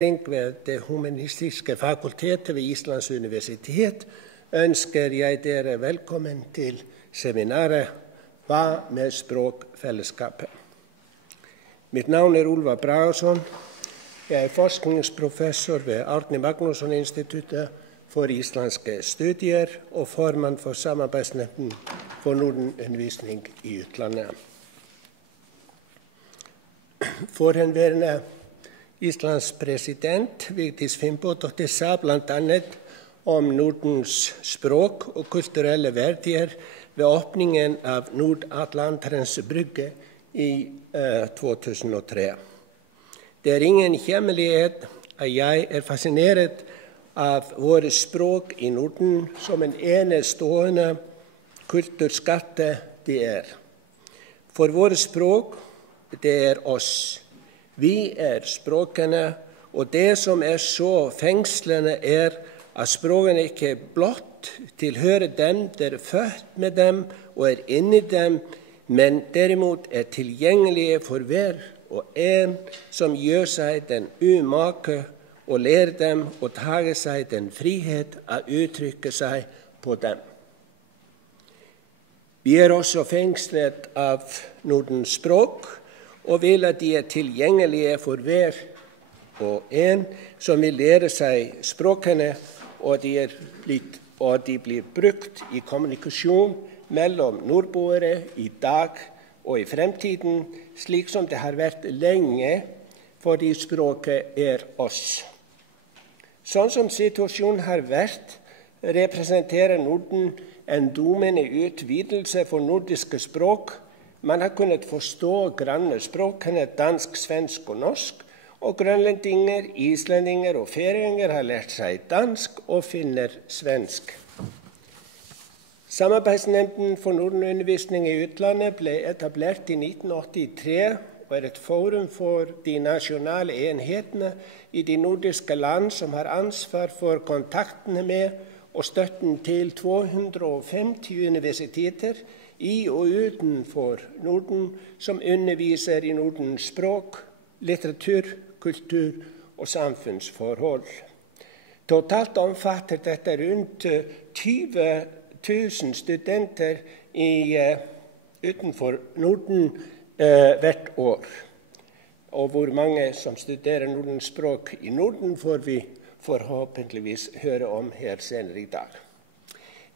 ved Det humanistiske fakultetet ved Islands universitet ønsker jeg dere velkommen til seminaret Hva med språkfellesskapet? Mitt navn Ulvar Bragason. Jeg forskningsprofessor ved Árni Magnússon-instituttet for islandske studier og formann for samarbeidsnevnden for Nordenundervisning i utlandet. Forhenværende Islands president Vigdís Finnbogadóttir sa blant annet om Nordens språk og kulturelle verdier ved åpningen av Nordatlanterens brygge i 2003. Det er ingen hemmelighet at jeg fascinert av våre språk i Norden som en enestående kulturskatte det er. For våre språk, det oss. Vi språkene, og det som så fengslende at språkene ikke blott tilhører dem, der født med dem og inni dem, men derimot tilgjengelige for hver og en som gjør seg den umake og lærer dem å ta seg den frihet å uttrykke seg på dem. Vi også fengslet av Nordens språk, og vil at de tilgjengelige for hver og en som vil lære seg språkene, og de blir brukt i kommunikasjon mellom nordboere i dag og i fremtiden, slik som det har vært lenge, fordi språket oss. Sånn som situasjonen har vært, representerer Norden en dommende utvidelse for nordiske språk. Man har kunnet forstå grannespråkene dansk, svensk og norsk, og grønlendinger, islendinger og færinger har lært seg dansk og finner svensk. Samarbeidsnevnden for Nordenundervisning i utlandet ble etablert i 1983 og et forum for de nasjonale enhetene i de nordiske land som har ansvar for kontaktene med og støtten til 250 universiteter i og utenfor Norden som underviser i Nordens språk, litteratur, kultur og samfunnsforhold. Totalt omfatter dette rundt 20 000 studenter utenfor Norden hvert år. Og hvor mange som studerer Nordens språk i Norden får vi forhåpentligvis høre om her senere i dag.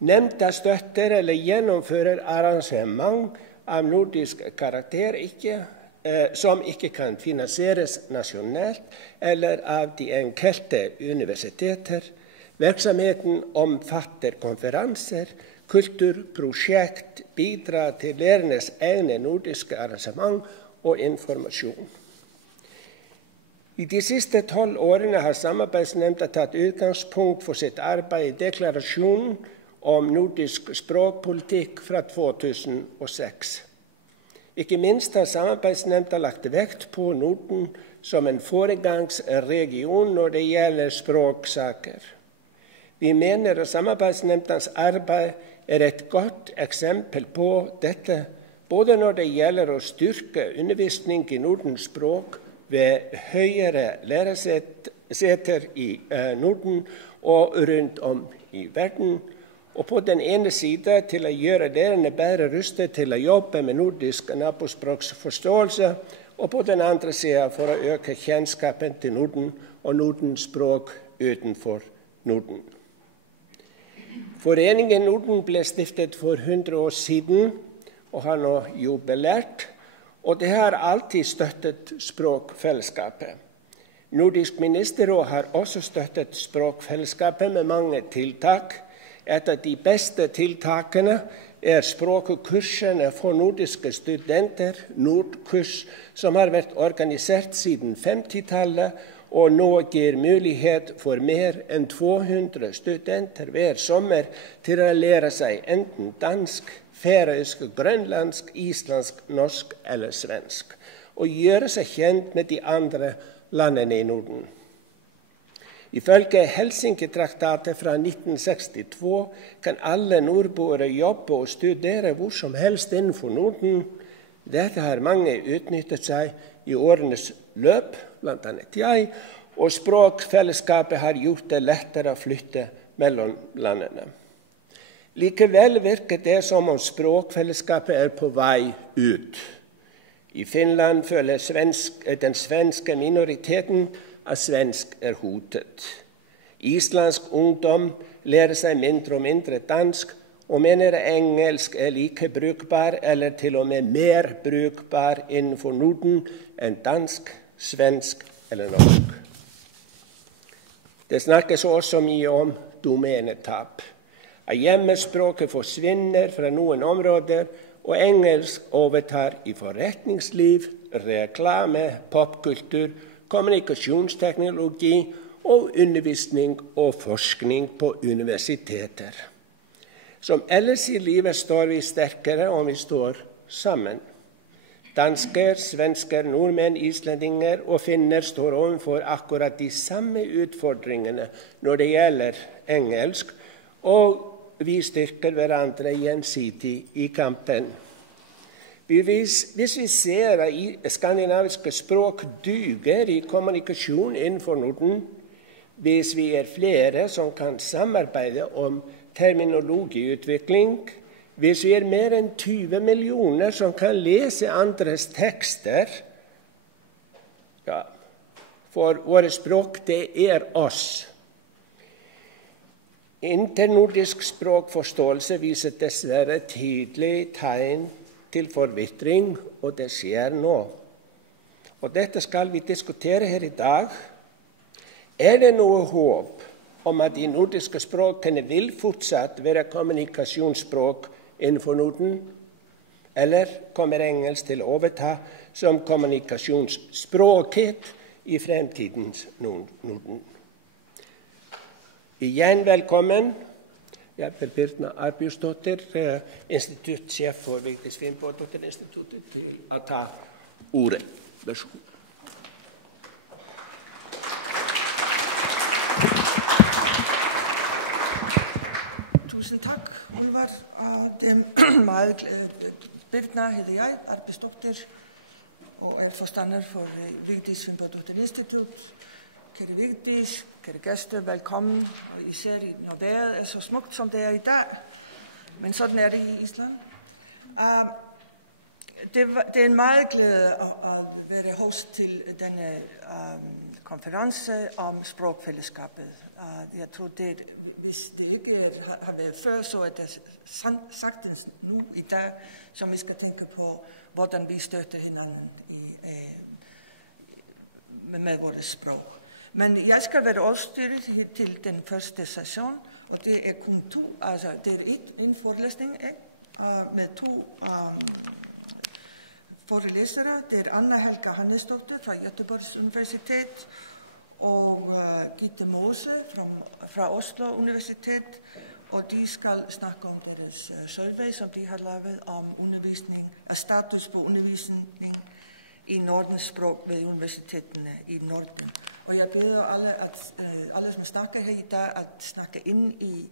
Nevnte støtter eller gjennomfører arrangement av nordisk karakter som ikke kan finansieres nasjonalt eller av de enkelte universiteter. Virksomheten omfatter konferanser, kulturprosjekt, bidrar til lærernes egne nordiske arrangement og informasjon. I de siste 12 årene har samarbeidsnevnda tatt utgangspunkt for sitt arbeid i deklarasjonen om nordisk språkpolitikk fra 2006. Ikke minst har samarbeidsnevnda lagt vekt på Norden som en foregangsregion når det gjelder språksaker. Vi mener at samarbeidsnevndens arbeid et godt eksempel på dette, både når det gjelder å styrke undervisning i Nordens språk ved høyere læreseter i Norden og rundt om i verden, og på den ene side til å gjøre lærerne bedre rustet til å jobbe med nordisk nabospråksforståelse, og på den andre side for å øke kjennskapen til Norden og Nordens språk utenfor Norden. Foreningen Norden ble stiftet for 100 år siden, og har nå jubilert, og det har alltid støttet språkfellesskapet. Nordisk ministerråd har også støttet språkfellesskapet med mange tiltak. Et av de beste tiltakene språkkursene for nordiske studenter, Nordkurs, som har vært organisert siden 50-tallet, og nå gir mulighet for mer enn 200 studenter hver sommer til å lære seg enten dansk, færøysk, grønlandsk, islandsk, norsk eller svensk, og gjøre seg kjent med de andre landene i Norden. Ifølge Helsinki-traktatet fra 1962 kan alle nordboere jobbe og studere hvor som helst innenfor Norden. Dette har mange utnyttet seg i årenes løp, blant annet jeg, og språkfellesskapet har gjort det lettere å flytte mellom landene. Likevel virker det som om språkfellesskapet er på vei ut. I Finland føler den svenske minoriteten at svensk er hotet. Islandsk ungdom lærer seg mindre og mindre dansk, og mener engelsk er like brukbar, eller til og med mer brukbar innenfor Norden enn dansk, svensk eller norsk. Det snakkes også mye om domenetap. At hjemmespråket forsvinner fra noen områder, og engelsk overtar i forretningsliv, reklame, popkultur, kommunikasjonsteknologi og undervisning og forskning på universiteter. Som ellers i livet står vi sterkere om vi står sammen. Dansker, svensker, nordmenn, islendinger og finner står overfor akkurat de samme utfordringene når det gjelder engelsk, og vi styrker hverandre gjensidig i kampen. Hvis vi ser at skandinaviske språk duger i kommunikasjon innenfor Norden, hvis vi er flere som kan samarbeide om terminologiutvikling, hvis vi er mer enn 20 millioner som kan lese andres tekster, ja, for våre språk, det er oss. Internordisk språkforståelse viser dessverre tydelig tegn til forvitring, og det skjer nå. Og dette skal vi diskutere her i dag. Er det noe håp om at de nordiske språkene vil fortsatt være kommunikasjonsspråk innenfor Norden, eller kommer engelsk til å overta som kommunikasjonsspråket i fremtidens Norden? Igjen velkommen. Jeg er Birna Arbjørnsdottir, instituttsjef for Vigdis Finnbogadottir-instituttet, til å ta ordet. Vær så god. Tusind tak, Ulvar. Det meget Birna hedder jeg, Arbjørnsdottir, og er forstander for Vigdis Finnbogadottir-instituttet. Kære Vigdis, kære gæster, velkommen, og især når vejret er så smukt som det er i dag, men sådan er det i Island. Det er en meget glæde at være host til denne konference om språkfællesskabet. Jeg tror, hvis det ikke har været før, så er det sagtens nu i dag, som vi skal tænke på, hvordan vi støtter hinanden med vores sprog. Men jeg skal være overstyret til den første session, og det er kun to, altså det er en forelæsning med to forelæsere. Det er Anna Helga Hannesdottir fra Göteborgs Universitet og Gitte Mose fra Oslo Universitet, og de skal snakke om deres survey, som de har lavet om status på undervisning i nordenssprog ved universitetene i Norden. Og jeg beder alle som snakker her i dag, at snakke ind i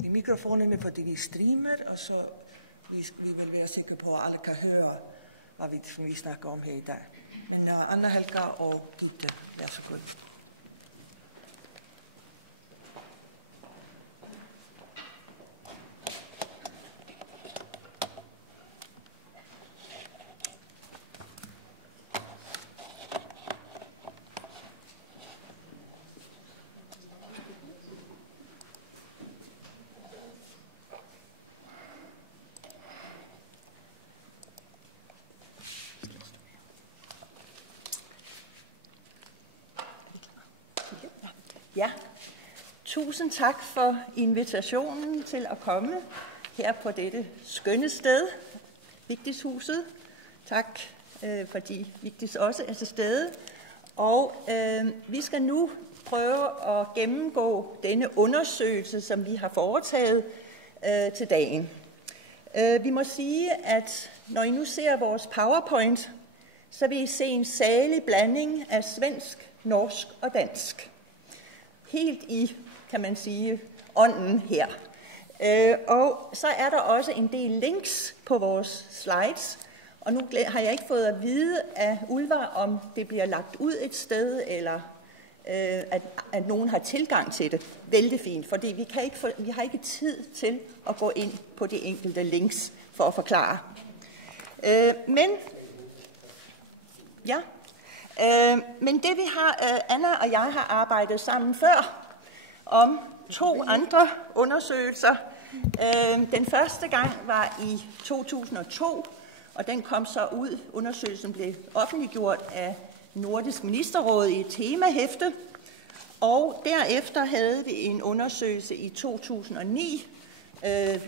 mikrofonerne, fordi vi streamer, og så vi vil være sikre på, at alle kan høre, hvad vi snakker om her i dag. Men Anna Helga og Gitte, vær så god. Ja, tusind tak for invitationen til at komme her på dette skønne sted, Vigdishuset. Tak, fordi Vigdis også er til stede. Og vi skal nu prøve at gennemgå denne undersøgelse, som vi har foretaget til dagen. Vi må sige, at når I nu ser vores PowerPoint, så vil I se en salig blanding af svensk, norsk og dansk. Helt i, kan man sige, ånden her. Og så er der også en del links på vores slides, og nu har jeg ikke fået at vide af Ulvar, om det bliver lagt ud et sted, eller at nogen har tilgang til det. Vældig fint, fordi vi har ikke tid til at gå ind på de enkelte links for at forklare. Men det vi har, Anna og jeg har arbejdet sammen før om 2 andre undersøgelser. Den første gang var i 2002, og den kom så ud. Undersøgelsen blev offentliggjort af Nordisk Ministerråd i et temahæfte. Og derefter havde vi en undersøgelse i 2009,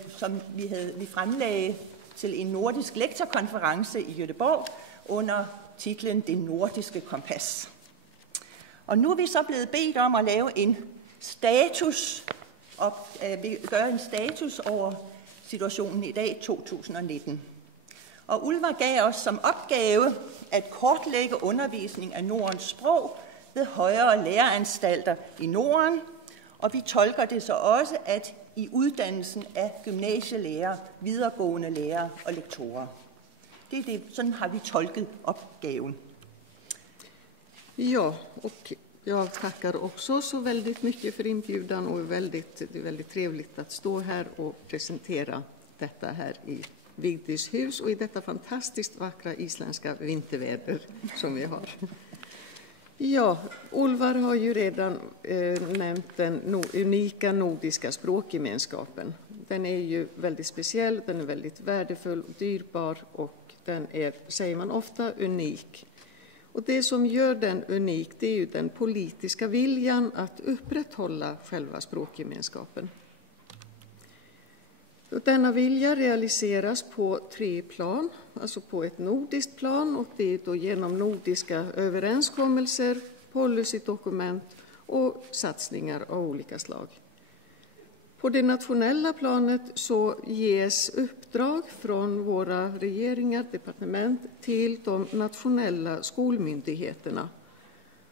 som vi fremlagde til en nordisk lektorkonference i Göteborg under titlen Det Nordiske Kompas. Og nu er vi så blevet bedt om at lave en status, gøre en status over situationen i dag, 2019. Og Ulvar gav os som opgave at kortlægge undervisning af Nordens sprog ved højere læreanstalter i Norden, og vi tolker det så også, at i uddannelsen af gymnasielærere, videregående lærere og lektorer. Sådan har vi tolket opgaven. Ja, och jag tackar också så väldigt mycket för inbjudan och det är väldigt trevligt att stå här och presentera detta här i Vigdis hus och i detta fantastiskt vackra isländska vinterväder som vi har. Ja, Ulvar har ju redan nämnt den unika nordiska språkgemenskapen. Den är ju väldigt speciell, den är väldigt värdefull och dyrbar och den är, säger man ofta, unik. Och det som gör den unik, det är ju den politiska viljan att upprätthålla själva språkgemenskapen. Denna vilja realiseras på 3 plan, alltså på ett nordiskt plan och det är då genom nordiska överenskommelser, policydokument och satsningar av olika slag. På det nationella planet så ges uppdrag från våra regeringar, departement till de nationella skolmyndigheterna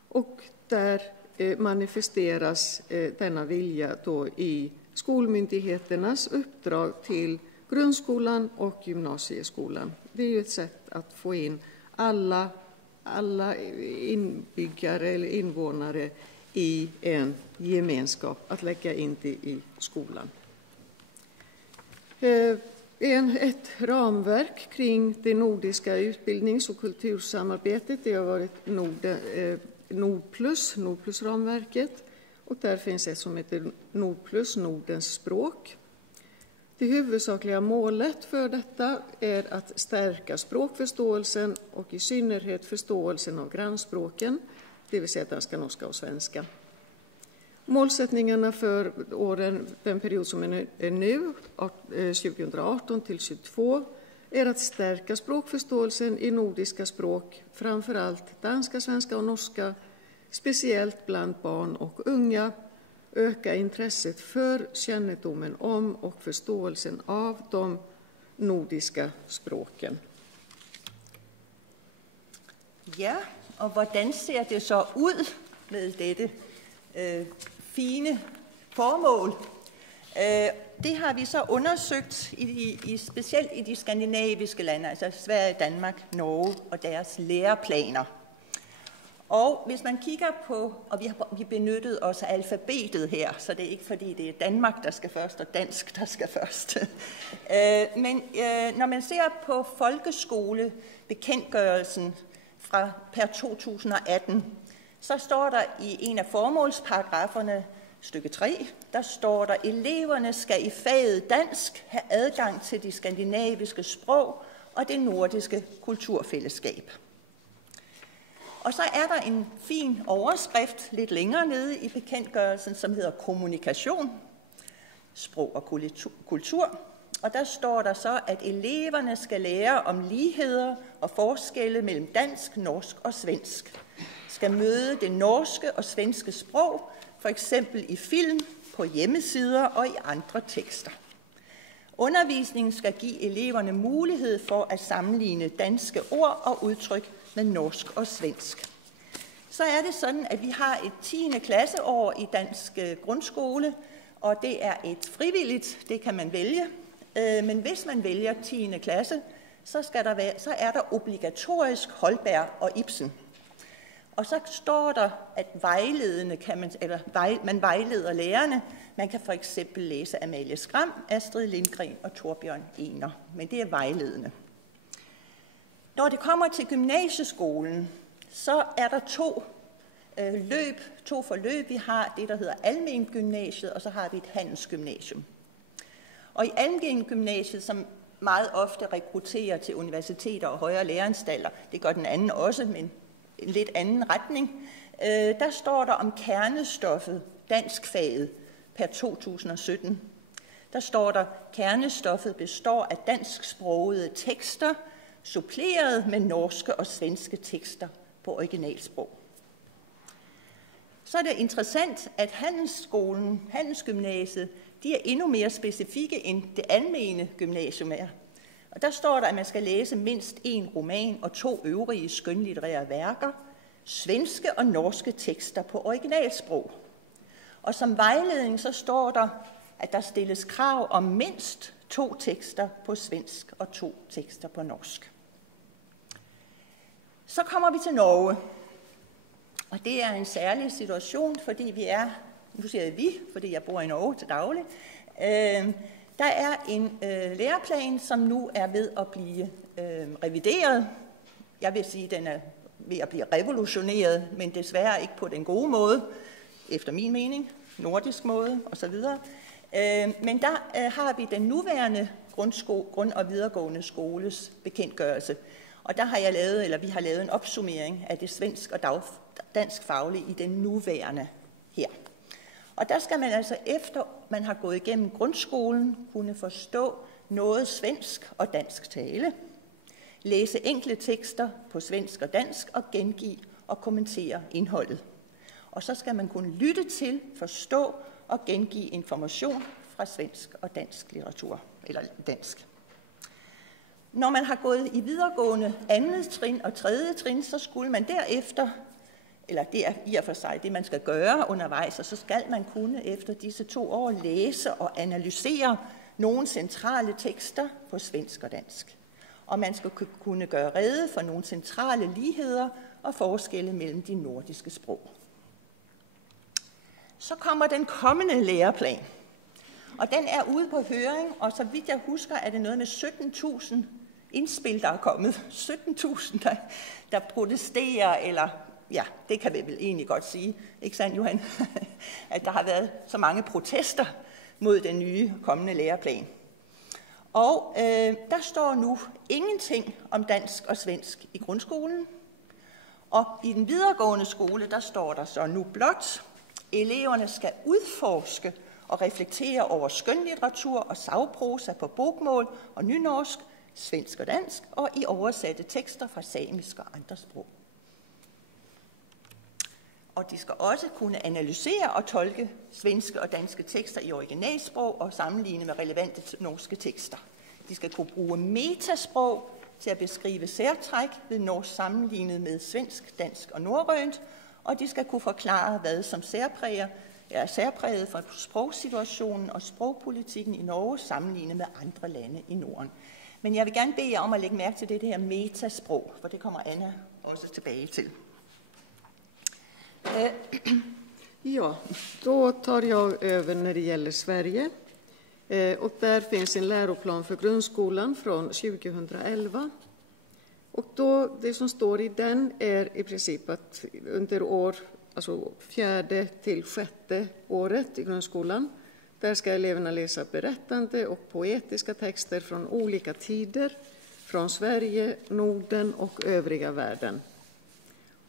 och där manifesteras denna vilja då i skolmyndigheternas uppdrag till grundskolan och gymnasieskolan. Det är ju ett sätt att få in alla inbyggare eller invånare i en gemenskap, att lägga in det i skolan. Ett ramverk kring det nordiska utbildnings- och kultursamarbetet, det har varit Nordplus-ramverket. Och där finns ett som heter Nordplus, Nordens språk. Det huvudsakliga målet för detta är att stärka språkförståelsen och i synnerhet förståelsen av grannspråken, det vill säga danska, norska och svenska. Målsättningarna för den period som är nu, 2018 till 2022, är att stärka språkförståelsen i nordiska språk, framförallt danska, svenska och norska, speciellt bland barn och unga, öka intresset för kännedomen om och förståelsen av de nordiska språken. Ja, og hvordan ser det så ud med dette fine formål? Det har vi så undersøgt specielt i de skandinaviske lande, altså Sverige, Danmark, Norge og deres læreplaner. Og hvis man kigger på, og vi benyttede også alfabetet her, så det er ikke fordi det er Danmark, der skal først, og dansk, der skal først. Men når man ser på folkeskolebekendtgørelsen fra per 2018, så står der i en af formålsparagraferne, stykke 3, der står der, eleverne skal i faget dansk have adgang til de skandinaviske sprog og det nordiske kulturfællesskab. Og så er der en fin overskrift lidt længere nede i bekendtgørelsen, som hedder kommunikation, sprog og kultur. Og der står der så, at eleverne skal lære om ligheder og forskelle mellem dansk, norsk og svensk. Skal møde det norske og svenske sprog, for eksempel i film, på hjemmesider og i andre tekster. Undervisningen skal give eleverne mulighed for at sammenligne danske ord og udtryk med norsk og svensk. Så er det sådan, at vi har et 10. klasseår i dansk grundskole, og det er et frivilligt, det kan man vælge. Men hvis man vælger 10. klasse, så er der obligatorisk Holberg og Ibsen. Og så står der, at vejledende man vejleder lærerne. Man kan for eksempel læse Amalie Skram, Astrid Lindgren og Torbjørn Ener, men det er vejledende. Når det kommer til gymnasieskolen, så er der to forløb. Vi har det, der hedder Almengymnasiet, og så har vi et handelsgymnasium. Og i Almengymnasiet, som meget ofte rekrutterer til universiteter og højere læreanstalter, det gør den anden også, men en lidt anden retning, der står der om kernestoffet, danskfaget, per 2017. Der står der, kernestoffet består af dansksprogede tekster, suppleret med norske og svenske tekster på originalsprog. Så er det interessant, at handelsgymnasiet, de er endnu mere specifikke end det almene gymnasium er. Og der står der, at man skal læse mindst 1 roman og 2 øvrige skønlitterære værker, svenske og norske tekster på originalsprog. Og som vejledning så står der, at der stilles krav om mindst 2 tekster på svensk og 2 tekster på norsk. Så kommer vi til Norge. Og det er en særlig situation, fordi nu siger jeg vi, fordi jeg bor i Norge til daglig. Der er en læreplan, som nu er ved at blive revideret. Jeg vil sige, at den er ved at blive revolutioneret, men desværre ikke på den gode måde, efter min mening, nordisk måde osv. Men der har vi den nuværende grund- og videregående skoles bekendtgørelse. Og der har vi har lavet en opsummering af det svensk og dansk faglige i den nuværende her. Og der skal man altså, efter man har gået igennem grundskolen, kunne forstå noget svensk og dansk tale, læse enkle tekster på svensk og dansk og gengive og kommentere indholdet. Og så skal man kunne lytte til, forstå og gengive information fra svensk og dansk litteratur, eller dansk. Når man har gået i videregående 2. trin og 3. trin, så skulle man derefter, eller det er i og for sig det, man skal gøre undervejs, og så skal man kunne efter disse 2 år læse og analysere nogle centrale tekster på svensk og dansk. Og man skal kunne gøre rede for nogle centrale ligheder og forskelle mellem de nordiske sprog. Så kommer den kommende læreplan, og den er ude på høring, og så vidt jeg husker, er det noget med 17.000 indspil, der er kommet. 17.000, der protesterer, eller ja, det kan vi vel egentlig godt sige, ikke sandt, Johan? At der har været så mange protester mod den nye kommende læreplan. Og der står nu ingenting om dansk og svensk i grundskolen. Og i den videregående skole, der står der så nu blot, eleverne skal udforske og reflektere over skønlitteratur og sagprosa på bokmål og nynorsk, svensk og dansk, og i oversatte tekster fra samisk og andre sprog. Og de skal også kunne analysere og tolke svenske og danske tekster i originalsprog og sammenligne med relevante norske tekster. De skal kunne bruge metasprog til at beskrive særtræk ved norsk sammenlignet med svensk, dansk og norrønt, og de skal kunne forklare, hvad som er særpræget for sprogsituationen og sprogpolitikken i Norge sammenlignet med andre lande i Norden. Men jeg vil gerne bede jer om at lægge mærke til det her metasprog, for det kommer Anna også tilbage til. Ja, då tar jag över när det gäller Sverige. Och där finns en läroplan för grundskolan från 2011. Och då, det som står i den är i princip att under år, alltså 4:e till 6:e året i grundskolan, där ska eleverna läsa berättande och poetiska texter från olika tider, från Sverige, Norden och övriga världen.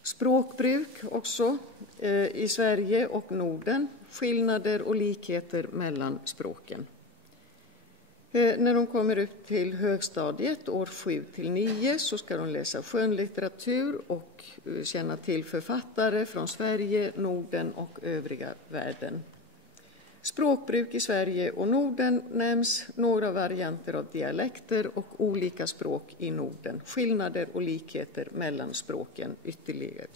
Språkbruk också i Sverige och Norden, skillnader och likheter mellan språken. När de kommer upp till högstadiet, år 7-9, så ska de läsa skönlitteratur och känna till författare från Sverige, Norden och övriga världen. Språkbruk i Sverige och Norden nämns, några varianter av dialekter och olika språk i Norden. Skillnader och likheter mellan språken ytterligare,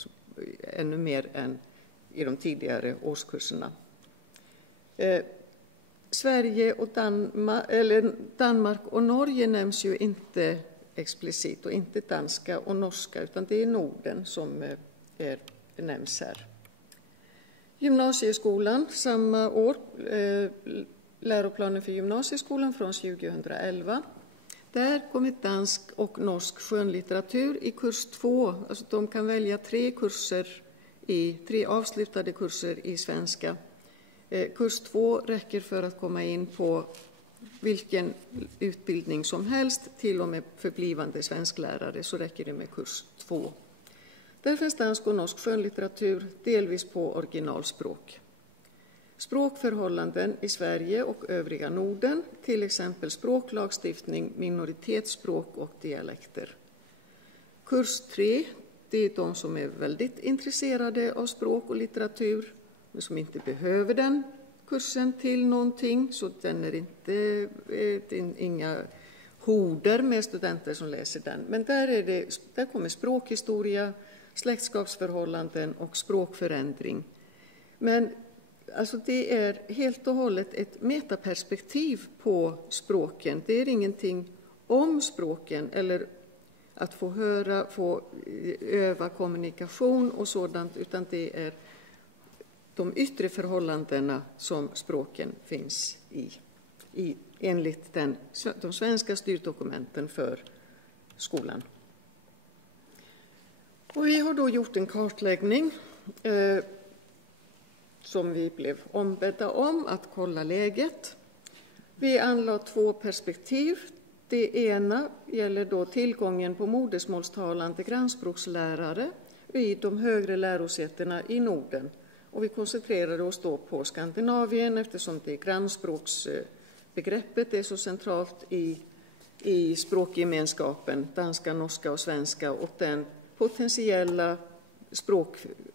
ännu mer än i de tidigare årskurserna. Sverige och Danmark och Norge nämns ju inte explicit, och inte danska och norska, utan det är Norden som är nämns här. Gymnasieskolan, samma år, läroplanen för gymnasieskolan från 2011. Där kommer dansk och norsk skönlitteratur i kurs 2. Alltså de kan välja 3 avslutade kurser i svenska. Kurs 2 räcker för att komma in på vilken utbildning som helst, till och med för blivande svensklärare så räcker det med kurs 2. Där finns dansk och norsk skönlitteratur, delvis på originalspråk. Språkförhållanden i Sverige och övriga Norden, till exempel språklagstiftning, minoritetsspråk och dialekter. Kurs 3, det är de som är väldigt intresserade av språk och litteratur, men som inte behöver den kursen till någonting, så den är inte inga horder med studenter som läser den. Men där kommer språkhistoria, släktskapsförhållanden och språkförändring. Men alltså det är helt och hållet ett metaperspektiv på språken. Det är ingenting om språken eller att få höra, få öva kommunikation och sådant, utan det är de yttre förhållandena som språken finns i enligt de svenska styrdokumenten för skolan. Och vi har då gjort en kartläggning som vi blev ombedda om att kolla läget. Vi anlade 2 perspektiv. Det ena gäller då tillgången på modersmålstalande grannspråkslärare vid de högre lärosätena i Norden. Och vi koncentrerade oss då på Skandinavien eftersom det grannspråksbegreppet är så centralt i språkgemenskapen, danska, norska och svenska, och den potentiella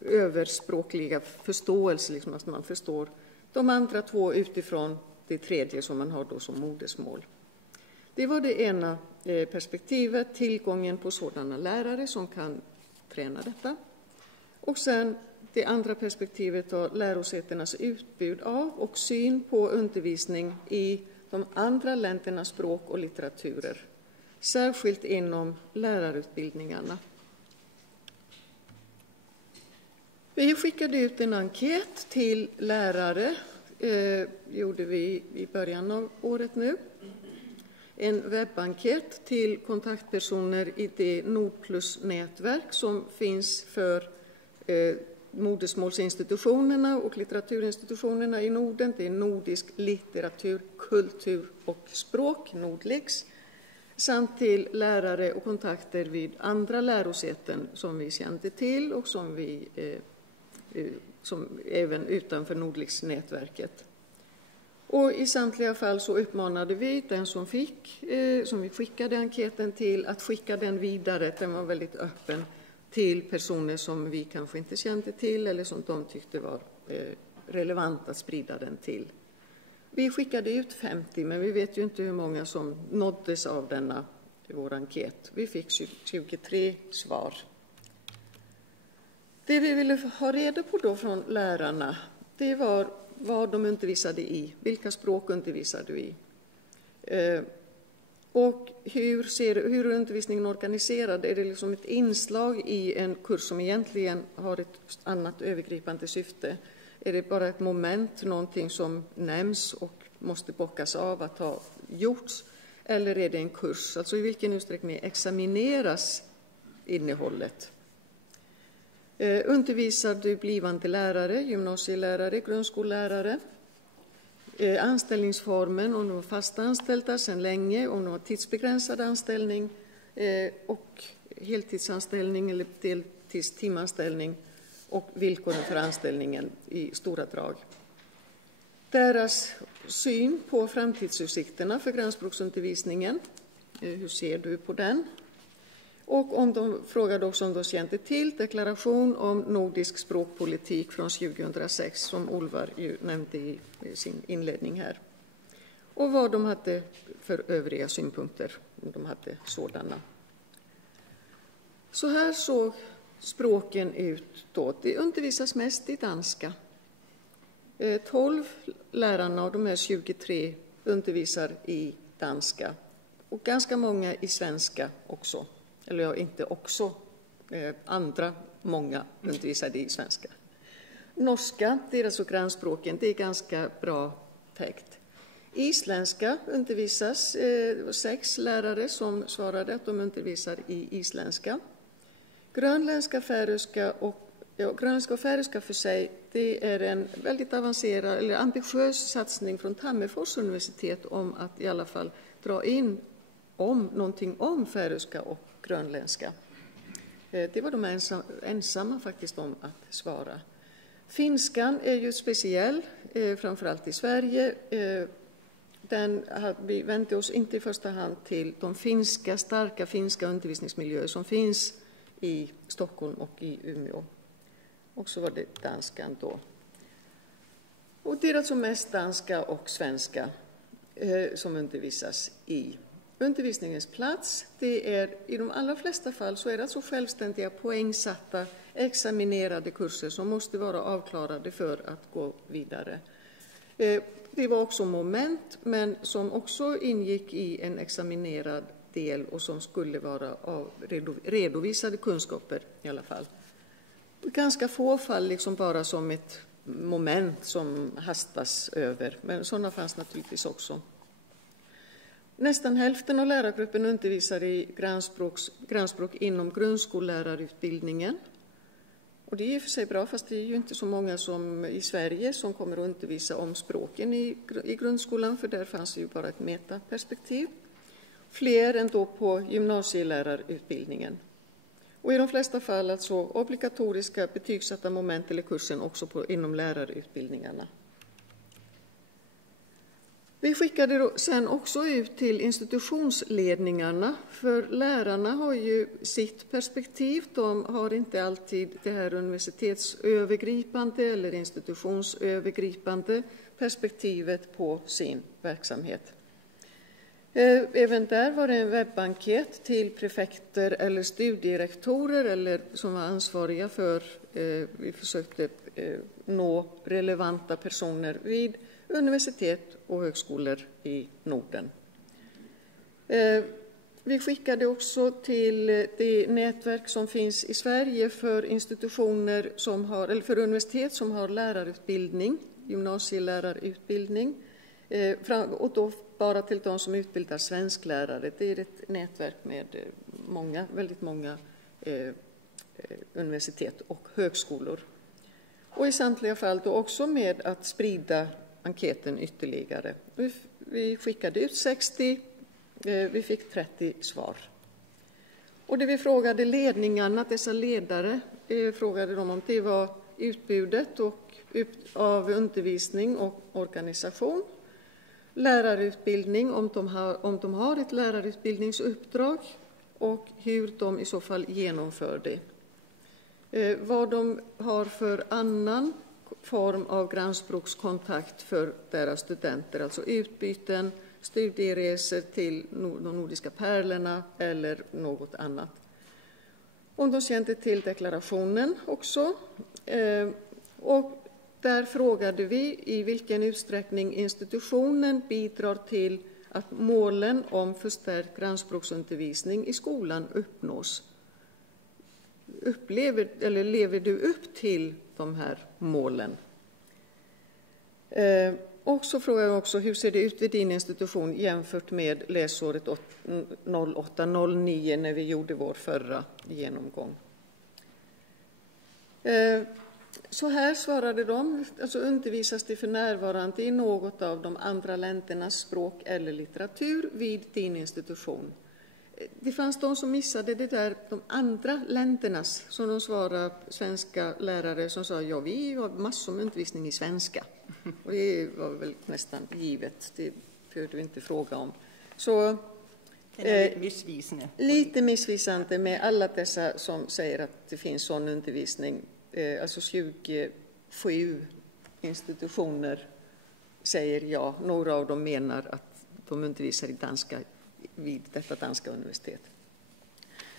överspråkliga förståelse, liksom att man förstår de andra 2 utifrån det tredje som man har då som modersmål. Det var det ena perspektivet, tillgången på sådana lärare som kan träna detta. Och sen det andra perspektivet var lärosätenas utbud av och syn på undervisning i de andra ländernas språk och litteraturer, särskilt inom lärarutbildningarna. Vi skickade ut en enkät till lärare, gjorde vi i början av året nu. En webbenkät till kontaktpersoner i det Nordplus-nätverk som finns för modersmålsinstitutionerna och litteraturinstitutionerna i Norden. Det är nordisk litteratur, kultur och språk, Nordlix, samt till lärare och kontakter vid andra lärosäten som vi kände till och som även utanför Nordlix-nätverket. Och i samtliga fall så uppmanade vi den som vi skickade enkäten till att skicka den vidare. Den var väldigt öppen till personer som vi kanske inte kände till eller som de tyckte var relevant att sprida den till. Vi skickade ut 50, men vi vet ju inte hur många som nåddes av vår enkät. Vi fick 23 svar. Det vi ville ha reda på då från lärarna, det var vad de undervisade i, vilka språk undervisade vi och hur är undervisningen organiserad? Är det liksom ett inslag i en kurs som egentligen har ett annat övergripande syfte? Är det bara ett moment, någonting som nämns och måste bockas av att ha gjorts? Eller är det en kurs? Alltså i vilken utsträckning examineras innehållet? Undervisar du blivande lärare, gymnasielärare, grundskollärare? Anställningsformen, om de var fast anställda sedan länge, om de var tidsbegränsad anställning och heltidsanställning eller deltidstimanställning och villkoren för anställningen i stora drag. Deras syn på framtidsutsikterna för grannspråksundervisningen, hur ser du på den? Och om de frågade också om de kände till deklaration om nordisk språkpolitik från 2006 som Olvar ju nämnde i sin inledning här. Och vad de hade för övriga synpunkter, om de hade sådana. Så här såg språken ut då. Det undervisas mest i danska. 12 lärarna av de här 23 undervisar i danska. Och ganska många i svenska också. Eller ja, inte också. många undervisade i svenska. Norska, det är alltså grannspråken, det är ganska bra täckt. Isländska undervisas, 6 lärare som svarade att de undervisar i isländska. Grönländska och färöiska för sig, det är en väldigt avancerad eller ambitiös satsning från Tammerfors universitet om att i alla fall dra in någonting om färöiska och grönländska. Det var de ensamma faktiskt om att svara. Finskan är ju speciell, framförallt i Sverige. Vi vände oss inte i första hand till de starka finska undervisningsmiljöer som finns i Stockholm och i Umeå. Och så var det danskan då. Och det är alltså mest danska och svenska som undervisas i. Undervisningens plats, det är i de allra flesta fall så är det alltså självständiga poängsatta examinerade kurser som måste vara avklarade för att gå vidare. Det var också moment, men som också ingick i en examinerad del och som skulle vara av redovisade kunskaper i alla fall. Ganska få fall liksom bara som ett moment som hastas över, men sådana fanns naturligtvis också. Nästan hälften av lärargruppen undervisar i grannspråk inom grundskollärarutbildningen. Och det är i för sig bra, fast det är ju inte så många som i Sverige som kommer att undervisa om språken i grundskolan, för där fanns ju bara ett metaperspektiv. Fler än då på gymnasielärarutbildningen. Och i de flesta fall alltså obligatoriska betygssatta moment eller kursen också inom lärarutbildningarna. Vi skickade sen också ut till institutionsledningarna, för lärarna har ju sitt perspektiv. De har inte alltid det här universitetsövergripande eller institutionsövergripande perspektivet på sin verksamhet. Även där var det en webbenkät till prefekter eller studierektorer eller som var ansvariga för, vi försökte nå relevanta personer vid universitet och högskolor i Norden. Vi skickade också till det nätverk som finns i Sverige för institutioner eller för universitet som har lärarutbildning, gymnasielärarutbildning, och då bara till de som utbildar svensklärare. Det är ett nätverk med väldigt många universitet och högskolor. Och i samtliga fall då också med att sprida enkäten ytterligare. Vi skickade ut 60, vi fick 30 svar. Och det vi frågade ledningarna, dessa ledare, frågade dem om det var utbudet av undervisning och organisation, lärarutbildning, om de har ett lärarutbildningsuppdrag och hur de i så fall genomför det. Vad de har för annan form av grannspråkskontakt för deras studenter, alltså utbyten, studieresor till de nordiska pärlorna eller något annat. Om de kände till deklarationen också. Och där frågade vi i vilken utsträckning institutionen bidrar till att målen om förstärkt grannspråksundervisning i skolan uppnås. Lever du upp till de här målen? Och så frågar jag också, hur ser det ut vid din institution jämfört med läsåret 08-09 när vi gjorde vår förra genomgång? Så här svarade de, alltså undervisas det för närvarande i något av de andra ländernas språk eller litteratur vid din institution. Det fanns de som missade det där, de andra ländernas, som de svarade svenska lärare som sa, ja, vi har massor med undervisning i svenska. Och det var väl nästan givet, det behövde vi inte fråga om. Så lite missvisande med alla dessa som säger att det finns sån undervisning. Alltså 27 institutioner säger ja. Några av dem menar att de undervisar i danska vid detta danska universitet.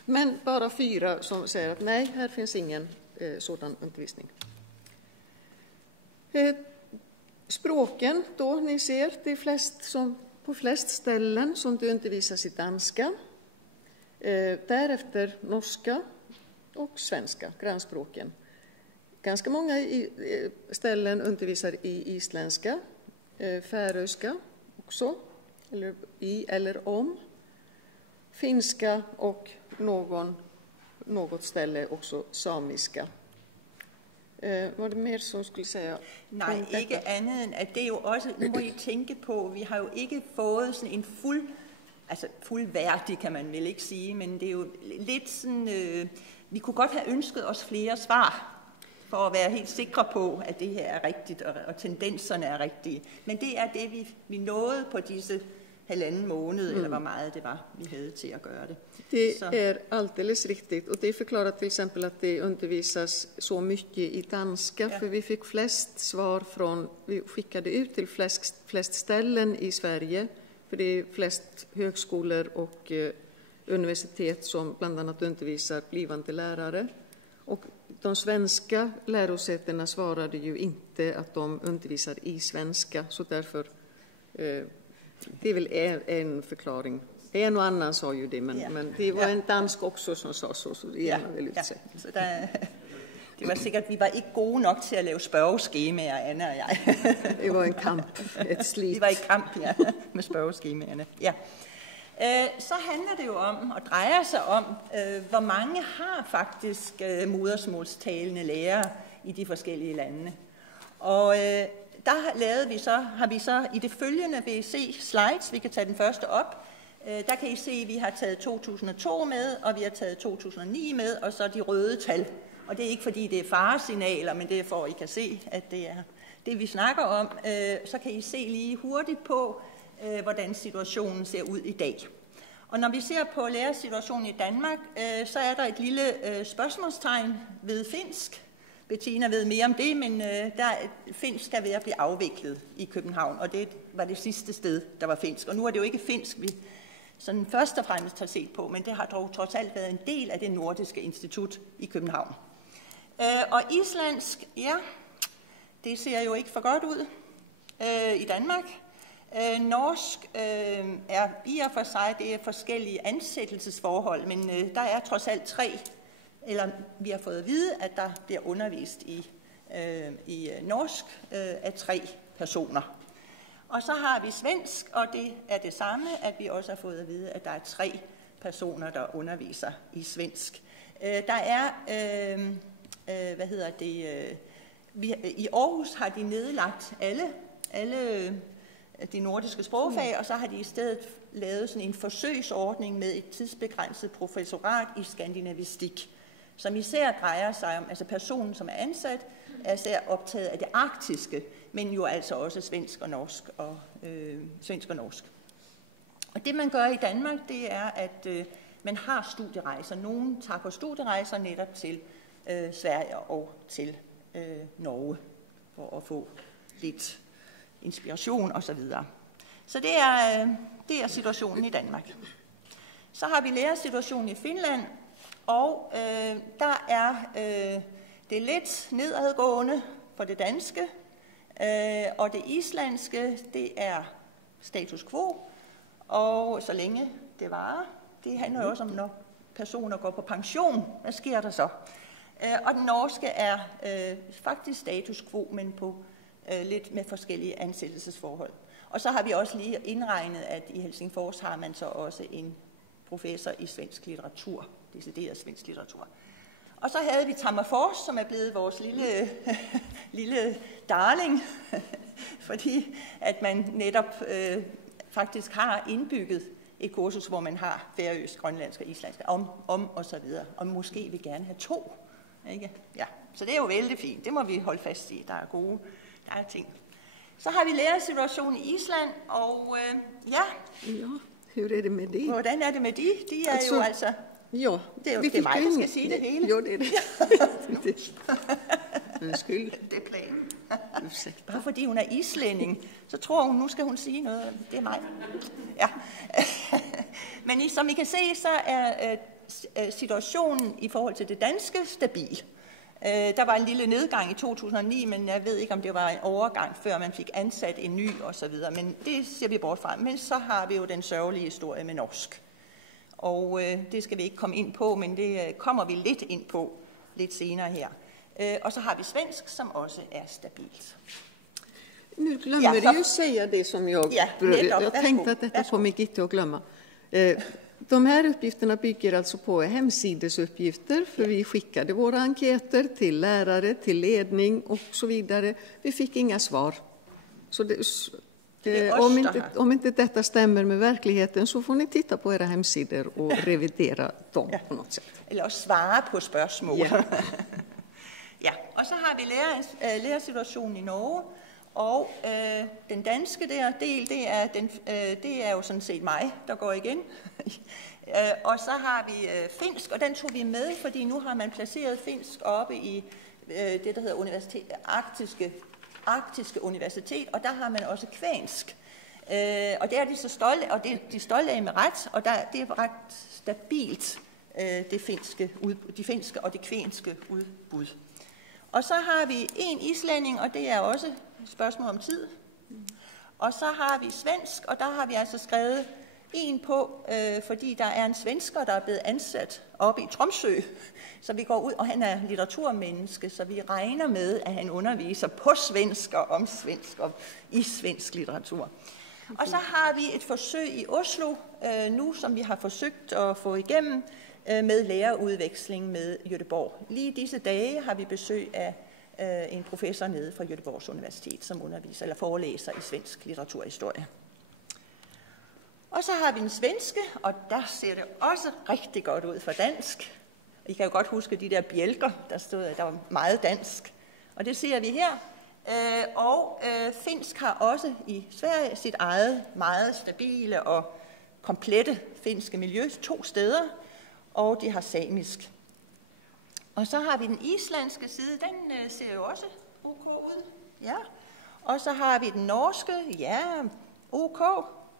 Men bara 4 som säger att nej, här finns ingen sådan undervisning. Språken då, ni ser, det är på flest ställen som det undervisas i danska. Därefter norska, och svenska, grannspråken. Ganska många ställen undervisar i isländska, färöiska också, eller i eller om, finska och något ställe också samiska. Var det mer som skulle säga? Nej, ikke andet end, at det er jo også, nu må I tænke på, vi har jo ikke fået sådan en fuldværdig, kan man vel ikke sige, men det er jo lidt sådan, vi kunne godt have ønsket os flere svar, for at være helt sikre på, at det her er rigtigt, og tendenserne er rigtige. Men det er det, vi nåede på disse 1,5 måned, eller hvor meget det var, vi havde til at gøre det. Det är alldeles riktigt, och det förklarar till exempel att det undervisas så mycket i danska, för vi fick flest svar vi skickade ut till flest ställen i Sverige, för det är flest högskolor och universitet som bland annat undervisar blivande lärare. Och de svenska lärosätena svarade ju inte att de undervisar i svenska, så därför det är väl en förklaring. En och annan sa ju det, men det var en dansk också som sa så det är väl utsett. Så det var sikkert, vi var ikke gode nok til at lave spørgeskemaer, Anna og jeg. Det var en kamp, et slit. Vi var i kamp, ja, med spørgeskemaerne. Ja. Så handler det jo om, og drejer sig om, hvor mange har faktisk modersmålstalende lærere i de forskellige lande. Og har vi så i det følgende, vil I se slides, vi kan tage den første op. Der kan I se, at vi har taget 2002 med, og vi har taget 2009 med, og så de røde tal. Og det er ikke fordi, det er faresignaler, men det er for, at I kan se, at det er det, vi snakker om. Så kan I se lige hurtigt på, hvordan situationen ser ud i dag. Og når vi ser på lærersituationen i Danmark, så er der et lille spørgsmålstegn ved finsk. Bettina ved mere om det, men finsk skal ved at blive afviklet i København, og det var det sidste sted, der var finsk. Og nu er det jo ikke finsk, vi sådan først og fremmest har set på, men det har dog trods alt været en del af det nordiske institut i København. Og islandsk, ja, det ser jo ikke for godt ud i Danmark. Norsk er i og for sig, det er forskellige ansættelsesforhold, men der er trods alt 3, eller vi har fået at vide, at der bliver undervist i norsk af 3 personer. Og så har vi svensk, og det er det samme, at vi også har fået at vide, at der er 3 personer, der underviser i svensk. Der er, i Aarhus har de nedlagt alle de nordiske sprogfag, og så har de i stedet lavet sådan en forsøgsordning med et tidsbegrænset professorat i skandinavistik, som især drejer sig om, altså personen, som er ansat, er især optaget af det arktiske, men jo altså også svensk og norsk. Og det, man gør i Danmark, det er, at man har studierejser. Nogen tager på studierejser netop til Sverige og til Norge, for at få lidt inspiration osv. Så det er situationen i Danmark. Så har vi lærersituationen i Finland, og der er det lidt nedadgående for det danske, og det islandske, det er status quo, og så længe det varer. Det handler jo også om, når personer går på pension. Hvad sker der så? Og den norske er faktisk status quo, men på lidt med forskellige ansættelsesforhold. Og så har vi også lige indregnet, at i Helsingfors har man så også en professor i svensk litteratur, decideret svensk litteratur. Og så havde vi Tammerfors, som er blevet vores lille darling, fordi at man netop faktisk har indbygget et kursus, hvor man har færøsk, grønlandsk og islandsk om og så videre. Og måske vil gerne have 2. Ikke? Ja. Så det er jo vældig fint. Det må vi holde fast i. Der er ting. Så har vi lærersituationen i Island, og Ja, hur är det med det? Hvordan er det med de? De er jo altså... Ja, det er mig, der skal sige det hele. Jo, det er det. Undskyld. Det er planen. Bare fordi hun er islænding, så tror hun, nu skal hun sige noget. Det er mig. Ja. Men som I kan se, så er situationen i forhold til det danske stabil. Der var en lille nedgang i 2009, men jeg ved ikke, om det var en overgang, før man fik ansat en ny osv. Men det ser vi bort fra. Men så har vi jo den sørgelige historie med norsk. Og det skal vi ikke komme ind på, men det kommer vi lidt ind på lidt senere her. Och så har vi svensk som också är stabilt. Nu glömmer du ju säga det som jag tänkte att detta kommer Gitte att glömma. De här uppgifterna bygger alltså på hemsidesuppgifter, för vi skickade våra enkäter till lärare, till ledning och så vidare. Vi fick inga svar. Så om inte detta stämmer med verkligheten så får ni titta på era hemsidor och revidera dem på något sätt. Eller også svare på spørgsmål. Ja. Ja, og så har vi lærersituationen i Norge, og den danske del, det er jo sådan set mig, der går igen. Og så har vi finsk, og den tog vi med, fordi nu har man placeret finsk oppe i det, der hedder Arktiske Universitet, og der har man også kvensk. Og det er de så stolte, og det er de stolte af med ret, og det er ret stabilt, de finske og det kvenske udbud. Og så har vi en islænding, og det er også et spørgsmål om tid. Og så har vi svensk, og der har vi altså skrevet en på, fordi der er en svensker, der er blevet ansat oppe i Tromsø. Så vi går ud, og han er litteraturmenneske, så vi regner med, at han underviser på svensk og om svensk og i svensk litteratur. Og så har vi et forsøg i Oslo nu, som vi har forsøgt at få igennem med lærerudveksling med Göteborg. Lige disse dage har vi besøg af en professor nede fra Göteborgs Universitet, som underviser eller forelæser i svensk litteraturhistorie. Og så har vi den svenske, og der ser det også rigtig godt ud for dansk. I kan jo godt huske de der bjælker, der stod, at der var meget dansk. Og det ser vi her. Finsk har også i Sverige sit eget meget stabile og komplette finske miljø 2 steder, og de har samisk. Og så har vi den islandske side, den ser jo også ok ud. Ja. Og så har vi den norske, ja, ok,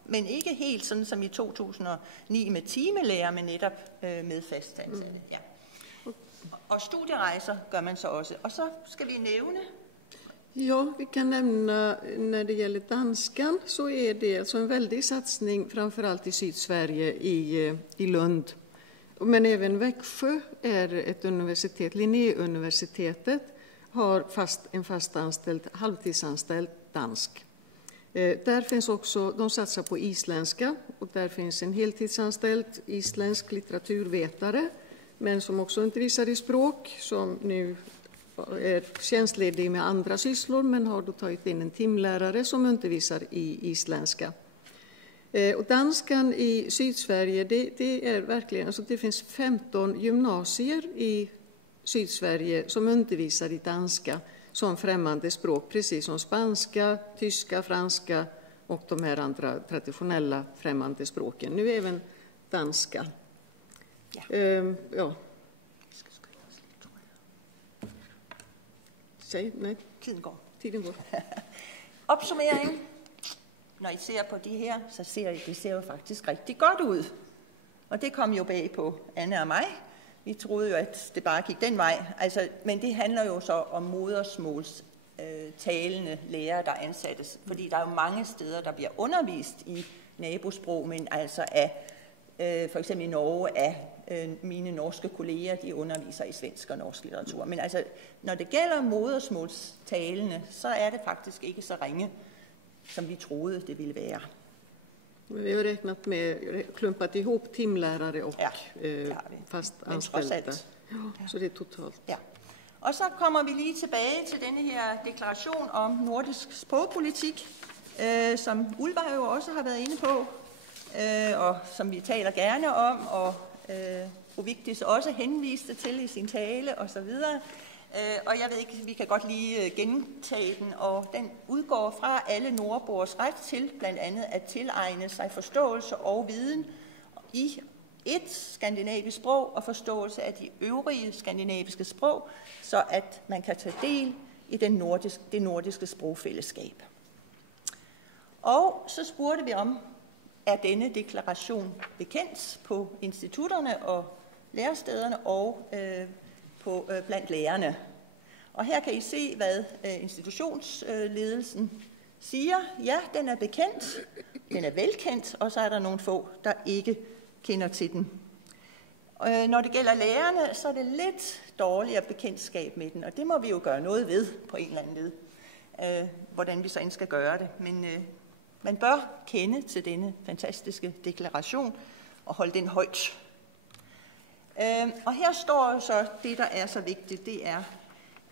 men ikke helt sådan som i 2009 med timelærer, men netop med fastansatte. Ja. Og studierejser gør man så også. Og så skal vi nævne. Ja, vi kan nämna när det gäller danskan så är det alltså en väldig satsning framförallt i Sydsverige i Lund. Men även Växjö är ett universitet, Linnéuniversitetet har en fast anställd, halvtidsanställd dansk. Där finns också, de satsar på isländska och där finns en heltidsanställd isländsk litteraturvetare men som också undervisar i språk som nu är tjänstledig med andra sysslor men har då tagit in en timlärare som undervisar i isländska. Och danskan i Sydsverige, det är verkligen, alltså det finns 15 gymnasier i Sydsverige som undervisar i danska som främmande språk, precis som spanska, tyska, franska och de här andra traditionella främmande språken. Nu även danska. Ja. Säg, nej. Tiden går. Opsummering. Når I ser på de her, så det ser jo faktisk rigtig godt ud. Og det kom jo bag på Anne og mig. Vi troede jo, at det bare gik den vej. Altså, men det handler jo så om modersmålstalende lærere, der ansættes. Fordi der er jo mange steder, der bliver undervist i nabosprog, men altså af, for eksempel i Norge, af mine norske kolleger, de underviser i svensk og norsk litteratur. Men altså, når det gælder modersmålstalende, så er det faktisk ikke så ringe, som vi troede, det ville være. Vi har räknat med, klumpat ihop timlärare och fast anställda. Ja, så det är totalt. Ja. Og så kommer vi lige tilbage til denne her deklaration om nordisk sprogpolitik, som Ulvar jo også har været inde på, og som vi taler gerne om, og fru Vigdis også henviste til i sin tale osv. Og jeg ved ikke, vi kan godt lige gentage den, og den udgår fra alle nordboers ret til blandt andet at tilegne sig forståelse og viden i et skandinavisk sprog og forståelse af de øvrige skandinaviske sprog, så at man kan tage del i det nordiske sprogfællesskab. Og så spurgte vi om, er denne deklaration bekendt på institutterne og lærestederne og blandt lærerne. Og her kan I se, hvad institutionsledelsen siger. Ja, den er bekendt, den er velkendt, og så er der nogle få, der ikke kender til den. Når det gælder lærerne, så er det lidt dårligere bekendtskab med den, og det må vi jo gøre noget ved på en eller anden led, hvordan vi så end skal gøre det. Men man bør kende til denne fantastiske deklaration og holde den højt. Og her står så det, der er så vigtigt, det er,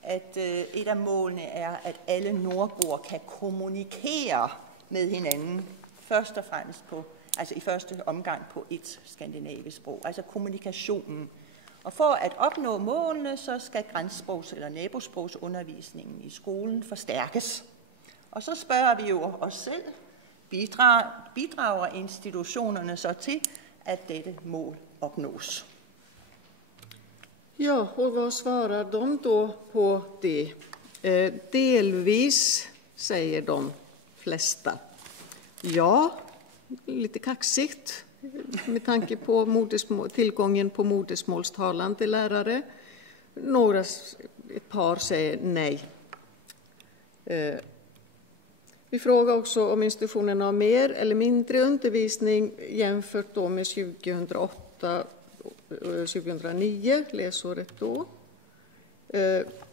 at et af målene er, at alle nordboer kan kommunikere med hinanden, først og fremmest altså i første omgang på et skandinavisk sprog, altså kommunikationen. Og for at opnå målene, så skal grænsesprogs- eller nabosprogsundervisningen i skolen forstærkes. Og så spørger vi jo os selv, bidrager institutionerne så til, at dette mål opnås? Ja, och vad svarar de då på det? Delvis, säger de flesta. Ja, lite kaxigt med tanke på tillgången på modersmålstalande lärare. Ett par säger nej. Vi frågar också om institutionen har mer eller mindre undervisning jämfört då med 2008-2009, läsåret då.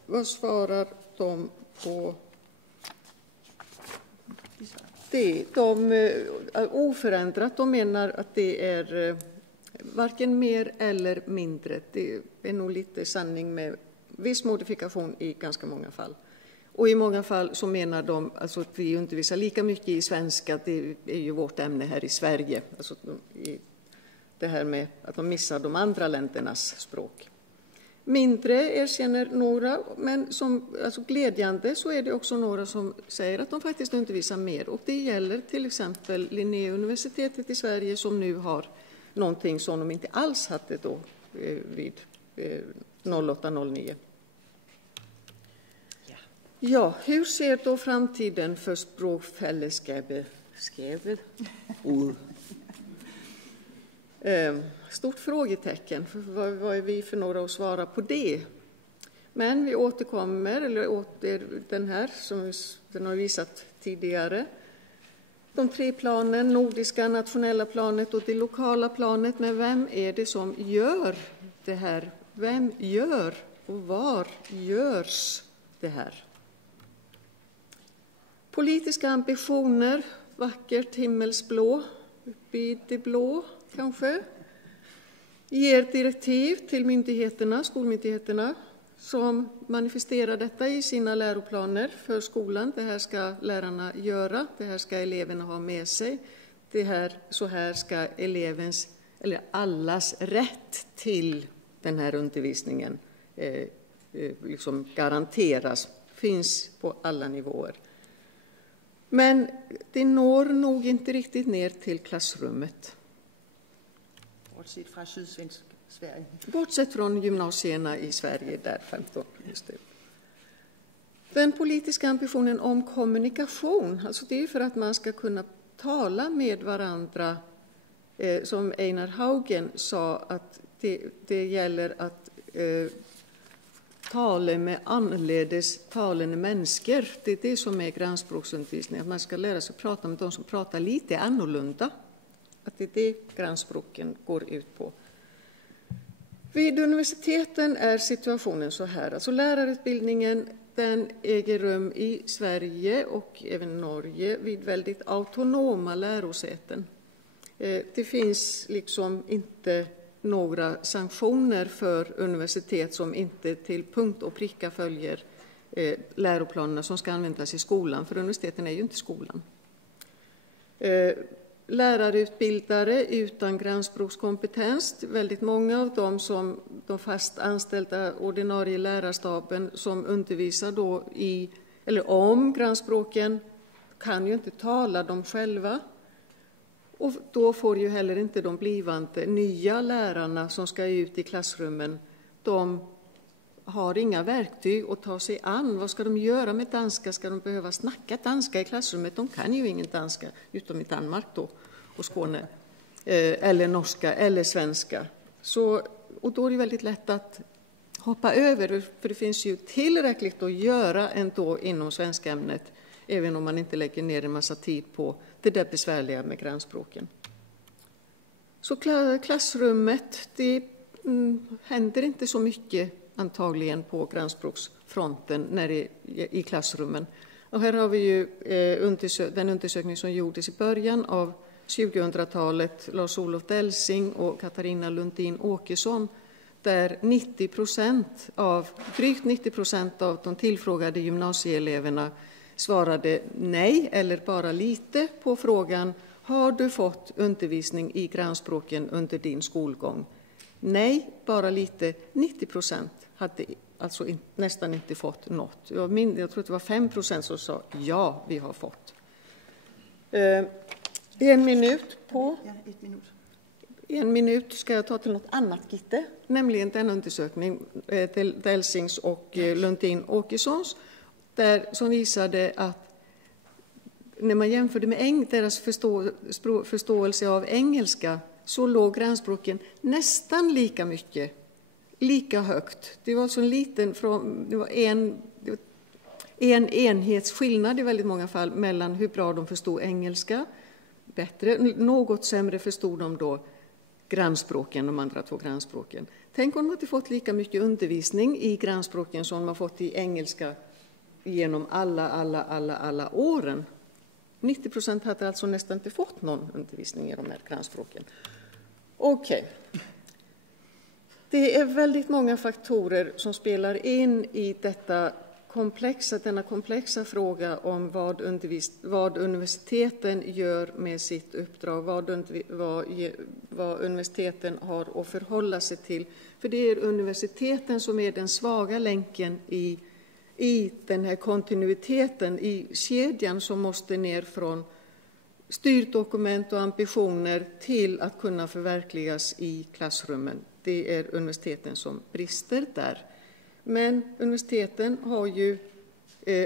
Vad svarar de på det? Oförändrat, de menar att det är varken mer eller mindre. Det är nog lite sanning med viss modifikation i ganska många fall. Och i många fall så menar de alltså att vi undervisar lika mycket i svenska, det är ju vårt ämne här i Sverige. Alltså det här med att de missar de andra ländernas språk. Mindre erkänner några, men alltså glädjande så är det också några som säger att de faktiskt undervisar mer. Och det gäller till exempel Linnéuniversitetet i Sverige som nu har någonting som de inte alls hade då vid 08-09. Ja, hur ser då framtiden för språkfällesskapet ut? Stort frågetecken, för vad är vi för några att svara på det? Men vi återkommer, den här som den har visat tidigare. De 3 planen, nordiska, nationella planet och det lokala planet. Men vem är det som gör det här? Vem gör och var görs det här? Politiska ambitioner, vackert himmelsblå, uppe i det blå kanske, ger direktiv till myndigheterna, skolmyndigheterna, som manifesterar detta i sina läroplaner för skolan. Det här ska lärarna göra, det här ska eleverna ha med sig, så här ska elevens eller allas rätt till den här undervisningen liksom garanteras, finns på alla nivåer. Men det når nog inte riktigt ner till klassrummet. Bortset från sydsvensk Sverige. Bortsett från gymnasierna i Sverige, där 15. Just det. Den politiska ambitionen om kommunikation, alltså det är för att man ska kunna tala med varandra, som Einar Haugen sa, att det gäller att tala med annorledes talande människor. Det är det som är grannspråksundervisning, att man ska lära sig prata med de som pratar lite annorlunda. Att det är det grannspråken går ut på. Vid universiteten är situationen så här. Alltså lärarutbildningen, den äger rum i Sverige och även Norge vid väldigt autonoma lärosäten. Det finns liksom inte några sanktioner för universitet som inte till punkt och pricka följer läroplanerna som ska användas i skolan. För universiteten är ju inte skolan. Lärarutbildare utan grannspråkskompetens, väldigt många av dem som de fast anställda ordinarie lärarstaben som undervisar då i eller om grannspråken kan ju inte tala dem själva. Och då får ju heller inte de blivande nya lärarna som ska ut i klassrummen, de har inga verktyg att ta sig an. Vad ska de göra med danska? Ska de behöva snacka danska i klassrummet? De kan ju ingen danska, utom i Danmark då, och Skåne. Eller norska, eller svenska. Och då är det väldigt lätt att hoppa över, för det finns ju tillräckligt att göra ändå inom svenska ämnet, även om man inte lägger ner en massa tid på det där besvärliga med grannspråken. Så klassrummet, det händer inte så mycket antagligen på grannspråksfronten när det i klassrummen. Och här har vi ju den undersökning som gjordes i början av 2000-talet, Lars-Olof Delsing och Katarina Lundin Åkesson, där drygt 90% av de tillfrågade gymnasieeleverna svarade nej eller bara lite på frågan: har du fått undervisning i grannspråken under din skolgång? Nej, bara lite. 90% hade alltså nästan inte fått något. Jag tror att det var 5% som sa ja, vi har fått. En minut ska jag ta till något annat, Gitte, nämligen den undersökning till Delsings och Lundin Åkessons, som visade att när man jämförde med deras förståelse av engelska, så låg grannspråken nästan lika högt. Det var alltså en enhetsskillnad i väldigt många fall mellan hur bra de förstod engelska, bättre, något sämre förstod de då grannspråken, de andra två grannspråken. Tänk om de hade fått lika mycket undervisning i grannspråken som de har fått i engelska genom alla åren. 90% hade alltså nästan inte fått någon undervisning i de här grannspråken. Okej. Det är väldigt många faktorer som spelar in i denna komplexa fråga om vad universiteten gör med sitt uppdrag, vad universiteten har att förhålla sig till. För det är universiteten som är den svaga länken i den här kontinuiteten i kedjan som måste ner från styrdokument och ambitioner till att kunna förverkligas i klassrummen. Det är universiteten som brister där. Men universiteten har ju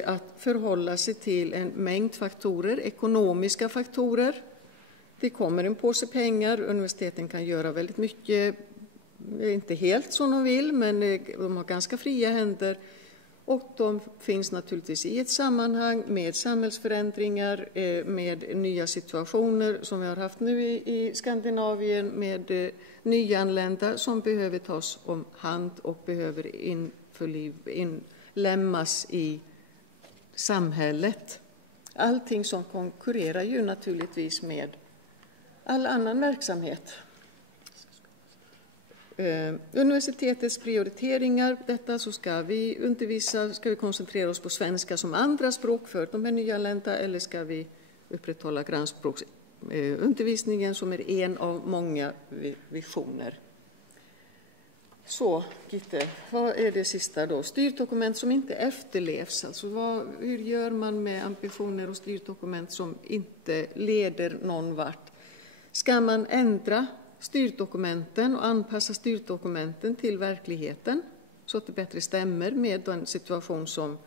att förhålla sig till en mängd faktorer, ekonomiska faktorer. Det kommer en påse pengar, universiteten kan göra väldigt mycket, inte helt som de vill, men de har ganska fria händer. Och de finns naturligtvis i ett sammanhang med samhällsförändringar, med nya situationer som vi har haft nu i Skandinavien, med nyanlända som behöver tas om hand och behöver inlämnas i samhället. Allting som konkurrerar ju naturligtvis med all annan verksamhet. Universitetets prioriteringar, så ska vi koncentrera oss på svenska som andra språk för de här nyanlända, eller ska vi upprätthålla grannspråksundervisningen som är en av många visioner. Så, Gitte, vad är det sista då? Styrdokument som inte efterlevs. Alltså hur gör man med ambitioner och styrdokument som inte leder någon vart? Ska man ändra styrdokumenten och anpassa styrdokumenten till verkligheten så att det bättre stämmer med den situation som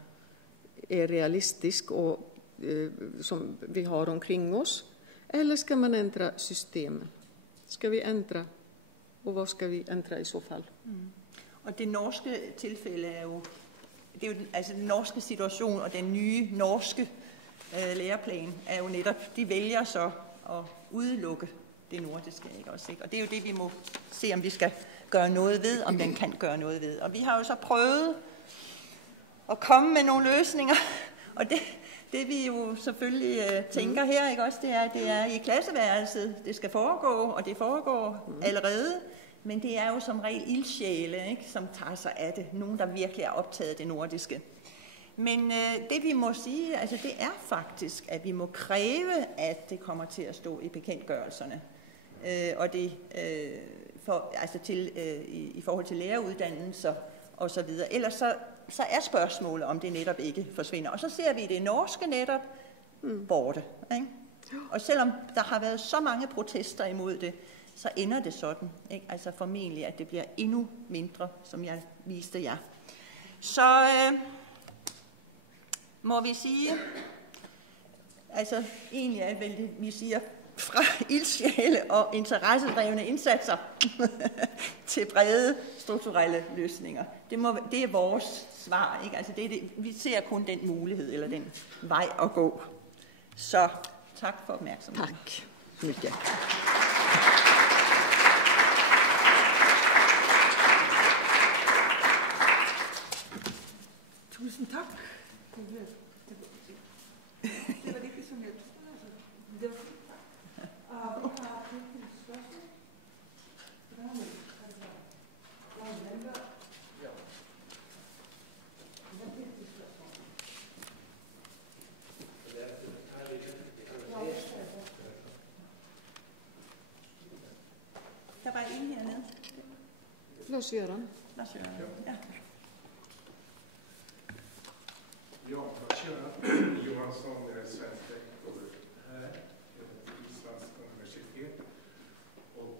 är realistisk och som vi har omkring oss? Eller ska man ändra systemen? Ska vi ändra, och vad ska vi ändra i så fall? Og det norske tilfælde er jo altså den norske situation og den nye norske læreplan er jo netop, de vælger så at udelukke det nordiske, ikke også, ikke? Og det er jo det, vi må se, om vi skal gøre noget ved, om den kan gøre noget ved. Og vi har jo så prøvet at komme med nogle løsninger, og det vi jo selvfølgelig tænker her, ikke også, det er i klasseværelset, det skal foregå, og det foregår allerede. Men det er jo som regel ildsjæle, ikke, som tager sig af det. Nogen, der virkelig er optaget det nordiske. Men det vi må sige, altså det er faktisk, at vi må kræve, at det kommer til at stå i bekendtgørelserne. Og det i forhold til læreruddannelser og så videre. Ellers så er spørgsmålet, om det netop ikke forsvinder. Og så ser vi det norske netop borte. Ikke? Og selvom der har været så mange protester imod det, så ender det sådan, ikke? Altså formentlig, at det bliver endnu mindre, som jeg viste jer. Så må vi sige, altså egentlig er vel det, vi siger, fra ildsjæle og interessedrevne indsatser til brede strukturelle løsninger. Det er vores svar, ikke? Altså vi ser kun den mulighed eller den vej at gå. Så tak for opmærksomheden. Tak. Mycket. Lars-Göran. Ja. Ja, Lars-Göran Johansson är svensk rektor här på Islands universitet. Och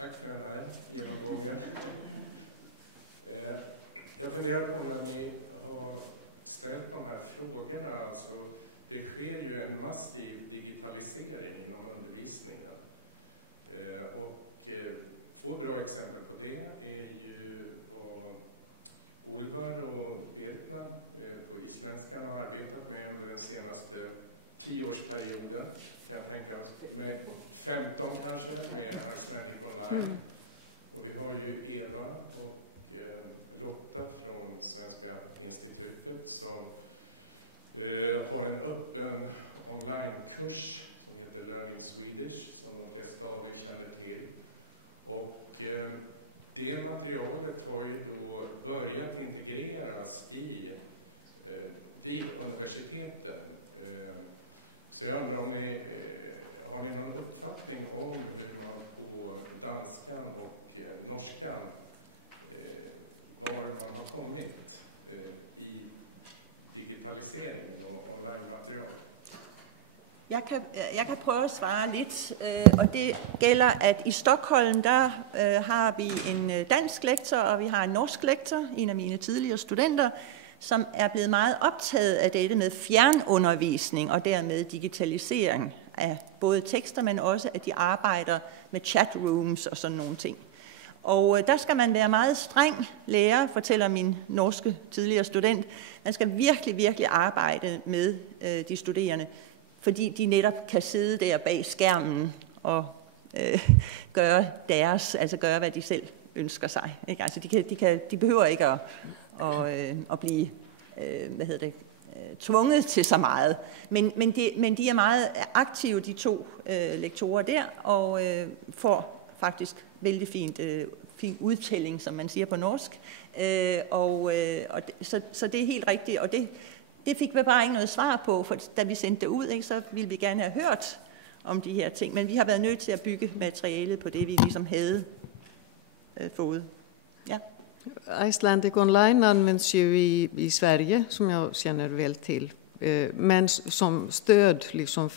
tack för den här genomgången. Jag funderar på när ni har ställt de här frågorna, alltså det sker ju en massiv digitalisering inom undervisningen. Och två bra exempel på det är ju vad Olvar och Birna på isländskan har arbetat med under den senaste 10-årsperioden. Jag tänker med 15 kanske, med Icelandic Online. Och vi har ju Eva och Lotta från Svenska institutet som har en öppen onlinekurs som heter Learning Swedish, som de flesta av er känner till. Och det materialet har ju då börjat integreras vid universiteten. Så jag undrar om ni har ni någon uppfattning om hur man på danskan och norskan var man har kommit i digitaliseringen og online-materiale? Jeg kan prøve at svare lidt, og det gælder, at i Stockholm, der har vi en dansk lektor, og vi har en norsk lektor, en af mine tidligere studenter, som er blevet meget optaget af dette med fjernundervisning og dermed digitalisering af både tekster, men også at de arbejder med chatrooms og sådan nogle ting. Og der skal man være meget streng lærer, fortæller min norske tidligere student. Man skal virkelig, virkelig arbejde med de studerende, fordi de netop kan sidde der bag skærmen og gøre hvad de selv ønsker sig. Ikke? Altså de behøver ikke at blive tvunget til så meget. Men de er meget aktive, de to lektorer der, og får faktisk vældig fin udtælling, som man siger på norsk. Så det er helt rigtigt, og det fik vi bare ikke noget svar på, for da vi sendte det ud, ikke, så ville vi gerne have hørt om de her ting, men vi har været nødt til at bygge materialet på det, vi ligesom havde fået. Ja. Icelandic Online används ju i Sverige, som jag känner väl till, men som stöd liksom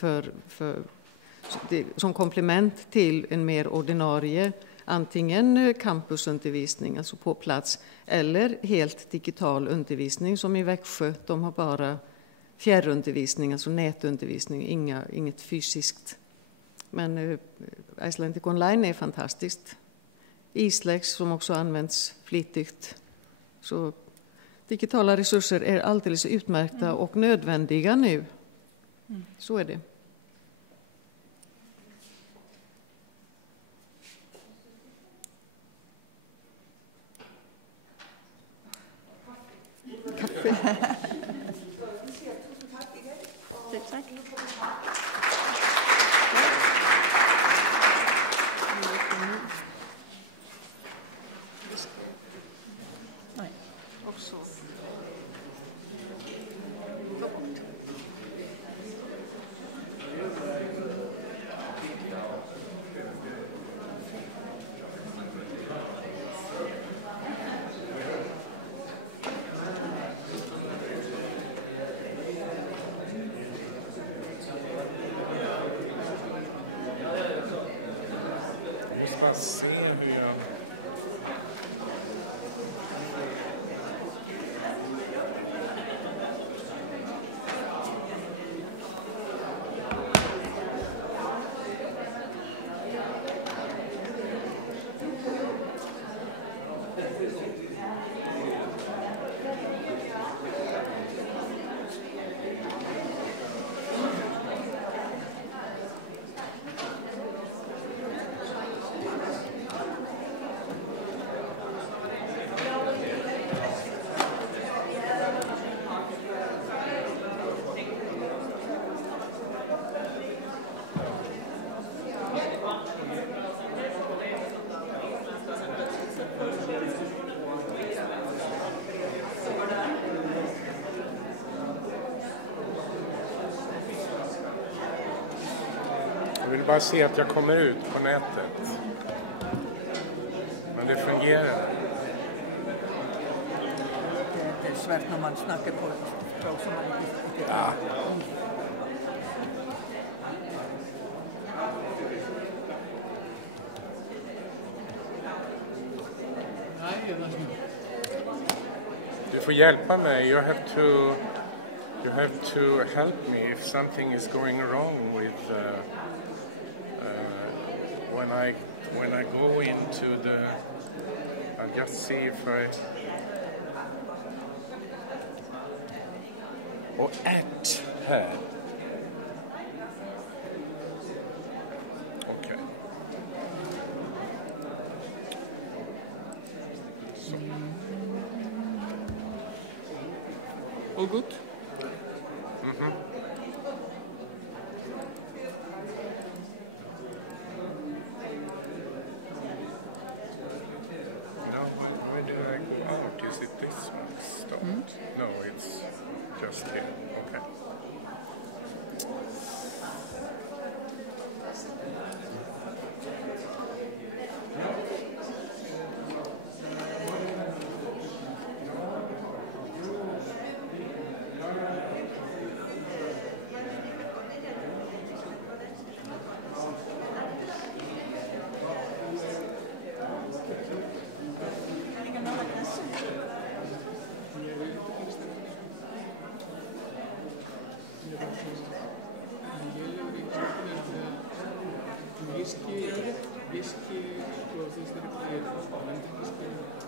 som komplement till en mer ordinarie, antingen campusundervisning, alltså på plats, eller helt digital undervisning, som i Växjö. De har bara fjärrundervisning, alltså nätundervisning, inget fysiskt. Men Icelandic Online är fantastiskt. Isläx som också används flitigt. Så digitala resurser är alldeles utmärkta och nödvändiga nu. Så är det. Kaffe. Tak. vill bara se att jag kommer ut på nätet. Men det fungerar. Det är svårt när man snackar på ett språk som man inte... Ja. Du får hjälpa mig. You have to help me if something is going wrong with when I go into the. I'll just see if I. Och at här. Okej. Så. All good? Mhm. Now, where do I go out? Is it this one? Start? No, it's just here. Okay.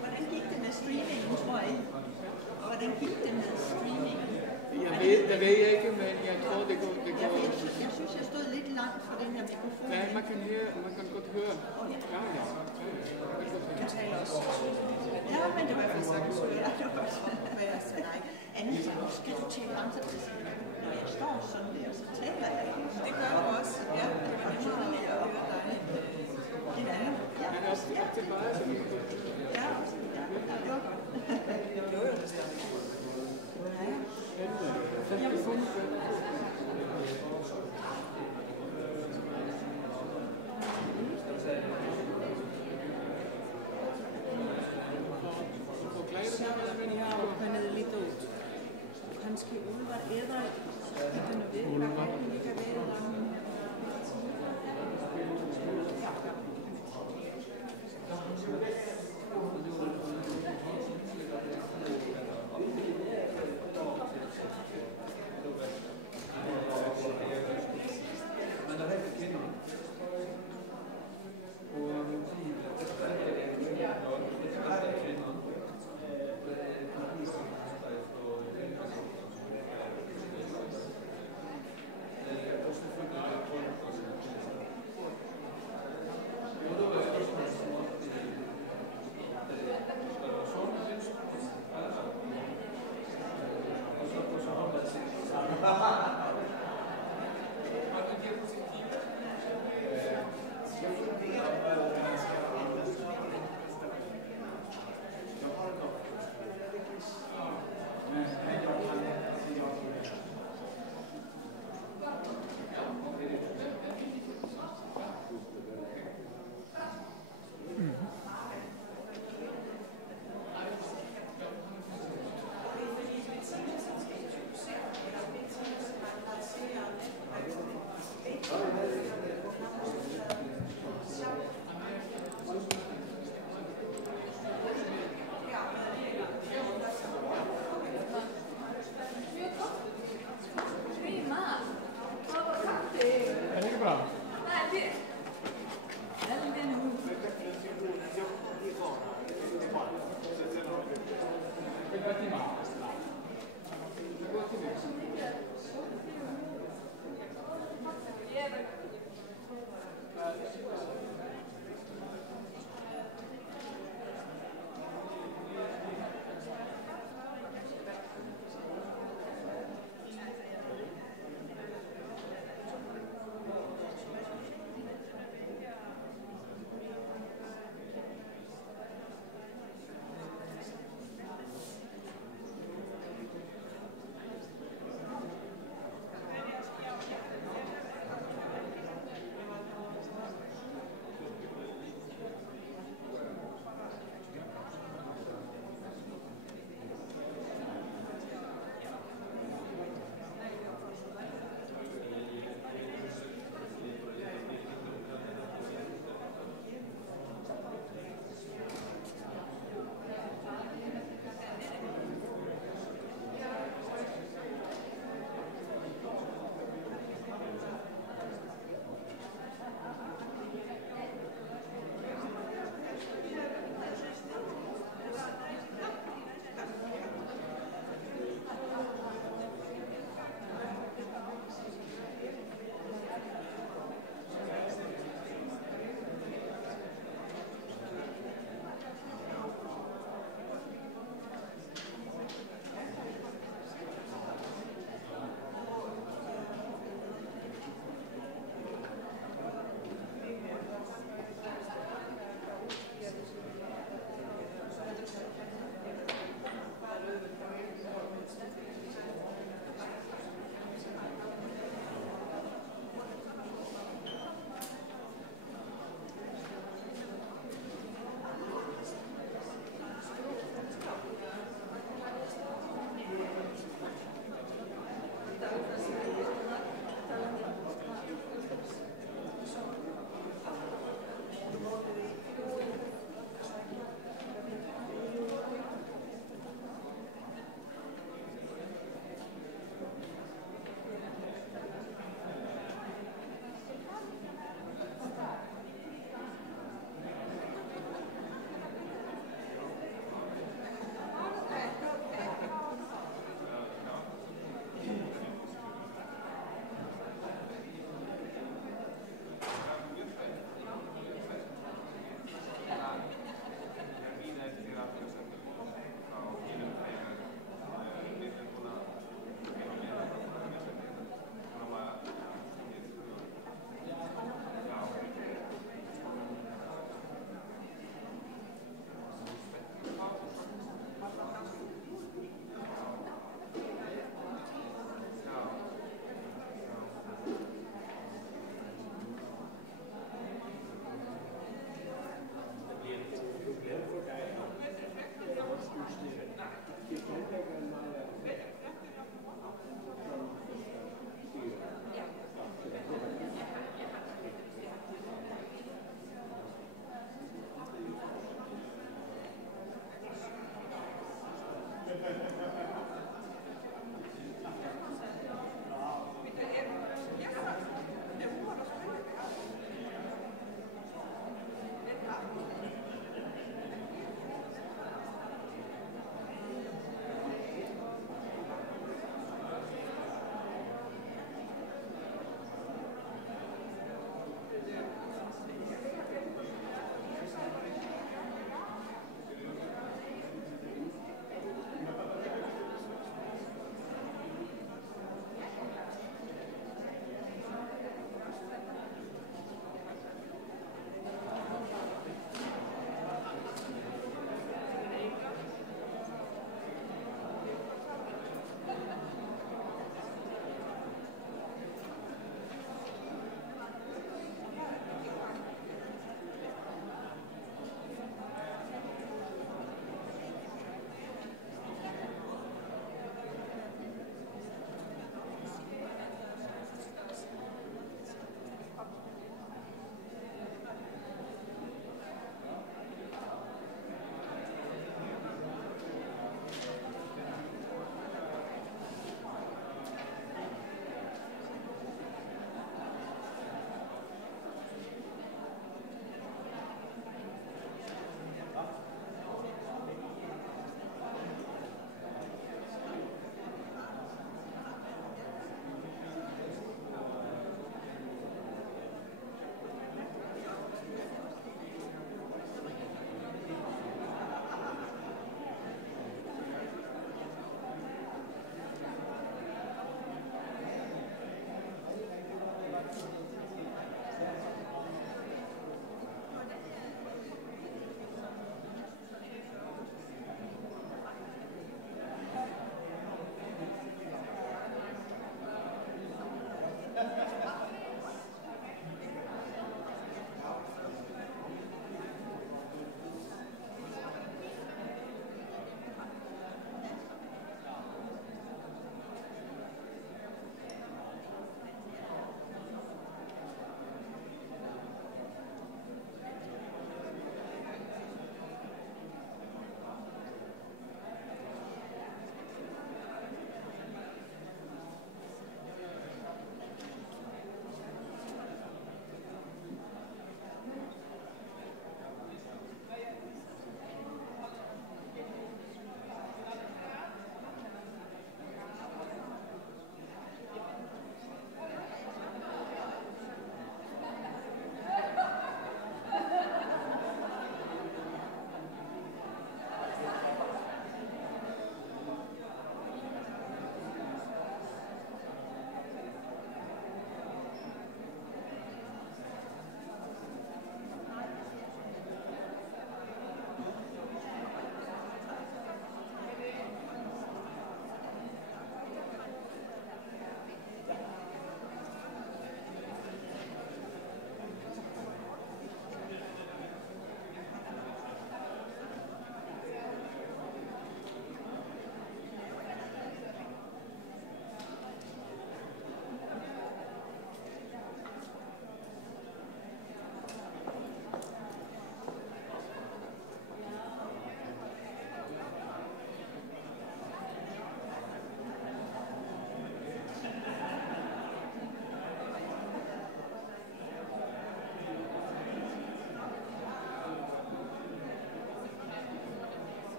Hvordan gik det med streamingen, tror jeg? Og hvordan gik det med streamingen? Det ved jeg ikke, men jeg tror, det går. Jeg synes, jeg stod lidt langt fra den her mikrofon. Nej, man kan godt høre. Ja. Du taler også. Ja, men det var i hvert fald sagt. Ja, det var godt. Hvad jeg sagde dig. Anne, nu skal du tale langsomt. Når jeg står sådan der, så taler jeg. Det gør du også. Ja, det var nemmere at høre dig. Det er det. Ja, Men også tilbage, så vi kan gå. ja, det var godt. Jo, det er det. Kanske Ulvar Edar utan att veta vad det lika väl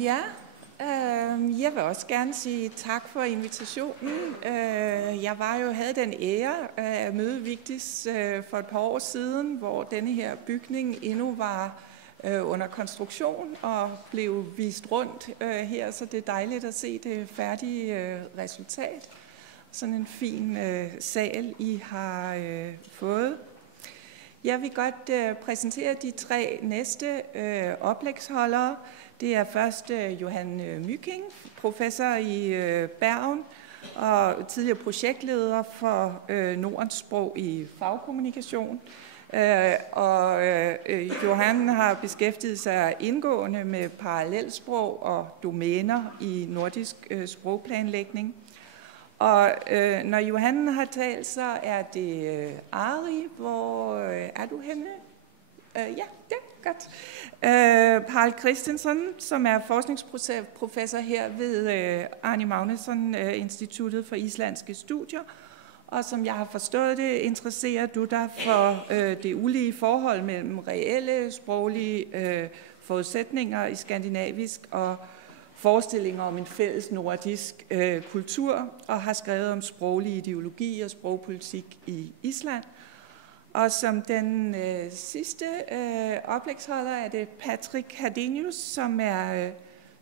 Ja, jeg vil også gerne sige tak for invitationen. Jeg havde den ære at møde Vigdis for et par år siden, hvor denne her bygning endnu var under konstruktion og blev vist rundt her, så det er dejligt at se det færdige resultat. Sådan en fin sal, I har fået. Jeg vil godt præsentere de 3 næste oplægsholdere. Det er først Johan Myking, professor i Bergen og tidligere projektleder for Nordens sprog i fagkommunikation. Johan har beskæftiget sig indgående med parallelsprog og domæner i nordisk sprogplanlægning. Og når Johan har talt, så er det Ari. Hvor er du henne? Ja, godt. Harald Christensen, som er forskningsprofessor her ved Árni Magnússon Instituttet for Islandske Studier, og som jeg har forstået det, interesserer du dig for det ulige forhold mellem reelle sproglige forudsætninger i skandinavisk og forestillinger om en fælles nordisk kultur, og har skrevet om sproglig ideologi og sprogpolitik i Island. Og som den sidste oplægsholder er det Patrick Hadenius, som er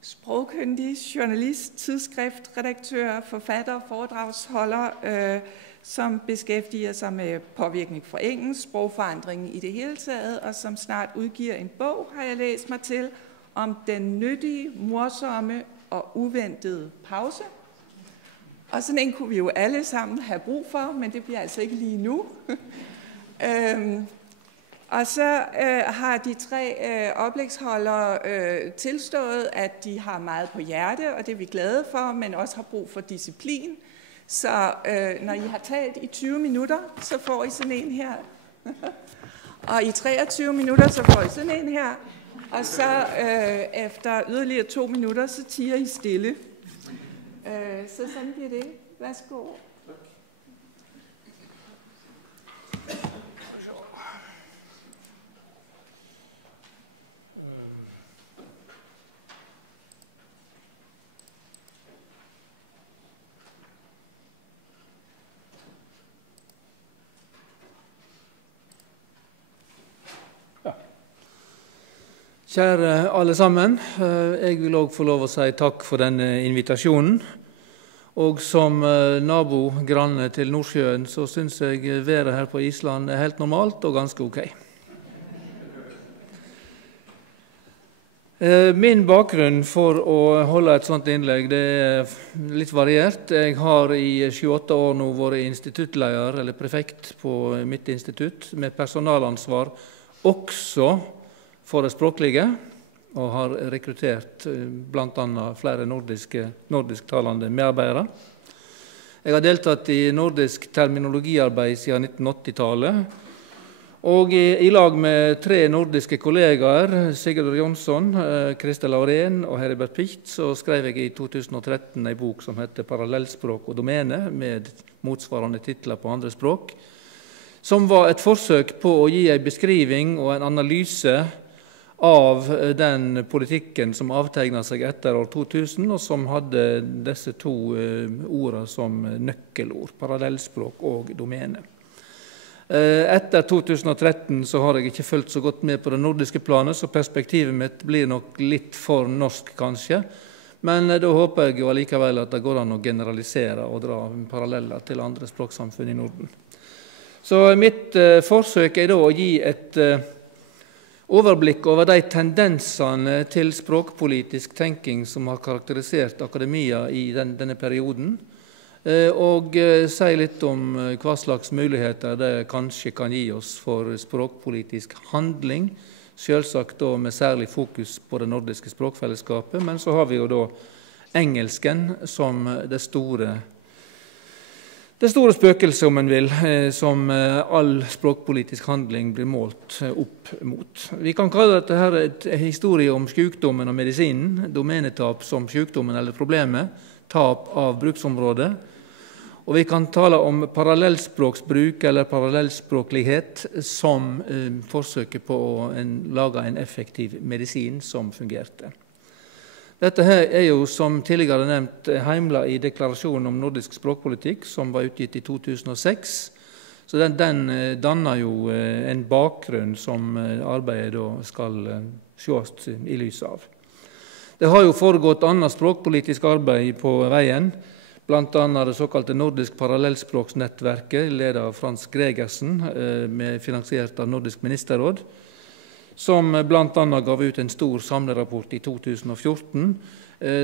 sprogkyndig, journalist, tidsskriftredaktør, forfatter og foredragsholder, som beskæftiger sig med påvirkning fra engelsk, sprogforandringen i det hele taget, og som snart udgiver en bog, har jeg læst mig til, om den nyttige, morsomme og uventede pause. Og sådan en kunne vi jo alle sammen have brug for, men det bliver altså ikke lige nu. Og så har de 3 oplægsholdere tilstået, at de har meget på hjerte, og det er vi glade for, men også har brug for disciplin. Så når I har talt i 20 minutter, så får I sådan en her. Og i 23 minutter, så får I sådan en her. Og så efter yderligere 2 minutter, så tiger I stille. Så sådan bliver det. Værsgo. Kjære alle sammen, jeg vil også få lov å si takk for denne invitasjonen. Og som nabo-granne til Nordsjøen så synes jeg været her på Island er helt normalt og ganske ok. Min bakgrunn for å holde et sånt innlegg det er litt variert. Jeg har i 7-8 år nå vært instituttleder eller prefekt på mitt institutt med personalansvar også for det språklige, og har rekruttert blant annet flere nordisktalende medarbeidere. Jeg har deltatt i nordisk terminologiarbeid siden 1980-tallet, og i lag med 3 nordiske kollegaer, Sigurd Jonsson, Kristel Aurén og Heribert Picht, så skrev jeg i 2013 en bok som heter Parallellspråk og domene, med motsvarende titler på andre språk, som var et forsøk på å gi en beskriving og en analyse av den politikken som avtegnet seg etter år 2000, og som hadde disse 2 ordene som nøkkelord, parallellspråk og domene. Etter 2013 så har jeg ikke følt så godt med på det nordiske planet, så perspektivet mitt blir nok litt for norsk kanskje, men da håper jeg jo allikevel at det går an å generalisere og dra paralleller til andre språksamfunn i Norden. Så mitt forsøk er da å gi et overblikk over de tendensene til språkpolitisk tenking som har karakterisert akademia i denne perioden, og si litt om hva slags muligheter det kanskje kan gi oss for språkpolitisk handling, selvsagt da med særlig fokus på det nordiske språkfellesskapet, men så har vi jo da engelsken som det store spøkelset, om en vil, som all språkpolitisk handling blir målt opp mot. Vi kan kalle dette her en historie om sykdommen og medisinen, domenetap som sykdommen eller problemet, tap av bruksområdet. Og vi kan tale om parallellspråksbruk eller parallellspråklighet som forsøket på å lage en effektiv medisin som fungerte. Dette her jo, som tidligere nevnt, heimlet i deklarasjonen om nordisk språkpolitikk, som var utgitt i 2006. Så den danner jo en bakgrunn som arbeidet da skal ses i lys av. Det har jo foregått annet språkpolitisk arbeid på veien, blant annet det såkalte Nordisk parallellspråksnettverket, ledet av Frans Gregersen, finansiert av Nordisk ministerråd, som blant annet gav ut en stor samlerapport i 2014.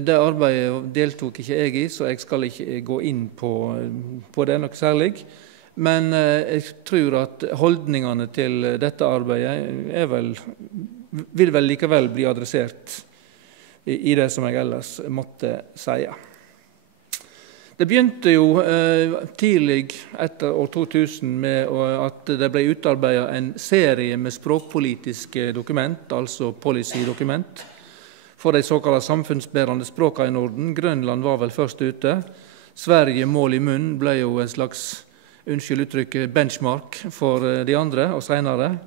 Det arbeidet deltok ikke jeg i, så jeg skal ikke gå inn på det nok særlig. Men jeg tror at holdningene til dette arbeidet vil vel likevel bli adressert i det som jeg ellers måtte si. Det begynte jo tidlig etter år 2000 med at det ble utarbeidet en serie med språkpolitiske dokument, altså policy-dokument, for de såkalte samfunnsbærende språkene i Norden. Grønland var vel først ute. Sverige, mål i munn, ble jo en slags, unnskyld uttrykket, benchmark for de andre og senere.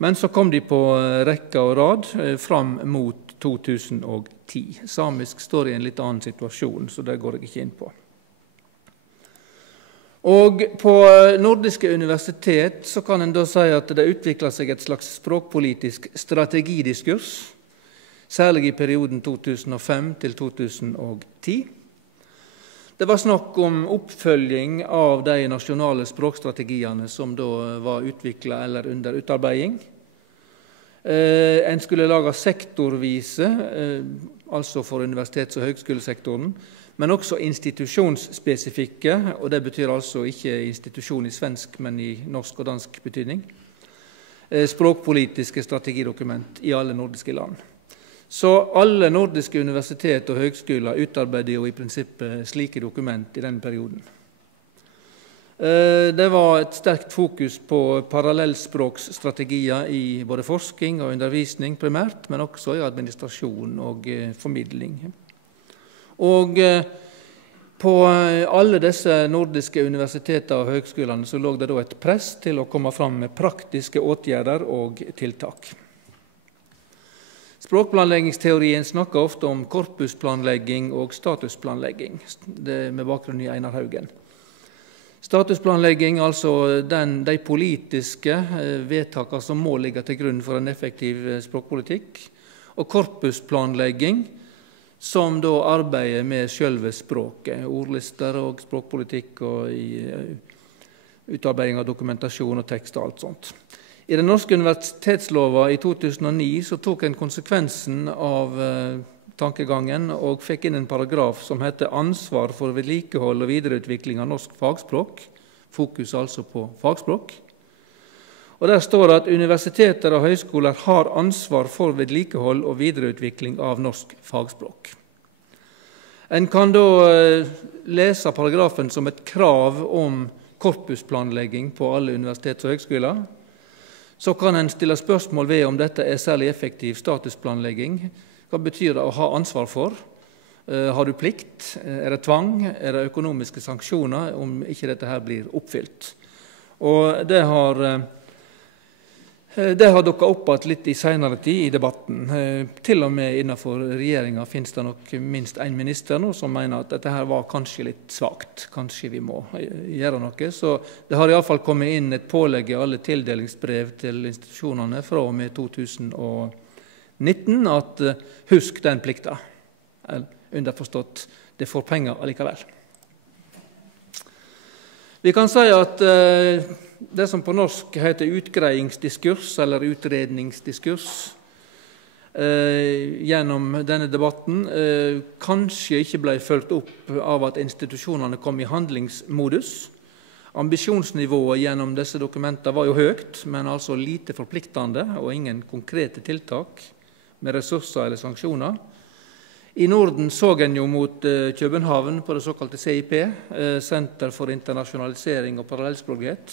Men så kom de på rekke og rad fram mot 2010. Samisk står i en litt annen situasjon, så det går jeg ikke inn på. Og på nordiske universitet så kan en da si at det utviklet seg et slags språkpolitisk strategidiskurs, særlig i perioden 2005 til 2010. Det var snakk om oppfølging av de nasjonale språkstrategiene som da var utviklet eller under utarbeiding. En skulle lage sektorvise, altså for universitets- og høgskolesektoren, men også institusjonsspesifikke, og det betyr altså ikke institusjon i svensk, men i norsk og dansk betydning, språkpolitiske strategidokument i alle nordiske land. Så alle nordiske universitet og høgskoler utarbeidet jo i prinsippet slike dokument i denne perioden. Det var et sterkt fokus på parallellspråksstrategier i både forskning og undervisning primært, men også i administrasjon og formidling. Og på alle disse nordiske universiteter og høgskolene så lå det da et press til å komme fram med praktiske åtgjerder og tiltak. Språkplanleggingsteorien snakker ofte om korpusplanlegging og statusplanlegging, det med bakgrunn i Einar Haugen. Statusplanlegging, altså de politiske vedtakene som må ligge til grunn for en effektiv språkpolitikk, og korpusplanlegging, som da arbeider med selve språket, ordlister og språkpolitikk og i utarbeiding av dokumentasjon og tekst og alt sånt. I den norske universitetslova i 2009 så tok en konsekvensen av tankegangen og fikk inn en paragraf som heter ansvar for vedlikehold og videreutvikling av norsk fagspråk, fokus altså på fagspråk. Og der står det at universiteter og høyskoler har ansvar for vedlikehold og videreutvikling av norsk fagspråk. En kan da lese paragrafen som et krav om korpusplanlegging på alle universitets- og høyskoler. Så kan en stille spørsmål ved om dette er særlig effektiv statusplanlegging. Hva betyr det å ha ansvar for? Har du plikt? Er det tvang? Er det økonomiske sanksjoner om ikke dette her blir oppfylt? Og det har dukket opp litt i senere tid i debatten. Til og med innenfor regjeringen finnes det nok minst en minister nå som mener at dette her var kanskje litt svagt. Kanskje vi må gjøre noe. Så det har i alle fall kommet inn et pålegg i alle tildelingsbrev til institusjonene fra og med 2019 at husk den plikta. Underforstått, det får penger allikevel. Vi kan si at det som på norsk heter utgreiingsdiskurs eller utredningsdiskurs gjennom denne debatten kanskje ikke ble fulgt opp av at institusjonene kom i handlingsmodus. Ambisjonsnivået gjennom disse dokumentene var jo høyt, men altså lite forpliktende og ingen konkrete tiltak med ressurser eller sanksjoner. I Norden så en jo mot København på det såkalte CIP, Senter for internasjonalisering og parallellspråklighet,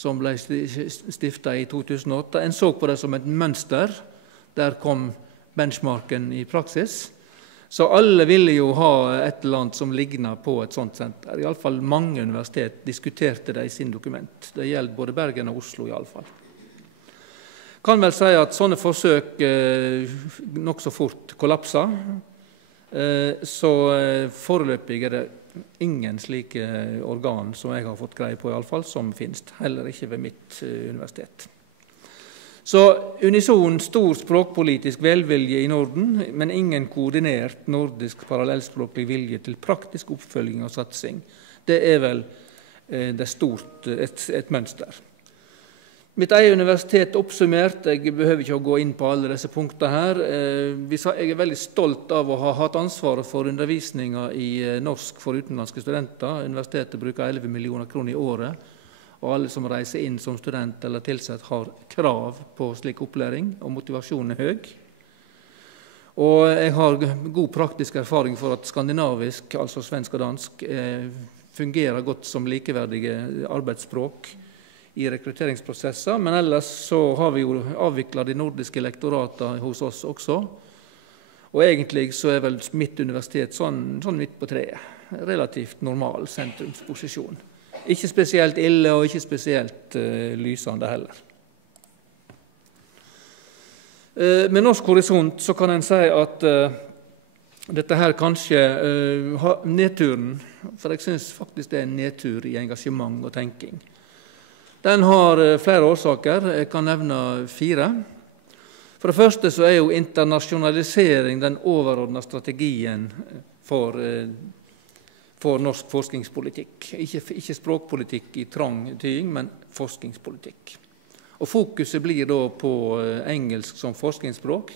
som ble stiftet i 2008. En så på det som et mønster. Der kom benchmarken i praksis. Så alle ville jo ha et eller annet som lignet på et sånt senter. I alle fall mange universitet diskuterte det i sin dokument. Det gjelder både Bergen og Oslo i alle fall. Kan vel si at sånne forsøk nok så fort kollapser. Så foreløpig det ingen slike organ som jeg har fått greie på, i alle fall, som finnes, heller ikke ved mitt universitet. Så unison stor språkpolitisk velvilje i Norden, men ingen koordinert nordisk parallellspråklig vilje til praktisk oppfølging og satsing. Det vel det stort et mønster. Mitt eget universitet oppsummert, jeg behøver ikke å gå inn på alle disse punktene her. Jeg veldig stolt av å ha hatt ansvaret for undervisningen i norsk for utenlandske studenter. Universitetet bruker 11 millioner kroner i året, og alle som reiser inn som student eller tilsatt har krav på slik opplæring, og motivasjonen høy. Og jeg har god praktisk erfaring for at skandinavisk, altså svensk og dansk, fungerer godt som likeverdige arbeidsspråk i rekrutteringsprosesser, men ellers så har vi jo avviklet de nordiske lektorater hos oss også, og egentlig så vel mitt universitet sånn midt på treet, relativt normal sentrumsposisjon. Ikke spesielt ille og ikke spesielt lysende heller. Med norsk horisont så kan en si at dette her kanskje nedturen, for jeg synes faktisk det en nedtur i engasjement og tenking. Den har flere årsaker, jeg kan nevne 4. For det første så jo internasjonalisering den overordnede strategien for norsk forskningspolitikk. Ikke språkpolitikk i trang tyding, men forskningspolitikk. Og fokuset blir da på engelsk som forskningsspråk,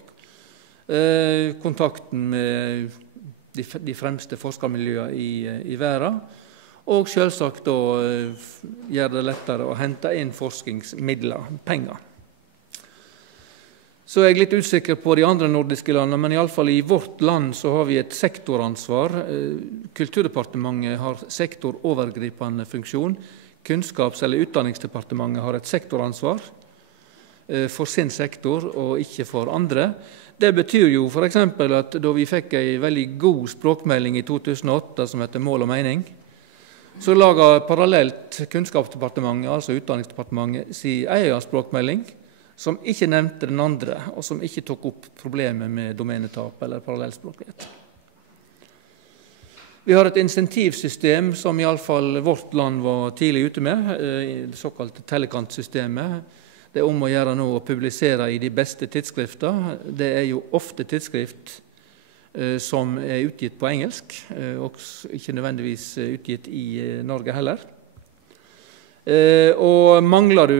kontakten med de fremste forskermiljøene i verden, og selvsagt da gjør det lettere å hente inn forskningsmidler, penger. Så jeg litt usikker på de andre nordiske landene, men i alle fall i vårt land så har vi et sektoransvar. Kulturdepartementet har sektorovergripende funksjon. Kunnskaps- eller utdanningsdepartementet har et sektoransvar for sin sektor og ikke for andre. Det betyr jo for eksempel at da vi fikk en veldig god språkmelding i 2008 som heter Mål og mening, så laget parallelt Kunnskapsdepartementet, altså Utdanningsdepartementet, sin egen språkmelding, som ikke nevnte den andre, og som ikke tok opp problemet med domenetap eller parallellspråklighet. Vi har et insentivsystem som i alle fall vårt land var tidlig ute med, det såkalte tellekantsystemet. Det om å gjøre nå å publisere i de beste tidsskrifter. Det jo ofte tidsskrift som utgitt på engelsk, og ikke nødvendigvis utgitt i Norge heller. Og mangler du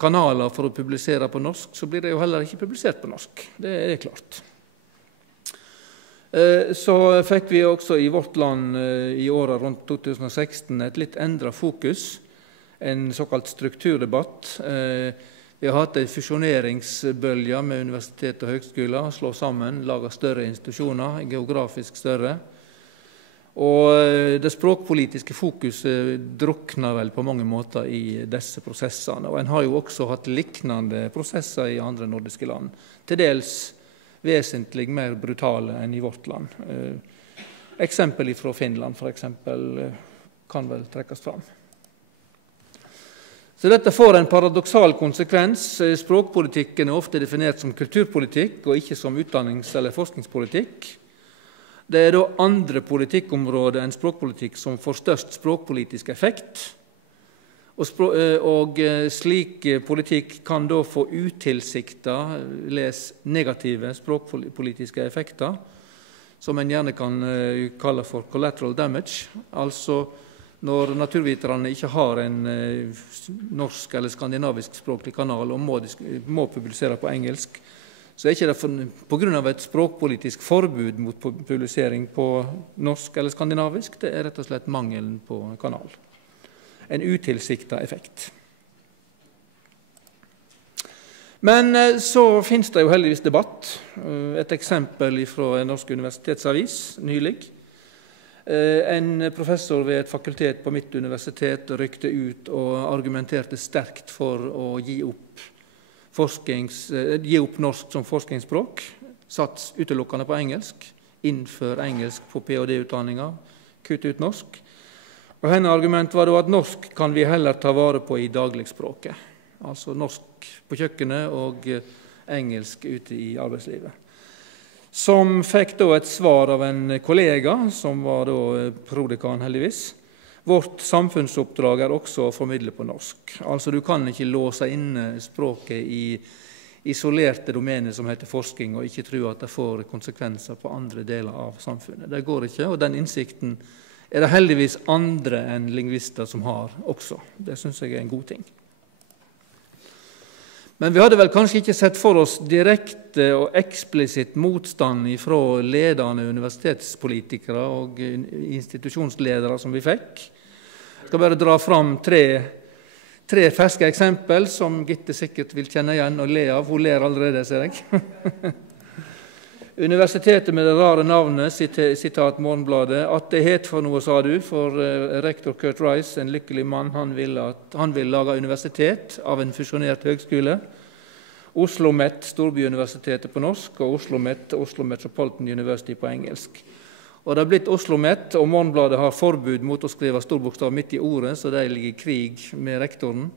kanaler for å publisere på norsk, så blir det jo heller ikke publisert på norsk. Det klart. Så fikk vi også i vårt land i året rundt 2016 et litt endret fokus, en såkalt strukturdebatt. Vi har hatt en fusjoneringsbølge med universitet og høgskoler, slå sammen, lage større institusjoner, geografisk større. Og det språkpolitiske fokuset drukner vel på mange måter i disse prosessene. Og en har jo også hatt liknende prosesser i andre nordiske land, til dels vesentlig mer brutale enn i vårt land. Eksempel fra Finland, for eksempel, kan vel trekkes fram. Så dette får en paradoksal konsekvens. Språkpolitikken ofte definert som kulturpolitikk, og ikke som utdannings- eller forskningspolitikk. Det da andre politikkområder enn språkpolitikk som får størst språkpolitisk effekt. Og slik politikk kan da få utilsiktet, les negative språkpolitiske effekter, som en gjerne kan kalle for collateral damage, altså når naturviterne ikke har en norsk eller skandinavisk språklig kanal og må publisere på engelsk, så ikke det på grunn av et språkpolitisk forbud mot publisering på norsk eller skandinavisk, det rett og slett mangelen på kanal. En utilsiktet effekt. Men så finnes det jo heldigvis debatt. Et eksempel fra en norsk universitetsavis nylig. En professor ved et fakultet på mitt universitet rykte ut og argumenterte sterkt for å gi opp norsk som forskningsspråk, satt utelukkende på engelsk, innfør engelsk på PhD-utdanninga, kutt ut norsk. Og hennes argument var da at norsk kan vi heller ta vare på i dagligspråket, altså norsk på kjøkkenet og engelsk ute i arbeidslivet. som fikk da et svar av en kollega, som var da prodekan heldigvis. Vårt samfunnsoppdrag også å formidle på norsk. Altså du kan ikke låse inne språket i isolerte domener som heter forskning, og ikke tro at det får konsekvenser på andre deler av samfunnet. Det går ikke, og den innsikten det heldigvis andre enn lingvister som har også. Det synes jeg en god ting. Men vi hadde vel kanskje ikke sett for oss direkte og eksplisitt motstand fra ledende universitetspolitikere og institusjonsledere som vi fikk. Jeg skal bare dra fram tre ferske eksempel som Gitte sikkert vil kjenne igjen og le av. Hun ler allerede, ser jeg. Universitetet med det rare navnet, sitat Morgenbladet, at det het for noe, sa du, for rektor Kurt Rice, en lykkelig mann, han vil lage universitet av en fusjonert høgskole. OsloMet, Storbyuniversitetet på norsk, og OsloMet, Oslo Metropolitan University på engelsk. Og det har blitt OsloMet, og Morgenbladet har forbud mot å skrive storbokstav midt i ordet, så de ligger i krig med rektoren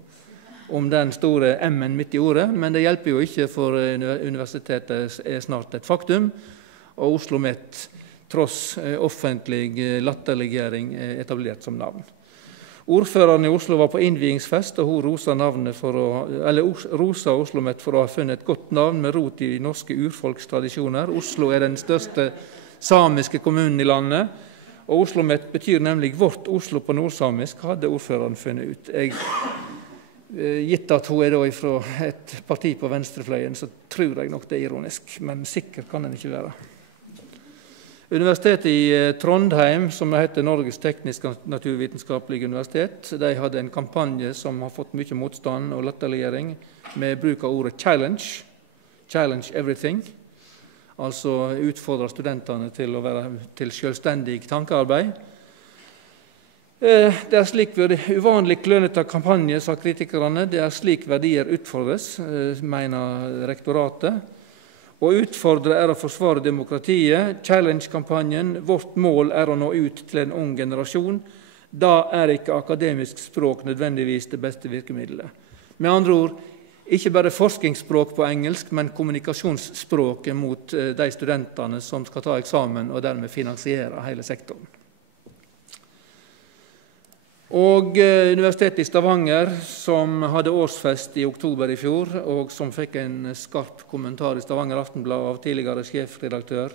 om den store M-en midt i ordet, men det hjelper jo ikke, for universitetet snart et faktum, og OsloMet, tross offentlig latterliggjøring, etablert som navn. Ordføreren i Oslo var på innvigingsfest, og hun rosa OsloMet for å ha funnet et godt navn med rot i norske urfolkstradisjoner. Oslo den største samiske kommunen i landet, og OsloMet betyr nemlig vårt Oslo på nordsamisk, hadde ordføreren funnet ut. Gitt at hun da fra et parti på venstrefløyen, så tror jeg nok det ironisk, men sikkert kan den ikke være. Universitetet i Trondheim, som heter Norges tekniske naturvitenskapelige universitet, de hadde en kampanje som har fått mye motstand og latterliggjøring med bruk av ordet challenge everything, altså utfordre studentene til å være til selvstendig tankearbeid. Det slik uvanlig klønete kampanje, sa kritikerne. Det slik verdier utfordres, mener rektoratet. Å utfordre å forsvare demokratiet. Challenge-kampanjen. Vårt mål å nå ut til en ung generasjon. Da ikke akademisk språk nødvendigvis det beste virkemidlet. Med andre ord, ikke bare forskningsspråk på engelsk, men kommunikasjonsspråket mot de studentene som skal ta eksamen og dermed finansiere hele sektoren. Og Universitetet i Stavanger, som hadde årsfest i oktober i fjor, og som fikk en skarp kommentar i Stavanger Aftenblad av tidligere sjefredaktør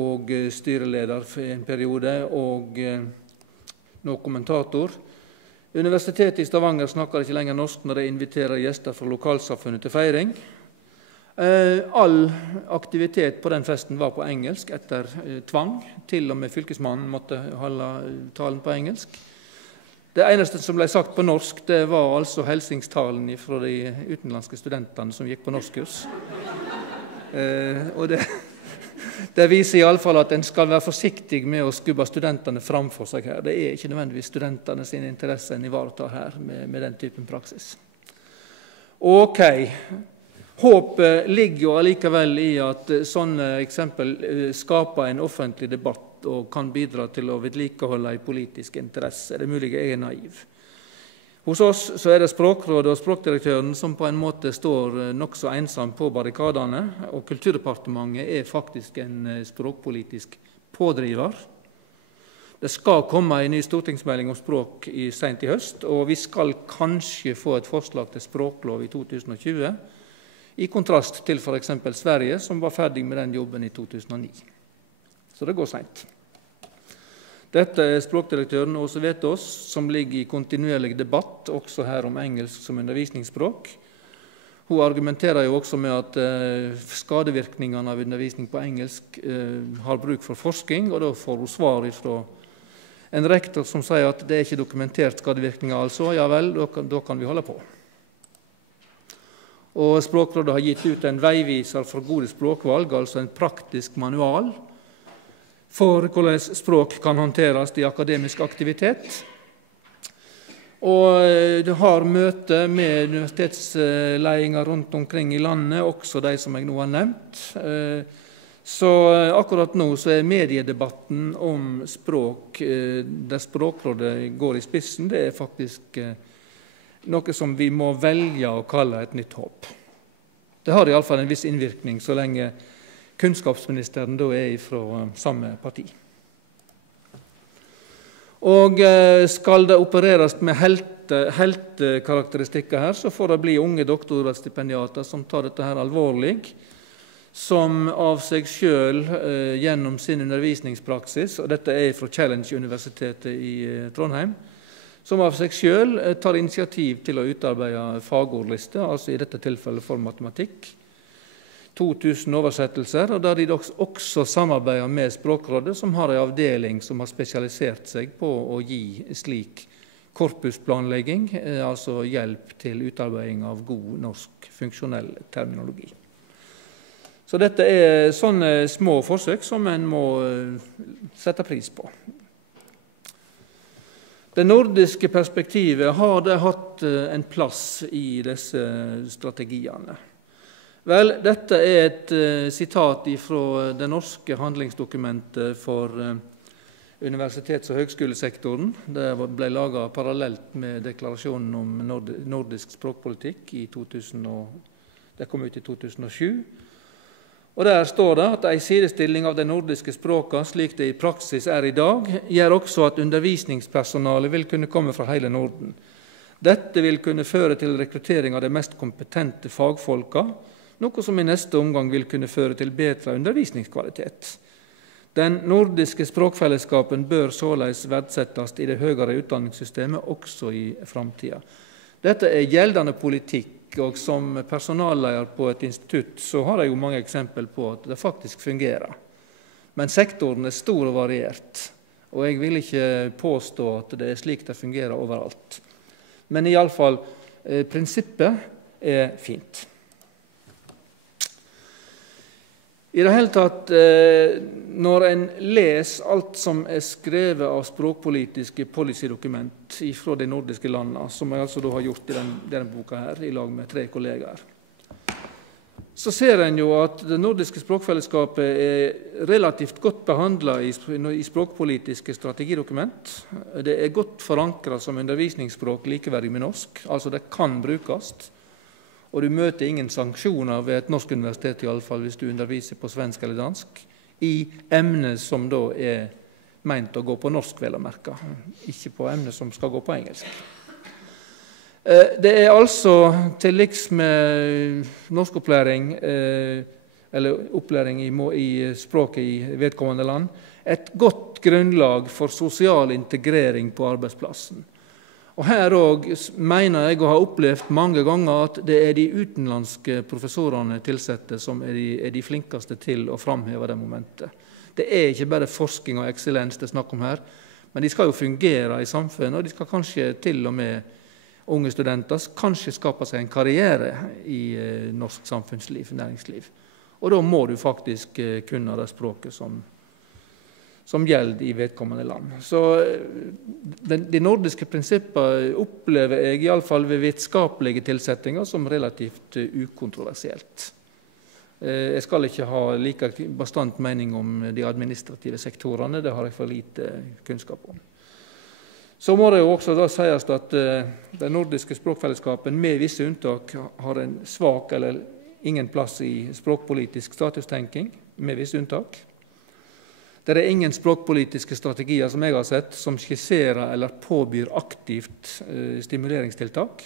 og styreleder for en periode, og nå kommentator. Universitetet i Stavanger snakker ikke lenger norsk når de inviterer gjester fra lokalsamfunnet til feiring. All aktivitet på den festen var på engelsk etter tvang. Til og med fylkesmannen måtte holde talen på engelsk. Det eneste som ble sagt på norsk, det var altså helsingstalen fra de utenlandske studentene som gikk på norskkurs. Og det viser i alle fall at en skal være forsiktig med å skubbe studentene framfor seg her. Det ikke nødvendigvis studentene sine interesser en ivaretar her med den typen praksis. Ok, håpet ligger jo allikevel i at sånne eksempel skaper en offentlig debatt og kan bidra til å vedlikeholde en politisk interesse. Det mulig jeg naiv. Hos oss så det Språkrådet og språkdirektøren som på en måte står nokså ensom på barrikadene, og Kulturdepartementet faktisk en språkpolitisk pådriver. Det skal komme en ny stortingsmelding om språk sent i høst, og vi skal kanskje få et forslag til språklov i 2020, i kontrast til for eksempel Sverige, som var ferdig med den jobben i 2009. Så det går sent. Dette språkdirektøren Åse Vetås, som ligger i kontinuerlig debatt, også her om engelsk som undervisningsspråk. Hun argumenterer jo også med at skadevirkningene av undervisning på engelsk har bruk for forskning, og da får hun svar fra en rektor som sier at det ikke dokumentert skadevirkninger, altså. Ja vel, da kan vi holde på. Og Språkrådet har gitt ut en veiviser for gode språkvalg, altså en praktisk manual for hvordan språk kan håndteres i akademisk aktivitet. Og det har møte med universitetsleiinger rundt omkring i landet, også de som jeg nå har nevnt. Så akkurat nå så mediedebatten om språk, der Språkrådet går i spissen, det faktisk noe som vi må velge å kalle et nytt håp. Det har i alle fall en viss innvirkning så lenge kunnskapsministeren da fra samme parti. Og skal det opereres med heltekarakteristikker her, så får det bli unge doktorgradsstipendiater som tar dette her alvorlig, som av seg selv gjennom sin undervisningspraksis, og dette fra Challenge-universitetet i Trondheim, som av seg selv tar initiativ til å utarbeide fagordliste, altså i dette tilfellet for matematikk, 2000 oversettelser, og der de også samarbeider med Språkrådet, som har en avdeling som har spesialisert seg på å gi slik korpusplanlegging, altså hjelp til utarbeiding av god norsk funksjonell terminologi. Så dette sånne små forsøk som en må sette pris på. Det nordiske perspektivet har det hatt en plass i disse strategiene. Vel, dette et sitat fra det norske handlingsdokumentet for universitets- og høgskolesektoren. Det ble laget parallelt med deklarasjonen om nordisk språkpolitikk det kom ut i 2007. Og der står det at en sidestilling av de nordiske språkene, slik det i praksis i dag, gjør også at undervisningspersonalet vil kunne komme fra hele Norden. Dette vil kunne føre til rekruttering av de mest kompetente fagfolka, noe som i neste omgang vil kunne føre til bedre undervisningskvalitet. Den nordiske språkfellesskapen bør såleis verdsettes i det høyere utdanningssystemet også i framtiden. Dette gjeldende politikk, og som personalleder på et institutt så har jeg jo mange eksempel på at det faktisk fungerer. Men sektoren stor og variert, og jeg vil ikke påstå at det slik det fungerer overalt. Men i alle fall, prinsippet fint. I det hele tatt, når en leser alt som skrevet av språkpolitiske policydokument fra de nordiske landene, som jeg altså da har gjort i denne boka her, i lag med 3 kollegaer, så ser en jo at det nordiske språkfellesskapet relativt godt behandlet i språkpolitiske strategidokument. Det godt forankret som undervisningsspråk likeverdig med norsk, altså det kan brukes. Og du møter ingen sanksjoner ved et norsk universitet, i alle fall hvis du underviser på svensk eller dansk, i emner som da ment å gå på norsk, vel å merke, ikke på emner som skal gå på engelsk. Det altså til liks med norskopplæring, eller opplæring i språket i vedkommende land, et godt grunnlag for sosial integrering på arbeidsplassen. Og her også mener jeg å ha opplevd mange ganger at det de utenlandske professorene tilsette som de flinkeste til å framheve det momentet. Det ikke bare forskning og eksellens det snakk om her, men de skal jo fungere i samfunnet, og de skal kanskje til og med unge studenter kanskje skape seg en karriere i norsk samfunnsliv, næringsliv. Og da må du faktisk kunne det språket som gjelder i vedkommende land. Så de nordiske prinsippene opplever jeg i alle fall ved vitenskapelige tilsettinger som relativt ukontroversielt. Jeg skal ikke ha like bastant mening om de administrative sektorene, det har jeg for lite kunnskap om. Så må det jo også da sies at det nordiske språkfellesskapet med visse unntak har en svak eller ingen plass i språkpolitisk statustenking, med visse unntak. Det ingen språkpolitiske strategier som jeg har sett som skisserer eller påbyr aktivt stimuleringstiltak.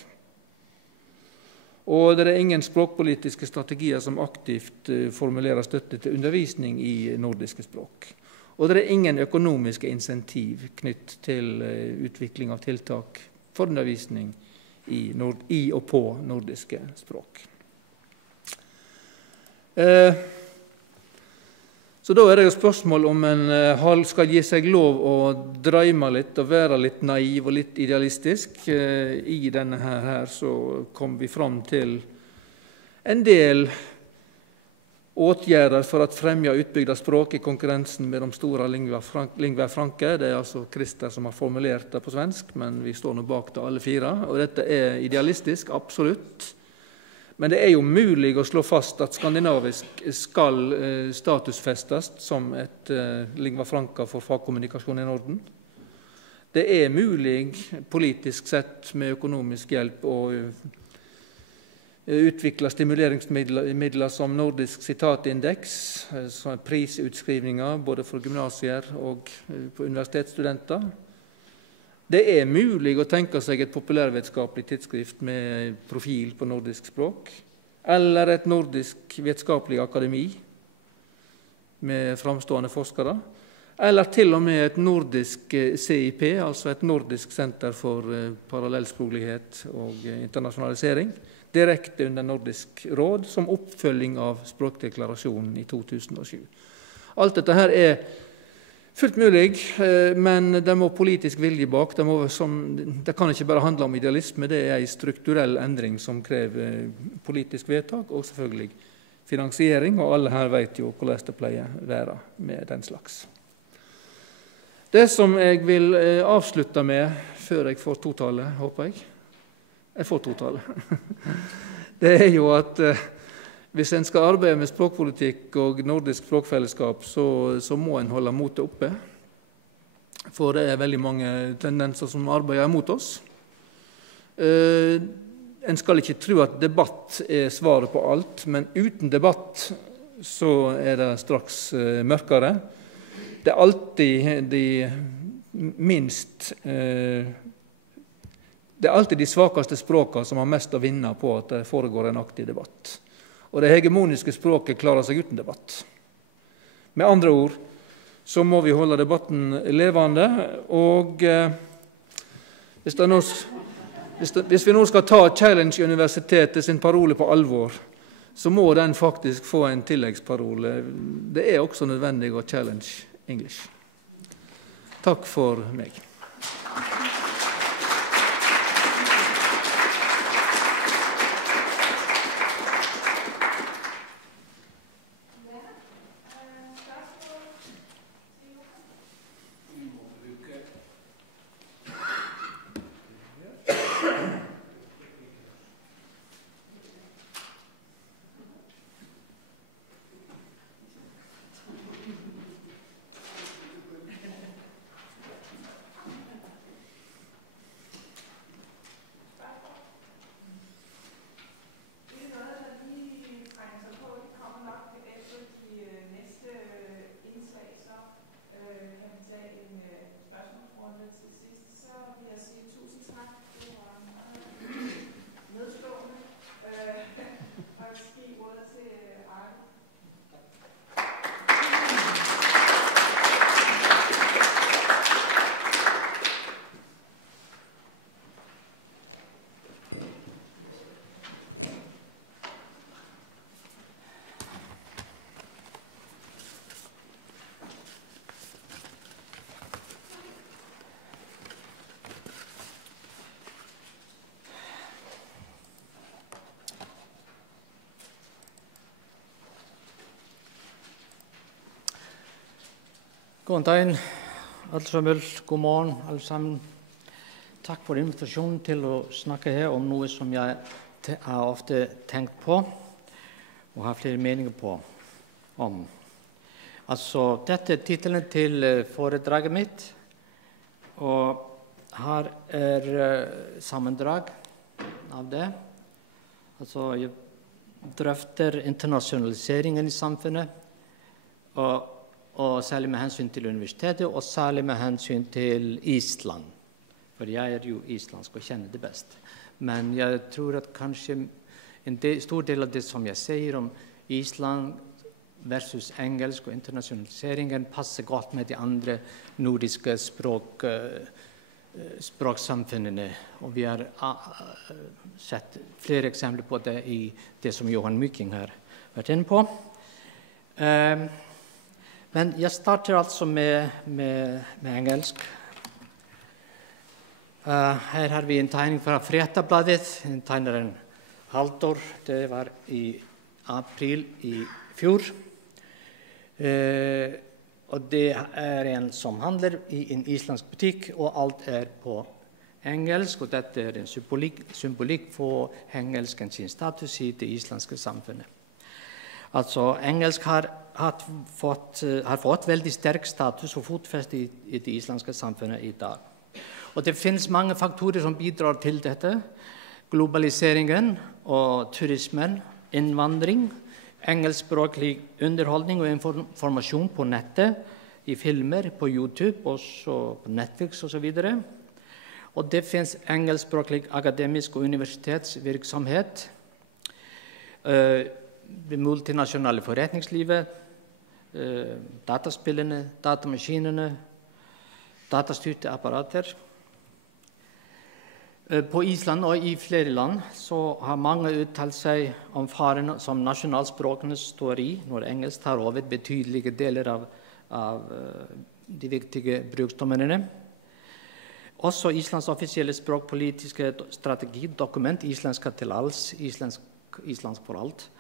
Og det ingen språkpolitiske strategier som aktivt formulerer støtte til undervisning i nordiske språk. Og det ingen økonomiske insentiv knytt til utvikling av tiltak for undervisning i og på nordiske språk. Så da det jo spørsmål om en skal gi seg lov å drømme litt og være litt naiv og litt idealistisk. I denne her så kom vi fram til en del åtgärder for å fremja utbygda språk i konkurrensen med de store lingua franca. Det altså Christer som har formulert det på svensk, men vi står nå bak det alle 4. Og dette idealistisk, absolutt. Men det jo mulig å slå fast at skandinavisk skal statusfestes som et lingua franca for fagkommunikasjon i Norden. Det mulig politisk sett med økonomisk hjelp å utvikla stimuleringsmidler som nordisk sitatindeks, prisutskrivninger både for gymnasier og på universitetsstudenter. Det er mulig å tenke seg et populærvitenskapelig tidsskrift med profil på nordisk språk, eller et nordisk vitenskapelig akademi med framstående forskere, eller til og med et nordisk CIP, altså et nordisk senter for parallellspråklighet og internasjonalisering, direkte under Nordisk råd, som oppfølging av språkdeklarasjonen i 2007. Alt dette her er fullt mulig, men det må politisk vilje bak. Det kan ikke bare handle om idealisme, det er en strukturell endring som krever politisk vedtak, og selvfølgelig finansiering, og alle her vet jo hvordan det pleier å være med den slags. Det som jeg vil avslutte med, før jeg får totallet, håper jeg får totallet, det er jo at hvis en skal arbeide med språkpolitikk og nordisk språkfellesskap, så må en holde motet oppe, for det er veldig mange tendenser som arbeider mot oss. En skal ikke tro at debatt er svaret på alt, men uten debatt så er det straks mørkere. Det er alltid det er alltid de svakeste språkene som har mest å vinne på at det foregår en aktiv debatt. Og det hegemoniske språket klarer seg uten debatt. Med andre ord så må vi holde debatten levende, og hvis vi nå skal ta Challenge-universitetet sin parole på alvor, så må den faktisk få en tilleggsparole. Det er også nødvendig å challenge English. Takk for meg. God dagen, alle sammen. God morgen, alle sammen. Takk for invitasjonen til å snakke her om noe som jeg har ofte tenkt på og har flere meninger om. Altså, dette er titelen til foredraget mitt, og her er sammendrag av det. Altså, jeg drøfter internasjonaliseringen i samfunnet, og særlig med hensyn til universitetet, og særlig med hensyn til Island. For jeg er jo islandsk og kjenner det best. Men jeg tror at kanskje en stor del av det som jeg sier om Island versus engelsk og internasjonaliseringen passer godt med de andre nordiske språksamfunnene. Og vi har sett flere eksempler på det i det som Johan Myking har vært inne på. Men jeg starter altså med engelsk. Her har vi en tegning fra Fretabladet. En tegneren Halldor. Det var i april i fjor. Og det er en som handler i en islandsk butikk, og alt er på engelsk. Og dette er en symbolikk for engelskens status i det islandske samfunnet. Altså, engelsk har fått veldig sterk status og fotfeste i det islandske samfunnet i dag. Og det finnes mange faktorer som bidrar til dette. globaliseringen og turismen, innvandring, engelskspråklig underholdning og informasjon på nettet, i filmer, på YouTube, også på Netflix og så videre. Og det finnes engelskspråklig akademisk og universitetsvirksomhet, det multinasjonale forretningslivet, dataspillene, datamaskinene, datastyrte apparater. På Island og i flere land så har mange uttalt seg om faren som nasjonalspråkene står i når engelsk tar over betydelige deler av de viktige bruksdomenene. Også Islands offisielle språkpolitiske strategidokument, Islandska til alls, Islandsk for alt,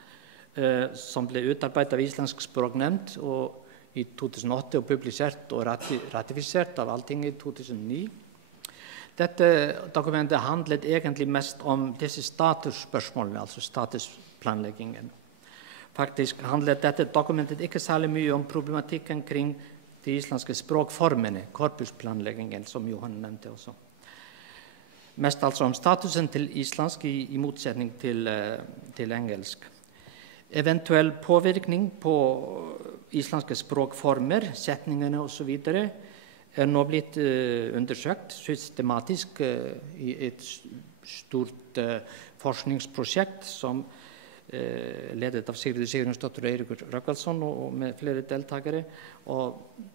som ble utarbeidet av Islandsk språknemnd i 2008 og publisert og ratifisert av Alltinget i 2009. Dette dokumentet handlet egentlig mest om disse statusspørsmålene, altså statusplanleggingen. Faktisk handlet dette dokumentet ikke særlig mye om problematikken kring de islandske språkformene, korpusplanleggingen, som Johan nevnte også. Mest altså om statusen til islandsk i motsetning til engelsk. Eventuell påvirkning på islandske språkformer, setningene og så videre, nå blitt undersøkt systematisk i et stort forskningsprosjekt som ledet av Sigrid Sigurjónsdóttir og Eiríkur Rögnvaldsson og med flere deltakere. Og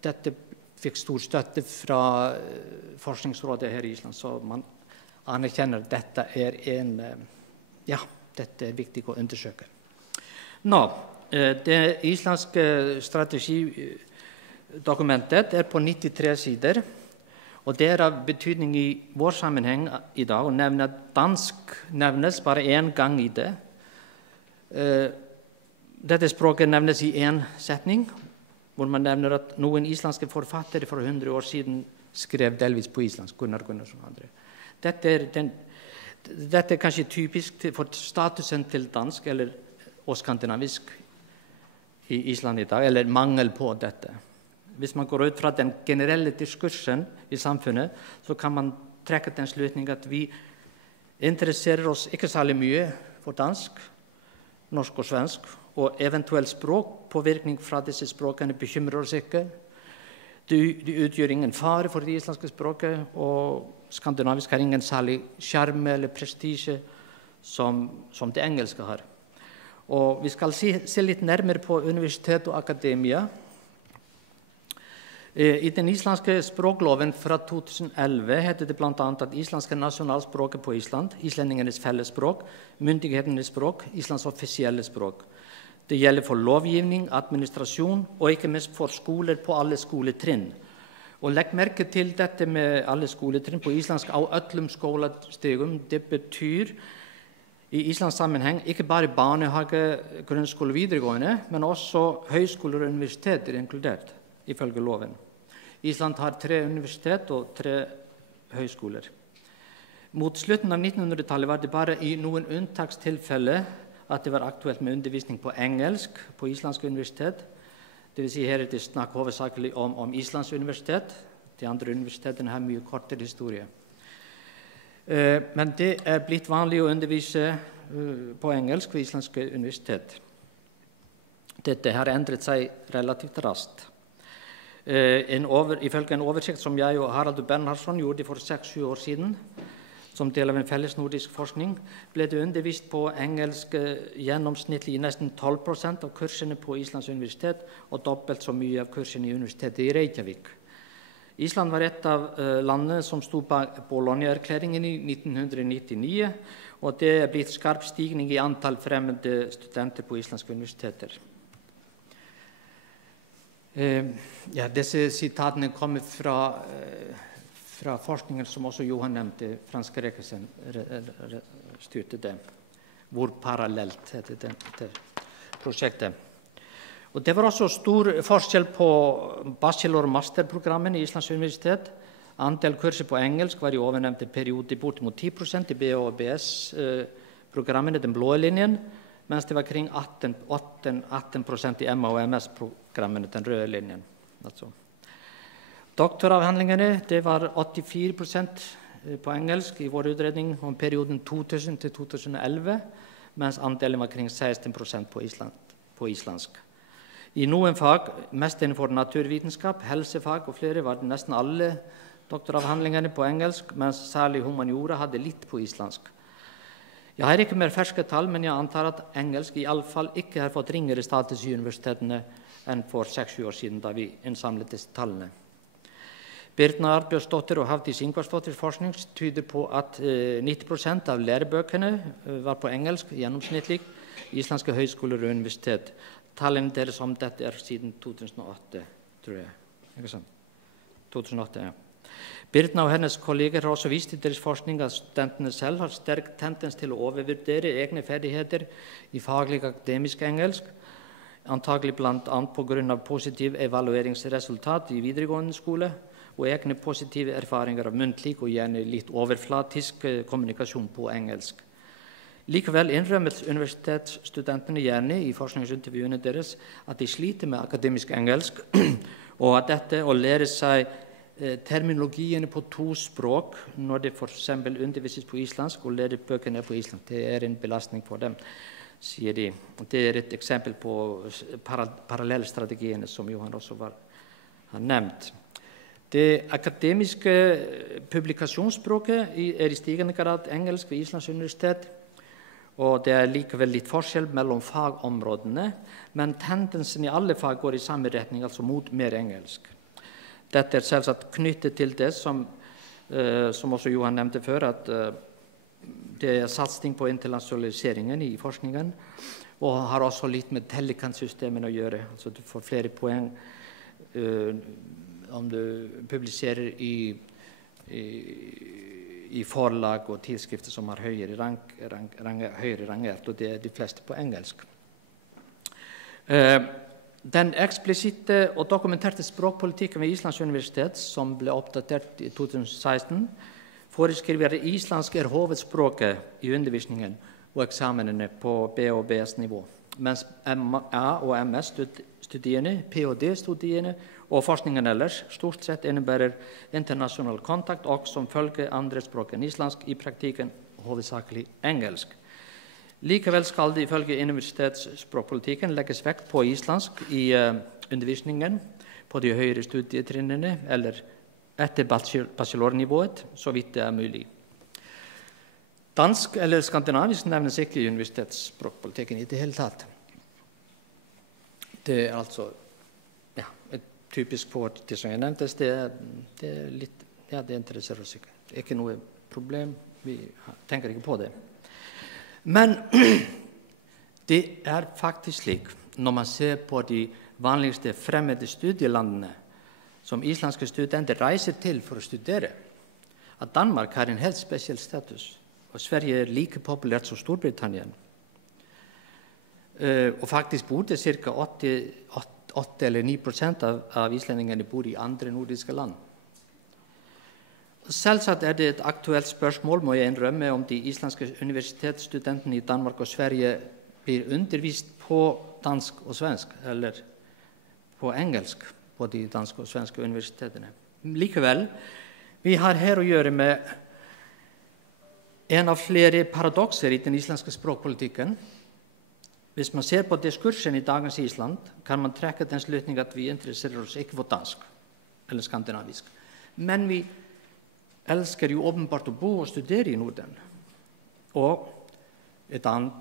dette fikk stor støtte fra Forskningsrådet her i Island, så man anerkjenner at dette er viktig å undersøke. Nå, det islandske strategidokumentet er på 93 sider, og det er av betydning i vår sammenheng i dag å nevne at dansk nevnes bare en gang i det. Dette språket nevnes i en setning, hvor man nevner at noen islandske forfattere for 100 år siden skrev delvis på islandsk, Gunnar Gunnarsson og andre. Dette er kanskje typisk for statusen til dansk og skandinavisk i Island i dag, eller mangel på dette. Hvis man går ut fra den generelle diskursen i samfunnet, så kan man trekke den slutning at vi interesserer oss ikke særlig mye for dansk, norsk og svensk, og eventuell språkpåvirkning fra disse språkene bekymrer oss ikke. De utgjør ingen fare for det islandske språket, og skandinavisk har ingen særlig charme eller prestige som det engelske har. Og vi skal se litt nærmere på universitet og akademia. I den islandske språkloven fra 2011 heter det blant annet at islandske nasjonalspråket på Island, islendingenes fellesspråk, myndighetenes språk, Islands offisielle språk. Det gjelder for lovgivning, administrasjon og ikke minst for skoler på alle skoletrinn. Og legg merke til dette med alle skoletrinn på islandsk av øllum skólastigum. Det betyr i Islands sammenheng ikke bare barnehage, grunnskole og videregående, men også høyskoler og universiteter inkludert, ifølge loven. Island har 3 universitet og 3 høyskoler. Mot slutten av 1900-tallet var det bare i noen unntakstilfeller at det var aktuelt med undervisning på engelsk på islandske universitet. Det vil si her er det snakk hovedsakelig om Islands universitet. De andre universitetene har mye kortere historie. Men det er blitt vanlig å undervise på engelsk ved islandske universitet. Dette har endret seg relativt raskt. Ifølge en oversikt som jeg og Haraldur Bernhardsson gjorde for 6-7 år siden, som del av en felles nordisk forskning, ble det undervist på engelsk gjennomsnittlig i nesten 12% av kursene på Islands universitet, og dobbelt så mye av kursene i universitetet i Reykjavik. Island var et av landene som stod bak Bologna-erklæringen i 1999, og det er blitt skarp stigning i antall fremmede studenter på islandske universiteter. Disse sitatene kommer fra forskningen som også Johan nevnte, Frans Gregersen styrte det. Hvor parallelt heter det prosjektet. Og det var også stor forskjell på bachelor- og masterprogrammene i Islands universitet. Andel kurser på engelsk var i ovennevnte periode bortimot 10% i BA- og BS-programmene, den blå linjen, mens det var kring 18% i MA- og MS-programmene, den røde linjen. Altså. Doktoravhandlingene, det var 84% på engelsk i vår utredning om perioden 2000 til 2011, mens andelen var kring 16% på islandsk. I noen fag, mest innenfor naturvitenskap, helsefag og flere, var det nesten alle doktoravhandlingene på engelsk, mens særlig humaniora hadde litt på islandsk. Jeg har ikke mer ferske tall, men jeg antar at engelsk i alle fall ikke har fått ringere status i universitetene enn for 6-7 år siden, da vi innsamlet disse tallene. Birna Arnbjørnsdóttir og Hafdís Ingvarsdóttir forskning tyder på at 90% av lærebøkene var på engelsk gjennomsnittlig i islandske høyskoler og universitet. Tallene deres om dette siden 2008, tror jeg. Ikke sant? 2008, ja. Birna og hennes kolleger har også vist i deres forskning at studentene selv har sterk tendens til å overvurdere egne ferdigheter i faglig akademisk engelsk, antagelig blant annet på grunn av positiv evalueringsresultat i videregående skole og egne positive erfaringer av muntlig og gjerne litt overflatisk kommunikasjon på engelsk. Likevel innrømmet universitetsstudentene gjerne i forskningsintervjuene deres at de sliter med akademisk engelsk, og at dette å lære seg terminologiene på 2 språk når det for eksempel undervises på islandsk og lærer bøkene på islandsk, det er en belastning for dem, sier de. Det er et eksempel på parallellstrategiene som Johan også har nevnt. Det akademiske publikasjonsspråket er i stigende grad engelsk ved Islands universitet, og det er likevel litt forskjell mellom fagområdene, men tendensen i alle fag går i samme retning, altså mot mer engelsk. Dette er selvsagt knyttet til det som også Johan nevnte før, at det er satsing på internasjonaliseringen i forskningen, og har også litt med tellekantsystemen å gjøre. Altså du får flere poeng om du publiserer i forlag og tidsskrifter som har høyere rangert, og det er de fleste på engelsk. Den eksplisitte og dokumenterte språkpolitikken ved Islands universitet, som ble oppdatert i 2016, foreskriver at islandsk er hovedspråket i undervisningen og eksamenene på B- og BS-nivå, mens MA- og MS-studiene, PhD-studiene og forskningen ellers stort sett innebærer internasjonal kontakt og som følge andre språk enn islandsk, i praktikken hovedsakelig engelsk. Likevel skal det ifølge universitetsspråkpolitikken legges vekt på islandsk i undervisningen på de høyere studietrinnene eller etter bachelornivået, så vidt det er mulig. Dansk eller skandinavisk nevnes ikke i universitetsspråkpolitikken i det hele tatt. Det er altså et typisk for det som jeg nevnte. Det er litt, det interesserer oss ikke. Det er ikke noe problem, vi tenker ikke på det. Men det er faktisk slik, når man ser på de vanligste fremmede studielandene som islandske studenter reiser til for å studere, at Danmark har en helt spesiell status, og Sverige er like populært som Storbritannia. Og faktisk bor det ca. 8 eller 9% av islendingene bor i andre nordiske land. Selvsagt er det et aktuelt spørsmål, må jeg innrømme, om de islandske universitetsstudentene i Danmark og Sverige blir undervist på dansk og svensk, eller på engelsk på de danske og svenske universitetene. Likevel, vi har her å gjøre med en av flere paradokser i den islandske språkpolitikken. Hvis man ser på diskursen i dagens Island, kan man trekke den slutning at vi interesserer oss ikke for dansk eller skandinavisk. Men vi elsker jo åpenbart å bo og studere i Norden. Og et annet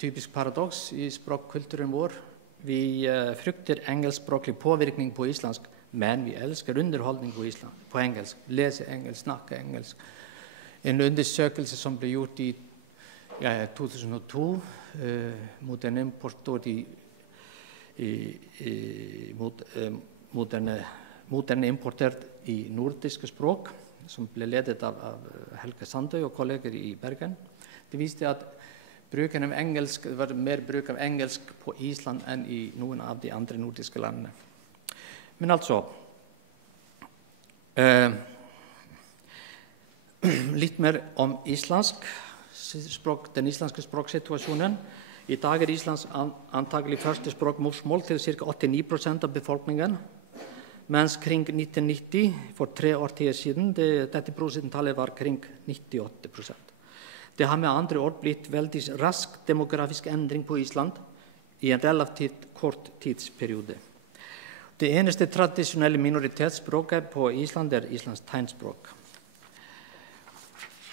typisk paradoks i språkkulturen vår, vi frykter engelskspråklig påvirkning på islandsk, men vi elsker underholdning på Island, på engelsk, lese engelsk, snakke engelsk. En undersøkelse som ble gjort i 2002 mot en importør mot en importert i nordiske språk, som ble ledet av Helge Sandøy og kolleger i Bergen. Det viste at bruken av engelsk, det var mer bruk av engelsk på Island enn i noen av de andre nordiske landene. Men altså, litt mer om islandsk språk, den islandske språksituasjonen. I dag er islandsk antagelig første språk morsmål til ca. 89% av befolkningen. mens kring 1990, for 3 årtier siden, dette prosenttallet var kring 98%. Det har med andre ord blitt veldig rask demografisk endring på Island i en relativt kort tidsperiode. Det eneste tradisjonelle minoritetsspråket på Island Islands tegnspråk.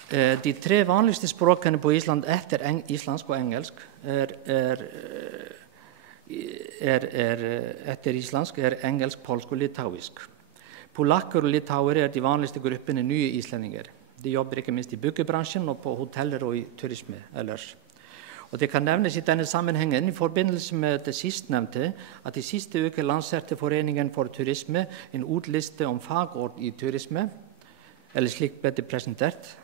De 3 vanligste språkene på Island etter islandsk og engelsk etter islandsk engelsk, polsk og litauisk. Polakker og litauere de vanligste gruppene nye islendinger. De jobber ikke minst i byggebransjen og på hoteller og i turisme ellers. Og det kan nevnes i denne sammenhengen i forbindelse med det sistnevnte at i siste uke lanserte Foreningen for turisme en ordliste om fagord i turisme, eller slik ble det presentert.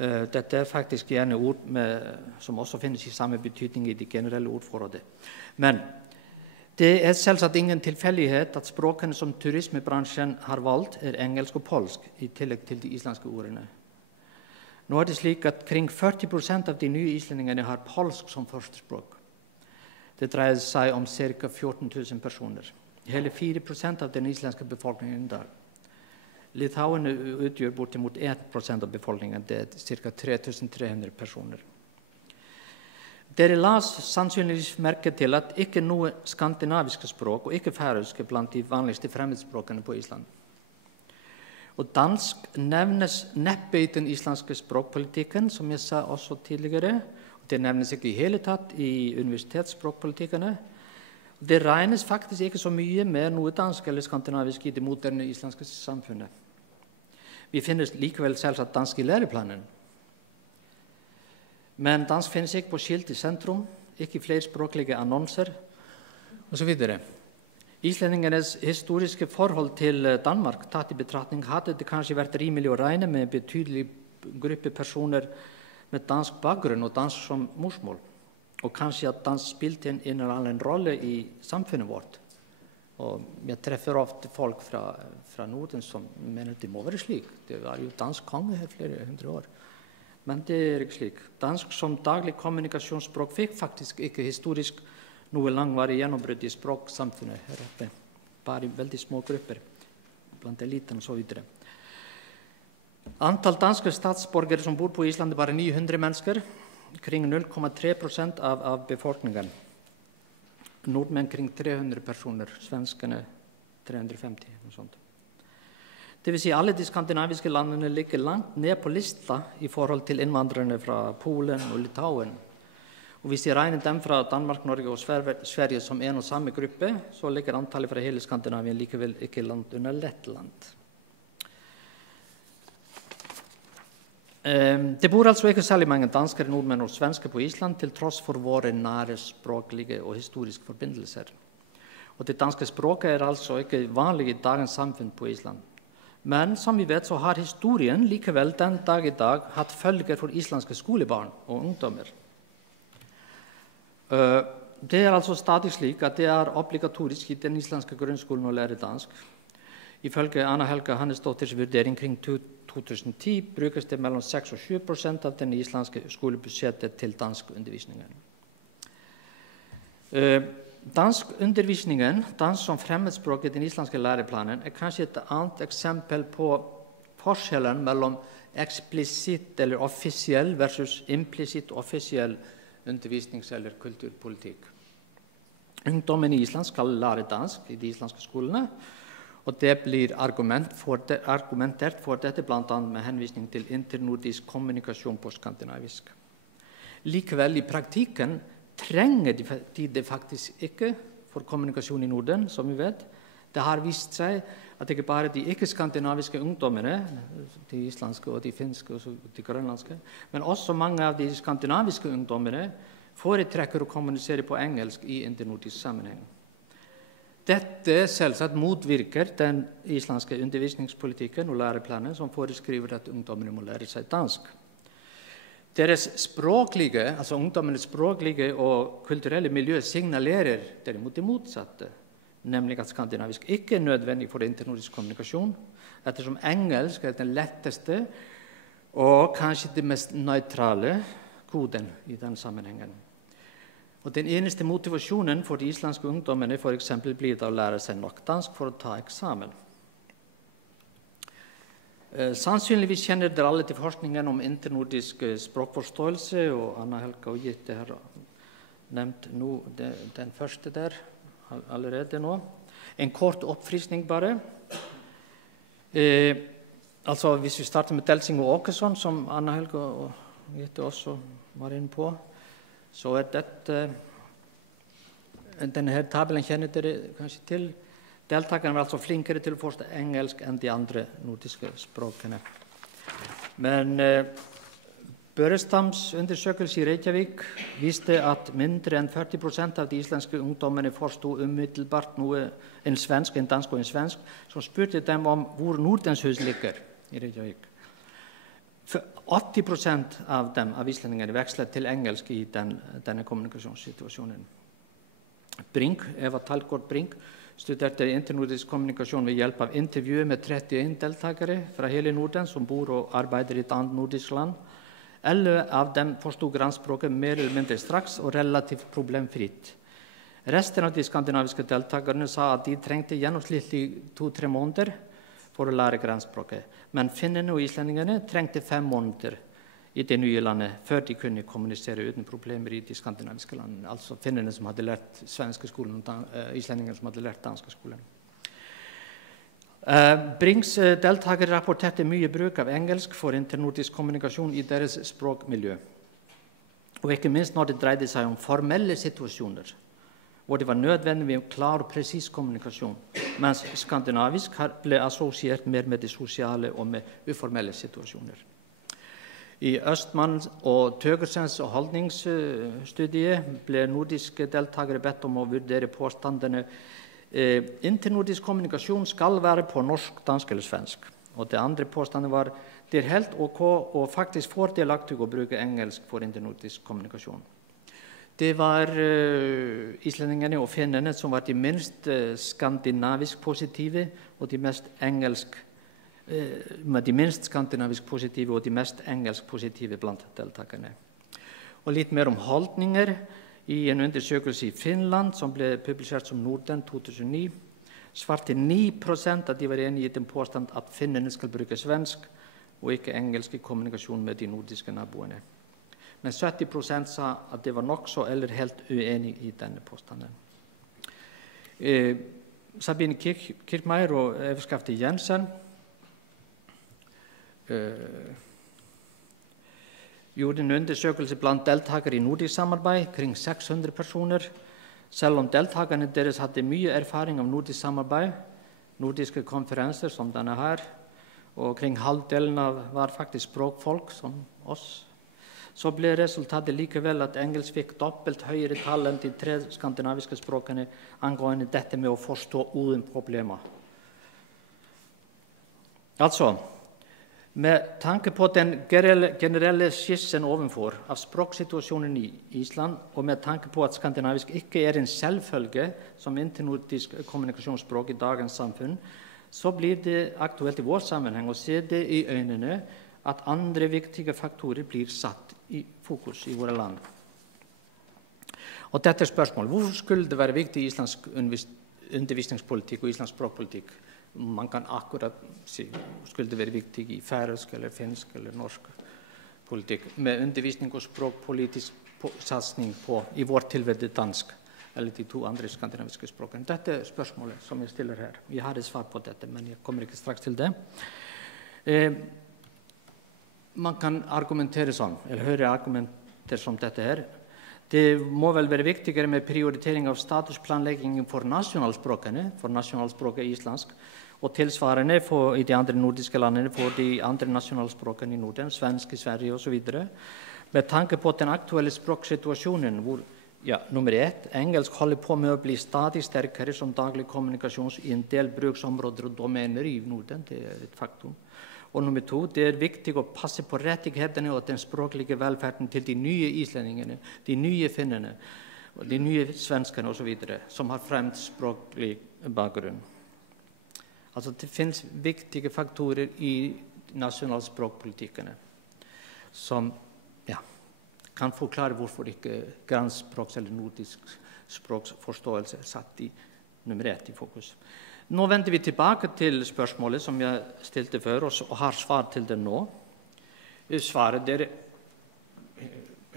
Dette faktisk gjerne ord som også finnes i samme betydning i det generelle ordforrådet. Men det selvsagt ingen tilfeldighet at språkene som turismebransjen har valgt engelsk og polsk, i tillegg til de islandske ordene. Nå det slik at kring 40% av de nye islendingene har polsk som førstespråk. Det dreier seg om ca. 14 000 personer. Hele 4% av den islandske befolkningen der. Litauerne utgjør bortimot 1% av befolkningen, det ca. 3300 personer. Dere la sannsynligvis merke til at ikke noe skandinaviske språk og ikke færøyske blant de vanligste fremmedspråkene på Island. Og dansk nevnes neppe i den islandske språkpolitikken, som jeg sa også tidligere. Det nevnes ikke i hele tatt i universitetsspråkpolitikkene. Det regnes faktisk ikke så mye med noe dansk eller skandinavisk i det moderne islandske samfunnet. Vi finner likevel selvsagt dansk i læreplanen. Men dansk finnes ikke på skilt i sentrum, ikke i flerspråklige annonser, osv. Islendingenes historiske forhold til Danmark tatt i betraktning hadde det kanskje vært rimelig å regne med en betydelig gruppe personer med dansk bakgrunn og dansk som morsmål. Og kanskje at dansk spilte en eller annen rolle i samfunnet vårt. Og jeg treffer ofte folk fra Norden som mener det må være slik. Det var jo dansk konge her flere hundre år. Men det ikke slik. Dansk som daglig kommunikasjonsspråk fikk faktisk ikke historisk noe langvarig gjennombrudd i språksamfunnet her oppe. Bare i veldig små grupper, blant eliten og så videre. Antall danske statsborgere som bor på Island bare 900 mennesker, kring 0,3% av befolkningen. Nordmenn kring 300 personer, svenskene 350, og sånt. Det vil si alle de skandinaviske landene ligger langt ned på lista i forhold til innvandrerne fra Polen og Litauen. Og hvis de regner dem fra Danmark, Norge og Sverige som en og samme gruppe, så ligger antallet fra hele Skandinavien likevel ikke langt under Lettland. Det bor altså ikke særlig mange dansker, nordmenn og svensker på Island, til tross for våre nære språklige og historiske forbindelser. Og det danske språket altså ikke vanlig i dagens samfunn på Island. Men som vi vet så har historien likevel den dag i dag hatt følger for islandske skolebarn og ungdommer. Det altså stadig slik at det obligatorisk i den islandske grunnskolen å lære dansk. Ifølge Anna Helga Hannesdotters vurdering kring 2010 brukes det mellom 6 og 7% av den islandske skolebudsjettet til danskundervisningen. Danskundervisningen, dansk som fremmedspråk i den islandske læreplanen, kanskje et annet eksempel på forskjellen mellom eksplisitt eller offisiell versus implisitt offisiell undervisnings- eller kulturpolitikk. Ungdommen i Island skal lære dansk i de islandske skolene, og det blir argumentert for dette blant annet med henvisning til internordisk kommunikasjon på skandinavisk. Likevel i praktikken trenger de det faktisk ikke for kommunikasjon i Norden, som vi vet. Det har vist seg at ikke bare de ikke-skandinaviske ungdommene, de islandske og de finske og de grønlandske, men også mange av de skandinaviske ungdommene foretrekker å kommunisere på engelsk i internordisk sammenheng. Dette selvsagt motvirker den islandske undervisningspolitikken og læreplanen som foreskriver at ungdommene må lære seg dansk. Deres språklige, altså ungdommenes språklige og kulturelle miljø signalerer derimot det motsatte, nemlig at skandinavisk ikke nødvendig for internordisk kommunikasjon, ettersom engelsk den letteste og kanskje det mest nøytrale koden i den sammenhengen. Og den eneste motivasjonen for de islandske ungdommene for eksempel blir det å lære seg nok dansk for å ta eksamen. Sannsynligvis kjenner dere alle til forskningen om internordisk språkforståelse, og Anna Helga og Gitte har nevnt den første der allerede nå. En kort oppfriskning bare. Altså hvis vi starter med Delsing og Åkesson, som Anna Helga og Gitte også var inne på, så dette denne her tabellen kjenner dere kanskje til. Deltakerne var altså flinkere til å forstå engelsk enn de andre nordiske språkene. Men Børestams undersøkelse i Reykjavik viste at mindre enn 40% av de islandske ungdommene forstod umiddelbart noe en svensk, en dansk og en svensk, som spurte dem om hvor Nordenshus ligger i Reykjavik. 80% av dem, av islendingene, vekslet til engelsk i denne kommunikasjonssituasjonen. Eva Talgård Brink, studerte internordisk kommunikasjon ved hjelp av intervjuer med 31 deltakere fra hele Norden som bor og arbeider i et annet nordisk land. 11 av dem forstod grannspråket mer eller mindre straks og relativt problemfritt. Resten av de skandinaviske deltakerne sa at de trengte gjennomsnittlig 2-3 måneder for å lære grannspråket, men finnene og islendingene trengte 5 måneder i det nye landet før de kunne kommunisere uten problemer i de skandinaviske landene, altså finnene som hadde lært svenske skolen og islendingene som hadde lært danske skolen. Brinks deltakere rapporterte mye bruk av engelsk for internordisk kommunikasjon i deres språkmiljø, og ikke minst når det dreide seg om formelle situasjoner, hvor det var nødvendig med klar og presis kommunikasjon, mens skandinavisk ble assosiert mer med det sosiale og med uformelle situasjoner. I Østmann og Tøgersens holdningsstudie ble nordiske deltakere bedt om å vurdere påstandene internordisk kommunikasjon skal være på norsk, dansk eller svensk. Og det andre påstandet var det helt ok og faktisk fordelaktig å bruke engelsk for internordisk kommunikasjon. Det var islendingene og finnene som var de minst skandinavisk positive og de mest engelsk med de minst skandinavisk positive og de mest engelsk positive blant deltakerne. Og litt mer om holdninger. I en undersøkelse i Finland som ble publisert som Norden 2009, svarte 9% at de var enige i den påstand at finnene skal bruke svensk og ikke engelsk i kommunikasjon med de nordiske naboene. Men 70% sa at det var nokså eller helt uenig i denne påstanden. Sabine Kirkmeier og Eva Skafte Jensen gjorde en undersøkelse blant deltakere i nordisk samarbeid, kring 600 personer. Selv om deltakerne deres hadde mye erfaring av nordisk samarbeid, nordiske konferenser som denne her, og kring halvdelen var faktisk språkfolk som oss, så ble resultatet likevel at engelsk fikk dobbelt høyere tall enn de 3 skandinaviske språkene angående dette med å forstå uten problemer. Altså, med tanke på den generelle skissen ovenfor av språksituasjonen i Island, og med tanke på at skandinavisk ikke en selvfølge som internordisk kommunikasjonsspråk i dagens samfunn, så blir det aktuelt i vår sammenheng å se det i øynene at andre viktige faktorer blir satt i fokus i våre land. Og dette spørsmålet, hvorfor skulle det være viktig i islandsk undervisningspolitikk og islandsk språkpolitikk? Man kan akkurat si, skulle det være viktig i færøysk eller finsk eller norsk politikk, med undervisning og språkpolitisk satsning på, i vårt tilfelle dansk, eller de 2 andre skandinaviske språkene. Dette er spørsmålet som jeg stiller her. Jeg har et svar på dette, men jeg kommer ikke straks til det. Man kan argumentere sånn, eller høre argumenter som dette her. Det må vel være viktigere med prioritering av statusplanleggingen for nasjonalspråkene, for nasjonalspråket islandsk, og tilsvarende i de andre nordiske landene for de andre nasjonalspråkene i Norden, svensk i Sverige og så videre. Med tanke på den aktuelle språksituasjonen, hvor nummer 1, engelsk holder på med å bli stadig sterkere som daglig kommunikasjon i en del bruksområder og domener i Norden, det er et faktum. Og nummer 2, det er viktig å passe på rettighetene og den språklige velferden til de nye islendingene, de nye finnene, de nye svenskene og så videre, som har fremd språklig bakgrunn. Altså det finnes viktige faktorer i nasjonalspråkpolitikkene som kan forklare hvorfor ikke grannspråks- eller nordisk språkforståelse er satt i nummer 1 i fokus. Nå vender vi tilbake til spørsmålet som jeg stilte før, og har svar til det nå. Svaret er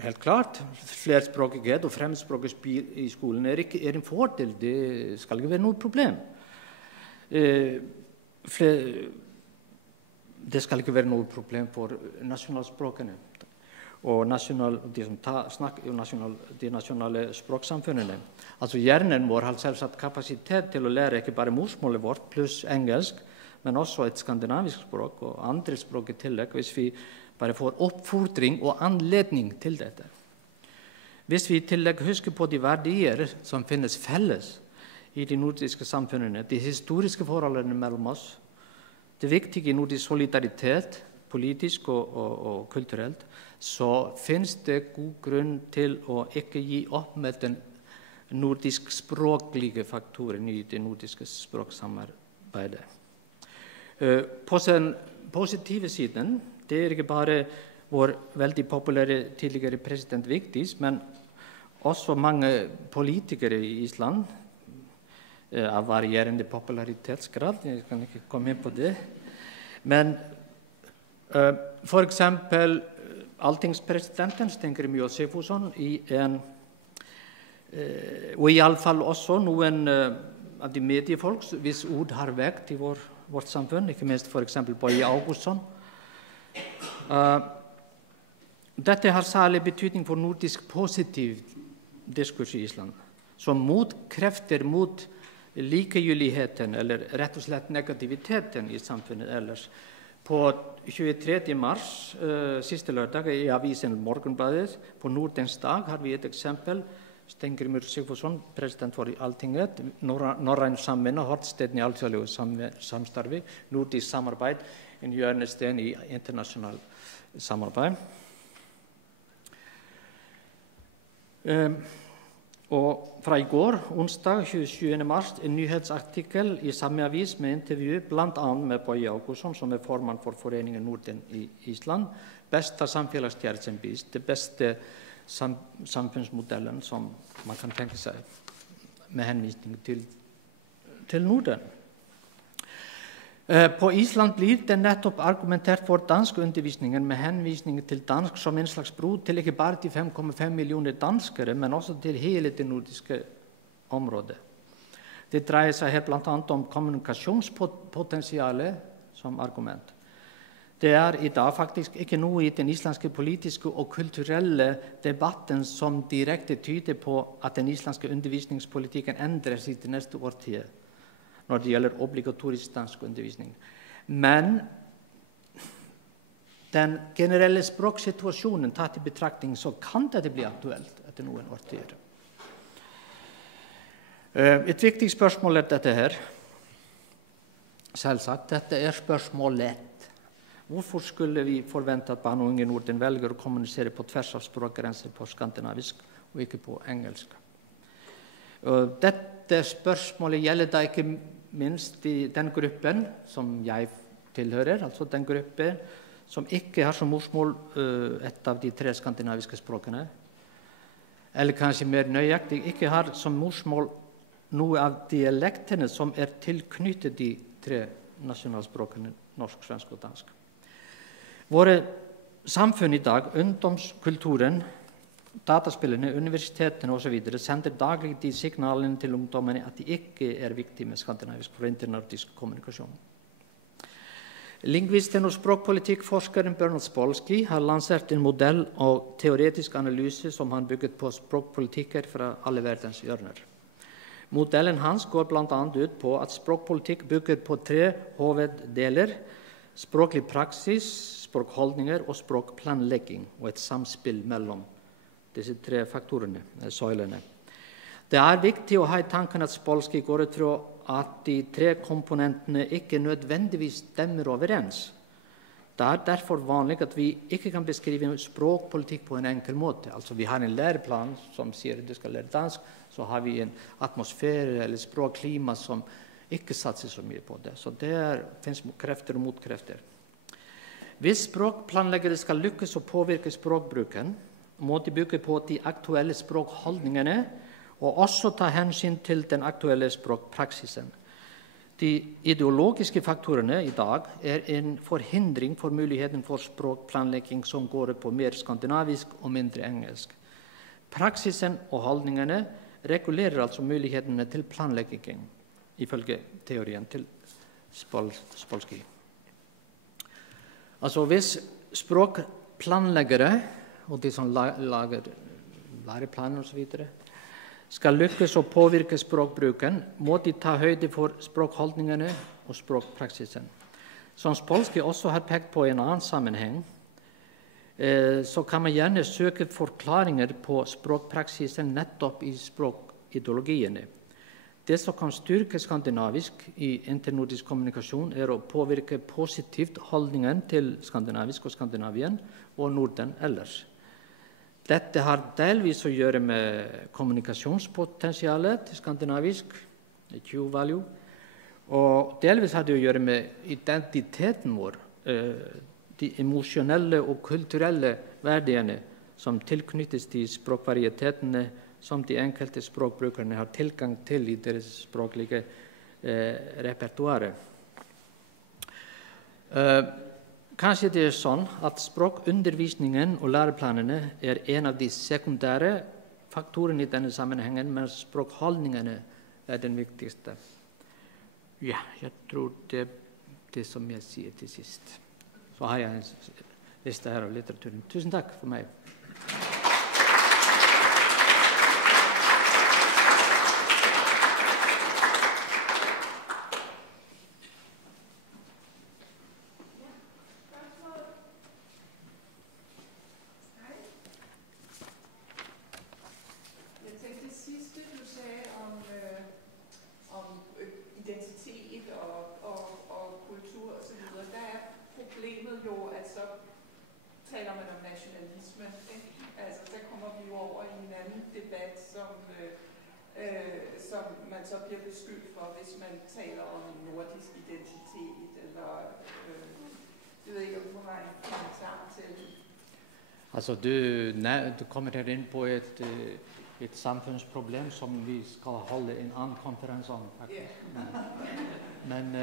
helt klart. Flerspråkighet og fremmedspråk i skolen er en fordel. Det skal ikke være noe problem. Det skal ikke være noe problem for nasjonalspråkene og de som snakker de nasjonale språksamfunnene. Altså hjernen vår har selvsagt kapasitet til å lære ikke bare morsmålet vårt pluss engelsk, men også et skandinavisk språk og andre språk i tillegg, hvis vi bare får oppfordring og anledning til dette. Hvis vi i tillegg husker på de verdier som finnes felles i de nordiske samfunnene, de historiske forholdene mellom oss, det viktige i nordisk solidaritet, politisk og kulturelt, så finnes det god grunn til å ikke gi opp med den nordisk språklige faktoren i det nordiske språksamarbeidet. På den positive siden, det er ikke bare vår veldig populære tidligere president Vigdis, men også mange politikere i Island av varierende popularitetsgrad. Jeg kan ikke komme inn på det. Men for eksempel alltingspresidenten Steingrímur Sigfússon og i alle fall også noen av de mediefolk hvis ord har vekt i vårt samfunn, ikke minst for eksempel Bogi Ágústsson. Dette har særlig betydning for nordisk positiv diskurs i Island, som motkrefter mot likegyldigheten, eller rett og slett negativiteten i samfunnet ellers. På 23. mars, siste lørdag, i avisen Morgenbladet, på Nordens dag, har vi et eksempel. Steingrímur Sigfússon, president for Alltinget, Norræn samvinne, hortsteden i alþjóðlegu samstarfi, nordisk samarbeid, en hjørnesten i internasjonal samarbeid. Og fra i går, onsdag 27. mars, en nyhetsartikkel i samme avis med intervju blant annet med Bogi Ágústsson, som er formann for Foreningen Norden i Island. Beste samfunnsstjerne som bist, det beste samfunnsmodellen som man kan tenke seg med henvisning til Norden. På Island blir det nettopp argumentert for danskundervisningen med henvisning til dansk som en slags bro til ikke bare de 5,5 millioner danskere, men også til hele det nordiske området. Det dreier seg her blant annet om kommunikasjonspotensialet som argument. Det er i dag faktisk ikke noe i den islandske politiske og kulturelle debatten som direkte tyder på at den islandske undervisningspolitikken endres i det neste årtiet når det gjelder obligatorisk dansk undervisning. Men den generelle språksituasjonen tatt i betraktning, så kan det bli aktuelt etter noen årtier. Et viktig spørsmål er dette her. Selvsagt, dette er spørsmålet. Hvorfor skulle vi forvente at barn og unge i Norden velger å kommunisere på tvers av språkgrenser på skandinavisk og ikke på engelsk? Dette spørsmålet gjelder da ikke minst i den gruppen som jeg tilhører, altså den gruppen som ikke har som morsmål et av de 3 skandinaviske språkene, eller kanskje mer nøyaktig, ikke har som morsmål noe av dialektene som er tilknyttet de 3 nasjonalspråkene, norsk, svensk og dansk. Våre samfunn i dag, ungdomskulturen, dataspillene, universitetene og så videre, sender daglig de signalene til ungdommene at de ikke er viktige med skandinavisk for internordisk kommunikasjon. Lingvisten og språkpolitikkforskeren Bernard Spolsky har lansert en modell og teoretisk analyse som han bygget på språkpolitikker fra alle verdens hjørner. Modellen hans går blant annet ut på at språkpolitikk bygger på 3 hoveddeler: språklig praksis, språkholdninger og språkplanlegging, og et samspill mellom disse 3 faktorene, søylene. Det er viktig å ha i tanken at Spolsky går ut fra at de 3 komponentene ikke nødvendigvis stemmer overens. Det er derfor vanlig at vi ikke kan beskrive språkpolitikk på en enkel måte. Altså, vi har en læreplan som sier at du skal lære dansk, så har vi en atmosfære eller språkklima som ikke satser så mye på det. Så det finnes krefter og motkrefter. Hvis språkplanleggere skal lykkes å påvirke språkbruken, må de bygge på de aktuelle språkholdningene og også ta hensyn til den aktuelle språkpraksisen. De ideologiske faktorene i dag en forhindring for muligheten for språkplanlegging som går på mer skandinavisk og mindre engelsk. Praksisen og holdningene regulerer altså mulighetene til planlegging, ifølge teorien til Spolsky. Altså hvis språkplanleggere og de som lager læreplaner og så videre, skal lykkes å påvirke språkbruken, må de ta høyde for språkholdningene og språkpraksisen. Som Spolsky også har pekt på i en annen sammenheng, så kan man gjerne søke forklaringer på språkpraksisen nettopp i språkideologiene. Det som kan styrke skandinavisk i internordisk kommunikasjon å påvirke positivt holdningen til skandinavisk og Skandinavien og Norden ellers. Dette har delvis å gjøre med kommunikasjonspotensialet til skandinavisk, Q-value, og delvis har det å gjøre med identiteten vår, de emosjonelle og kulturelle verdiene som tilknyttes til språkvarietetene som de enkelte språkbrukerne har tilgang til i deres språklige repertoare. Kanskje det sånn at språkundervisningen og læreplanene en av de sekundære faktorene i denne sammenhengen, mens språkholdningene den viktigste. Ja, jeg tror det som jeg sier til sist. Så har jeg en liste her av litteraturen. Tusen takk for meg. Altså, du kommer her inn på et samfunnsproblem som vi skal holde en annen konferanse om, faktisk. Men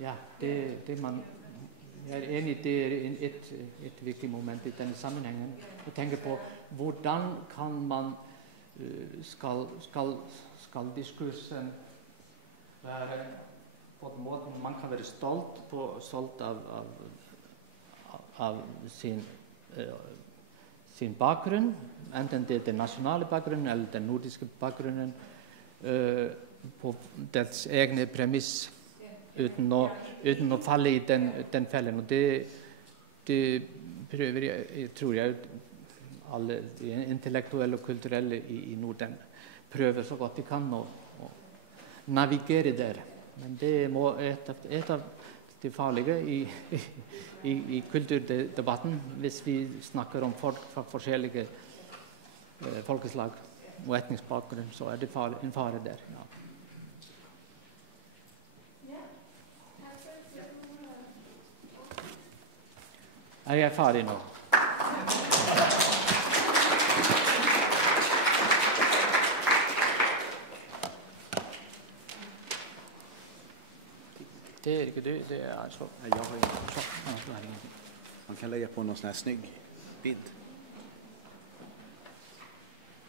ja, det man er enig, det et viktig moment i denne sammenhengen. Å tenke på hvordan kan man skal diskursen være på en måte man kan være stolt av sin bakgrunn, enten det den nasjonale bakgrunnen eller den nordiske bakgrunnen, på dets egne premiss, uten å falle i den fellen. Og det prøver jeg, tror jeg, alle de intellektuelle og kulturelle i Norden prøver så godt de kan å navigere der. Men det må et av det farlige i kulturdebatten hvis vi snakker om folk fra forskjellige folkeslag og etnisk bakgrunn, så det en fare der. Ja. Er jeg ferdig nå? Det ikke det, det så. Jag har ingenting. Man kan lägga på någon sån här snygg bild.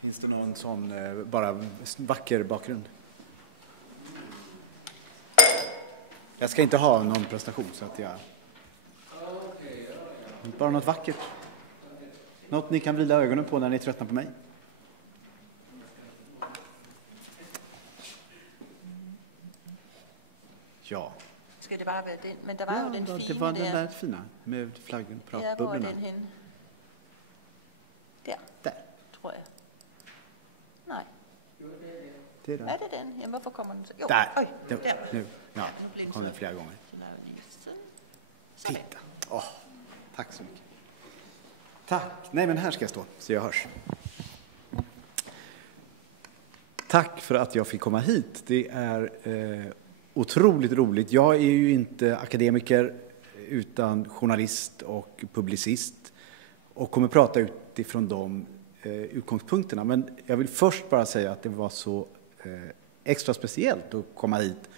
Finns det någon sån bara vacker bakgrund? Jag ska inte ha någon prestation så att jag... Bara något vackert. Något ni kan vrida ögonen på när ni tröttnar på mig. Ja. Skal det bare være den? Men der var jo den fine der. Det var den der fine med flaggen, ja, hvor er den hen? Der, tror jeg. Nej. Det er der. Er det den? Jamen, hvorfor kommer den så? Jo, der. Der. Nu. Ja, kom den flere gånger. Titta. Tack så mycket. Tack. Nej, men här ska jag stå så jag hörs. Tack för att jag fick komma hit. Det är otroligt roligt. Jag är ju inte akademiker utan journalist och publicist och kommer prata ifrån de utgångspunkterna. Men jag vill först bara säga att det var så extra speciellt att komma hit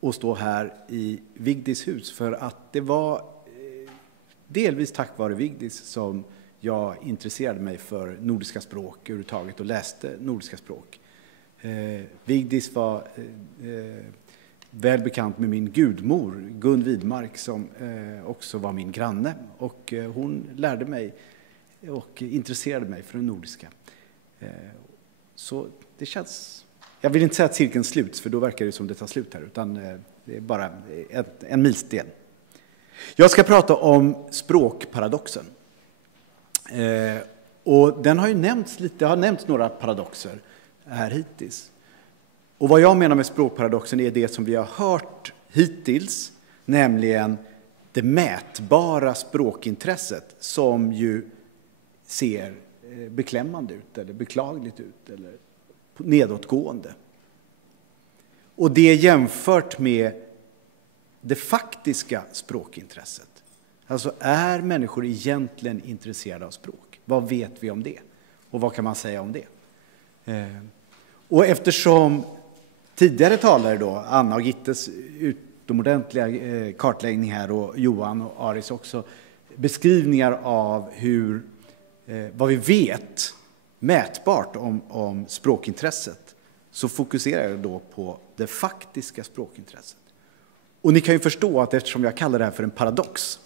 och stå här i Vigdis hus. För att det var delvis tack vare Vigdis som jag intresserade mig för nordiska språk överhuvudtaget och läste nordiska språk. Vigdis var väl bekant med min gudmor, Gun Widmark, som också var min granne. Och hon lärde mig och intresserade mig för det nordiska. Så det känns... Jag vill inte säga att cirkeln sluts, för då verkar det som det tar slut här, utan det är bara en milsten. Jag ska prata om språkparadoxen. Och den har ju nämnts lite, det har nämnts några paradoxer här hittills. Och vad jag menar med språkparadoxen är det som vi har hört hittills, nämligen det mätbara språkintresset som ju ser beklämmande ut eller beklagligt ut eller nedåtgående. Och det är jämfört med det faktiska språkintresset. Alltså, är människor egentligen intresserade av språk? Vad vet vi om det? Och vad kan man säga om det? Och eftersom tidigare talare då, Anna och Gittes utomordentliga kartläggning här och Johan och Aris också, beskrivningar av vad vi vet mätbart om språkintresset, så fokuserar jag då på det faktiska språkintresset. Och ni kan ju förstå att eftersom jag kallar det här för en paradox,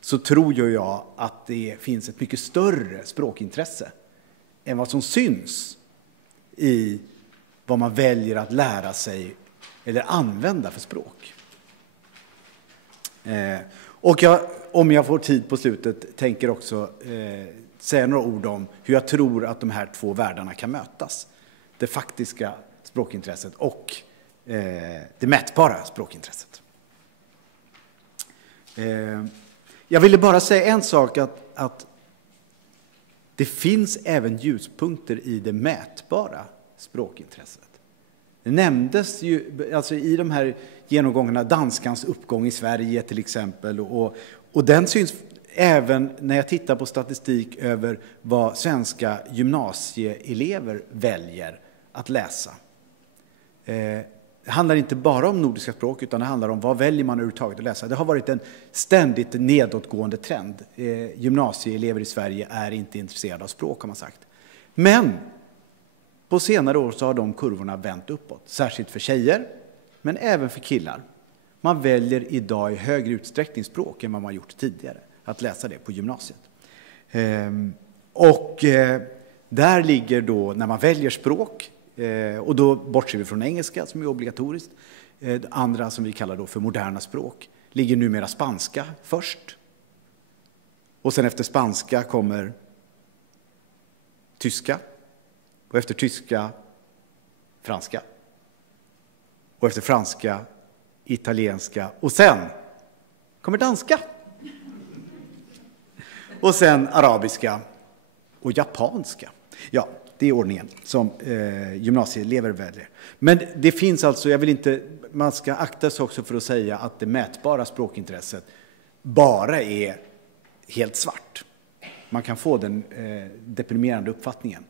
så tror jag att det finns ett mycket större språkintresse än vad som syns i vad man väljer att lära sig eller använda för språk. Och om jag får tid på slutet, tänker också säga några ord om hur jag tror att de här två världarna kan mötas. Det faktiska språkintresset och det mätbara språkintresset. Jag ville bara säga en sak, att det finns även ljuspunkter i det mätbara språkintresset. Det nämndes ju alltså i de här genomgångarna danskans uppgång i Sverige till exempel, och den syns även när jag tittar på statistik över vad svenska gymnasieelever väljer att läsa. Det handlar inte bara om nordiska språk, utan det handlar om vad väljer man överhuvudtaget att läsa. Det har varit en ständigt nedåtgående trend. Gymnasieelever i Sverige är inte intresserade av språk, har man sagt. Men på senare år så har de kurvorna vänt uppåt. Särskilt för tjejer, men även för killar. Man väljer idag i högre utsträckning språk än vad man gjort tidigare. Att läsa det på gymnasiet. Där ligger då, när man väljer språk, och då bortser vi från engelska som är obligatoriskt, andra som vi kallar då för moderna språk, ligger numera spanska först. Och sen efter spanska kommer tyska. Och efter tyska franska. Och efter franska italienska. Och sen kommer danska. Och sen arabiska och japanska. Ja, det är ordningen som gymnasieelever väljer. Men det finns alltså, man ska akta sig också för att säga att det mätbara språkintresset bara är helt svart. Man kan få den deprimerande uppfattningen.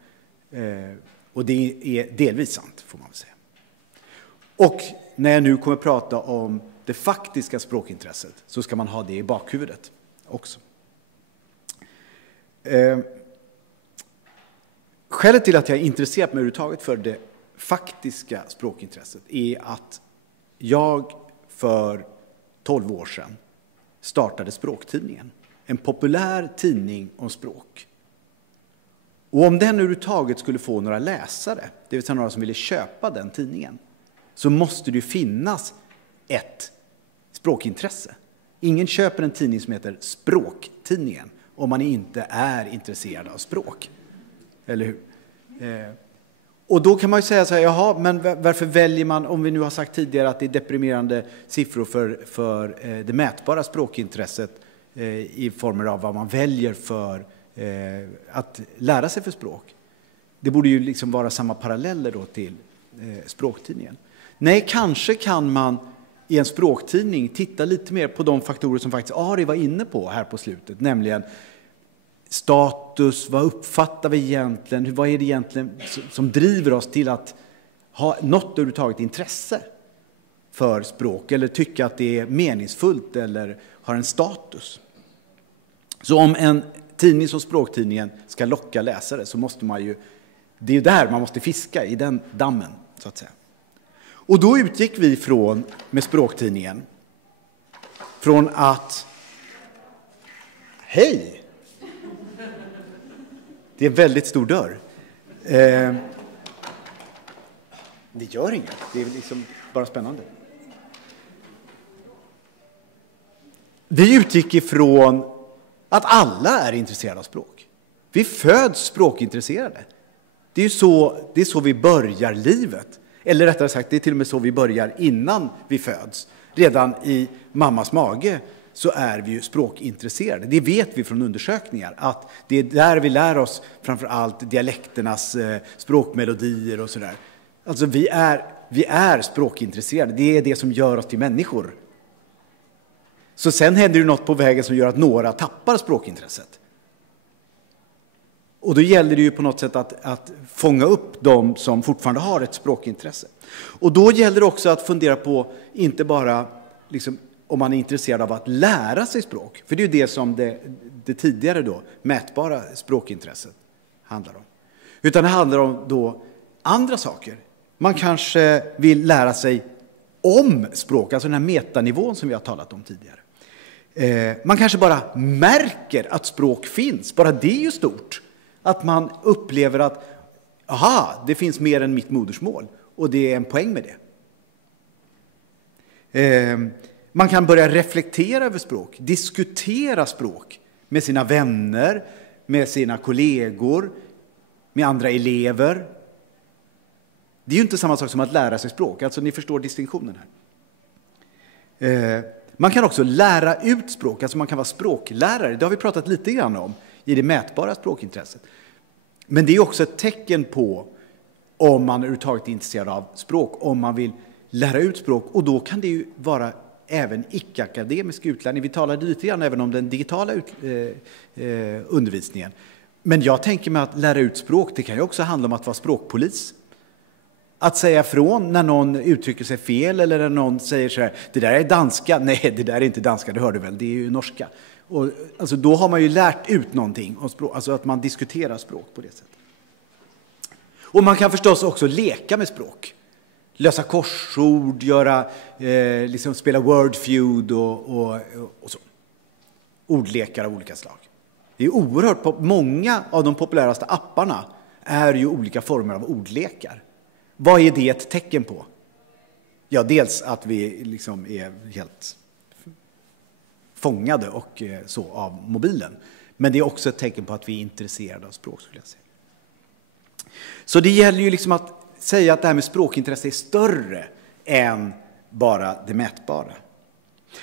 Och det är delvis sant, får man säga. Och när jag nu kommer att prata om det faktiska språkintresset, så ska man ha det i bakhuvudet också. Skälet till att jag är intresserad mig överhuvudtaget för det faktiska språkintresset är att jag för 12 år sedan startade Språktidningen. En populär tidning om språk. Och om den överhuvudtaget skulle få några läsare, det vill säga några som ville köpa den tidningen, så måste det finnas ett språkintresse. Ingen köper en tidning som heter Språktidningen om man inte är intresserad av språk. Eller hur? Och då kan man ju säga så här, jaha, men varför väljer man, om vi nu har sagt tidigare att det är deprimerande siffror för det mätbara språkintresset i former av vad man väljer för att lära sig för språk. Det borde ju liksom vara samma paralleller då till Språktidningen. Nej, kanske kan man i en språktidning titta lite mer på de faktorer som faktiskt Ari var inne på här på slutet, nämligen status, vad uppfattar vi egentligen, vad är det egentligen som driver oss till att ha något överhuvudtaget intresse för språk eller tycka att det är meningsfullt eller har en status. Så om en tidning som Språktidningen ska locka läsare så måste man ju, det är ju där man måste fiska, i den dammen så att säga. Och då utgick vi med Språktidningen från att hej! Det är en väldigt stor dörr. Det gör inget, det är liksom bara spännande. Vi utgick ifrån att alla är intresserade av språk. Vi föds språkintresserade. Det är så vi börjar livet. Eller rättare sagt, det är till och med så vi börjar innan vi föds. Redan i mammas mage så är vi ju språkintresserade. Det vet vi från undersökningar, att det är där vi lär oss framför allt dialekternas språkmelodier och sådär. Alltså vi är språkintresserade. Det är det som gör oss till människor. Så sen händer det något på vägen som gör att några tappar språkintresset. Och då gäller det ju på något sätt att fånga upp de som fortfarande har ett språkintresse. Och då gäller det också att fundera på, inte bara liksom, om man är intresserad av att lära sig språk. För det är ju det som det tidigare då, mätbara språkintresset handlar om. Utan det handlar om då andra saker. Man kanske vill lära sig om språk, alltså den här metanivån som vi har talat om tidigare. Man kanske bara märker att språk finns. Bara det är ju stort. Att man upplever att det finns mer än mitt modersmål. Och det är en poäng med det. Man kan börja reflektera över språk. Diskutera språk med sina vänner, med sina kollegor, med andra elever. Det är ju inte samma sak som att lära sig språk. Alltså ni förstår distinktionen här. Man kan också lära ut språk. Alltså man kan vara språklärare. Det har vi pratat lite grann om i det mätbara språkintresset. Men det är också ett tecken på om man överhuvudtaget är intresserad av språk. Om man vill lära ut språk. Och då kan det ju vara även icke-akademisk utlärning. Vi talade lite grann även om den digitala undervisningen. Men jag tänker mig att lära ut språk, det kan ju också handla om att vara språkpolis. Att säga från när någon uttrycker sig fel eller när någon säger så här, det där är danska. Nej, det där är inte danska, det hör du väl, det är ju norska. Och, alltså, då har man ju lärt ut någonting om språk, alltså att man diskuterar språk på det sättet. Och man kan förstås också leka med språk. Lösa korsord, liksom spela word feud och så. Ordlekar av olika slag. Det är oerhört, många av de populäraste apparna är ju olika former av ordlekar. Vad är det ett tecken på? Ja, dels att vi liksom är helt fångade och så av mobilen. Men det är också ett tecken på att vi är intresserade av språk, skulle jag säga. Så det gäller ju liksom att säga att det här med språkintresse är större än bara det mätbara.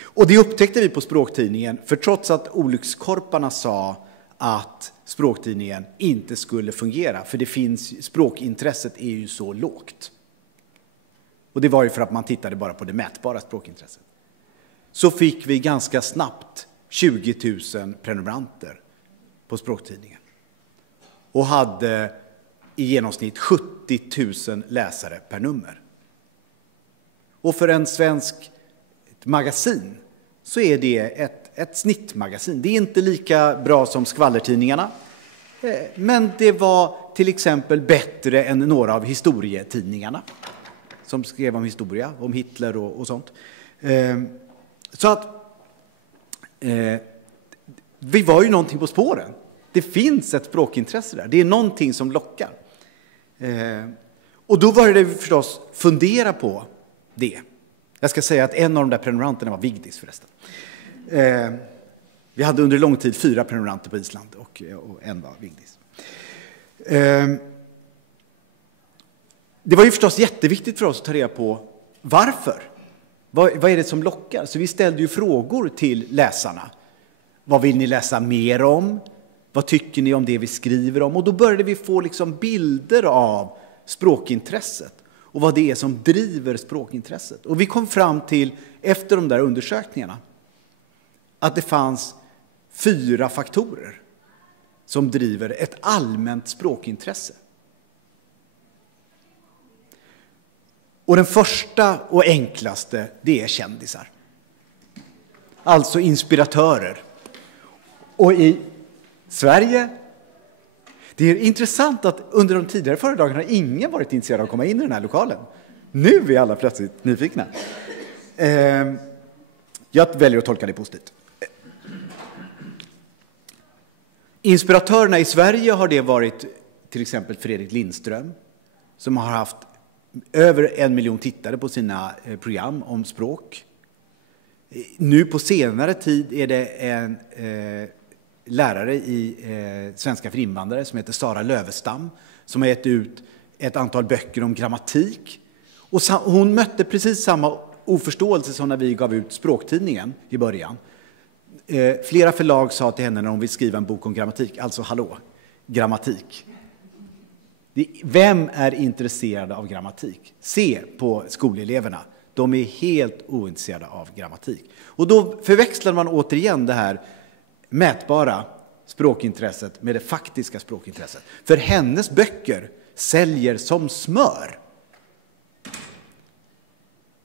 Och det upptäckte vi på Språktidningen, för trots att olyckskorparna sa att Språktidningen inte skulle fungera, för språkintresset är ju så lågt. Och det var ju för att man tittade bara på det mätbara språkintresset. Så fick vi ganska snabbt 20 000 prenumeranter på Språktidningen. Och hade i genomsnitt 70 000 läsare per nummer. Och för en svensk magasin så är det ett snittmagasin. Det är inte lika bra som skvallertidningarna. Men det var till exempel bättre än några av historietidningarna. Som skrev om historia, om Hitler och sånt. Så att vi var ju någonting på spåren. Det finns ett språkintresse där. Det är någonting som lockar. Och då började vi förstås fundera på det. Jag ska säga att en av de där prenumeranterna var Vigdis förresten. Vi hade under lång tid 4 prenumeranter på Island och en var Vigdis. Det var ju förstås jätteviktigt för oss att ta reda på varför. Vad är det som lockar? Så vi ställde ju frågor till läsarna. Vad vill ni läsa mer om? Vad tycker ni om det vi skriver om? Och då började vi få liksom bilder av språkintresset. Och vad det är som driver språkintresset. Och vi kom fram till, efter de där undersökningarna, att det fanns 4 faktorer som driver ett allmänt språkintresse. Och den första och enklaste, det är kändisar. Alltså inspiratörer. Och i Sverige, det är intressant att under de tidigare föredragen har ingen varit intresserad av att komma in i den här lokalen. Nu är alla plötsligt nyfikna. Jag väljer att tolka det positivt. Inspiratörerna i Sverige har det varit till exempel Fredrik Lindström, som har haft över 1 miljon tittare på sina program om språk. Nu på senare tid är det en lärare i svenska för invandrare som heter Sara Lövestam, som har gett ut ett antal böcker om grammatik. Och hon mötte precis samma oförståelse som när vi gav ut språktidningen i början. Flera förlag sa till henne när hon vill skriva en bok om grammatik, alltså hallå, grammatik. Vem är intresserad av grammatik? Se på skoleleverna. De är helt ointresserade av grammatik. Och då förväxlar man återigen det här mätbara språkintresset med det faktiska språkintresset. För hennes böcker säljer som smör.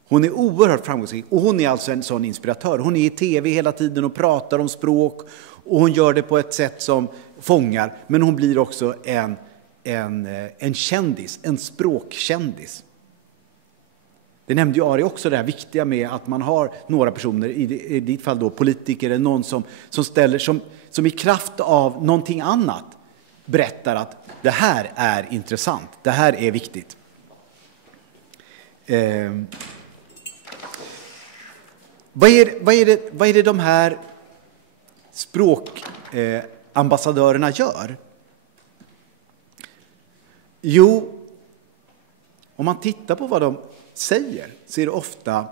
Hon är oerhört framgångsrik och hon är alltså en sån inspiratör. Hon är i tv hela tiden och pratar om språk och hon gör det på ett sätt som fångar. Men hon blir också en kändis, en språkkändis. Det nämnde ju Ari också, det här viktiga med att man har några personer, i ditt fall då politiker eller någon som i kraft av någonting annat berättar att det här är intressant, det här är viktigt. Vad är det de här språkambassadörerna gör? Jo, om man tittar på vad de säger så är det ofta: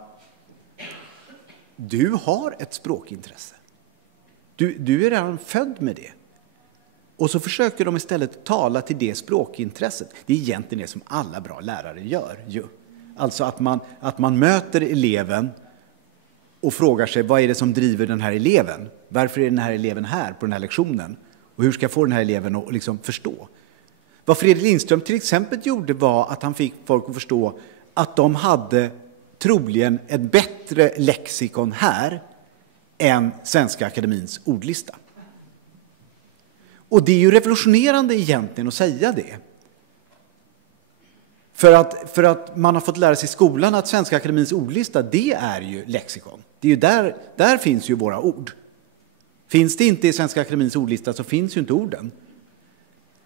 du har ett språkintresse. Du är redan född med det. Och så försöker de istället tala till det språkintresset. Det är egentligen det som alla bra lärare gör. Alltså att man möter eleven och frågar sig: vad är det som driver den här eleven? Varför är den här eleven här på den här lektionen? Och hur ska jag få den här eleven att liksom förstå? Vad Fredrik Lindström till exempel gjorde var att han fick folk att förstå att de hade troligen ett bättre lexikon här än Svenska Akademins ordlista. Och det är ju revolutionerande egentligen att säga det. För att man har fått lära sig i skolan att Svenska Akademins ordlista, det är ju lexikon. Det är ju där finns ju våra ord. Finns det inte i Svenska Akademins ordlista så finns ju inte orden.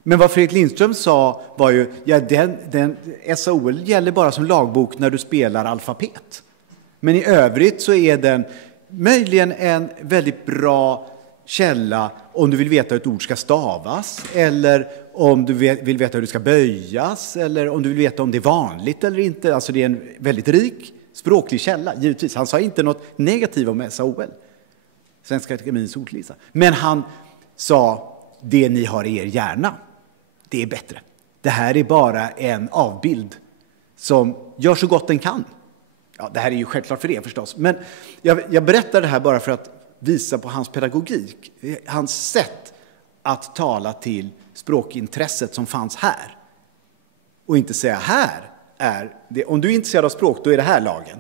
Men vad Fredrik Lindström sa var ju, den SAOL gäller bara som lagbok när du spelar alfabet. Men i övrigt så är den möjligen en väldigt bra källa om du vill veta hur ett ord ska stavas, eller om du vill veta hur det ska böjas, eller om du vill veta om det är vanligt eller inte. Alltså det är en väldigt rik språklig källa, givetvis. Han sa inte något negativt om SAOL, Svenska Akademins ordlista. Men han sa, det ni har i er hjärna, det är bättre. Det här är bara en avbild som gör så gott den kan. Ja, det här är ju självklart för det förstås. Men jag berättar det här bara för att visa på hans pedagogik. Hans sätt att tala till språkintresset som fanns här. Och inte säga här är det. Om du är intresserad av språk, då är det här lagen.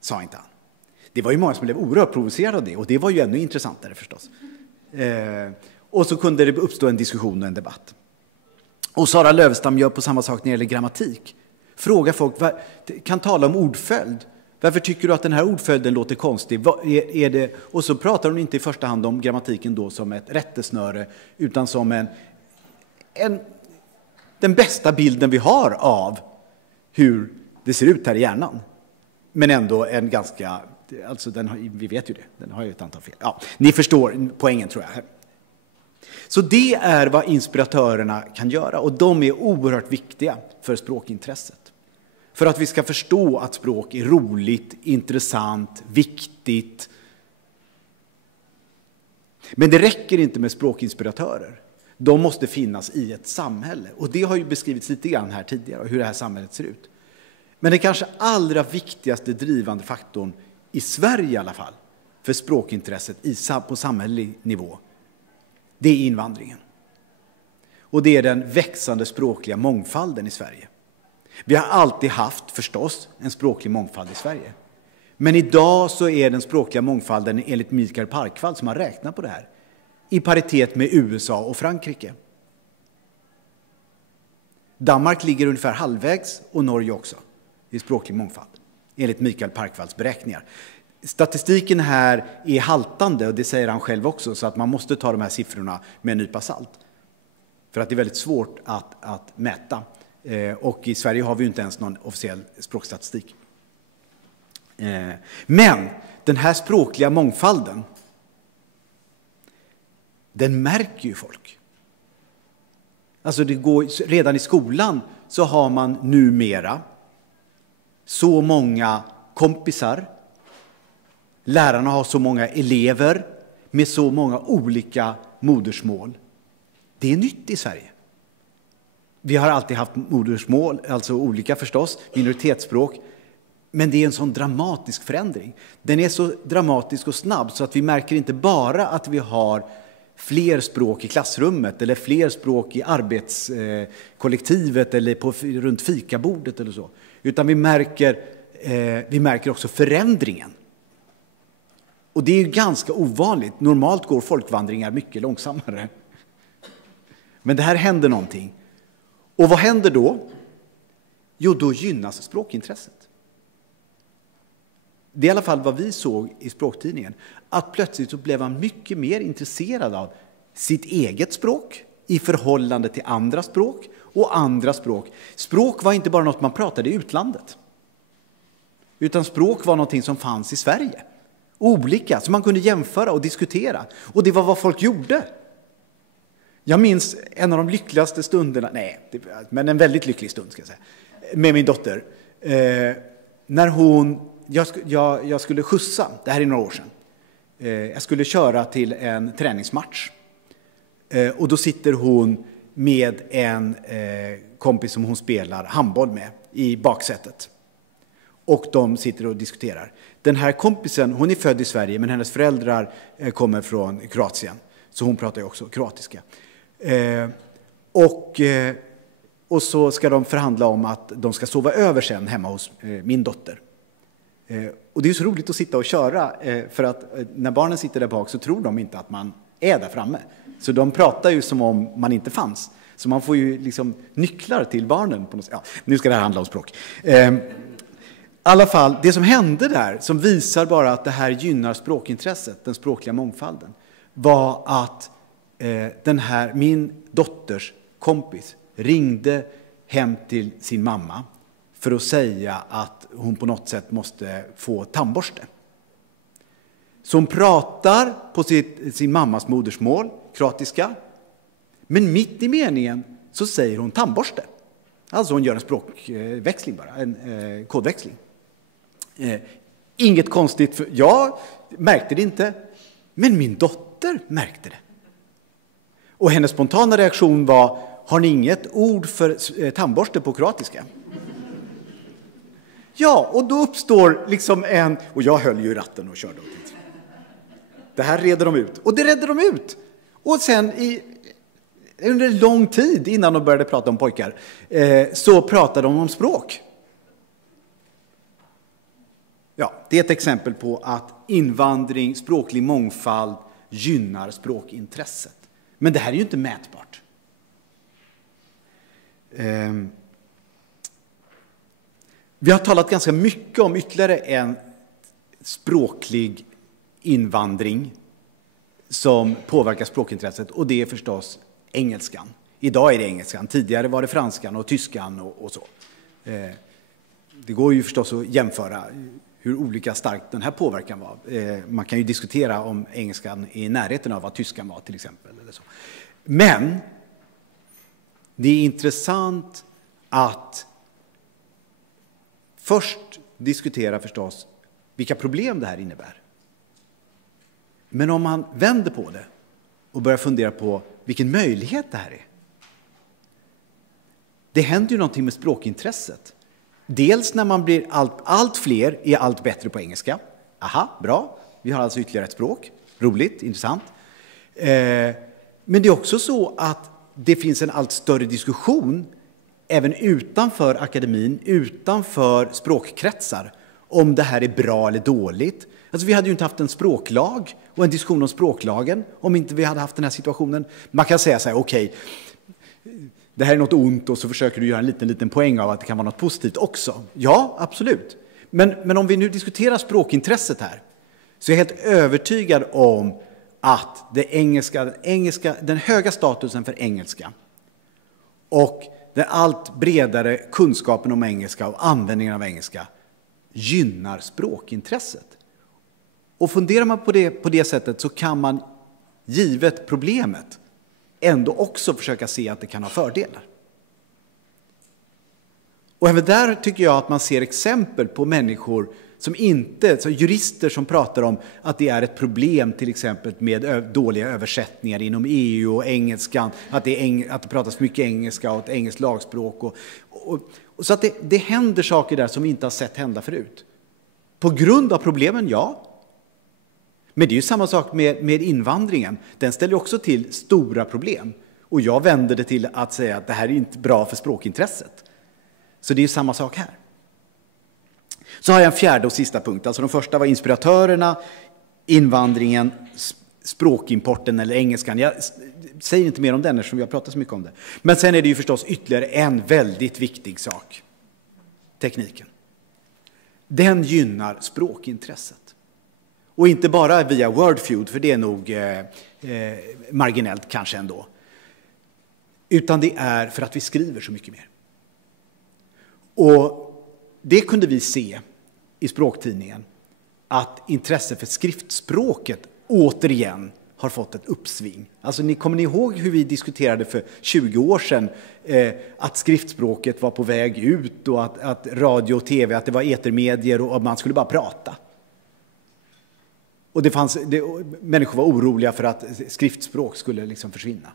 Sa inte han. Det var ju många som blev oerhört provocerade av det. Och det var ju ännu intressantare förstås. Och så kunde det uppstå en diskussion och en debatt. Och Sara Lövestam gör på samma sak när det gäller grammatik. Fråga folk, kan tala om ordföljd. Varför tycker du att den här ordföljden låter konstig? Är det? Och så pratar hon inte i första hand om grammatiken då som ett rättesnöre, utan som den bästa bilden vi har av hur det ser ut här i hjärnan. Men ändå en ganska, alltså vi vet ju det, den har ju ett antal fel. Ja, ni förstår poängen tror jag. Så det är vad inspiratörerna kan göra, och de är oerhört viktiga för språkintresset. För att vi ska förstå att språk är roligt, intressant, viktigt. Men det räcker inte med språkinspiratörer. De måste finnas i ett samhälle. Och det har ju beskrivits lite grann här tidigare, hur det här samhället ser ut. Men det kanske allra viktigaste drivande faktorn, i Sverige i alla fall, för språkintresset på samhällelig nivå, Det är invandringen. Och det är den växande språkliga mångfalden i Sverige. Vi har alltid haft förstås en språklig mångfald i Sverige. Men idag så är den språkliga mångfalden enligt Mikael Parkvall som har räknat på det här i paritet med USA och Frankrike. Danmark ligger ungefär halvvägs och Norge också i språklig mångfald enligt Mikael Parkvalls beräkningar. Statistiken här är haltande och det säger han själv också, så att man måste ta de här siffrorna med en nypa salt. För att det är väldigt svårt att mäta. Och i Sverige har vi ju inte ens någon officiell språkstatistik. Men den här språkliga mångfalden, den märker ju folk. Alltså det går, redan i skolan så har man numera så många kompisar. Lärarna har så många elever med så många olika modersmål. Det är nytt i Sverige. Vi har alltid haft modersmål, alltså olika förstås, minoritetsspråk. Men det är en sån dramatisk förändring. Den är så dramatisk och snabb så att vi märker inte bara att vi har fler språk i klassrummet eller fler språk i arbetskollektivet eller runt fikabordet eller så. Utan vi märker också förändringen. Och det är ju ganska ovanligt. Normalt går folkvandringar mycket långsammare. Men det här händer någonting. Och vad händer då? Jo, då gynnas språkintresset. Det är i alla fall vad vi såg i språktidningen. Att plötsligt så blev man mycket mer intresserad av sitt eget språk i förhållande till andra språk och andra språk. Språk var inte bara något man pratade i utlandet. Utan språk var någonting som fanns i Sverige. Olika, som man kunde jämföra och diskutera. Och det var vad folk gjorde. Jag minns en av de lyckligaste stunderna, men en väldigt lycklig stund ska jag säga, med min dotter. När jag skulle skjutsa, det här är några år sedan. Jag skulle köra till en träningsmatch. Och då sitter hon med en kompis som hon spelar handboll med i baksätet. Och de sitter och diskuterar. Den här kompisen, hon är född i Sverige men hennes föräldrar kommer från Kroatien. Så hon pratar ju också kroatiska. Och så ska de förhandla om att de ska sova över sen hemma hos min dotter. Och det är så roligt att sitta och köra för att när barnen sitter där bak så tror de inte att man är där framme. Så de pratar ju som om man inte fanns. Så man får ju liksom nycklar till barnen. På något sätt. Ja, nu ska det här handla om språk. I alla fall, det som hände där, som visar bara att det här gynnar språkintresset, den språkliga mångfalden, var att min dotters kompis ringde hem till sin mamma för att säga att hon på något sätt måste få tandborste. Så hon pratar på sin mammas modersmål, kroatiska, men mitt i meningen så säger hon tandborste. Alltså hon gör en språkväxling bara, en kodväxling. Inget konstigt, för jag märkte det inte, men min dotter märkte det. Och hennes spontana reaktion var, har ni inget ord för tandborste på kroatiska? Ja, och då uppstår liksom och jag höll ju i ratten och körde åt. Det här reder de ut. Och det redde de ut. Och sen under lång tid innan de började prata om pojkar så pratade de om språk. Ja, det är ett exempel på att invandring, språklig mångfald gynnar språkintresset. Men det här är ju inte mätbart. Vi har talat ganska mycket om ytterligare en språklig invandring som påverkar språkintresset, och det är förstås engelskan. Idag är det engelskan, tidigare var det franskan och tyskan och så. Det går ju förstås att jämföra hur olika stark den här påverkan var. Man kan ju diskutera om engelskan är i närheten av vad tyskan var till exempel. Eller så. Men det är intressant att först diskutera förstås vilka problem det här innebär. Men om man vänder på det och börjar fundera på vilken möjlighet det här är. Det händer ju någonting med språkintresset. Dels när man blir allt fler är allt bättre på engelska. Aha, bra. Vi har alltså ytterligare ett språk. Roligt, intressant. Men det är också så att det finns en allt större diskussion även utanför akademin, utanför språkkretsar, om det här är bra eller dåligt. Alltså vi hade ju inte haft en språklag och en diskussion om språklagen om inte vi hade haft den här situationen. Man kan säga så här, okej, det här är något ont och så försöker du göra en liten poäng av att det kan vara något positivt också. Ja, absolut. Men om vi nu diskuterar språkintresset här, så är jag helt övertygad om att den höga statusen för engelska och den allt bredare kunskapen om engelska och användningen av engelska gynnar språkintresset. Och funderar man på det sättet, så kan man, givet problemet, ändå också försöka se att det kan ha fördelar. Och även där tycker jag att man ser exempel på människor som inte, så jurister som pratar om att det är ett problem till exempel med dåliga översättningar inom EU och engelskan, att det pratas mycket engelska och ett engelskt lagspråk. Och så att det händer saker där som vi inte har sett hända förut. På grund av problemen, ja. Men det är ju samma sak med invandringen. Den ställer också till stora problem. Och jag vänder det till att säga att det här är inte bra för språkintresset. Så det är ju samma sak här. Så har jag en fjärde och sista punkt. Alltså de första var inspiratörerna, invandringen, språkimporten eller engelskan. Jag säger inte mer om den eftersom vi har pratat så mycket om det. Men sen är det ju förstås ytterligare en väldigt viktig sak. Tekniken. Den gynnar språkintresset. Och inte bara via Wordfeud, för det är nog marginellt kanske ändå. Utan det är för att vi skriver så mycket mer. Och det kunde vi se i språktidningen, att intresse för skriftspråket återigen har fått ett uppsving. Alltså kommer ni ihåg hur vi diskuterade för 20 år sedan att skriftspråket var på väg ut och att radio och tv, att det var etermedier och man skulle bara prata. Och människor var oroliga för att skriftspråk skulle liksom försvinna.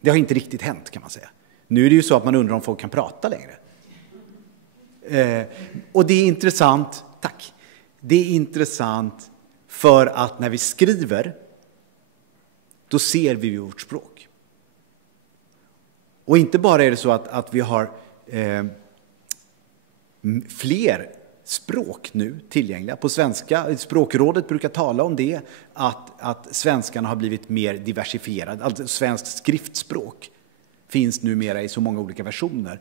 Det har inte riktigt hänt, kan man säga. Nu är det ju så att man undrar om folk kan prata längre. Och det är intressant, tack. Det är intressant för att när vi skriver, då ser vi vårt språk. Och inte bara är det så att vi har fler språk nu tillgängliga. På svenska, språkrådet brukar tala om det, att svenskarna har blivit mer diversifierade. Alltså svenskt skriftspråk finns numera i så många olika versioner.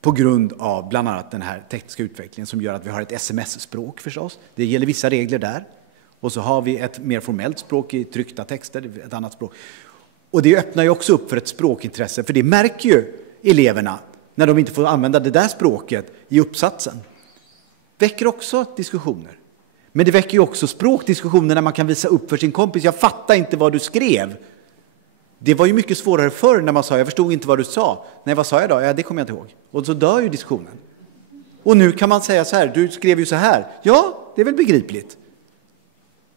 På grund av bland annat den här tekniska utvecklingen som gör att vi har ett sms-språk förstås. Det gäller vissa regler där. Och så har vi ett mer formellt språk i tryckta texter, ett annat språk. Och det öppnar ju också upp för ett språkintresse, för det märker ju eleverna när de inte får använda det där språket i uppsatsen. Väcker också diskussioner. Men det väcker ju också språkdiskussioner när man kan visa upp för sin kompis. Jag fattar inte vad du skrev. Det var ju mycket svårare förr när man sa, jag förstod inte vad du sa. Nej, vad sa jag då? Ja, det kommer jag inte ihåg. Och så dör ju diskussionen. Och nu kan man säga så här, du skrev ju så här. Ja, det är väl begripligt.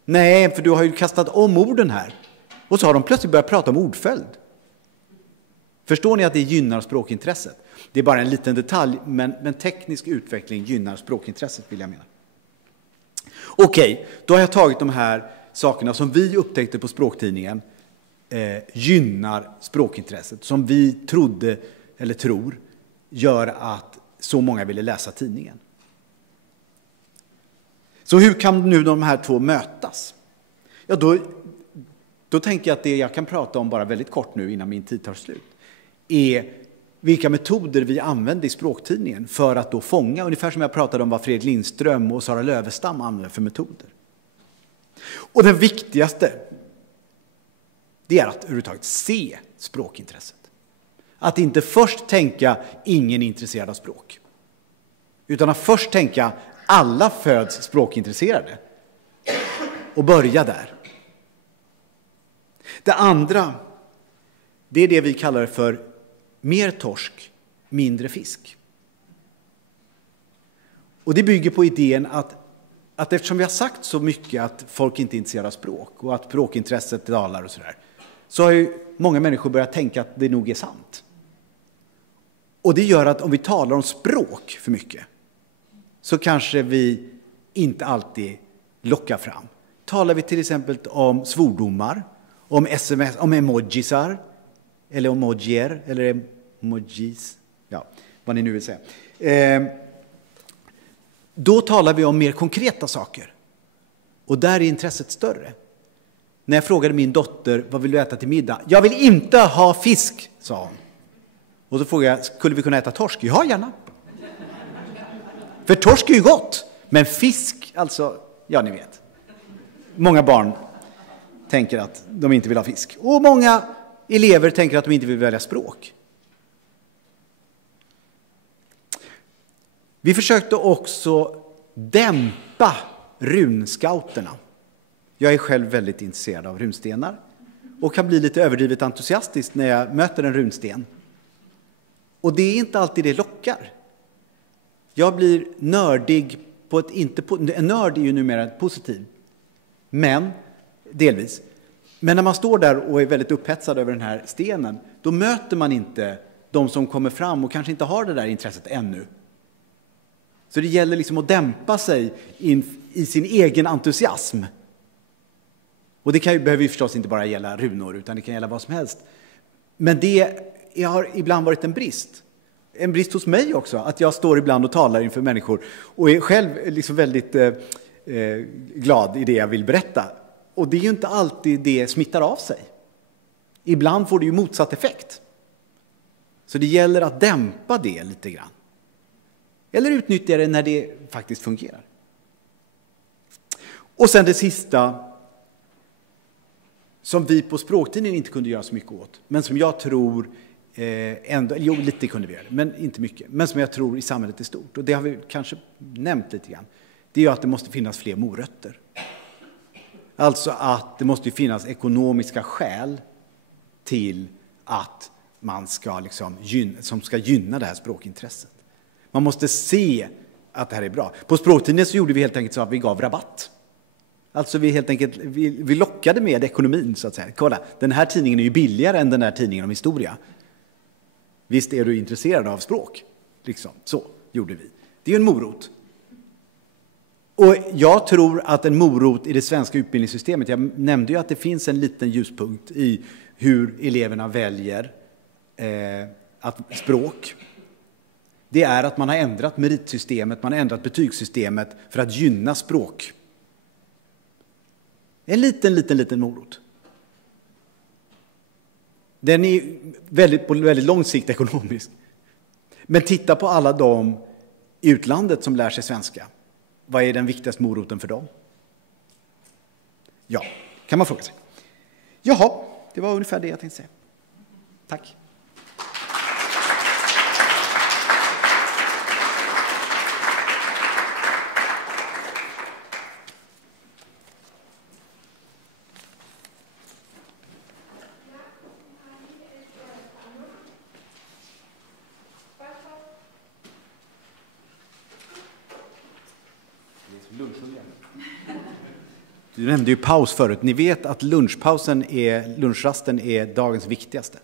Nej, för du har ju kastat om orden här. Och så har de plötsligt börjat prata om ordföljd. Förstår ni att det gynnar språkintresset? Det är bara en liten detalj, men teknisk utveckling gynnar språkintresset, vill jag mena. Okej, då har jag tagit de här sakerna som vi upptäckte på språktidningen gynnar språkintresset, som vi trodde eller tror gör att så många ville läsa tidningen. Så hur kan nu de här två mötas? Ja, då tänker jag att det jag kan prata om bara väldigt kort nu innan min tid tar slut är vilka metoder vi använder i språktidningen för att då fånga, ungefär som jag pratade om vad Fredrik Lindström och Sara Lövestam använder för metoder. Och den viktigaste, det är att överhuvudtaget se språkintresset. Att inte först tänka ingen är intresserad av språk. Utan att först tänka alla föds språkintresserade. Och börja där. Det andra, det är det vi kallar för mer torsk, mindre fisk. Och det bygger på idén att eftersom vi har sagt så mycket att folk inte är intresserade av språk och att språkintresset dalar och sådär, så har ju många människor börjat tänka att det nog är sant. Och det gör att om vi talar om språk för mycket så kanske vi inte alltid lockar fram. Talar vi till exempel om svordomar, om sms, om emojisar, eller emojier, eller emojis, ja, vad ni nu vill säga. Då talar vi om mer konkreta saker. Och där är intresset större. När jag frågade min dotter, vad vill du äta till middag? Jag vill inte ha fisk, sa hon. Och så frågade jag, skulle vi kunna äta torsk? Ja, gärna. För torsk är ju gott. Men fisk, alltså, ja ni vet. Många barn tänker att de inte vill ha fisk. Och många elever tänker att de inte vill välja språk. Vi försökte också dämpa runscouterna. Jag är själv väldigt intresserad av runstenar och kan bli lite överdrivet entusiastisk när jag möter en runsten. Och det är inte alltid det lockar. Jag blir nördig på ett en nörd är ju numera positiv, men delvis. Men när man står där och är väldigt upphetsad över den här stenen, då möter man inte de som kommer fram och kanske inte har det där intresset ännu. Så det gäller liksom att dämpa sig i sin egen entusiasm. Och det behöver ju förstås inte bara gälla runor, utan det kan gälla vad som helst. Men det har ibland varit en brist. En brist hos mig också, att jag står ibland och talar inför människor och är själv liksom väldigt glad i det jag vill berätta. Och det är ju inte alltid det smittar av sig. Ibland får det ju motsatt effekt. Så det gäller att dämpa det lite grann. Eller utnyttja det när det faktiskt fungerar. Och sen det sista som vi på språktidningen inte kunde göra så mycket åt, men som jag tror ändå, jo lite kunde vi göra, men inte mycket, men som jag tror i samhället är stort, och det har vi kanske nämnt lite grann, det är ju att det måste finnas fler morötter. Alltså att det måste finnas ekonomiska skäl till att man ska liksom som ska gynna det här språkintresset. Man måste se att det här är bra. På språktidningen så gjorde vi helt enkelt så att vi gav rabatt. Alltså vi lockade med ekonomin så att säga. Kolla, den här tidningen är ju billigare än den här tidningen om historia. Visst är du intresserad av språk? Liksom, så gjorde vi. Det är ju en morot. Och jag tror att en morot i det svenska utbildningssystemet, jag nämnde ju att det finns en liten ljuspunkt i hur eleverna väljer språk. Det är att man har ändrat meritsystemet, man har ändrat betygssystemet för att gynna språk. En liten morot. Den är på väldigt lång sikt ekonomisk. Men titta på alla de i utlandet som lär sig svenska. Vad är den viktigaste moroten för dem? Ja, kan man fråga sig. Jaha, det var ungefär det jag tänkte säga. Tack. Du nämnde ju paus förut. Ni vet att lunchrasten är dagens viktigaste.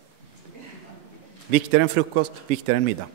Viktigare än frukost, viktigare än middag.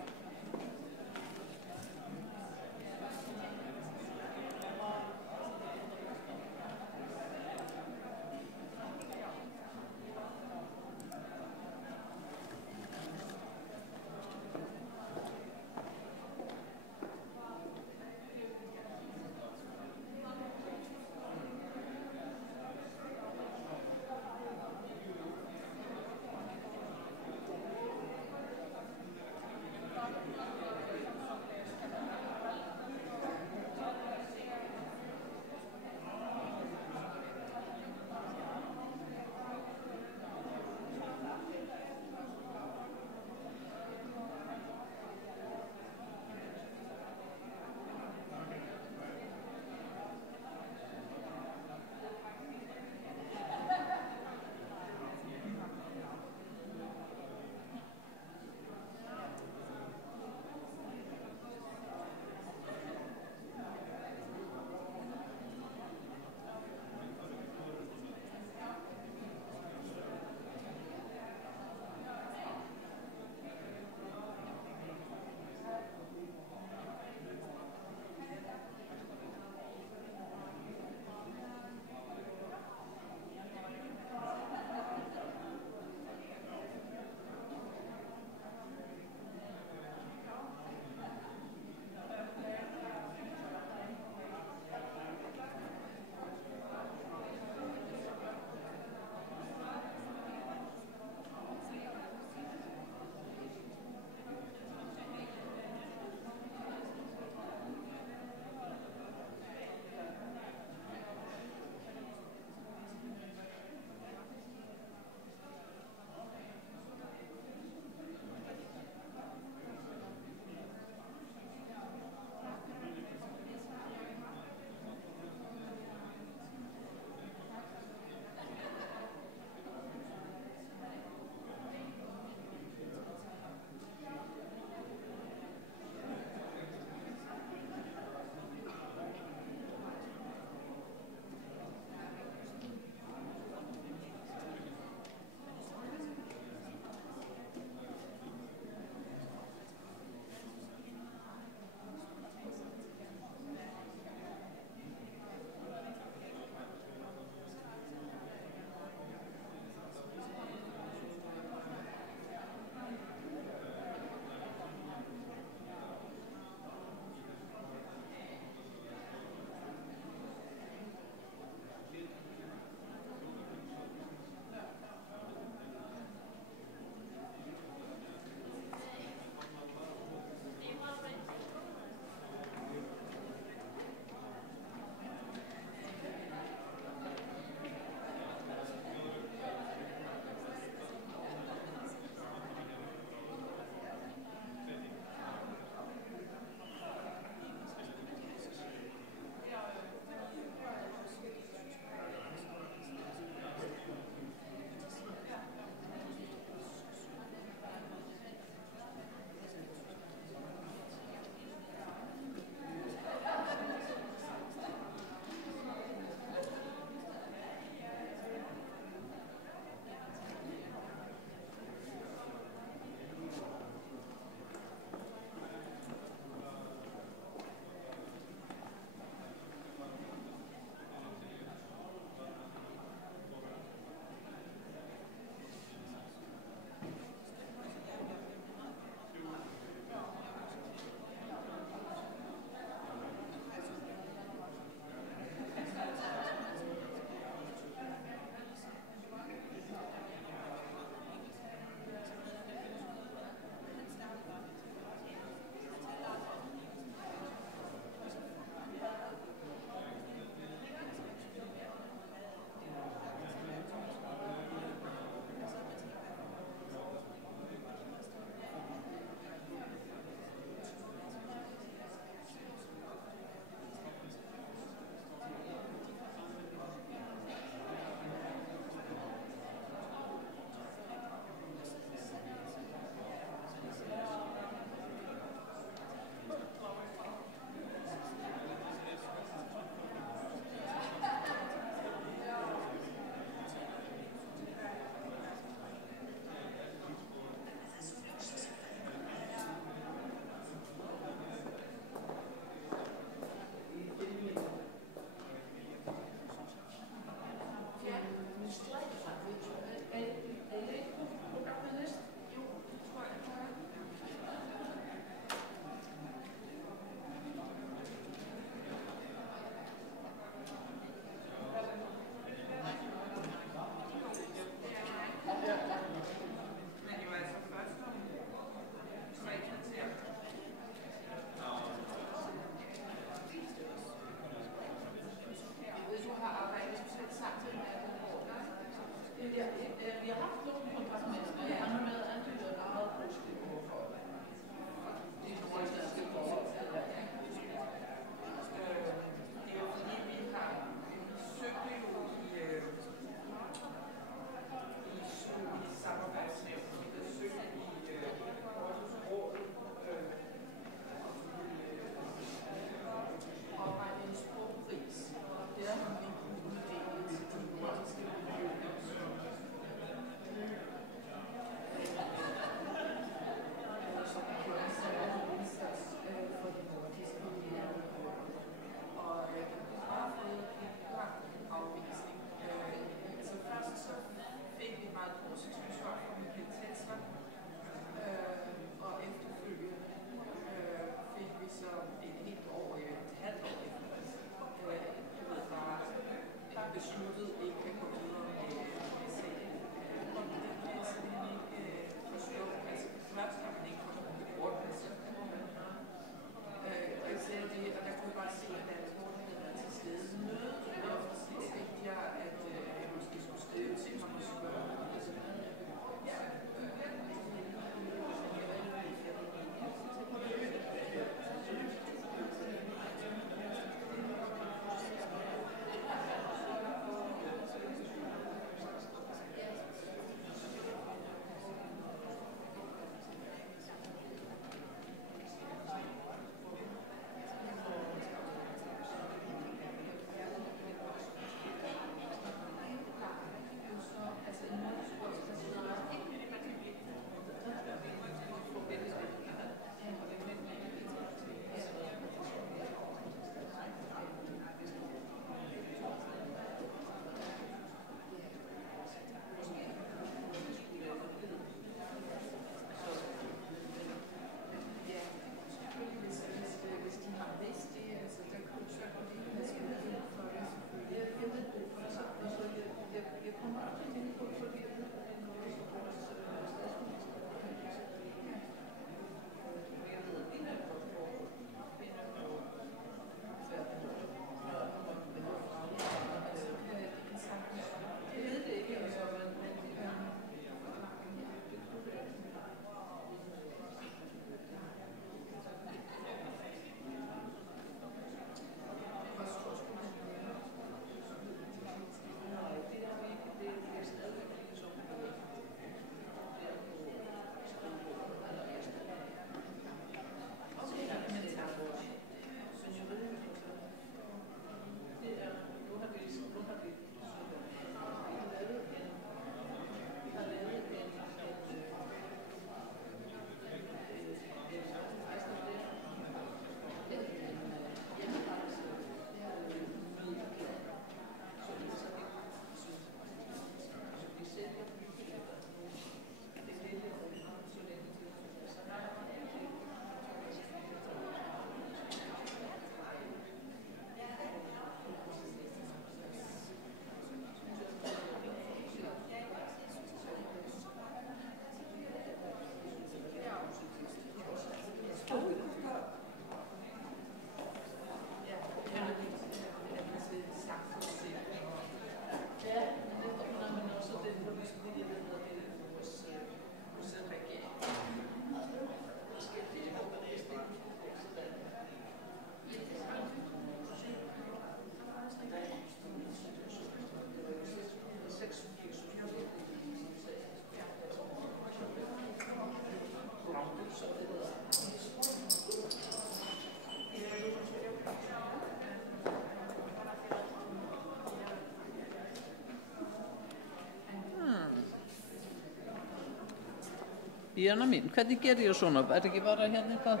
Jana mín, hvernig ger ég svona? Ekki bara hérna eitthvað?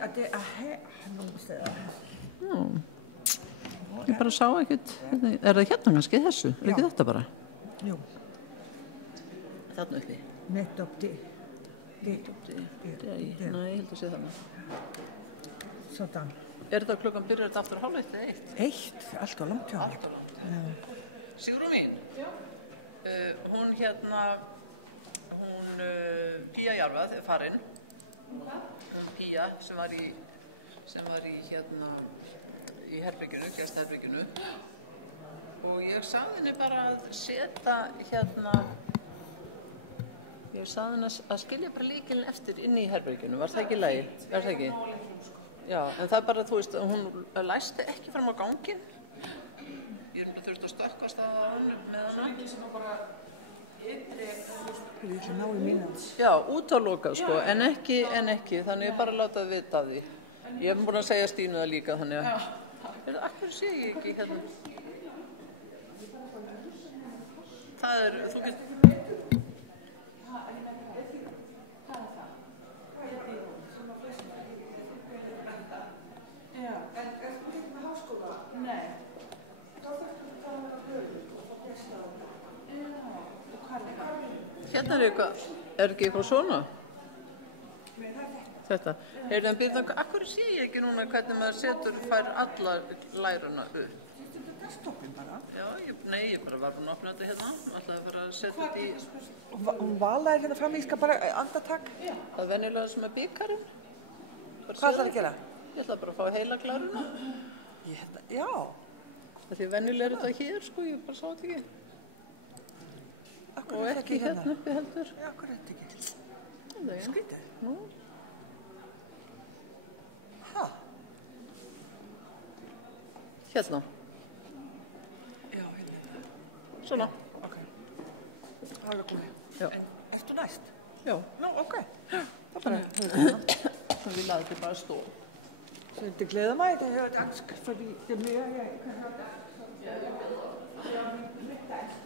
At det her nogle steder. Ég bara sá ekkert. Það hérna kannski þessu? Ekki þetta bara? Jo. Þarna uppi? Nettopp det. Nei, ég held að sé þarna. Sådan. Þetta klukkan byrjar þetta aftur 12:30 eða 1? 1, allt og langt hjá. Allt og langt. Sigrún mín, hún Pía Jarvað er farin. Hún Pía sem var í í herberginu, gestherberginu. Og ég sagði henni bara að setja ég sagði henni að skilja bara lykilinn eftir inni í herberginu. Var það ekki í lagi? Var það ekki? Já, en það er bara, þú veist, hún læsti ekki fram á ganginn. Ég þurfti að stökkast að hann með hana. Svo ekki sem að bara Ég ætla að ná í mínans. Já, út að loka, sko, en ekki, þannig ég bara láta að vita af því. Ég hef búin að segja Stínu það líka, þannig að... Akkur sé ég ekki hérna? Það er, þú getur... Ja, en þú getur með háskóla? Nei. Þá þurftum við að tala með höfum og fá gesta á það. Og hvað? Hérna er eitthvað, er ekki eitthvað svona? Þetta. Heyrðu, en byrða, akkur sé ég ekki núna hvernig maður fær alla læruna upp? Þetta er desktopin bara? Já, ég bara var búin að opna þetta hérna. Ætlaði að fara að setja þetta í... Hún valaði hérna fram, ég skal bara andartak. Það er venjulega sem er bíkarinn. Hvað ætlar að gera? Ég ætla bara að fá heila klæruna. Já. Því venjulega er þetta hér, sko, ég bara sá þetta ekki. Og ekki hérna uppi heldur. Já, akkur þetta ekki. Skrítið. Hæ? Hérna. Já, hérna. Svona. Ok. Það er komið. Já. En eftir næst? Já. Nú, ok. Það bara så vi lader det bare stå. Så det glæder mig, at jeg hører dansk, fordi det er mere, jeg kan høre dansk. Ja, det er bedre. Ja, lidt dansk.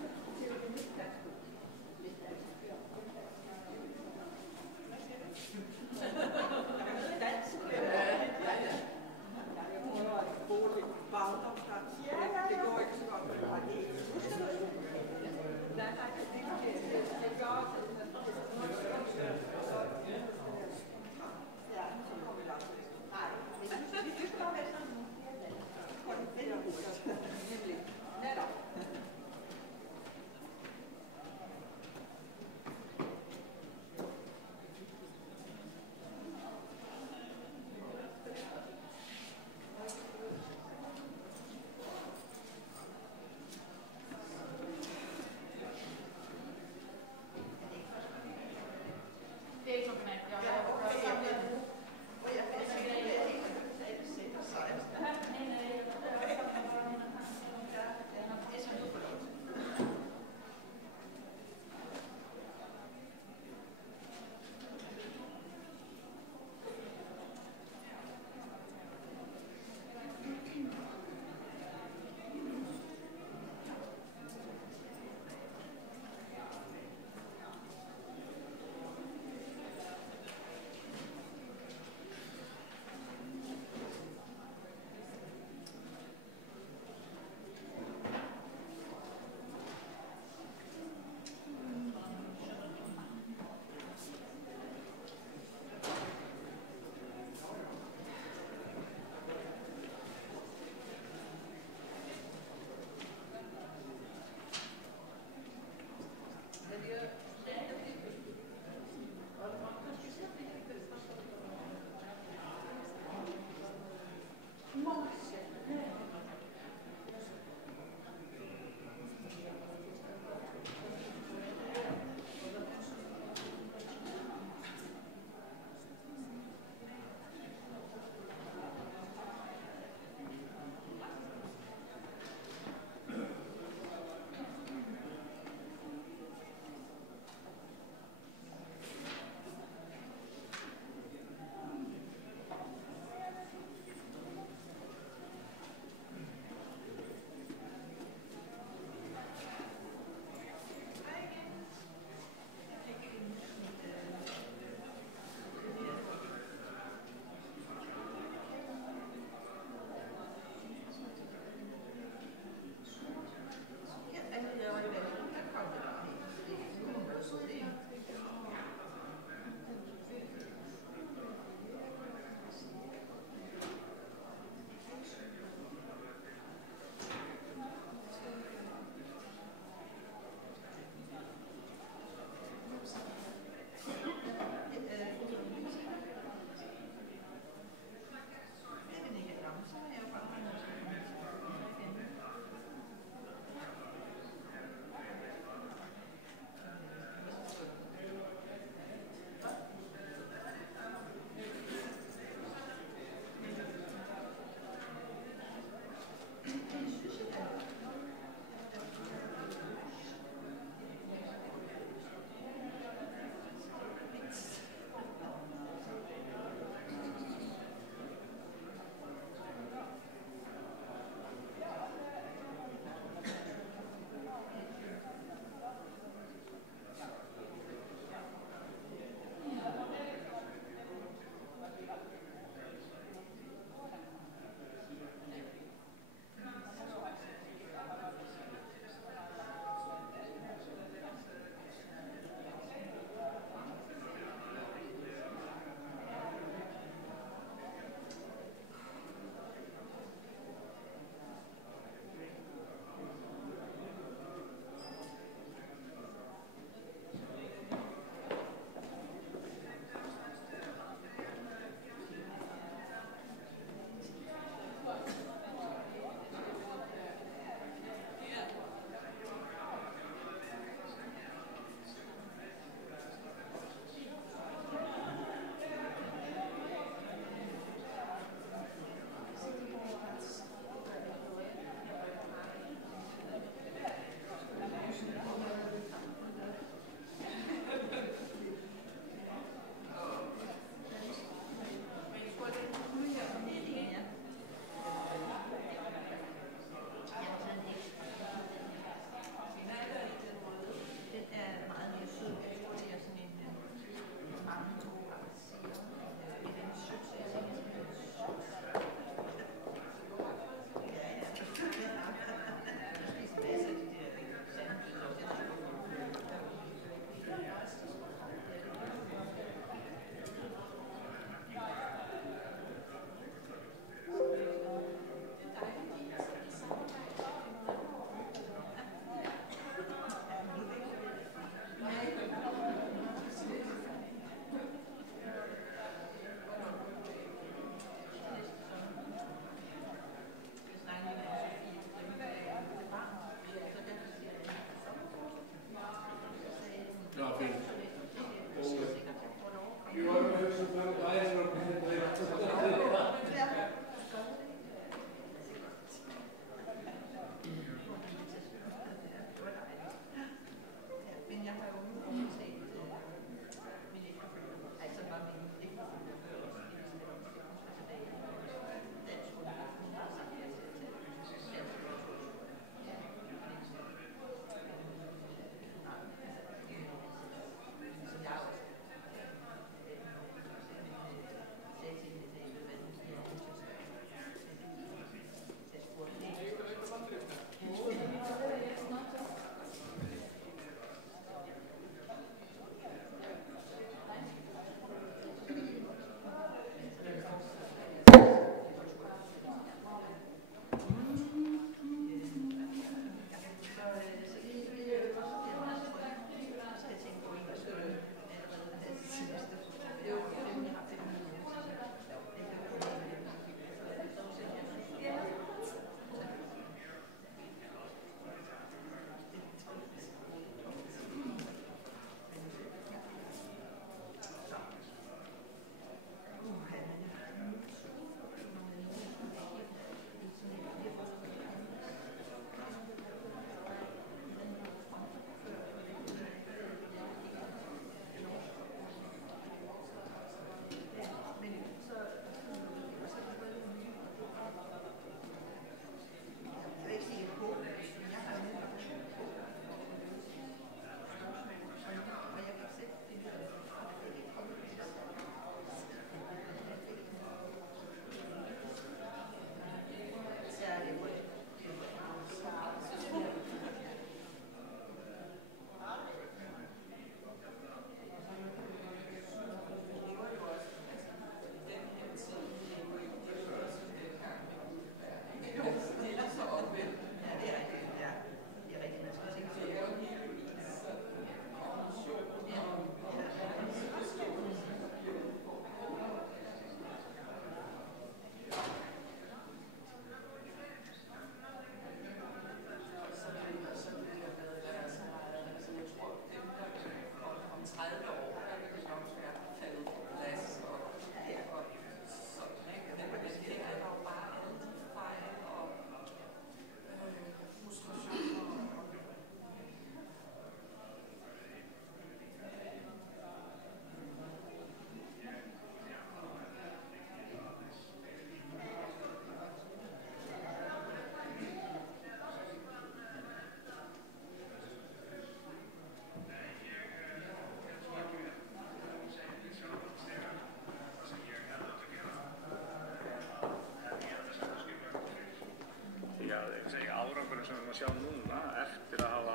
sem við erum að sjá núna eftir að hafa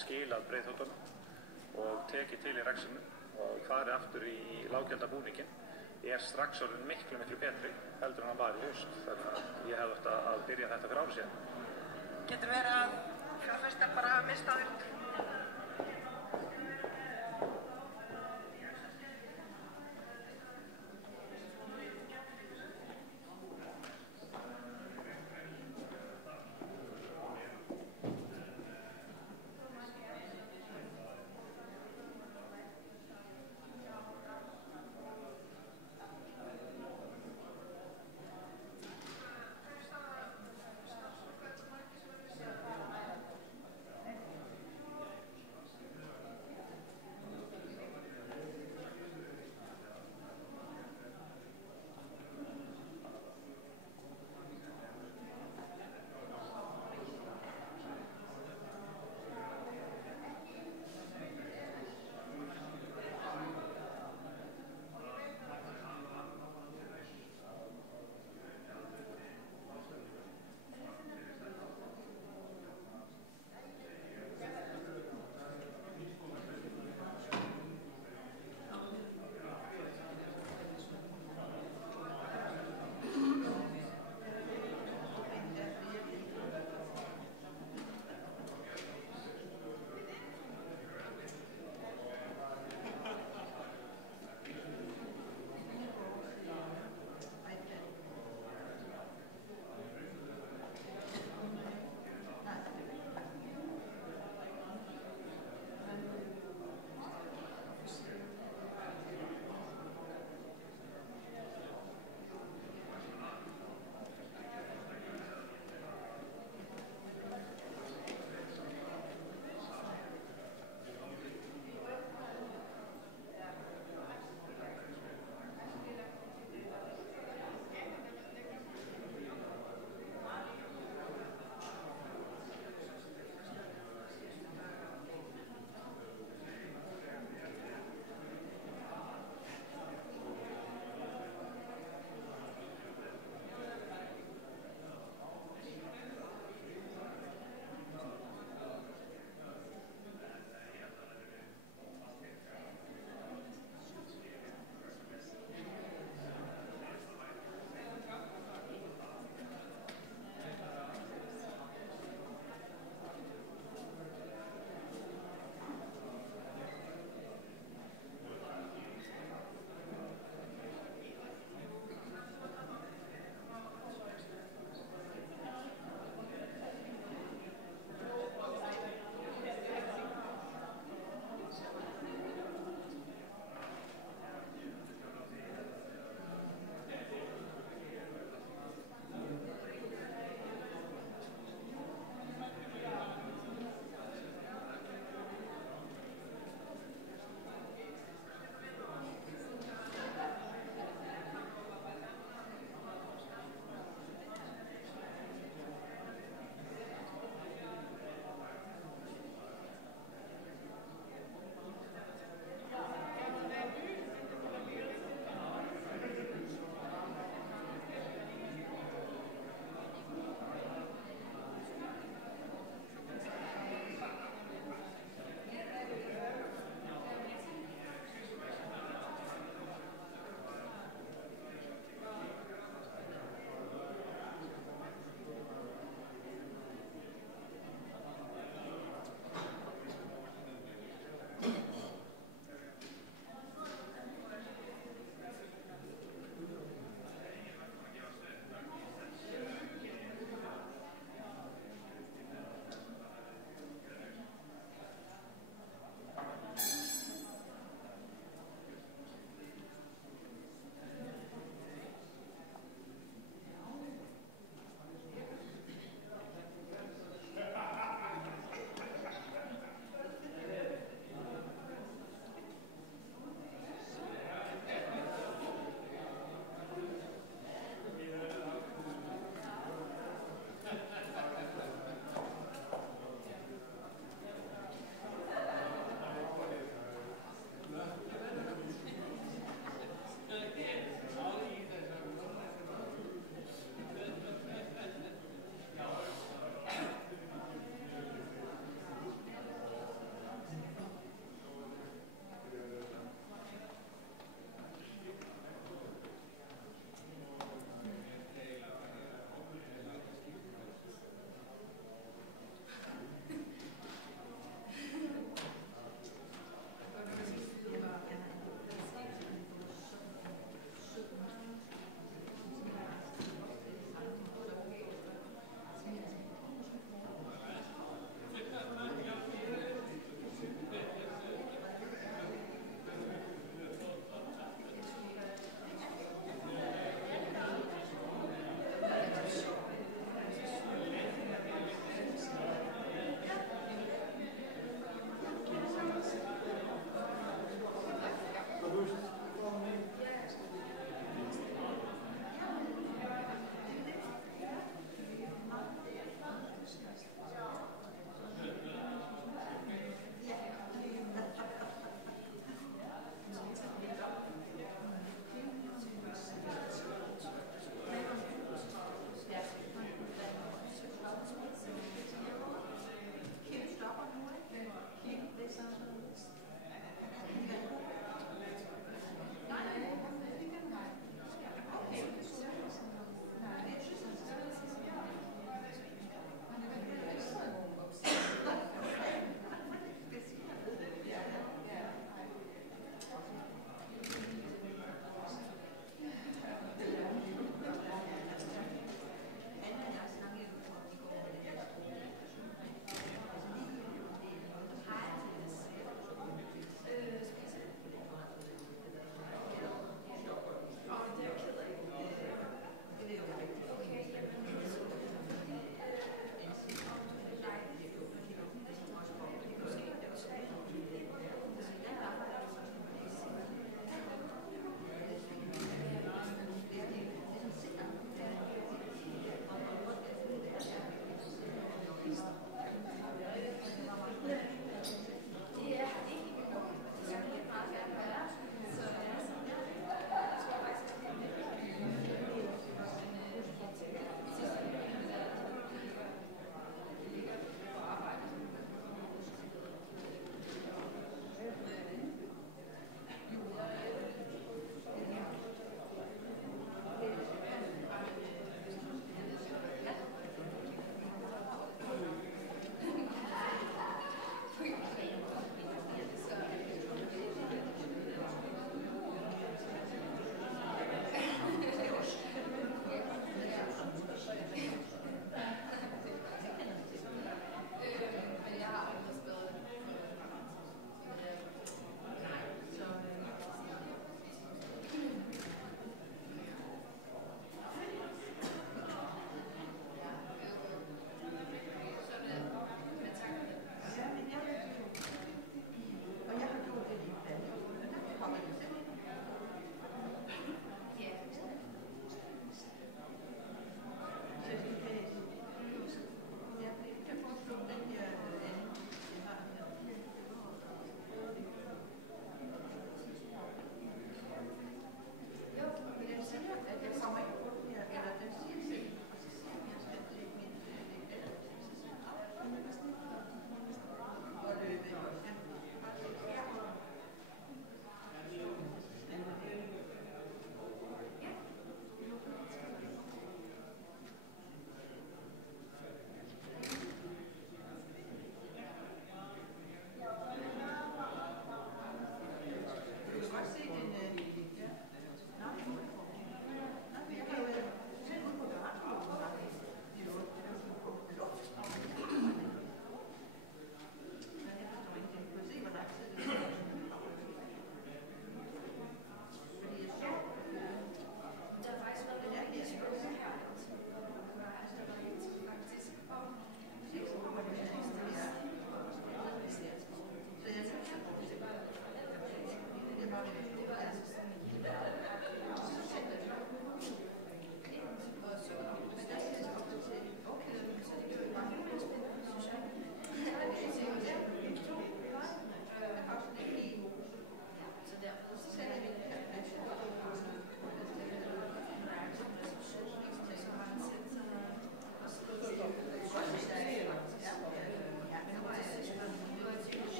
skilað breiðþotunum og tekið til í rekstrinum og farið aftur í lággjaldabúninginn strax orðinn miklu betri heldur en hann var í haust. Þannig að ég hefði átt að byrja þetta fyrir ári síðan. Getur verið að fjárfestar bara hafa mistað þér?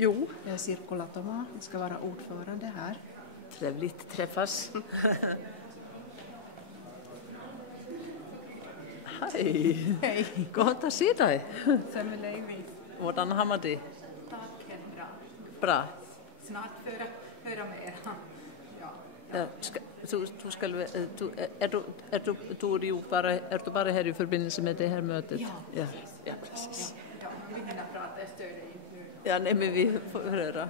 Jo. Jag är Sirko Latoma. Jag ska vara ordförande här. Trevligt träffas. Hej. Hej. Godt at se dig. Sömmeleivis. Hvordan har man det? Tack, bra. Bra. Snart höra mer. Ja. Ja, du skal være, du er jo bare her i forbindelse med det her mødet? Ja, ja precis. Ja, vi hinner prata ett större intervju. Ja, nej, men vi får höra.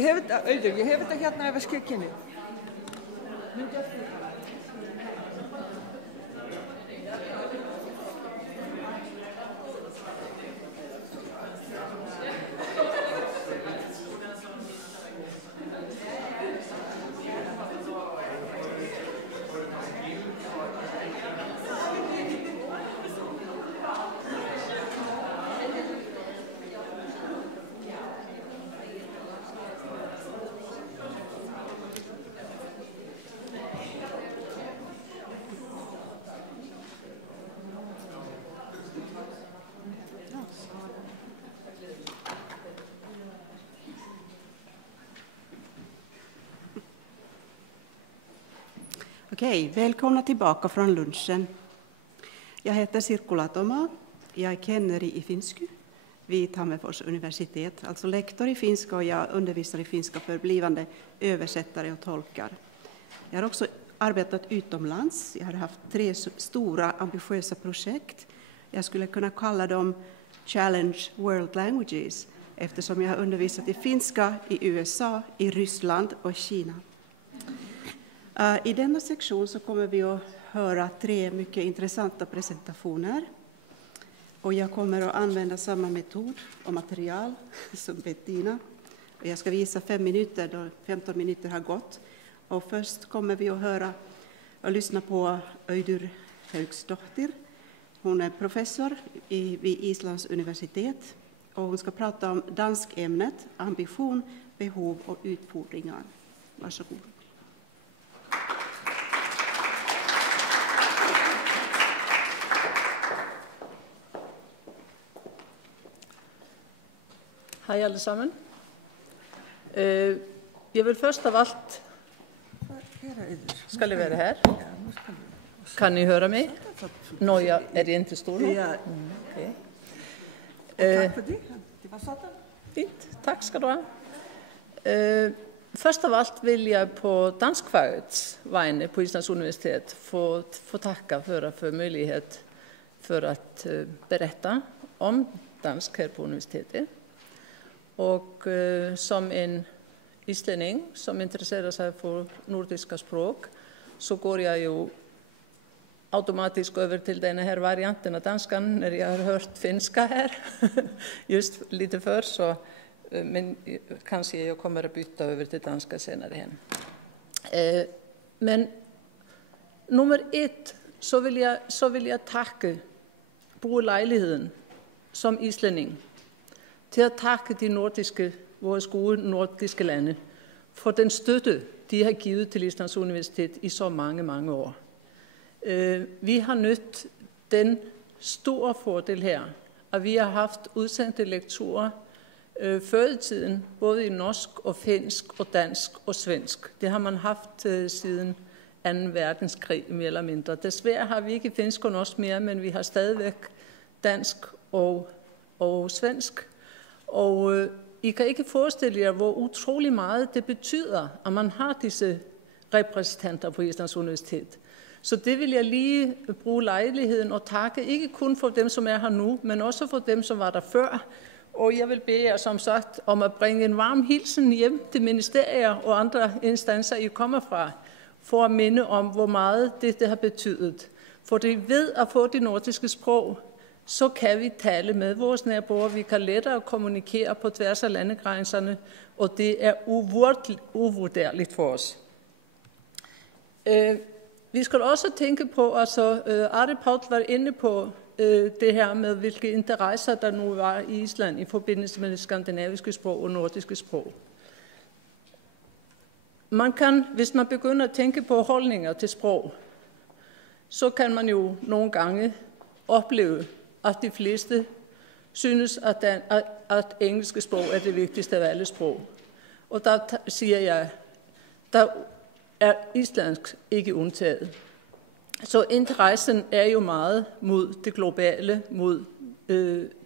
Ég hef þetta, Auður, ég hef þetta hérna yfir skjökkinni. Okej, välkomna tillbaka från lunchen. Jag heter Sirkku Latoma. Jag är kenneri i finska vid Tammerfors universitet, alltså lektor i finska, och jag undervisar i finska för blivande översättare och tolkar. Jag har också arbetat utomlands. Jag har haft 3 stora ambitiösa projekt. Jag skulle kunna kalla dem Challenge World Languages, eftersom jag har undervisat i finska i USA, i Ryssland och Kina. I denna sektion så kommer vi att höra 3 mycket intressanta presentationer. Och jag kommer att använda samma metod och material som Bettina. Och jag ska visa 5 minuter då 15 minuter har gått. Och först kommer vi att höra och lyssna på Auður Hauksdóttir. Hon är professor vid Islands universitet. Och hon ska prata om danskämnet, ambition, behov och utfordringar. Varsågod. Hej alle sammen. Jeg vil først av alt... Skal jeg være her? Kan I høre meg? Nå, er det ikke stor nå? Ja. Okay. Takk for det. Det var sådan. Fint, tak skal du ha. Først av alt vil jeg på danskfagets vegne på Islands universitet få takke for at få mulighet for at berette om dansk her på universitetet. Og som en islänning som intresserar sig för nordiska språk så går jag ju automatiskt över till den här varianten av danskan när jag har hört finska här just lite för så men kanske jag kommer att byta över till danska senare igen. Men nummer 1 så vill jag tacka på lejligheden som islänning til at takke vores gode nordiske lande for den støtte, de har givet til Islands Universitet i så mange, mange år. Vi har nødt den store fordel her, at vi har haft udsendte lektorer før i tiden, både i norsk og finsk og dansk og svensk. Det har man haft siden 2. verdenskrig, mere eller mindre. Desværre har vi ikke finsk og norsk mere, men vi har stadigvæk dansk og svensk. Og I kan ikke forestille jer, hvor utrolig meget det betyder, at man har disse repræsentanter på Islands Universitet. Så det vil jeg lige bruge lejligheden og takke, ikke kun for dem, som er her nu, men også for dem, som var der før. Og jeg vil bede jer, som sagt, om at bringe en varm hilsen hjem til ministerier og andre instanser, I kommer fra, for at minde om, hvor meget det har betydet. For det ved at få det nordiske sprog, så kan vi tale med vores naboer, vi kan lettere kommunikere på tværs af landegrænserne, og det er uvurderligt for os. Vi skal også tænke på, altså Ari Paul var inde på det her med, hvilke interesser der nu var i Island i forbindelse med det skandinaviske sprog og nordiske sprog. Man kan, hvis man begynder at tænke på holdninger til sprog, så kan man jo nogle gange opleve, at de fleste synes, at engelske sprog er det vigtigste af alle sprog. Og der siger jeg, der er islandsk ikke undtaget. Så interessen er jo meget mod det globale, mod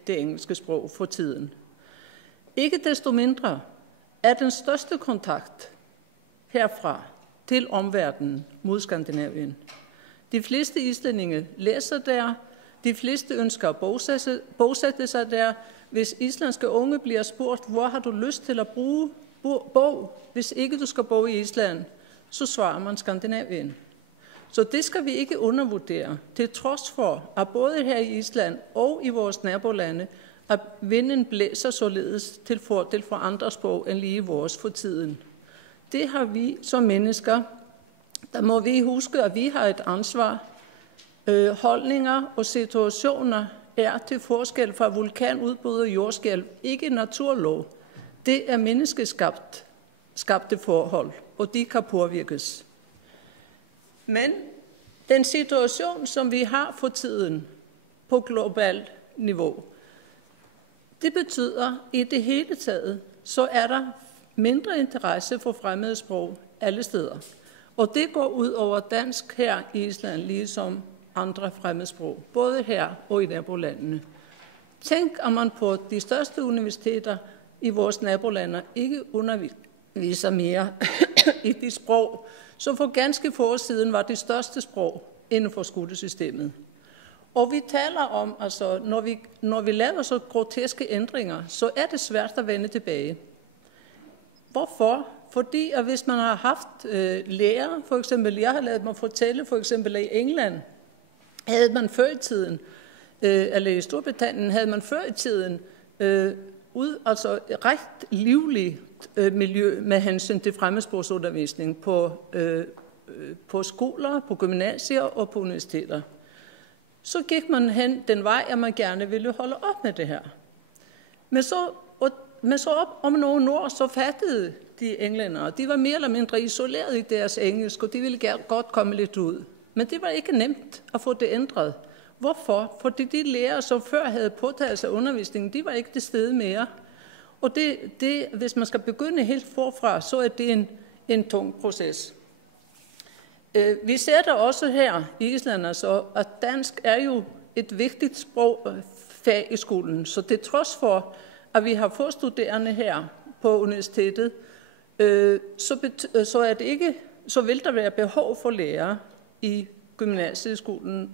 det engelske sprog for tiden. Ikke desto mindre er den største kontakt herfra til omverdenen mod Skandinavien. De fleste islændinge læser der, de fleste ønsker at bosætte sig der. Hvis islandske unge bliver spurgt, hvor har du lyst til at bruge bo, hvis ikke du skal bo i Island, så svarer man Skandinavien. Så det skal vi ikke undervurdere, til trods for, at både her i Island og i vores nabolande, at vinden blæser således til fordel for andre sprog end lige vores for tiden. Det har vi som mennesker, der må vi huske, at vi har et ansvar. Holdninger og situationer er til forskel fra vulkanudbrud og jordskælv ikke naturlov. Det er menneskeskabte forhold, og de kan påvirkes. Men den situation, som vi har for tiden på globalt niveau, det betyder i det hele taget, så er der mindre interesse for fremmede sprog alle steder. Og det går ud over dansk her i Island, ligesom andre fremmedsprog, både her og i nabolandene. Tænk, at man på de største universiteter i vores nabolande ikke underviser mere i de sprog, som for ganske få år siden var det største sprog inden for skolesystemet. Og vi taler om, altså, når vi laver så groteske ændringer, så er det svært at vende tilbage. Hvorfor? Fordi at hvis man har haft lærer, for eksempel, jeg har ladet mig fortælle, for eksempel i England, havde man før i tiden, eller i Storbritannien, havde man før i tiden altså ret livligt miljø med hensyn til fremmedsprogsundervisning på skoler, på gymnasier og på universiteter. Så gik man hen den vej, at man gerne ville holde op med det her. Men så om nogle år, så fattede de englændere, de var mere eller mindre isoleret i deres engelsk, og de ville godt komme lidt ud. Men det var ikke nemt at få det ændret. Hvorfor? Fordi de lærere, som før havde påtaget sig undervisningen, de var ikke til stede mere. Og det, hvis man skal begynde helt forfra, så er det en tung proces. Vi ser der også her i Island, altså, at dansk er jo et vigtigt sprogfag i skolen. Så det trods for, at vi har få studerende her på universitetet, så vil der være behov for lærere i gymnasieskolen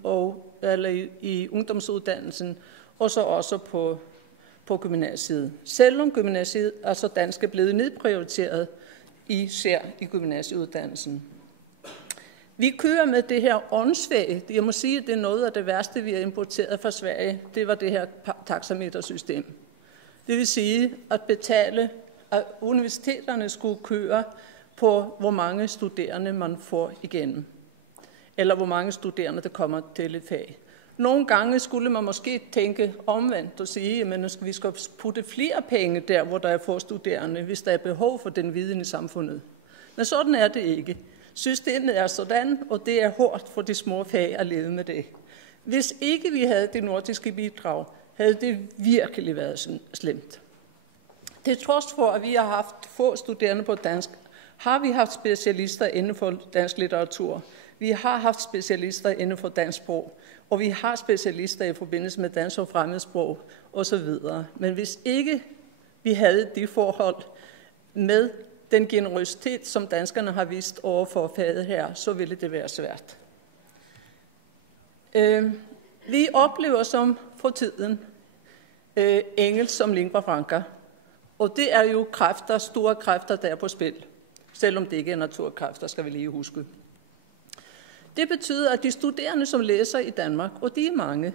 eller i ungdomsuddannelsen, og så også på gymnasiet. Selvom gymnasiet, altså dansk, er blevet nedprioriteret, især i gymnasieuddannelsen. Vi kører med det her åndsfag. Jeg må sige, at det er noget af det værste, vi har importeret fra Sverige. Det var det her taxametersystem. Det vil sige at universiteterne skulle køre på, hvor mange studerende man får igennem. Eller hvor mange studerende, der kommer til et fag. Nogle gange skulle man måske tænke omvendt og sige, at vi skal putte flere penge der, hvor der er få studerende, hvis der er behov for den viden i samfundet. Men sådan er det ikke. Systemet er sådan, og det er hårdt for de små fag at leve med det. Hvis ikke vi havde det nordiske bidrag, havde det virkelig været slemt. Til trods for, at vi har haft få studerende på dansk, har vi haft specialister inden for dansk litteratur. Vi har haft specialister inden for dansk sprog, og vi har specialister i forbindelse med dansk og fremmedsprog osv. Men hvis ikke vi havde de forhold med den generøsitet, som danskerne har vist over for faget her, så ville det være svært. Vi oplever som for tiden engelsk som lingua franca, og det er jo kræfter, store kræfter, der er på spil, selvom det ikke er naturkræfter, skal vi lige huske. Det betyder, at de studerende, som læser i Danmark, og de er mange,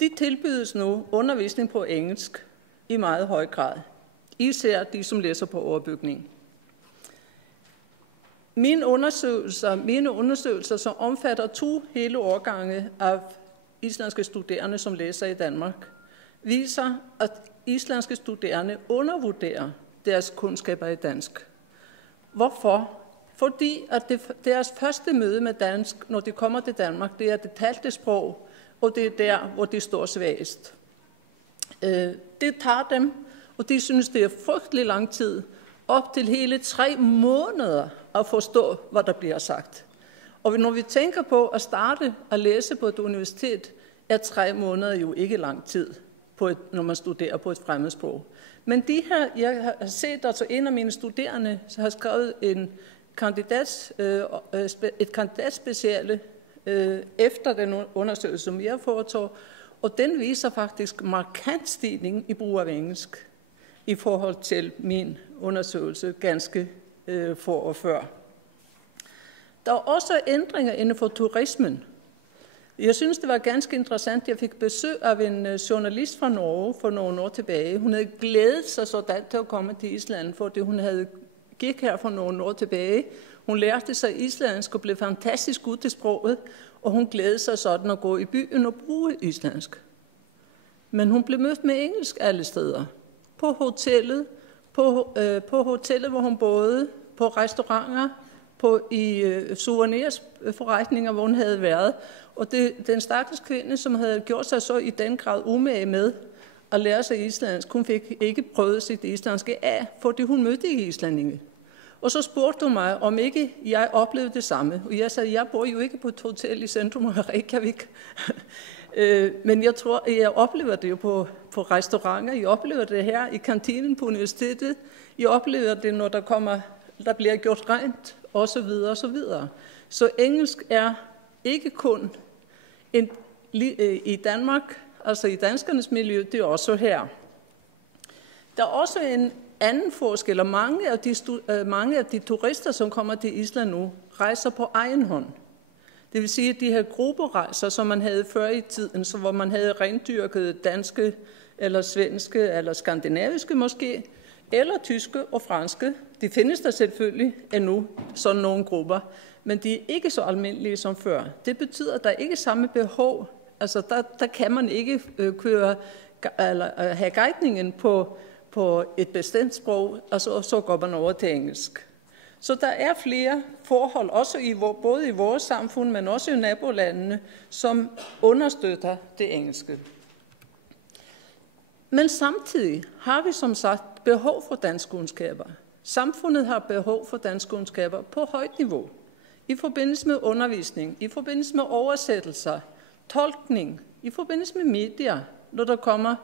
de tilbydes nu undervisning på engelsk i meget høj grad. Især de, som læser på overbygning. Mine undersøgelser, som omfatter 2 hele årgange af islandske studerende, som læser i Danmark, viser, at islandske studerende undervurderer deres kundskaber i dansk. Hvorfor? Fordi at deres første møde med dansk, når de kommer til Danmark, det er det talte sprog, og det er der, hvor de står svagest. Det tager dem, og de synes, det er frygtelig lang tid, op til hele 3 måneder at forstå, hvad der bliver sagt. Og når vi tænker på at starte at læse på et universitet, er 3 måneder jo ikke lang tid, når man studerer på et fremmedsprog. Men de her, jeg har set, altså en af mine studerende har skrevet et kandidatspeciale efter den undersøgelse, som jeg foretog, og den viser faktisk markant stigning i brug af engelsk. i forhold til min undersøgelse ganske få år før. Der er også ændringer inden for turismen. Jeg synes, det var ganske interessant. Jeg fik besøg af en journalist fra Norge for nogle år tilbage. Hun havde glædet sig sådan til at komme til Island, fordi hun gik her for nogle år tilbage. Hun lærte sig islandsk og blev fantastisk god til sproget, og hun glædede sig sådan at gå i byen og bruge islandsk. Men hun blev mødt med engelsk alle steder. På hotellet, hvor hun boede, på restauranter, i souvenirsforretninger, hvor hun havde været. Og den stakkels kvinde, som havde gjort sig så i den grad umage med at lære sig islandsk, hun fik ikke prøvet sit islandske af, fordi hun mødte ikke islændinge. Og så spurgte hun mig, om ikke jeg oplevede det samme. Og jeg sagde, jeg bor jo ikke på et hotel i centrum af Reykjavik. Men jeg tror, jeg oplever det jo på restauranter. Jeg oplever det her i kantinen på universitetet. Jeg oplever det, når der bliver gjort rent, osv. osv. Så engelsk er ikke kun i Danmark, altså i danskernes miljø, det er også her. Der er også en anden forskel, og mange af de turister, som kommer til Island nu, rejser på egen hånd. Det vil sige, at de her grupperejser, som man havde før i tiden, så hvor man havde rendyrket danske, eller svenske, eller skandinaviske måske, eller tyske og franske. De findes der selvfølgelig endnu, sådan nogle grupper, men de er ikke så almindelige som før. Det betyder, at der ikke er samme behov. Altså, der kan man ikke have guidningen på et bestemt sprog, og så går man over til engelsk. Så der er flere forhold, også både i vores samfund, men også i nabolandene, som understøtter det engelske. Men samtidig har vi som sagt behov for danskkundskaber. Samfundet har behov for danskkundskaber på højt niveau. I forbindelse med undervisning, i forbindelse med oversættelser, tolkning, i forbindelse med medier, når der kommer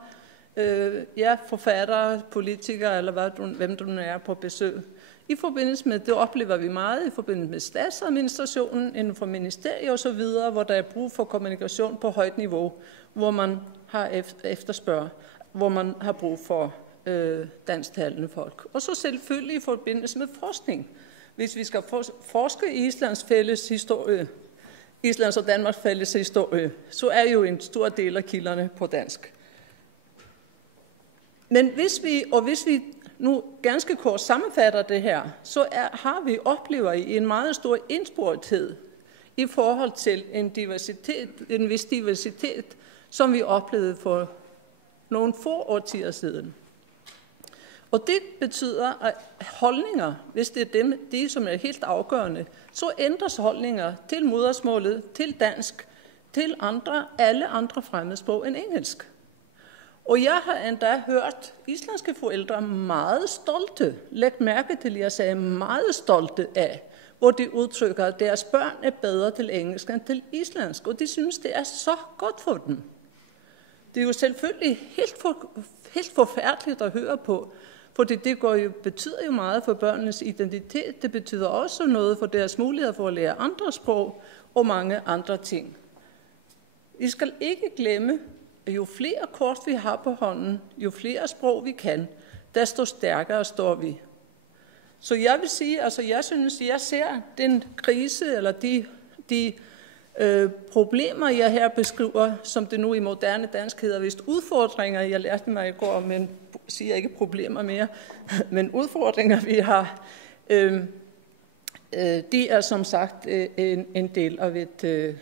forfattere, politikere eller hvem du nu er på besøg. I forbindelse med, det oplever vi meget, i forbindelse med statsadministrationen, inden for ministerier osv., hvor der er brug for kommunikation på højt niveau, hvor man har efterspørg, hvor man har brug for dansktalende folk. Og så selvfølgelig i forbindelse med forskning. Hvis vi skal forske i Islands fælles historie, Islands og Danmarks fælles historie, så er jo en stor del af kilderne på dansk. Men hvis vi nu ganske kort sammenfatter det her, så oplever I en meget stor indspurthed i forhold til en vis diversitet, som vi oplevede for nogle få årtier siden. Og det betyder, at holdninger, hvis det er de, som er helt afgørende, så ændres holdninger til modersmålet, til dansk, til alle andre fremmedsprog end engelsk. Og jeg har endda hørt islandske forældre meget stolte, læg mærke til, at jeg sagde meget stolte af, hvor de udtrykker, at deres børn er bedre til engelsk end til islandsk, og de synes, det er så godt for dem. Det er jo selvfølgelig helt forfærdeligt at høre på, for det betyder jo meget for børnenes identitet. Det betyder også noget for deres muligheder for at lære andre sprog og mange andre ting. Vi skal ikke glemme, at jo flere kort vi har på hånden, jo flere sprog vi kan, desto stærkere står vi. Så jeg vil sige, altså jeg ser den krise eller de problemer, jeg her beskriver, som det nu i moderne dansk hedder vist udfordringer. Jeg lærte mig i går, men siger ikke problemer mere, men udfordringer vi har, de er som sagt en del af et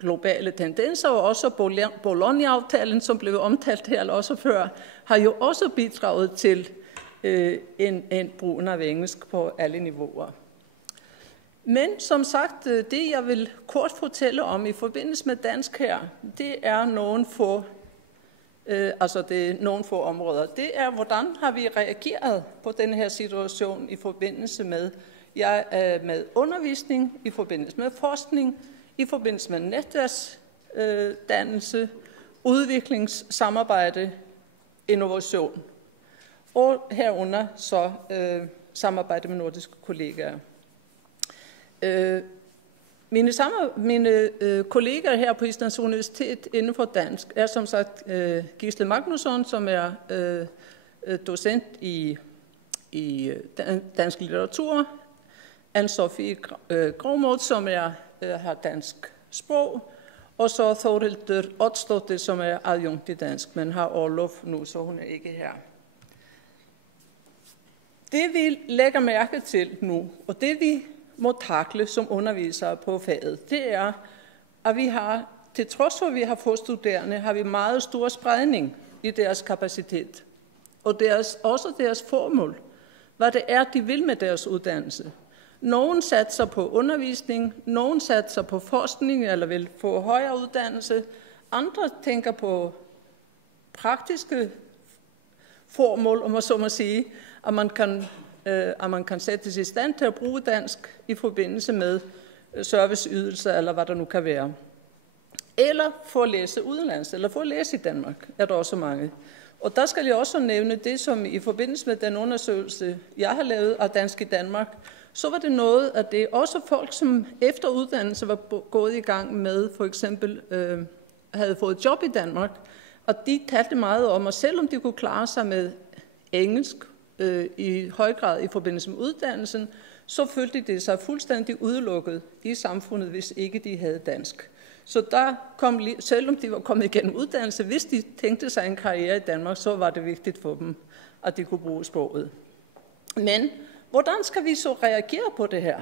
globale tendenser, og også Bologna-aftalen, som blev omtalt her også før, har jo også bidraget til en brugen af engelsk på alle niveauer. Men som sagt, det jeg vil kort fortælle om i forbindelse med dansk her, det er nogle få områder. Det er, hvordan har vi reageret på den her situation i forbindelse med undervisning, i forbindelse med forskning, i forbindelse med netværksdannelse, udviklingssamarbejde, innovation, og herunder så samarbejde med nordiske kollegaer. Mine kollegaer her på Islands Universitet inden for dansk er som sagt Gisle Magnusson, som er docent i dansk litteratur, Anne-Sophie Grovmod, som har dansk sprog, og så Thorhildur Oddsdóttir, som er adjunkt i dansk, men har orlov nu, så hun er ikke her. Det vi lægger mærke til nu, og det vi må takle som undervisere på faget, det er, at vi har, til trods for at vi har få studerende, har vi meget stor spredning i deres kapacitet, og også deres formål, hvad det er, de vil med deres uddannelse. Nogen satser på undervisning, nogen satser på forskning eller vil få højere uddannelse. Andre tænker på praktiske formål, om man så må sige, at man kan sættes i stand til at bruge dansk i forbindelse med serviceydelser eller hvad der nu kan være. Eller for at læse udenlands, eller for at læse i Danmark, er der også mange. Og der skal jeg også nævne det, som i forbindelse med den undersøgelse, jeg har lavet af Dansk i Danmark, så var det noget, at det er også folk, som efter uddannelse var gået i gang med, for eksempel havde fået job i Danmark, og de talte meget om, at selvom de kunne klare sig med engelsk i høj grad i forbindelse med uddannelsen, så følte de sig fuldstændig udelukket i samfundet, hvis ikke de havde dansk. Så der kom, selvom de var kommet igennem uddannelse, hvis de tænkte sig en karriere i Danmark, så var det vigtigt for dem, at de kunne bruge sproget. Men hvordan skal vi så reagere på det her?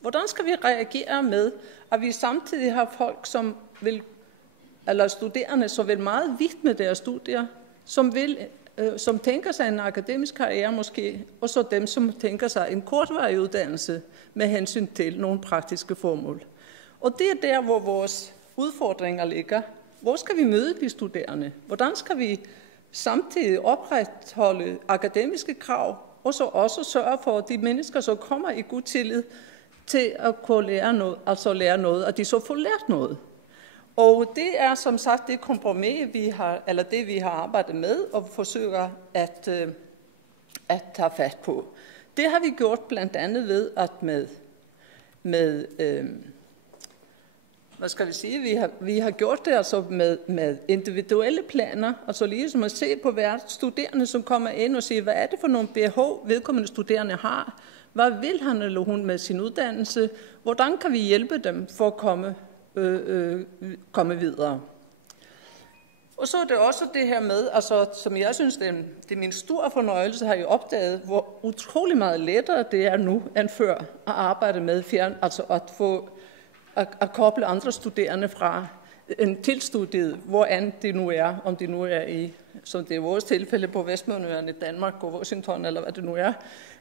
Hvordan skal vi reagere med, at vi samtidig har folk, som vil, eller studerende, som vil meget vidt med deres studier, som tænker sig en akademisk karriere måske, og så dem, som tænker sig en kortvarig uddannelse med hensyn til nogle praktiske formål. Og det er der, hvor vores udfordringer ligger. Hvor skal vi møde de studerende? Hvordan skal vi samtidig opretholde akademiske krav, og så også sørge for, at de mennesker, som kommer i god tillid til at kunne lære noget, at de så får lært noget. Og det er som sagt det kompromis, vi har arbejdet med og forsøger at tage fat på. Det har vi gjort blandt andet ved, at hvad skal vi sige, vi har gjort det altså med individuelle planer, altså ligesom at se på hver studerende, som kommer ind og siger, hvad er det for nogle behov, vedkommende studerende har, hvad vil han eller hun med sin uddannelse, hvordan kan vi hjælpe dem for at komme videre. Og så er det også det her med, altså, som jeg synes, det er min store fornøjelse, har jeg opdaget, hvor utrolig meget lettere det er nu end før at arbejde med altså at koble andre studerende fra til studiet, hvor end det nu er, om det nu er i, som det er vores tilfælde på Vestmanøerne i Danmark og Washington, eller hvad det nu er.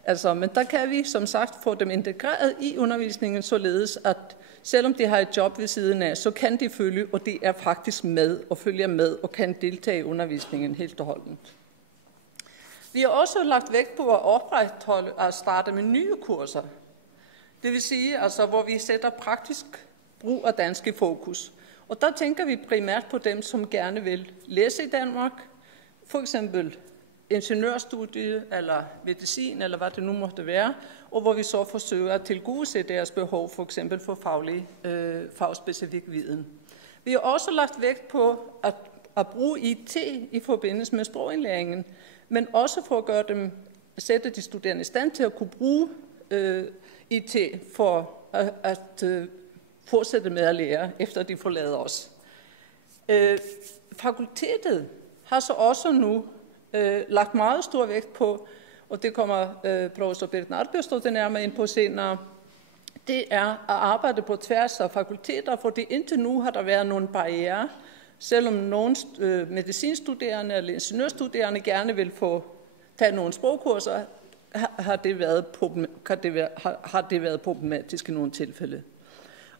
Altså, men der kan vi som sagt få dem integreret i undervisningen, således at selvom de har et job ved siden af, så kan de følge, og de er faktisk med og følger med og kan deltage i undervisningen helt og holdent. Vi har også lagt vægt på at opretholde og starte med nye kurser. Det vil sige, altså, hvor vi sætter praktisk brug af dansk i fokus. Og der tænker vi primært på dem, som gerne vil læse i Danmark, for eksempel ingeniørstudie eller medicin, eller hvad det nu måtte være, og hvor vi så forsøger at tilgodese deres behov, for eksempel for fagspecifik viden. Vi har også lagt vægt på at bruge IT i forbindelse med sprogindlæringen, men også for at sætte de studerende i stand til at kunne bruge IT for at fortsætte med at lære, efter de forlader os. Fakultetet har så også nu lagt meget stor vægt på, og det kommer professor Berit Narbjørnsdóttir nærmere ind på senere, det er at arbejde på tværs af fakulteter, fordi indtil nu har der været nogle barrierer, selvom nogle medicinstuderende eller ingeniørstuderende gerne vil få tage nogle sprogkurser, har det været problematisk i nogle tilfælde.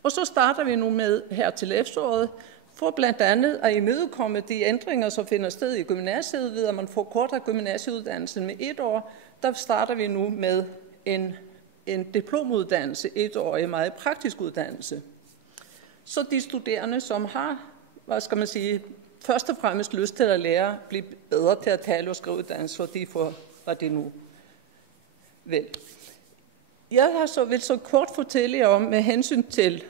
Og så starter vi nu med her til efteråret, for blandt andet at imødekomme de ændringer, som finder sted i gymnasiet, ved at man får kortere gymnasieuddannelse med 1 år. Der starter vi nu med en diplomuddannelse, 1-årig meget praktisk uddannelse. Så de studerende, som har, først og fremmest lyst til at lære, blive bedre til at tale og skrive uddannelse, så de får, hvad det nu vil. Jeg vil så kort fortælle jer om med hensyn til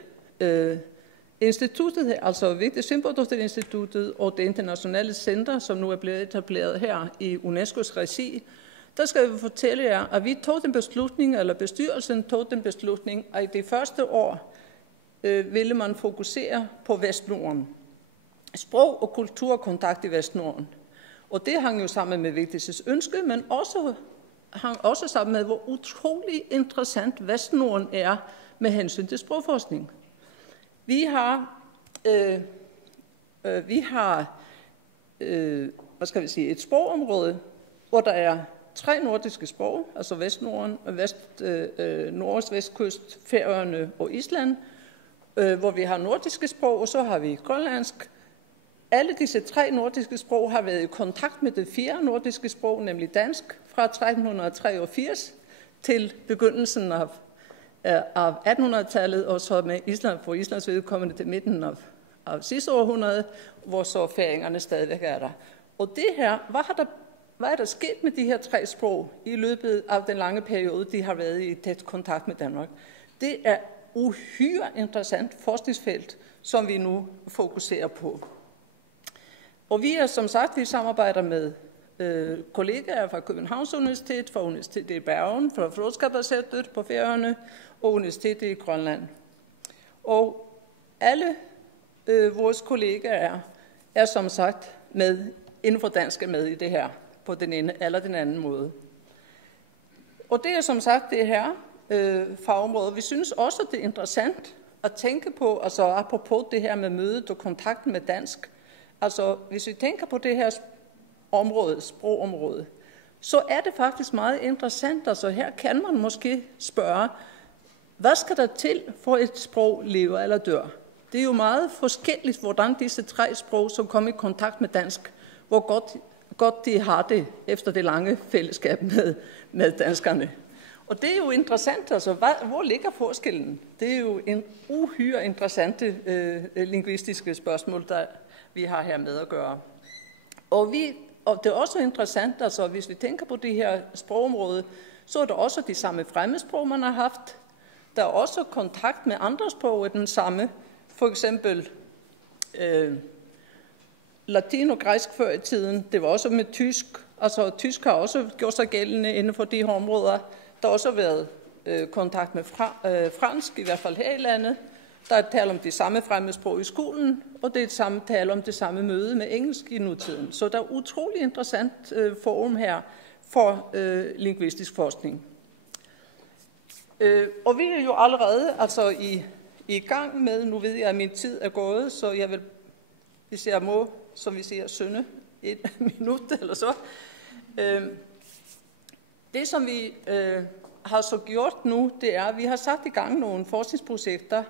Instituttet, altså Vigdis Finnbogadóttir-instituttet og det internationale center, som nu er blevet etableret her i UNESCO's regi, der skal vi fortælle jer, at vi tog den beslutning, eller bestyrelsen tog den beslutning, at i det første år ville man fokusere på Vestnorden. Sprog og kulturkontakt i Vestnorden. Og det hang jo sammen med Vigdis' ønske, men hang også sammen med, hvor utrolig interessant Vestnorden er med hensyn til sprogforskning. Vi har et sprogområde, hvor der er 3 nordiske sprog, altså Vestnorden, Norges vestkyst, Færøerne og Island, hvor vi har nordiske sprog, og så har vi grønlandsk. Alle disse 3 nordiske sprog har været i kontakt med det 4. nordiske sprog, nemlig dansk, fra 1383 til begyndelsen af 1800-tallet, og så med Island, for Islands vedkommende til midten af sidste århundrede, hvor så færingerne stadigvæk er der. Og det her, hvad er der sket med de her 3 sprog i løbet af den lange periode, de har været i tæt kontakt med Danmark? Det er uhyre interessant forskningsfelt, som vi nu fokuserer på. Og vi er som sagt, vi samarbejder med kollegaer fra Københavns Universitet, fra Universitetet i Bergen, fra Fróðskaparsetur på Færøerne og Universitetet i Grønland. Og alle vores kollegaer er som sagt med, inden for dansk er med i det her, på den ene eller den anden måde. Og det er som sagt det her fagområde. Vi synes også, det er interessant at tænke på, altså apropos det her med mødet og kontakten med dansk. Altså hvis vi tænker på det her område, sprogområde, så er det faktisk meget interessant. Altså her kan man måske spørge, hvad skal der til for et sprog lever eller dør? Det er jo meget forskelligt, hvordan disse 3 sprog, som kommer i kontakt med dansk, hvor godt de har det efter det lange fællesskab med danskerne. Og det er jo interessant, altså hvor ligger forskellen? Det er jo en uhyre interessante lingvistiske spørgsmål, der vi har her med at gøre. Og det er også interessant, altså hvis vi tænker på det her sprogområde, så er der også de samme fremmedsprog, man har haft. Der er også kontakt med andre sprog af den samme. For eksempel latin og græsk før i tiden. Det var også med tysk. Altså tysk har også gjort sig gældende inden for de her områder. Der har også været kontakt med fransk, i hvert fald her i landet. Der er tale om de samme fremmedsprog i skolen, og det er samme tale om det samme møde med engelsk i nutiden. Så der er utrolig interessant forum her for lingvistisk forskning. Og vi er jo allerede altså i gang med, nu ved jeg, at min tid er gået, så jeg vil, hvis jeg må, som vi siger, synde 1 minut eller så. Det, som vi har så gjort nu, det er, at vi har sat i gang nogle forskningsprojekter,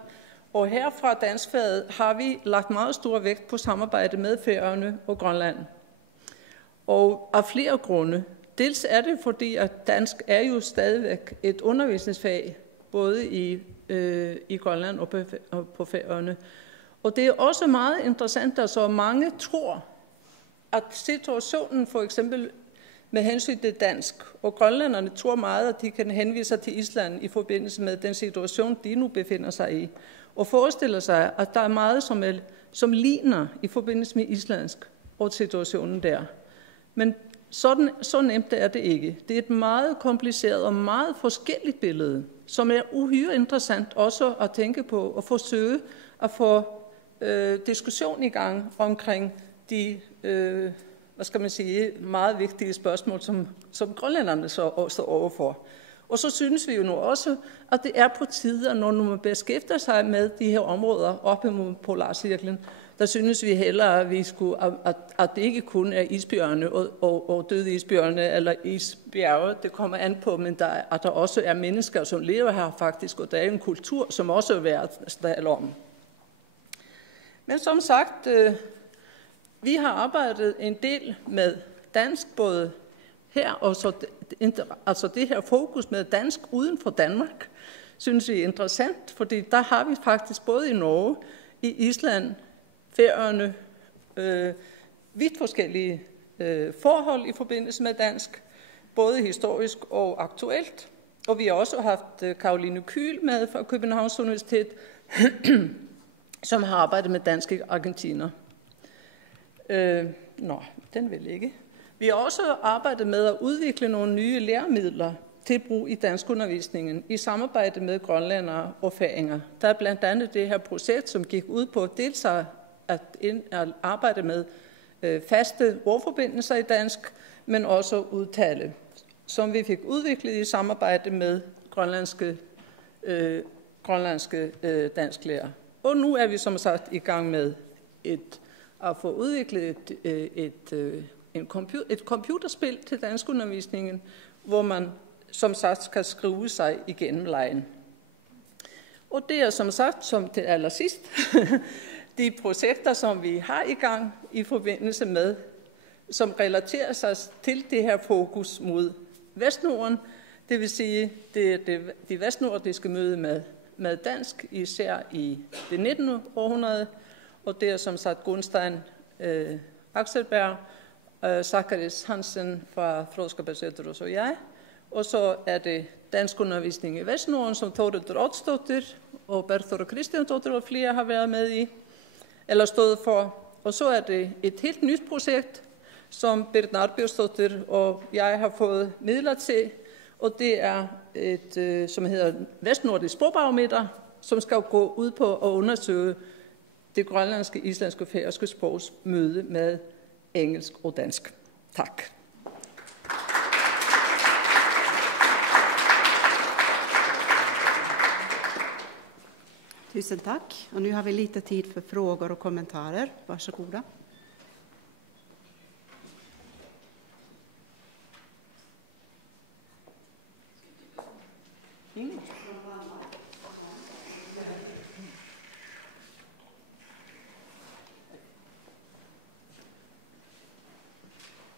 og her fra Danskfaget har vi lagt meget stor vægt på samarbejde med Færøerne og Grønland. Og af flere grunde. Dels er det, fordi at dansk er jo stadigvæk et undervisningsfag, både i Grønland og på Færøerne. Og det er også meget interessant, at så mange tror, at situationen for eksempel med hensyn til dansk, og grønlænderne tror meget, at de kan henvise sig til Island i forbindelse med den situation, de nu befinder sig i, og forestiller sig, at der er meget, som ligner i forbindelse med islandsk og situationen der. Men så nemt er det ikke. Det er et meget kompliceret og meget forskelligt billede, som er uhyre interessant også at tænke på og forsøge at få diskussion i gang omkring de meget vigtige spørgsmål, som grønlænderne så står overfor. Og så synes vi jo nu også, at det er på tide, når man beskæftiger sig med de her områder oppe mod polarcirklen, der synes vi hellere, at det ikke kun er isbjørne og døde isbjørne eller isbjerge. Det kommer an på, men at der også er mennesker, som lever her faktisk, og der er en kultur, som også er værd at tale om. Men som sagt, vi har arbejdet en del med dansk, både her og så, altså det her fokus med dansk uden for Danmark, synes vi er interessant, fordi der har vi faktisk både i Norge, i Island, Færøerne, vidt forskellige forhold i forbindelse med dansk, både historisk og aktuelt. Og vi har også haft Caroline Kyhl med fra Københavns Universitet, som har arbejdet med danske argentiner. Den vil ikke. Vi har også arbejdet med at udvikle nogle nye læremidler til brug i danskundervisningen i samarbejde med grønlændere og færinger. Der er blandt andet det her projekt, som gik ud på dels at arbejde med faste ordforbindelser i dansk, men også udtale, som vi fik udviklet i samarbejde med grønlandske dansklærer. Og nu er vi som sagt i gang med at få udviklet et computerspil til danskundervisningen, hvor man som sagt skal skrive sig igennem legen. Og det er som sagt, som til allersidst, de projekter, som vi har i gang i forbindelse med, som relaterer sig til det her fokus mod Vestnorden, det vil sige det vestnordiske møde med dansk, især i det 19. århundrede, og det er som sagt Gunstein Axelberg, Zacharias Hansen fra Fróðskaparsetur og jeg, og så er det danskundervisning i Vestnorden, som Þórhildur Oddsdóttir og Bergþóra Kristjánsdóttir og flere har været med i, eller stået for. Og så er det et helt nyt projekt, som Birna Arnbjørnsdóttir og jeg har fået midler til, og det er et, som hedder Vestnordisk Sprogbarometer, som skal gå ud på at undersøge det grønlandske, islandske og færøske sprogs møde med engelsk og dansk. Tak. Tusen tack. Och nu har vi lite tid för frågor och kommentarer. Varsågoda.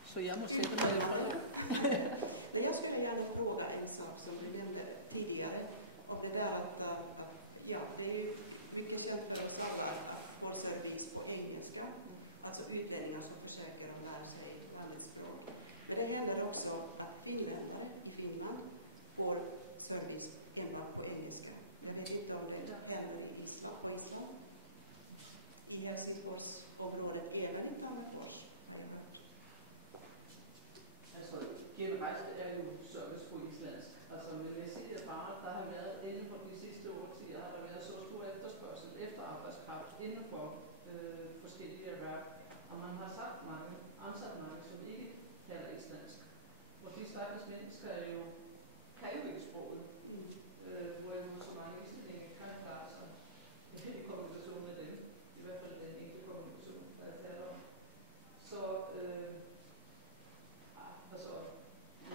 Så jag måste sätta mig Men jag skulle gärna fråga en sak som du nämnde tidigare. Och det där att det är ju mycket känt för att få service på engelska. Alltså utlänningar som försöker att lära sig landets språk. Men det gäller också att finländare i Finland får service enbart på engelska. Jag vet inte om det händer i Island. I Helsingforsområdet eller i Tammerfors. Altså generelt er jo service på islandsk. Altså men jeg siger bare, at der har været inden for de sidste årtier, har der været så stor efterspørgsel efter arbejdskraft inden for forskellige erhverv. Og man har ansat mange, som ikke taler islandsk. Og de stakkels mennesker kan jo ikke sproget. Hvorimod så mange islændinge kan klare sig i kommunikation med dem. I hvert fald den enkelte kommunikation, der er tale om. Så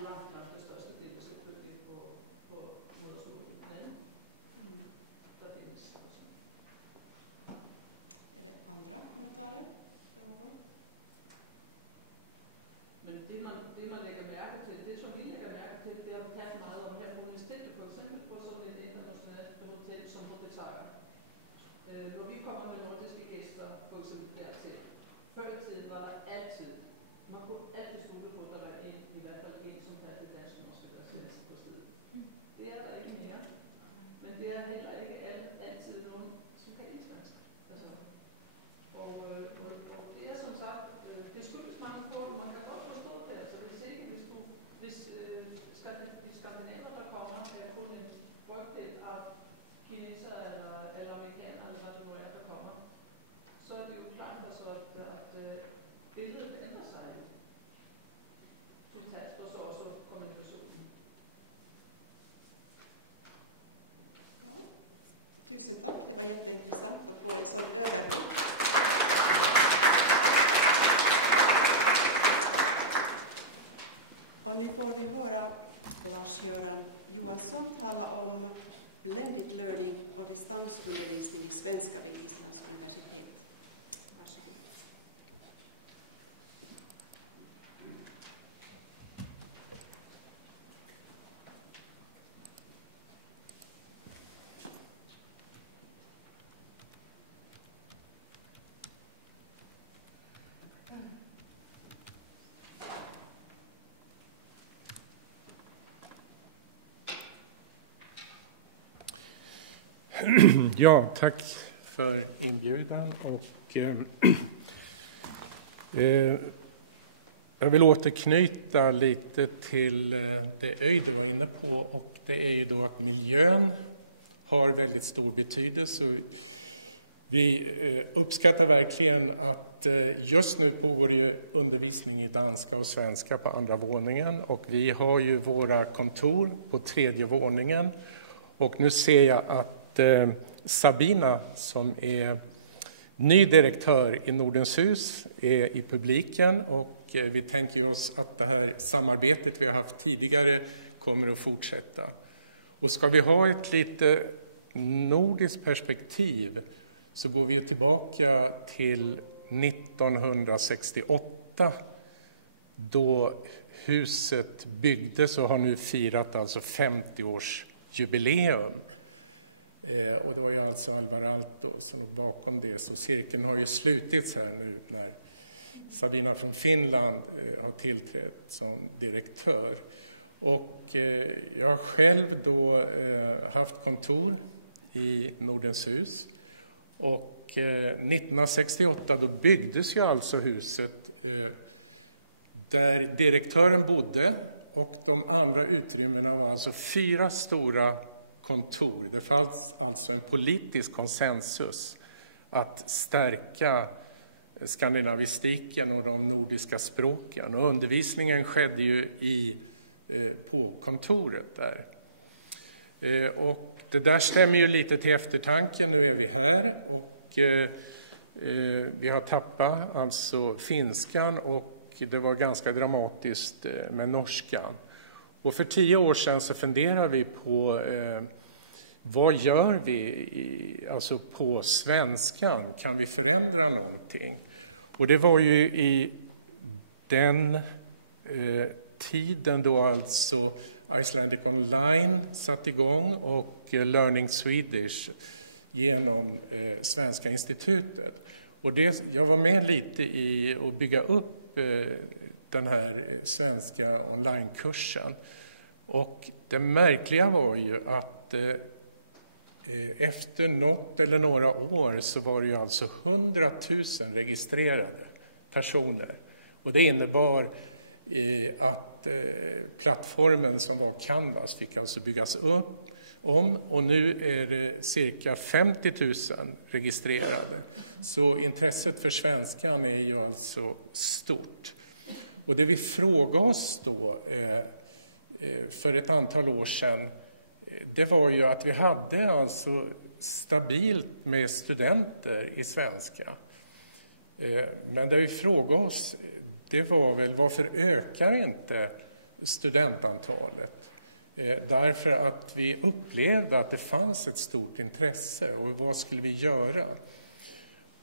langt det største del er selvfølgelig på modersmålet. Men der findes også. Men det man lægger mærke til, det som vi lægger mærke til, det har vi talt meget om her på universitetet, for eksempel på sådan et internationalt hotel som Hotel Saga. Når vi kommer med nordiske gæster, for eksempel dertil, før i tiden var der altid, man kunne altid stole på, at der var i hvert fald en, som havde det danske norske der på stedet. Det er der ikke mere, men det er heller ikke altid nogen, som kan islandsk. Altså. Og det er som sagt, det skyldes mange på, man kan godt forstå det. Altså hvis ikke, hvis de skandinaver, der kommer, er kun en brøkdel af kineser eller amerikanere, eller hvad det nu er, der kommer, så er det jo klart, altså, at billedet ændrer sig totalt, og så også kommunikationen. Tusen tack, det var jätteintressant att få ett sånt överblick. Och nu får vi höra Lars-Göran Johansson tala om blended learning och distansundervisning i svenska vid Islands universitet. Varsågod. Ja, tack för inbjudan. Och, jag vill återknyta lite till det Öjd var inne på, och det är ju då att miljön har väldigt stor betydelse. Vi uppskattar verkligen att just nu pågår ju undervisning i danska och svenska på andra våningen, och vi har ju våra kontor på 3:e våningen. Och nu ser jag att Sabina, som är ny direktör i Nordens hus, är i publiken, och vi tänker oss att det här samarbetet vi har haft tidigare kommer att fortsätta. Och ska vi ha ett lite nordiskt perspektiv så går vi tillbaka till 1968, då huset byggdes och har nu firat alltså 50-årsjubileum. Och det var ju alltså Alvar Aalto som bakom det, så cirkeln har ju slutits här nu när Sabina från Finland har tillträtt som direktör. Och jag har själv då haft kontor i Nordens hus, och 1968 då byggdes ju alltså huset där direktören bodde, och de andra utrymmena var alltså 4 stora kontor. Det fanns alltså en politisk konsensus att stärka skandinavistiken och de nordiska språken, och undervisningen skedde ju på kontoret där. Och det där stämmer ju lite till eftertanke. Nu är vi här, och vi har tappat alltså finskan, och det var ganska dramatiskt med norskan. Och för 10 år sedan så funderar vi på vad gör vi alltså på svenskan? Kan vi förändra någonting? Och det var ju i den tiden då alltså Icelandic Online satt igång och Learning Swedish genom Svenska institutet. Och jag var med lite i att bygga upp den här svenska onlinekursen. Och det märkliga var ju att efter något eller några år så var det ju alltså 100 000 registrerade personer. Och det innebar att plattformen som var Canvas fick alltså byggas upp om, och nu är det cirka 50 000 registrerade. Så intresset för svenskan är ju alltså stort. Och det vi frågade oss då för ett antal år sedan, det var ju att vi hade alltså stabilt med studenter i svenska. Men det vi frågade oss, det var väl varför ökar inte studentantalet? Därför att vi upplevde att det fanns ett stort intresse, och vad skulle vi göra?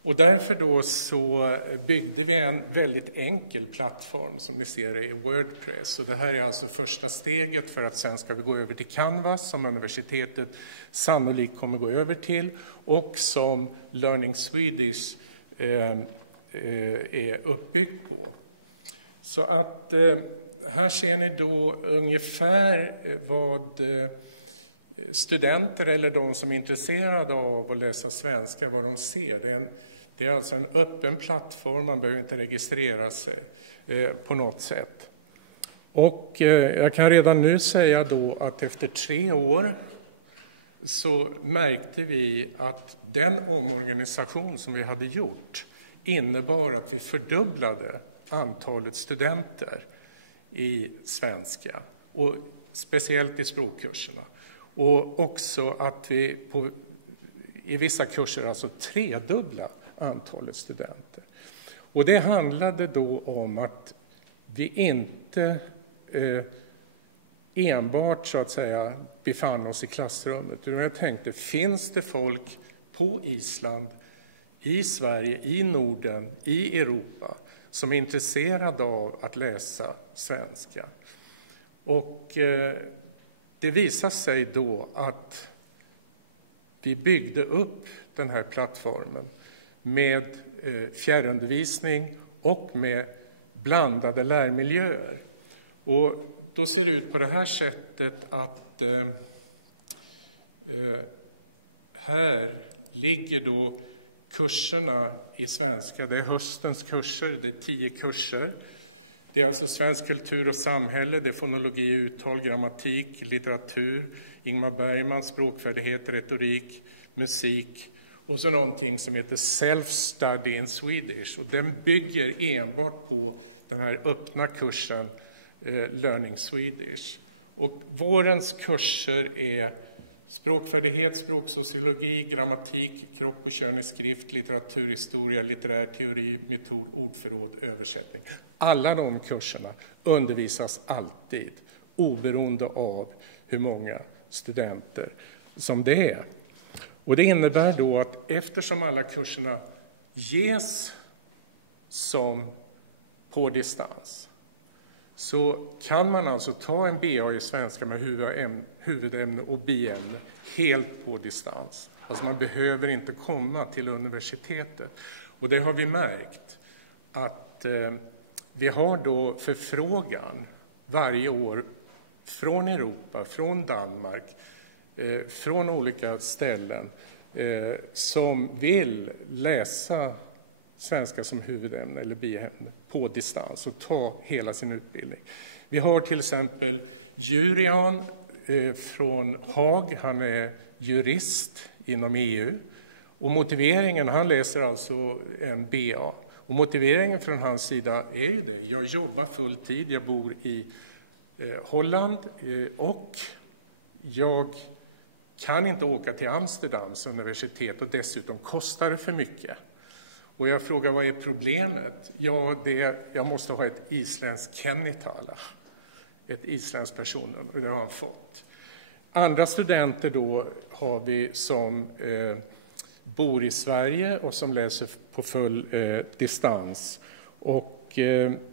Och därför då så byggde vi en väldigt enkel plattform som ni ser i WordPress. Och det här är alltså första steget, för att sen ska vi gå över till Canvas som universitetet sannolikt kommer gå över till, och som Learning Swedish är uppbyggd på. Så att här ser ni då ungefär vad studenter eller de som är intresserade av att läsa svenska, vad de ser. Det är alltså en öppen plattform, man behöver inte registrera sig på något sätt. Och jag kan redan nu säga då att efter 3 år så märkte vi att den omorganisation som vi hade gjort innebar att vi fördubblade antalet studenter i svenska, och speciellt i språkkurserna. Och också att vi i vissa kurser alltså tredubbla antalet studenter. Och det handlade då om att vi inte enbart så att säga befann oss i klassrummet. Utan jag tänkte, finns det folk på Island, i Sverige, i Norden, i Europa som är intresserade av att läsa svenska? Och det visade sig då att vi byggde upp den här plattformen med fjärrundervisning och med blandade lärmiljöer. Och då ser det ut på det här sättet att här ligger då kurserna i svenska, det är höstens kurser, det är 10 kurser. Det är alltså svensk kultur och samhälle, det är fonologi, uttal, grammatik, litteratur, Ingmar Bergman, språkfärdighet, retorik, musik och så någonting som heter Self-Study in Swedish. Och den bygger enbart på den här öppna kursen Learning Swedish. Och vårens kurser är språkfärdighet, språksociologi, grammatik, kropp och kön i skrift, litteraturhistoria, litterär teori, metod, ordförråd, översättning. Alla de kurserna undervisas alltid, oberoende av hur många studenter som det är. Och det innebär då att eftersom alla kurserna ges som på distans, så kan man alltså ta en BA i svenska med huvudämne och biämne helt på distans. Alltså man behöver inte komma till universitetet. Och det har vi märkt att vi har då förfrågan varje år från Europa, från Danmark, från olika ställen som vill läsa svenska som huvudämne eller biämne på distans och ta hela sin utbildning. Vi har till exempel Jurian från Haag, han är jurist inom EU och motiveringen, han läser alltså en BA. Och motiveringen från hans sida är ju det, jag jobbar full tid, jag bor i Holland och jag kan inte åka till Amsterdams universitet och dessutom kostar det för mycket. Och jag frågar, vad är problemet? Ja, jag måste ha ett isländskt kennitala, ett isländskt personnummer, och det har han fått. Andra studenter då har vi som bor i Sverige och som läser på full distans. Och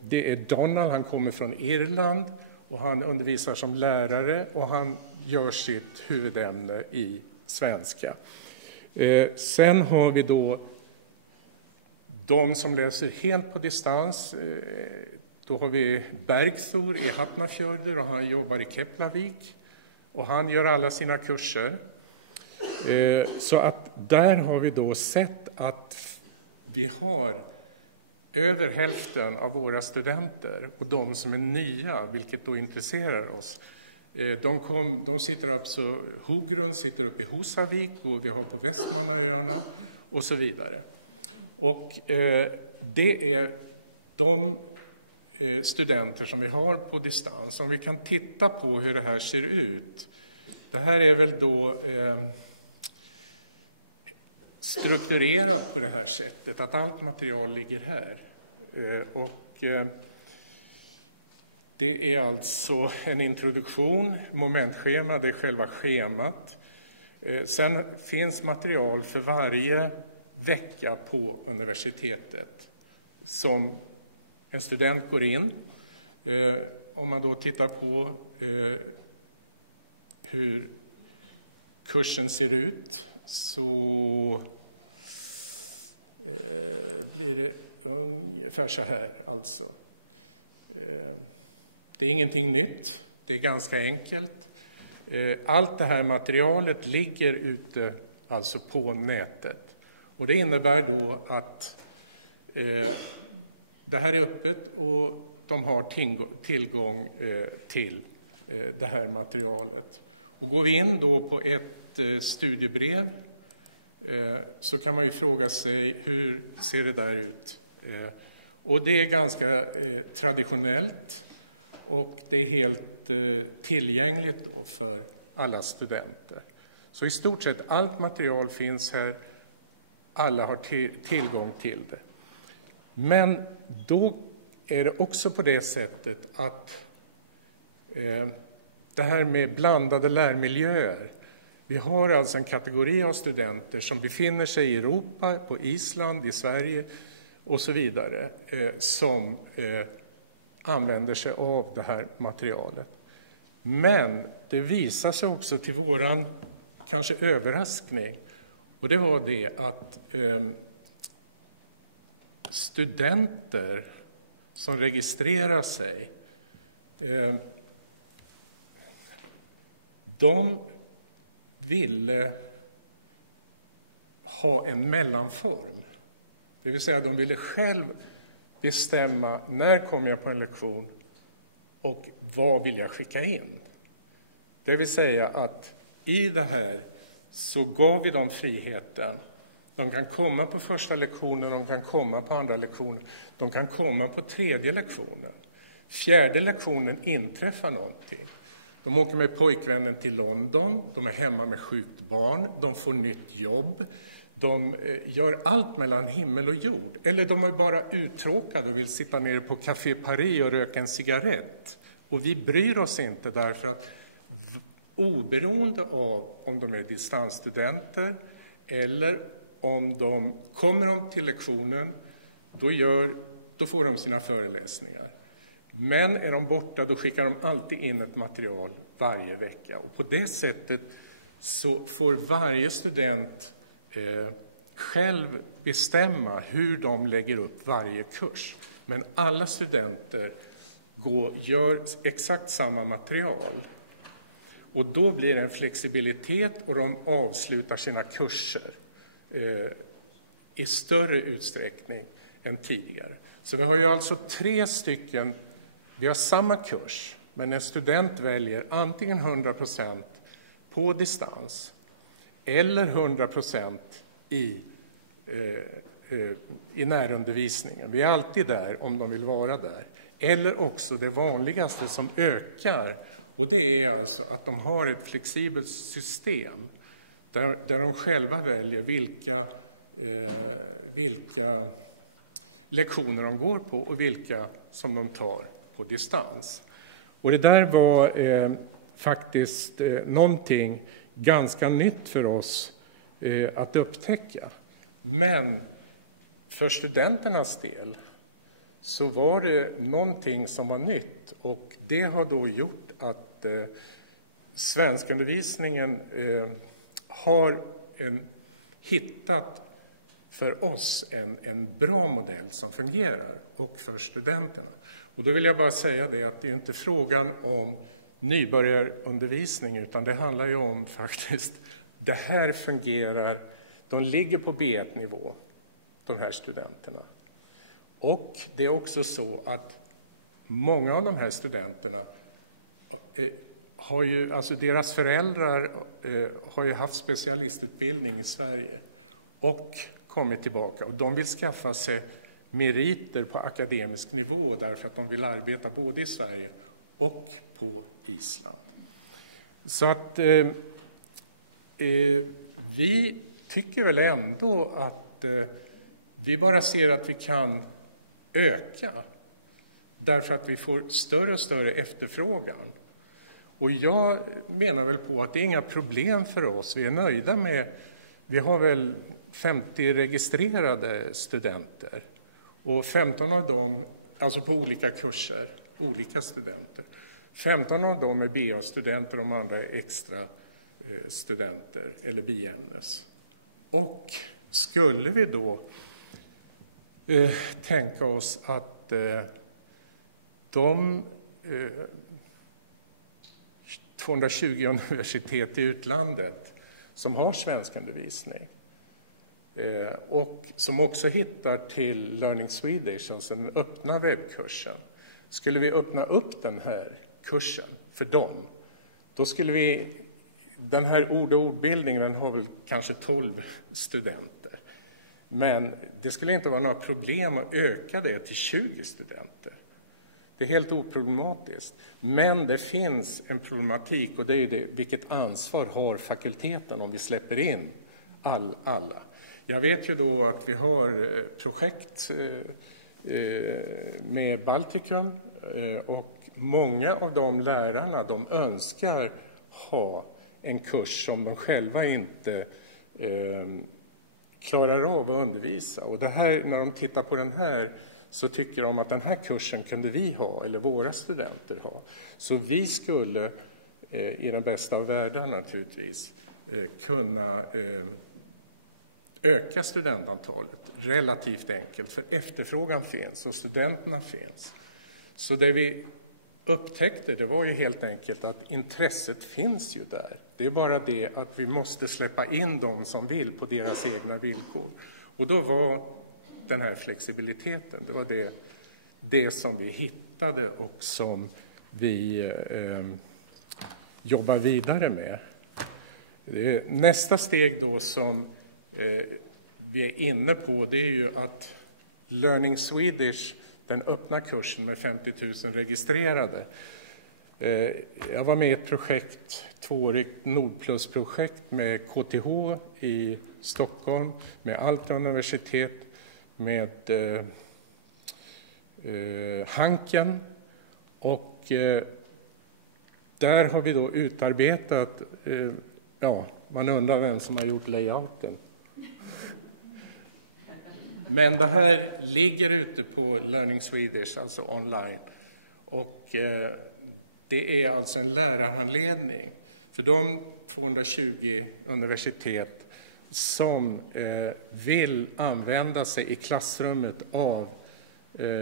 det är Donald, han kommer från Irland och han undervisar som lärare och han gör sitt huvudämne i svenska. Sen har vi då de som läser helt på distans. Då har vi Bergthor i Hafnarfjörður och han jobbar i Keflavik och han gör alla sina kurser. Så att där har vi då sett att vi har över hälften av våra studenter och de som är nya, vilket då intresserar oss. De sitter alltså, Hogrun sitter uppe i Husavik och vi har på Västmannaöarna och så vidare. Och det är de studenter som vi har på distans. Om vi kan titta på hur det här ser ut. Det här är väl då strukturerat på det här sättet, att allt material ligger här. Det är alltså en introduktion, momentschema, det är själva schemat. Sen finns material för varje vecka på universitetet som en student går in. Om man då tittar på hur kursen ser ut så blir det ungefär så här alltså. Det är ingenting nytt, det är ganska enkelt. Allt det här materialet ligger ute alltså på nätet. Och det innebär då att det här är öppet och de har tillgång till det här materialet. Och går vi in då på ett studiebrev så kan man ju fråga sig, hur ser det där ut? Och det är ganska traditionellt och det är helt tillgängligt då för alla studenter. Så i stort sett allt material finns här, alla har tillgång till det. Men då är det också på det sättet att det här med blandade lärmiljöer. Vi har alltså en kategori av studenter som befinner sig i Europa, på Island, i Sverige och så vidare, som använder sig av det här materialet. Men det visar sig också till våran kanske överraskning, och det var det att studenter som registrerar sig, de ville ha en mellanform. Det vill säga de ville själv bestämma när kommer jag på en lektion och vad vill jag skicka in. Det vill säga att i det här så gav vi dem friheten. De kan komma på första lektionen, de kan komma på andra lektionen, de kan komma på tredje lektionen. Fjärde lektionen inträffar någonting. De åker med pojkvännen till London, de är hemma med sjukt barn, de får nytt jobb. De gör allt mellan himmel och jord. Eller de är bara uttråkade och vill sitta ner på Café Paris och röka en cigarett. Och vi bryr oss inte därför att oberoende av om de är distansstudenter eller om de kommer till lektionen, då får de sina föreläsningar. Men är de borta, då skickar de alltid in ett material varje vecka. Och på det sättet så får varje student själv bestämma hur de lägger upp varje kurs. Men alla studenter gör exakt samma material. Och då blir det en flexibilitet och de avslutar sina kurser i större utsträckning än tidigare. Så vi har ju alltså 3 stycken, vi har samma kurs, men en student väljer antingen 100% på distans eller 100% i närundervisningen. Vi är alltid där om de vill vara där. Eller också det vanligaste som ökar, och det är alltså att de har ett flexibelt system där de själva väljer vilka lektioner de går på och vilka som de tar på distans. Och det där var faktiskt någonting ganska nytt för oss att upptäcka. Men för studenternas del så var det någonting som var nytt, och det har då gjort att svenskundervisningen har hittat för oss en bra modell som fungerar och för studenterna. Och då vill jag bara säga det att det är inte frågan om nybörjarundervisning, utan det handlar ju om faktiskt det här fungerar. De ligger på B1-nivå, de här studenterna. Och det är också så att många av de här studenterna har ju, alltså deras föräldrar har ju haft specialistutbildning i Sverige och kommit tillbaka, och de vill skaffa sig meriter på akademisk nivå därför att de vill arbeta både i Sverige och på Island. Så att vi tycker väl ändå att vi bara ser att vi kan öka därför att vi får större och större efterfrågan. Och jag menar väl på att det är inga problem för oss. Vi är nöjda med, vi har väl 50 registrerade studenter och 15 av dem, alltså på olika kurser, olika studenter. 15 av dem är BA-studenter, de andra är extra studenter eller biämnes. Och skulle vi då tänka oss att de 220 universitet i utlandet som har svenskundervisning och som också hittar till Learning Swedish, alltså den öppna webbkursen, skulle vi öppna upp den här kursen för dem, då skulle vi, den här ord- och ordbildningen, den har väl kanske 12 studenter. Men det skulle inte vara några problem att öka det till 20 studenter. Det är helt oproblematiskt. Men det finns en problematik, och det är det, vilket ansvar har fakulteten om vi släpper in alla. Jag vet ju då att vi har projekt med Baltikum, och många av de lärarna, de önskar ha en kurs som de själva inte klarar av att undervisa. Och det här, när de tittar på den här, så tycker de att den här kursen kunde vi ha, eller våra studenter ha. Så vi skulle i den bästa av världar naturligtvis kunna öka studentantalet relativt enkelt, för efterfrågan finns och studenterna finns. Så det vi upptäckte, det var ju helt enkelt att intresset finns ju där. Det är bara det att vi måste släppa in dem som vill på deras egna villkor. Och då var den här flexibiliteten, det var det som vi hittade och som vi jobbar vidare med. Nästa steg då som vi är inne på, det är ju att Learning Swedish, den öppna kursen med 50 000 registrerade. Jag var med i ett projekt, 2-årigt Nordplus-projekt med KTH i Stockholm, med Aalto universitet, med Hanken, och där har vi då utarbetat, man undrar vem som har gjort layouten. Men det här ligger ute på Learning Swedish, alltså online. Och det är alltså en lärarhandledning för de 220 universitet som vill använda sig i klassrummet av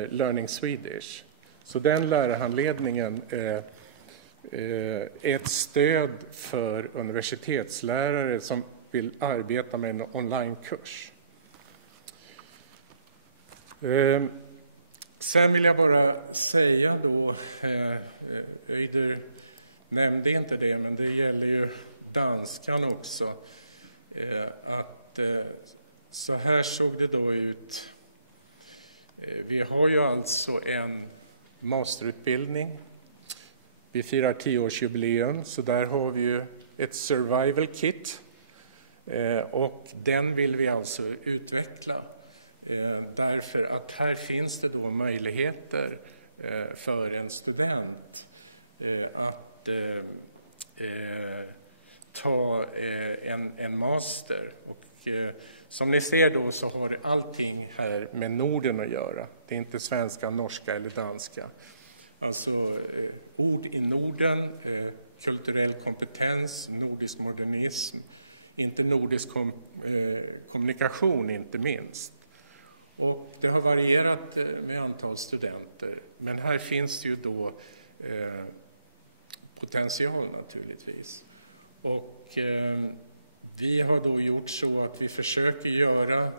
Learning Swedish. Så den lärarhandledningen är ett stöd för universitetslärare som vill arbeta med en onlinekurs. Sen vill jag bara säga då, Öider nämnde inte det, men det gäller ju danskan också, att så här såg det då ut. Vi har ju alltså en masterutbildning. Vi firar 10-årsjubileum, så där har vi ju ett survival kit. Och den vill vi alltså utveckla. Därför att här finns det då möjligheter för en student att ta en master. Och som ni ser då så har det allting här med Norden att göra. Det är inte svenska, norska eller danska. Alltså ord i Norden, kulturell kompetens, nordisk modernism, inte nordisk kommunikation inte minst. Och det har varierat med antal studenter, men här finns det ju då potential naturligtvis. Och vi har då gjort så att vi försöker göra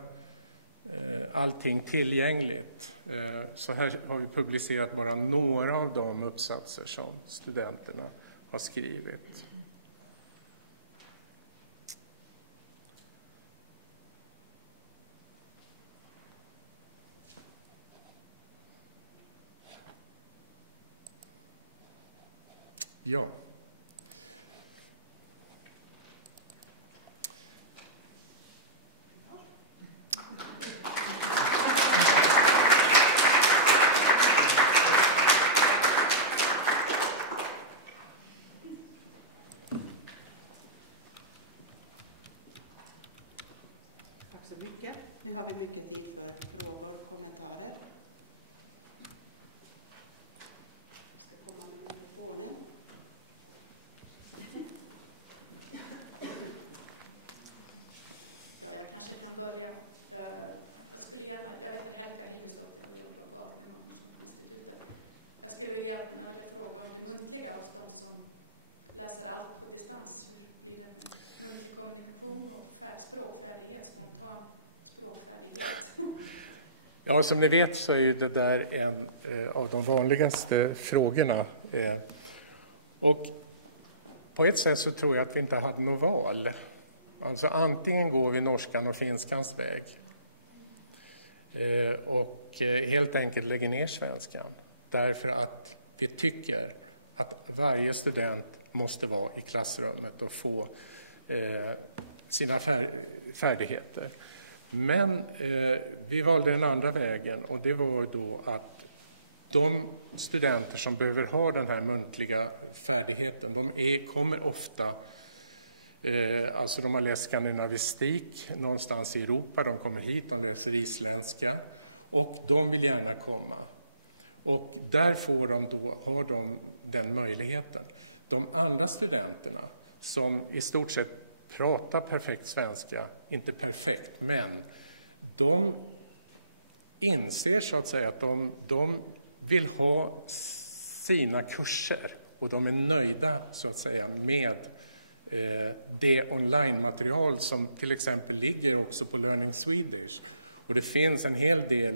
allting tillgängligt. Så här har vi publicerat bara några av de uppsatser som studenterna har skrivit. Ja. Tack så mycket. Nu har vi mycket tid för frågor och kommentarer. Jag ska komma med mikrofonen. Ja, jag kanske kan börja. Jag skulle gärna, jag heter Helga Hillesdotter och jobbar på Institutet. Jag skulle gärna vilja fråga om det muntliga hos de som läser allt på distans. Hur blir det med muntlig kommunikation och språkfärdighet, spontan språkfärdighet? Ja, som ni vet så är ju det där en av de vanligaste frågorna. Och på ett sätt så tror jag att vi inte hade något val. Alltså antingen går vi norskan och finskans väg och helt enkelt lägger ner svenskan. Därför att vi tycker att varje student måste vara i klassrummet och få sina färdigheter. Men vi valde den andra vägen, och det var då att de studenter som behöver ha den här muntliga färdigheten, kommer ofta, alltså de har läst skandinavistik någonstans i Europa, de kommer hit, de läser isländska och de vill gärna komma. Och där får de då, har de den möjligheten. De andra studenterna som i stort sett pratar perfekt svenska, inte perfekt, men de inser så att säga att de vill ha sina kurser och de är nöjda så att säga med det online-material som till exempel ligger också på Learning Swedish. Och det finns en hel del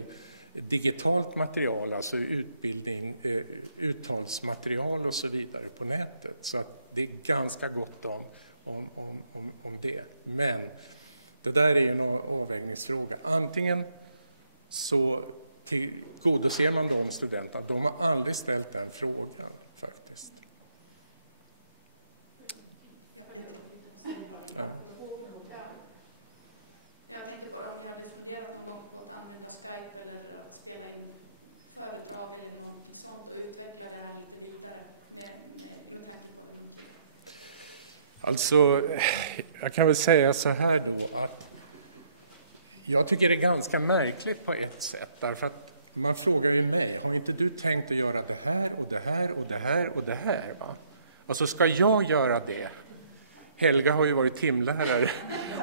digitalt material, alltså utbildning, uttalsmaterial och så vidare på nätet. Så att det är ganska gott om det. Men det där är en avvägningsfråga. Antingen så tillgodoser man de studenterna. De har aldrig ställt den frågan faktiskt. Jag tänkte bara om ni hade funderat någon gång på att använda Skype eller att spela in föredrag eller någonting sånt och utveckla det här lite vidare med tanke på det. Alltså, jag kan väl säga så här då att jag tycker det är ganska märkligt på ett sätt, därför att man frågar ju mig, har inte du tänkt att göra det här och det här och det här och det här, va? Alltså, ska jag göra det? Helga har ju varit timlärare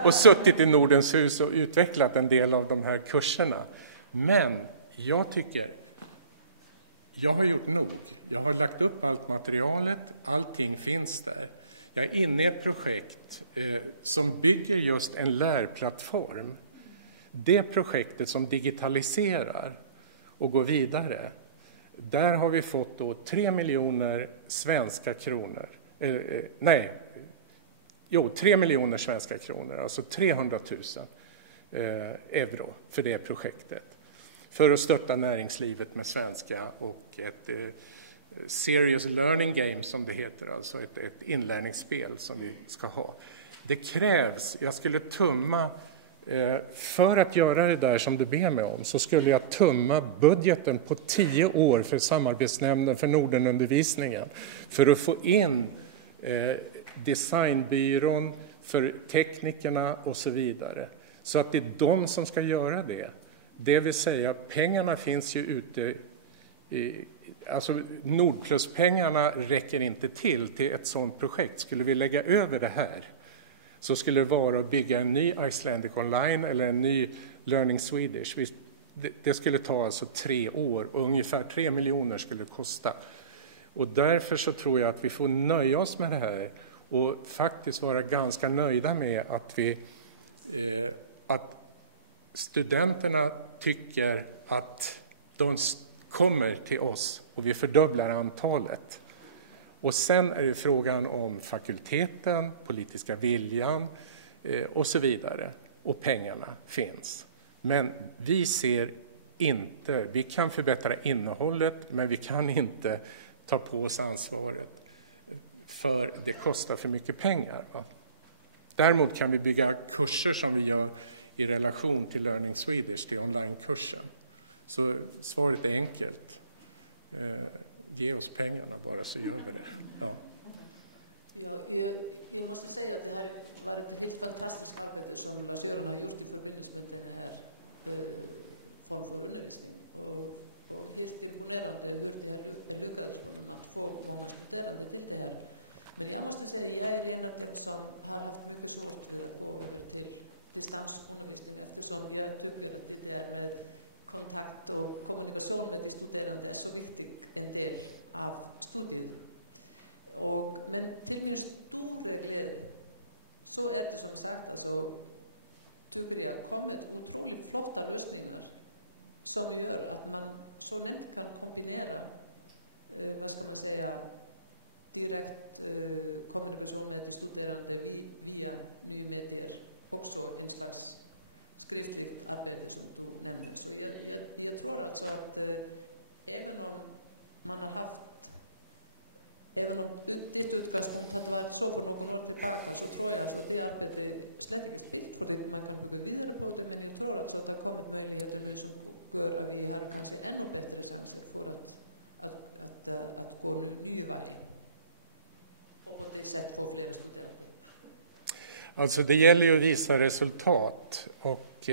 och suttit i Nordens hus och utvecklat en del av de här kurserna. Men jag tycker, jag har gjort nog. Jag har lagt upp allt materialet, allting finns där. Jag är inne i ett projekt som bygger just en lärplattform. Det projektet som digitaliserar och går vidare, där har vi fått då 3 miljoner svenska kronor. 3 miljoner svenska kronor, alltså 300 000 euro för det projektet. För att stötta näringslivet med svenska och ett serious learning game som det heter, alltså ett inlärningsspel som vi ska ha. Det krävs, jag skulle tumma, för att göra det där som du ber mig om, så skulle jag tumma budgeten på 10 år för samarbetsnämnden för Nordenundervisningen för att få in designbyrån för teknikerna och så vidare. Så att det är de som ska göra det. Det vill säga, pengarna finns ju ute alltså Nordplus-pengarna räcker inte till ett sådant projekt. Skulle vi lägga över det här så skulle det vara att bygga en ny Icelandic Online eller en ny Learning Swedish. Det skulle ta alltså 3 år och ungefär 3 miljoner skulle det kosta. Och därför så tror jag att vi får nöja oss med det här och faktiskt vara ganska nöjda med att studenterna tycker att de kommer till oss och vi fördubblar antalet. Och sen är det frågan om fakulteten, politiska viljan och så vidare. Och pengarna finns. Men vi ser inte, vi kan förbättra innehållet, men vi kan inte ta på oss ansvaret för det kostar för mycket pengar. Va? Däremot kan vi bygga kurser som vi gör i relation till Learning Swedish, till onlinekursen. Så svaret är enkelt. Ge oss pengarna bara så gör vi det. Ja. Jag måste säga att det här var ett fantastiskt arbete som Lars-Göran har gjort i förbindelse med den här form för undervisning. Och det är imponerande hur det lyckades att få många studerande till det här. Men jag måste säga att jag är en av dem som har haft mycket svårt att få till distansundervisning eftersom jag tycker att kontakt och kommunikation med de studerande är så viktigt en del av studierna. Men till min stora del så är det som sagt, alltså, tycker vi har kommit otroligt flotta lösningar som gör att man så lätt kan kombinera, vad ska man säga, direkt kommunikation med studerande via nya medier, också en slags skriftligt arbete som du nämnde. Så jag tror alltså att även om man har haft, även om det uppdrag som har varit så på någon år tillbaka, så tror jag att det arbetet är släckligt för att man kan gå vidare på det, men jag tror att det har kommit möjligheter som gör att vi har kanske ännu bättre chanser på att få ny väg och på det sätt på fler studenter. Alltså det gäller ju att visa resultat och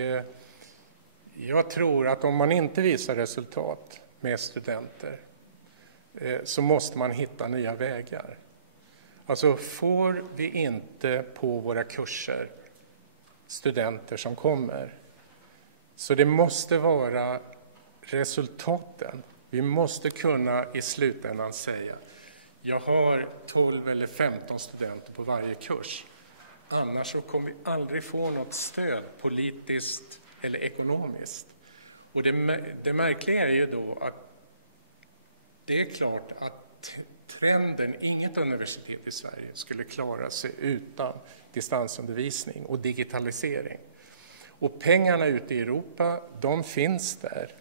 jag tror att om man inte visar resultat med studenter så måste man hitta nya vägar. Alltså får vi inte på våra kurser studenter som kommer, så det måste vara resultaten. Vi måste kunna i slutändan säga, jag har 12 eller 15 studenter på varje kurs. Annars så kommer vi aldrig få något stöd politiskt eller ekonomiskt. Och det märkliga är ju då att det är klart att trenden, inget universitet i Sverige skulle klara sig utan distansundervisning och digitalisering. Och pengarna ute i Europa, de finns där.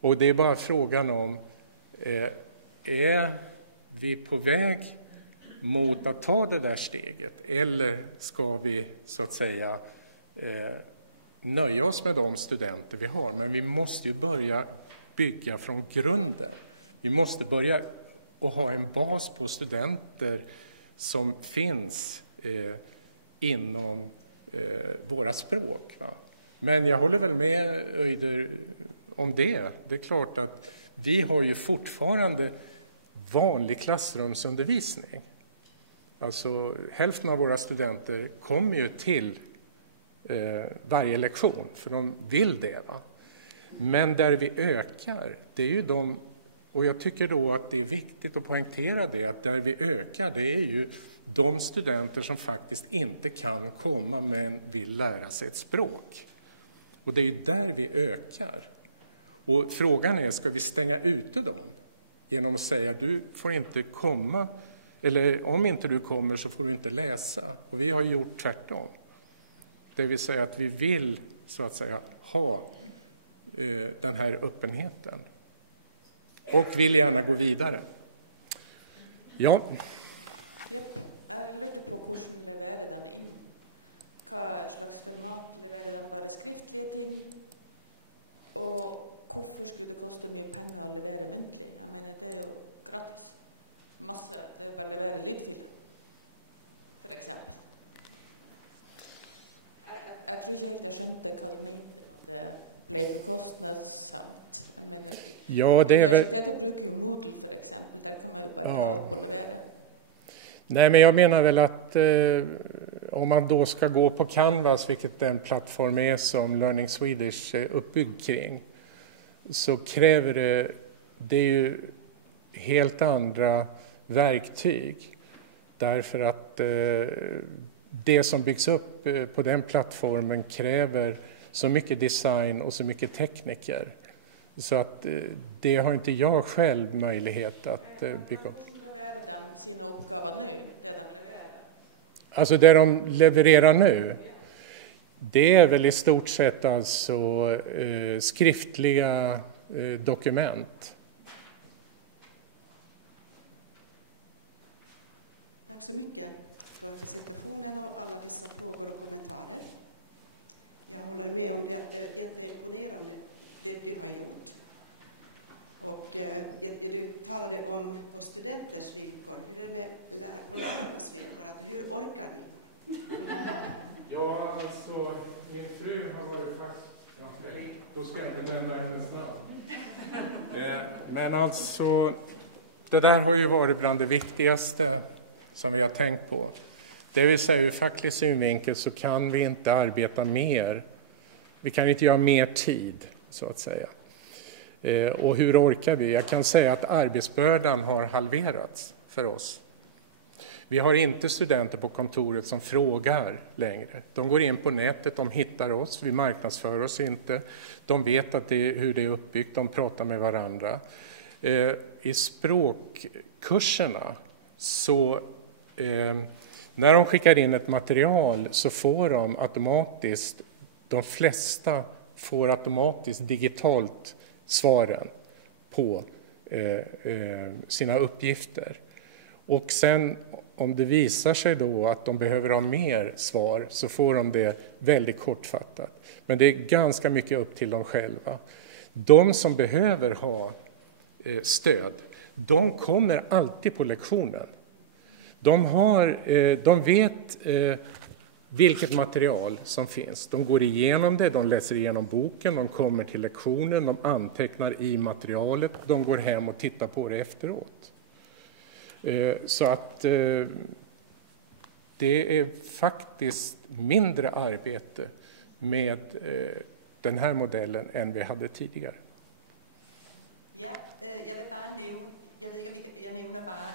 Och det är bara frågan om, är vi på väg mot att ta det där steget? Eller ska vi så att säga nöja oss med de studenter vi har? Men vi måste ju börja bygga från grunden. Vi måste börja och ha en bas på studenter som finns inom våra språk. Va? Men jag håller väl med Öider om det. Det är klart att vi har ju fortfarande vanlig klassrumsundervisning. Alltså hälften av våra studenter kommer ju till varje lektion, för de vill det. Va? Men där vi ökar, det är ju de, och jag tycker då att det är viktigt att poängtera det, att där vi ökar, det är ju de studenter som faktiskt inte kan komma men vill lära sig ett språk. Och det är ju där vi ökar. Och frågan är, ska vi stänga ute dem genom att säga du får inte komma, eller om inte du kommer så får du inte läsa. Och vi har gjort tvärtom. Det vill säga att vi vill så att säga ha den här öppenheten. Och vill gärna gå vidare. Ja. Ja, det är väl... Ja. Nej, men jag menar väl att om man då ska gå på Canvas, vilket den plattform är som Learning Swedish är uppbyggd kring, så kräver det är ju helt andra verktyg. Därför att det som byggs upp på den plattformen kräver så mycket design och så mycket tekniker. Så att det har inte jag själv möjlighet att bygga upp. Alltså det de levererar nu, det är väl i stort sett alltså skriftliga dokument. Tack så mycket för presentationen och alla dessa frågor och kommentarer. Jag håller med om det jätteimponerande det du har gjort. Och du talade om på studenters villkor. Hur är det på lärarnas villkor? Hur orkar ni? Ja, alltså min fru har varit fast. Då ska jag inte nämna hennes namn. Men alltså, det där har ju varit bland det viktigaste som vi har tänkt på. Det vill säga ur facklig synvinkel så kan vi inte arbeta mer. Vi kan inte göra mer tid, så att säga. Och hur orkar vi? Jag kan säga att arbetsbördan har halverats för oss. Vi har inte studenter på kontoret som frågar längre. De går in på nätet, de hittar oss, vi marknadsför oss inte. De vet att hur det är uppbyggt, de pratar med varandra. I språkkurserna så när de skickar in ett material så får de automatiskt, de flesta får automatiskt digitalt svaren på sina uppgifter. Och sen om det visar sig då att de behöver ha mer svar så får de det väldigt kortfattat. Men det är ganska mycket upp till dem själva. De som behöver ha stöd, de kommer alltid på lektionen. De vet vilket material som finns. De går igenom det, de läser igenom boken, de kommer till lektionen, de antecknar i materialet, de går hem och tittar på det efteråt. Så att det är faktiskt mindre arbete med den här modellen än vi hade tidigare. Ja, jeg vil bare nævne bare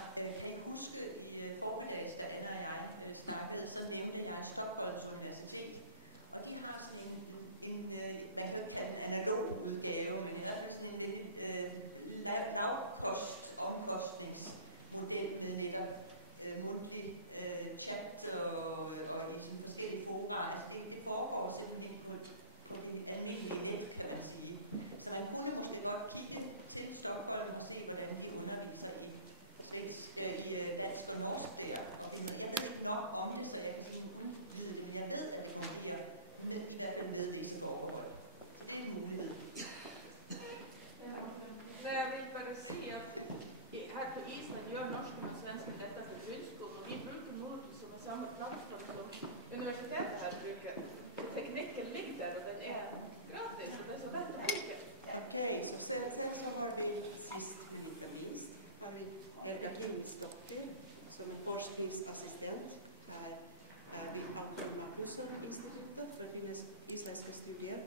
studier.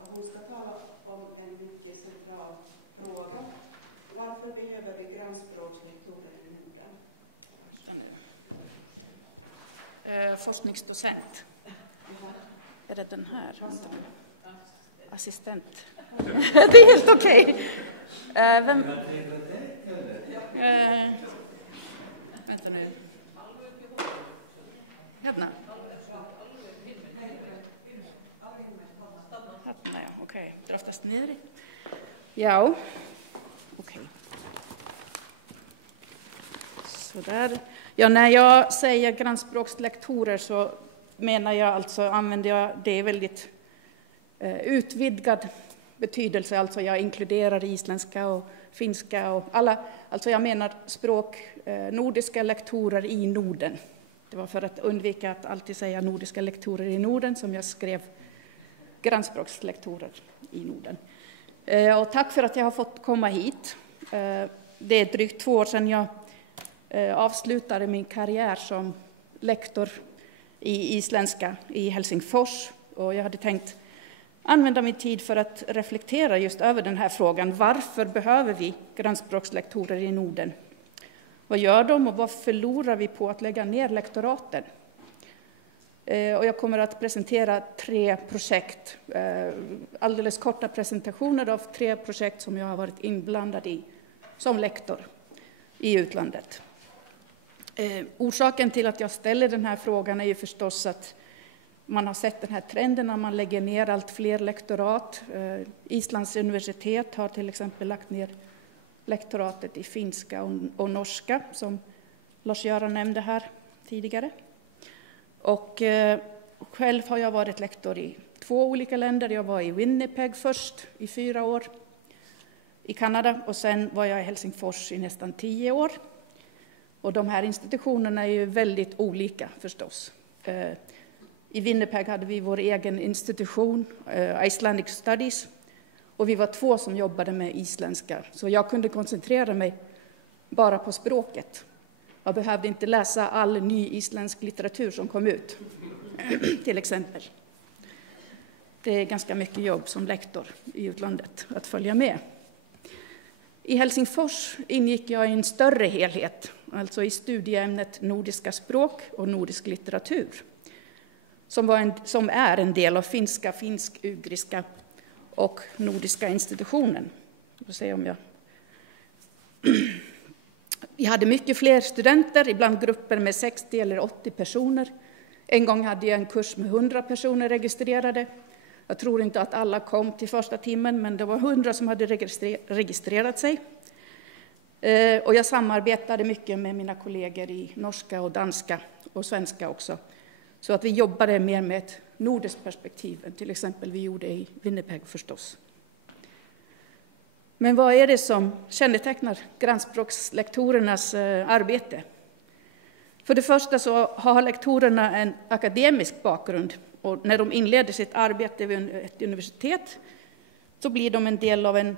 Och hon ska tala om en mycket central fråga. Varför behöver vi grannspråkslektorer i Norden? Forskningsdocent. Är det den här? Assistent. Det är helt okej. Vem? Vänta nu. Hedna. Hedna, ja. Okej. Draftas ner. Ja. Okej. Sådär. Ja, när jag säger grannspråkslektorer så menar jag alltså, använder jag det väldigt utvidgad betydelse. Alltså jag inkluderar isländska och finska och alla. Alltså jag menar nordiska lektorer i Norden. Det var för att undvika att alltid säga nordiska lektorer i Norden som jag skrev grannspråkslektorer i Norden. Och tack för att jag har fått komma hit. Det är drygt 2 år sedan jag avslutade min karriär som lektor i isländska i Helsingfors. Och jag hade tänkt använda min tid för att reflektera just över den här frågan. Varför behöver vi grannspråkslektorer i Norden? Vad gör de och vad förlorar vi på att lägga ner lektoraten? Och jag kommer att presentera 3 projekt, alldeles korta presentationer av 3 projekt som jag har varit inblandad i som lektor i utlandet. Orsaken till att jag ställer den här frågan är ju förstås att man har sett den här trenden när man lägger ner allt fler lektorat. Islands universitet har till exempel lagt ner lektoratet i finska och norska, som Lars-Göran nämnde här tidigare. Och själv har jag varit lektor i 2 olika länder. Jag var i Winnipeg först i 4 år i Kanada och sen var jag i Helsingfors i nästan 10 år. Och de här institutionerna är ju väldigt olika förstås. I Winnipeg hade vi vår egen institution, Icelandic Studies, och vi var 2 som jobbade med isländska. Så jag kunde koncentrera mig bara på språket. Jag behövde inte läsa all ny isländsk litteratur som kom ut, till exempel. Det är ganska mycket jobb som lektor i utlandet att följa med. I Helsingfors ingick jag i en större helhet, alltså i studieämnet nordiska språk och nordisk litteratur, som är en del av finska, finsk-ugriska och nordiska institutionen. Jag får se om jag... Vi hade mycket fler studenter, ibland grupper med 60 eller 80 personer. En gång hade jag en kurs med 100 personer registrerade. Jag tror inte att alla kom till första timmen, men det var 100 som hade registrerat sig. Och jag samarbetade mycket med mina kollegor i norska och danska och svenska också. Så att vi jobbade mer med ett nordiskt perspektiv än till exempel vi gjorde i Winnipeg förstås. Men vad är det som kännetecknar grannspråkslektorernas arbete? För det första så har lektorerna en akademisk bakgrund. Och när de inleder sitt arbete vid ett universitet så blir de en del av en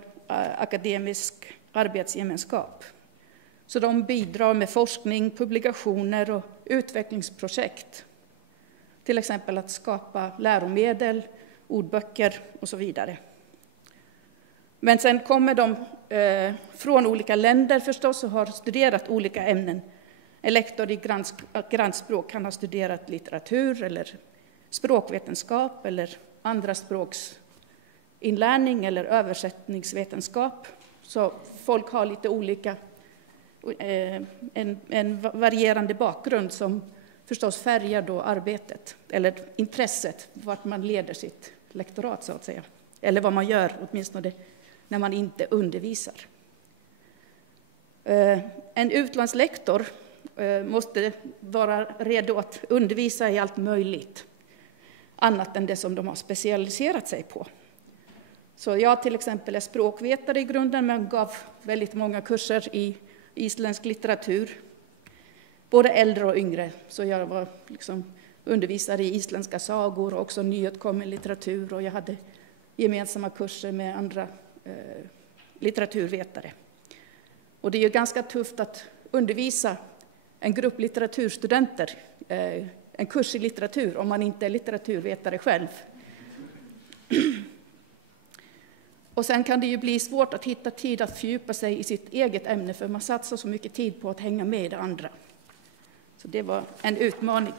akademisk arbetsgemenskap. Så de bidrar med forskning, publikationer och utvecklingsprojekt. Till exempel att skapa läromedel, ordböcker och så vidare. Men sen kommer de från olika länder förstås och har studerat olika ämnen. En lektor i grannspråk kan ha studerat litteratur eller språkvetenskap eller andra språksinlärning eller översättningsvetenskap. Så folk har lite olika, en varierande bakgrund som förstås färgar då arbetet eller intresset vart man leder sitt lektorat så att säga. Eller vad man gör åtminstone när man inte undervisar. En utlandslektor måste vara redo att undervisa i allt möjligt annat än det som de har specialiserat sig på. Så jag till exempel är språkvetare i grunden men gav väldigt många kurser i isländsk litteratur. Både äldre och yngre. Så jag var undervisare i isländska sagor och också nyutkommen litteratur. Och jag hade gemensamma kurser med andra litteraturvetare. Och det är ju ganska tufft att undervisa en grupp litteraturstudenter en kurs i litteratur om man inte är litteraturvetare själv. Och sen kan det ju bli svårt att hitta tid att fördjupa sig i sitt eget ämne, för man satsar så mycket tid på att hänga med i det andra. Så det var en utmaning.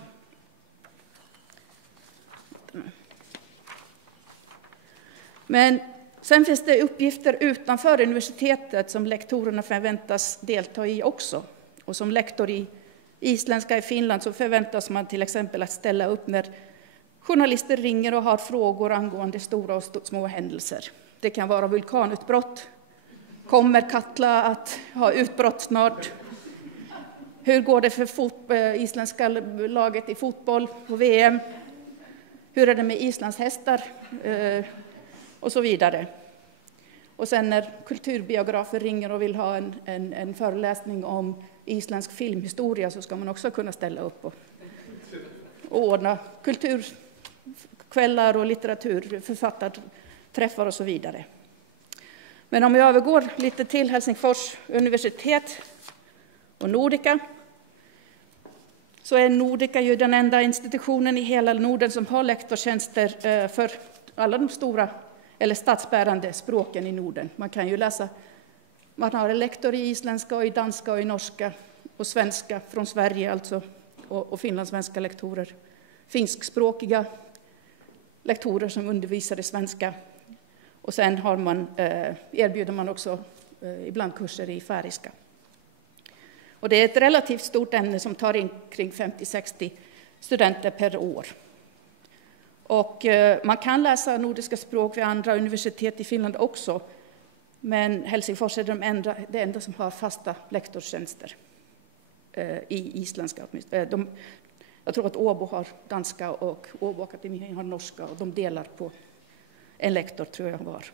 Men sen finns det uppgifter utanför universitetet som lektorerna förväntas delta i också. Och som lektor i isländska i Finland så förväntas man till exempel att ställa upp när journalister ringer och har frågor angående stora och små händelser. Det kan vara vulkanutbrott. Kommer Katla att ha utbrott snart? Hur går det för isländska laget i fotboll på VM? Hur är det med Islands hästar? Och så vidare. Och sen när kulturbiografer ringer och vill ha en föreläsning om isländsk filmhistoria så ska man också kunna ställa upp och ordna kulturkvällar och litteraturförfattarträffar och så vidare. Men om jag övergår lite till Helsingfors universitet och Nordica, så är Nordica ju den enda institutionen i hela Norden som har lektorstjänster för alla de stora eller statsbärande språken i Norden. Man kan ju läsa, man har en lektor i isländska och i danska och i norska och svenska från Sverige alltså, och finlandssvenska lektorer. Finskspråkiga lektorer som undervisar i svenska. Och sen har erbjuder man också ibland kurser i färiska. Och det är ett relativt stort ämne som tar in kring 50-60 studenter per år. Och man kan läsa nordiska språk vid andra universitet i Finland också. Men Helsingfors är det enda som har fasta lektorstjänster i isländska. Jag tror att Åbo har danska och Åbo Akademi har norska, och de delar på en lektor, tror jag var.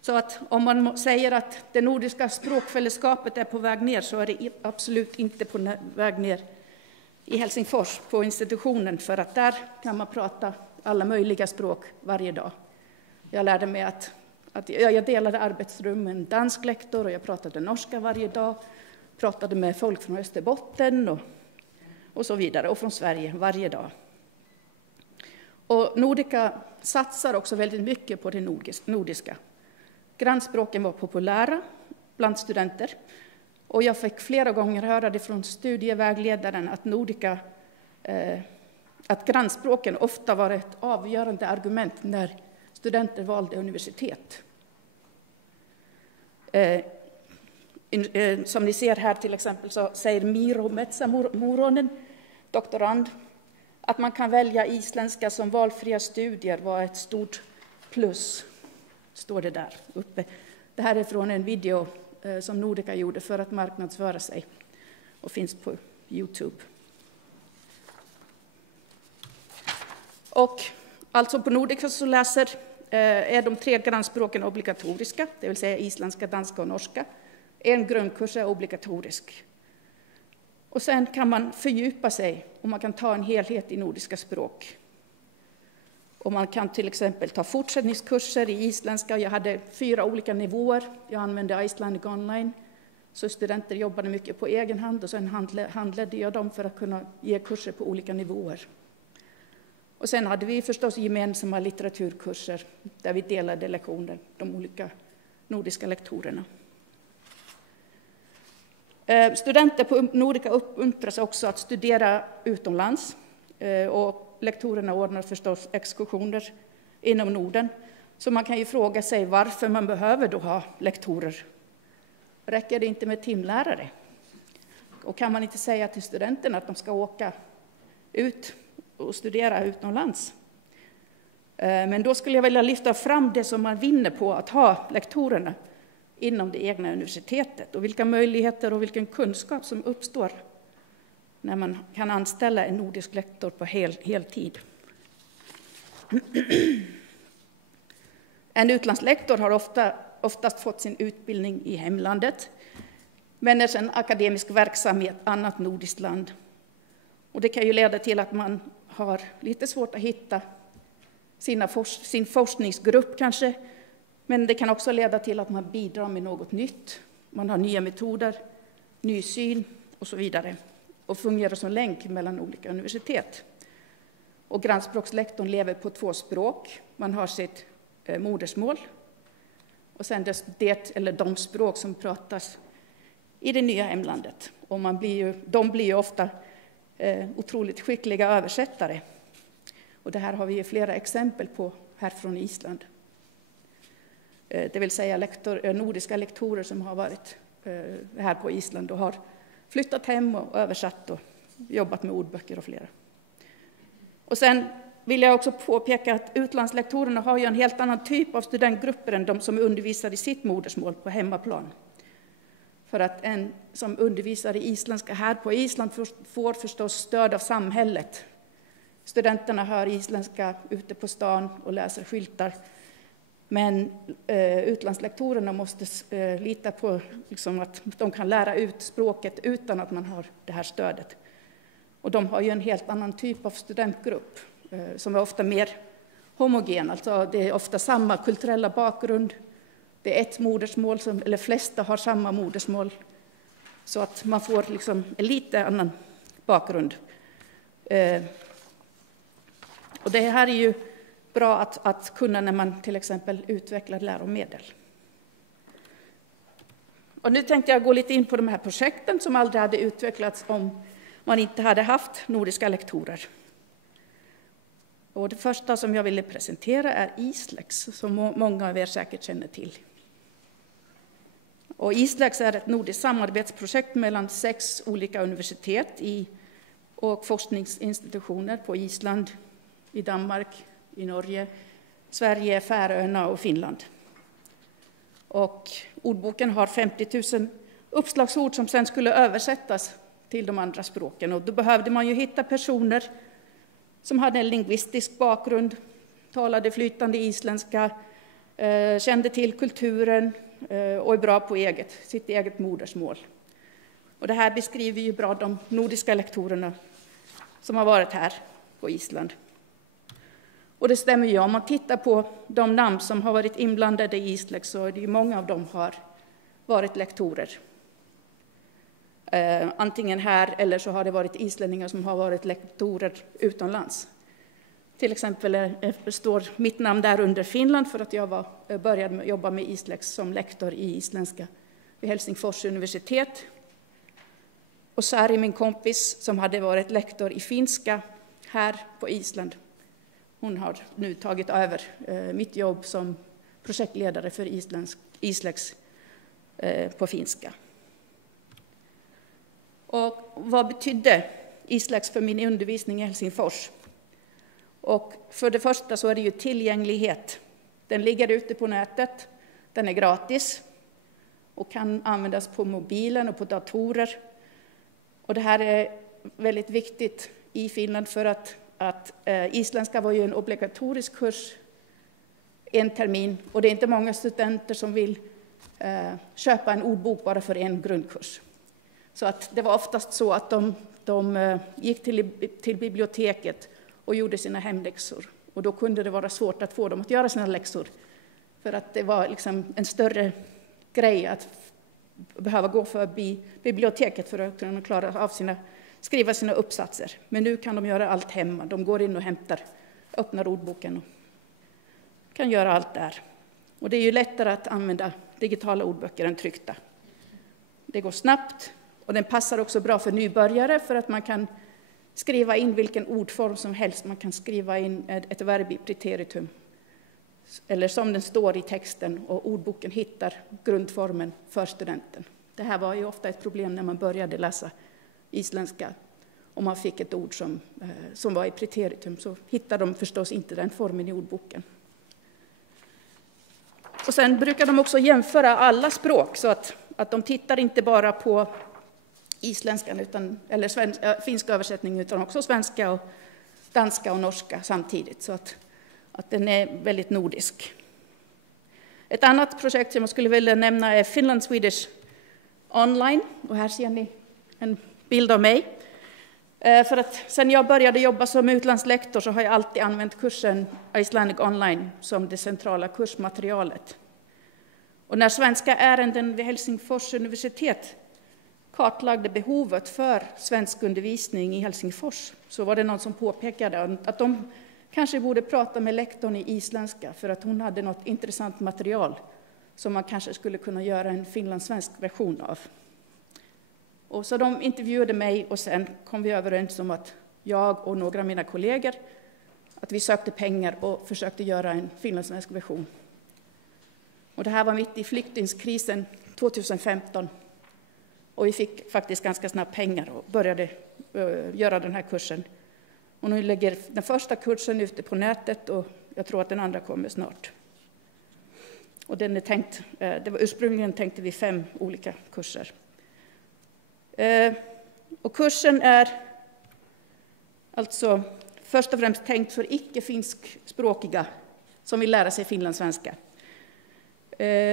Så att om man säger att det nordiska språkfällskapet är på väg ner, så är det absolut inte på väg ner i Helsingfors på institutionen, för att där kan man prata alla möjliga språk varje dag. Jag lärde mig att jag delade arbetsrum med en dansk lektor och jag pratade norska varje dag. Pratade med folk från Österbotten och så vidare, och från Sverige varje dag. Och Nordica satsar också väldigt mycket på det nordiska. Grannspråken var populära bland studenter. Och jag fick flera gånger höra det från studievägledaren att grannspråken ofta var ett avgörande argument när studenter valde universitet. Som ni ser här till exempel så säger Miro Metsämuronen, doktorand, att man kan välja isländska som valfria studier var ett stort plus, står det där uppe. Det här är från en video som Nordica gjorde för att marknadsföra sig och finns på YouTube. Och alltså på Nordica så är de 3 grannspråken obligatoriska, det vill säga isländska, danska och norska. En grundkurs är obligatorisk. Och sen kan man fördjupa sig och man kan ta en helhet i nordiska språk. Och man kan till exempel ta fortsättningskurser i isländska. Jag hade 4 olika nivåer. Jag använde Icelandic Online. Så studenter jobbade mycket på egen hand och sen handledde jag dem för att kunna ge kurser på olika nivåer. Och sen hade vi förstås gemensamma litteraturkurser där vi delade lektioner, de olika nordiska lektorerna. Studenter på Nordica uppmuntras också att studera utomlands, och lektorerna ordnar förstås exkursioner inom Norden. Så man kan ju fråga sig varför man behöver då ha lektorer. Räcker det inte med timlärare? Och kan man inte säga till studenterna att de ska åka ut och studera utomlands? Men då skulle jag vilja lyfta fram det som man vinner på att ha lektorerna inom det egna universitetet och vilka möjligheter och vilken kunskap som uppstår när man kan anställa en nordisk lektor på heltid. En utlandslektor har oftast fått sin utbildning i hemlandet, men är sedan akademisk verksamhet annat nordiskt land. Och det kan ju leda till att man har lite svårt att hitta sin forskningsgrupp kanske, men det kan också leda till att man bidrar med något nytt. Man har nya metoder, ny syn och så vidare, och fungerar som länk mellan olika universitet. Och grannspråkslektorn lever på 2 språk. Man har sitt modersmål och sen det eller de språk som pratas i det nya hemlandet. Och de blir ju ofta otroligt skickliga översättare. Och det här har vi ju flera exempel på här från Island. Det vill säga nordiska lektorer som har varit här på Island och har flyttat hem och översatt och jobbat med ordböcker och flera. Och sen vill jag också påpeka att utlandslektorerna har ju en helt annan typ av studentgrupper än de som undervisar i sitt modersmål på hemmaplan. För att en som undervisar i isländska här på Island får förstås stöd av samhället. Studenterna hör isländska ute på stan och läser skyltar. Men utlandslektorerna måste lita på liksom, att de kan lära ut språket utan att man har det här stödet. Och de har ju en helt annan typ av studentgrupp som är ofta mer homogen. Alltså det är ofta samma kulturella bakgrund. Det är ett modersmål, eller flesta har samma modersmål. Så att man får liksom en lite annan bakgrund. Och det här är ju bra att kunna när man till exempel utvecklar läromedel. Och nu tänkte jag gå lite in på de här projekten som aldrig hade utvecklats om man inte hade haft nordiska lektorer. Och det första som jag ville presentera är Islex, som många av er säkert känner till. Och Islex är ett nordiskt samarbetsprojekt mellan 6 olika universitet och forskningsinstitutioner på Island, i Danmark, i Norge, Sverige, Färöarna och Finland. Och ordboken har 50 000 uppslagsord som sedan skulle översättas till de andra språken. Och då behövde man ju hitta personer som hade en lingvistisk bakgrund, talade flytande isländska, kände till kulturen och är bra på sitt eget modersmål. Och det här beskriver ju bra de nordiska lektorerna som har varit här på Island. Och det stämmer ju, om man tittar på de namn som har varit inblandade i Islex så är det ju många av dem har varit lektorer. Antingen här eller så har det varit islänningar som har varit lektorer utomlands. Till exempel står mitt namn där under Finland för att jag började jobba med Islex som lektor i isländska vid Helsingfors universitet. Och Sari, min kompis, som hade varit lektor i finska här på Island, hon har nu tagit över mitt jobb som projektledare för Islex på finska. Och vad betydde Islex för min undervisning i Helsingfors? Och för det första så är det ju tillgänglighet. Den ligger ute på nätet, den är gratis och kan användas på mobilen och på datorer. Och det här är väldigt viktigt i Finland för att isländska var ju en obligatorisk kurs en termin. Och det är inte många studenter som vill köpa en ordbok bara för en grundkurs. Så att det var oftast så att de gick till biblioteket och gjorde sina hemläxor. Och då kunde det vara svårt att få dem att göra sina läxor. För att det var liksom en större grej att behöva gå förbi biblioteket för att kunna klara av skriva sina uppsatser. Men nu kan de göra allt hemma. De går in och öppnar ordboken och kan göra allt där. Och det är ju lättare att använda digitala ordböcker än tryckta. Det går snabbt och den passar också bra för nybörjare för att man kan skriva in vilken ordform som helst. Man kan skriva in ett verb i preteritum eller som den står i texten och ordboken hittar grundformen för studenten. Det här var ju ofta ett problem när man började läsa isländska. Om man fick ett ord som var i preteritum så hittade de förstås inte den formen i ordboken. Och sen brukar de också jämföra alla språk så att de tittar inte bara på isländskan eller finska översättning utan också svenska och danska och norska samtidigt. Så att den är väldigt nordisk. Ett annat projekt som jag skulle vilja nämna är Finland Swedish Online. Och här ser ni en bild av mig. För att sen jag började jobba som utlandslektor så har jag alltid använt kursen Icelandic Online som det centrala kursmaterialet. Och när svenska ärenden vid Helsingfors universitet kartlagde behovet för svenskundervisning i Helsingfors, så var det någon som påpekade att de kanske borde prata med lektorn i isländska, för att hon hade något intressant material som man kanske skulle kunna göra en finlandssvensk version av. Och så de intervjuade mig, och sen kom vi överens om att jag och några av mina kollegor att vi sökte pengar och försökte göra en finlandssvensk version. Och det här var mitt i flyktingkrisen 2015. Och vi fick faktiskt ganska snabbt pengar och började göra den här kursen. Och nu ligger den första kursen ute på nätet, och jag tror att den andra kommer snart. Och den är tänkt, det var ursprungligen tänkte vi 5 olika kurser. Och kursen är alltså först och främst tänkt för icke-finskspråkiga som vill lära sig finlandssvenska.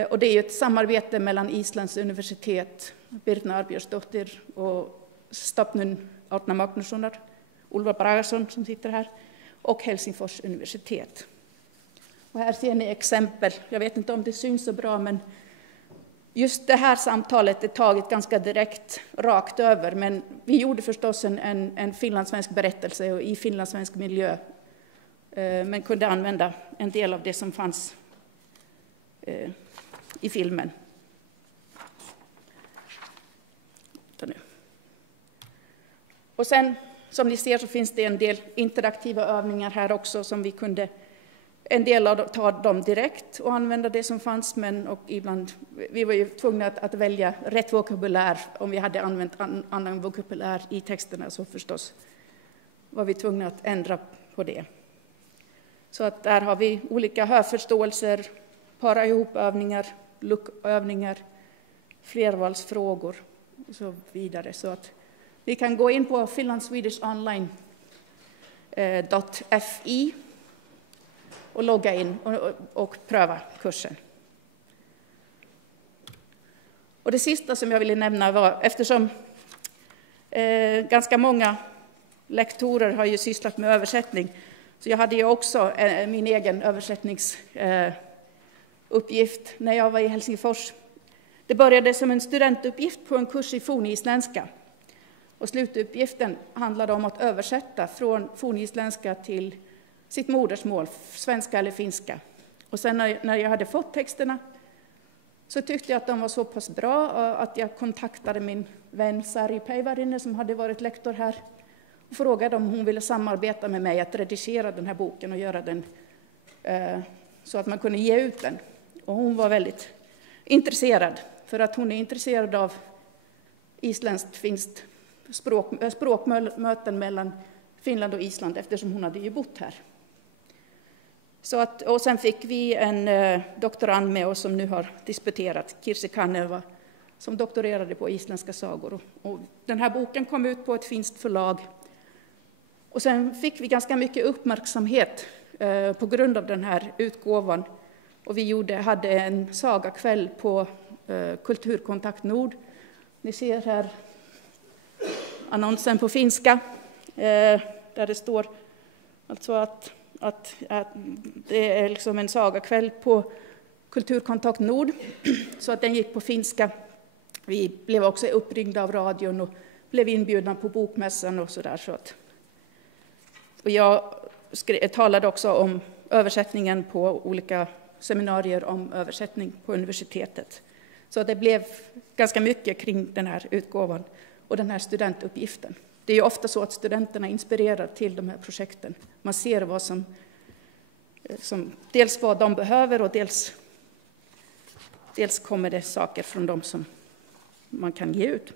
Och det är ett samarbete mellan Islands universitet, Birna Arbjörnsdóttir och Stofnun Árna Magnússonar, Ulvar Bragason som sitter här, och Helsingfors universitet. Och här ser ni exempel. Jag vet inte om det syns så bra, men just det här samtalet är taget ganska direkt, rakt över. Men vi gjorde förstås en finlandssvensk berättelse och i finlandssvensk miljö. Men kunde använda en del av det som fanns i filmen. Och sen, som ni ser, så finns det en del interaktiva övningar här också som vi kunde, en del av ta dem direkt och använda det som fanns, men och ibland, vi var ju tvungna att välja rätt vokabulär. Om vi hade använt annan vokabulär i texterna så förstås var vi tvungna att ändra på det. Så att där har vi olika hörförståelser, para ihop-övningar, luckövningar, flervalsfrågor och så vidare. Så att vi kan gå in på finlandsswedishonline.fi och logga in och pröva kursen. Och det sista som jag ville nämna var, eftersom ganska många lektorer har ju sysslat med översättning, så jag hade ju också min egen översättningsuppgift när jag var i Helsingfors. Det började som en studentuppgift på en kurs i fornisländska. Och slutuppgiften handlade om att översätta från fornisländska till sitt modersmål, svenska eller finska. Och sen när jag hade fått texterna så tyckte jag att de var så pass bra att jag kontaktade min vän Sari Päivärinne som hade varit lektor här och frågade om hon ville samarbeta med mig att redigera den här boken och göra den så att man kunde ge ut den. Och hon var väldigt intresserad, för att hon är intresserad av isländskt-finskt språkmöten mellan Finland och Island, eftersom hon hade ju bott här. Så att, och sen fick vi en doktorand med oss som nu har disputerat, Kirsi Kanerva, som doktorerade på isländska sagor. Och den här boken kom ut på ett finskt förlag. Och sen fick vi ganska mycket uppmärksamhet på grund av den här utgåvan. Och vi hade en sagakväll på Kulturkontakt Nord. Ni ser här annonsen på finska, där det står alltså att det är liksom en sagakväll på Kulturkontakt Nord, så att den gick på finska. Vi blev också uppringda av radion och blev inbjudna på bokmässan och sådär. Och jag talade också om översättningen på olika seminarier om översättning på universitetet. Så det blev ganska mycket kring den här utgåvan och den här studentuppgiften. Det är ju ofta så att studenterna inspirerar till de här projekten. Man ser vad som dels vad de behöver och dels kommer det saker från dem som man kan ge ut.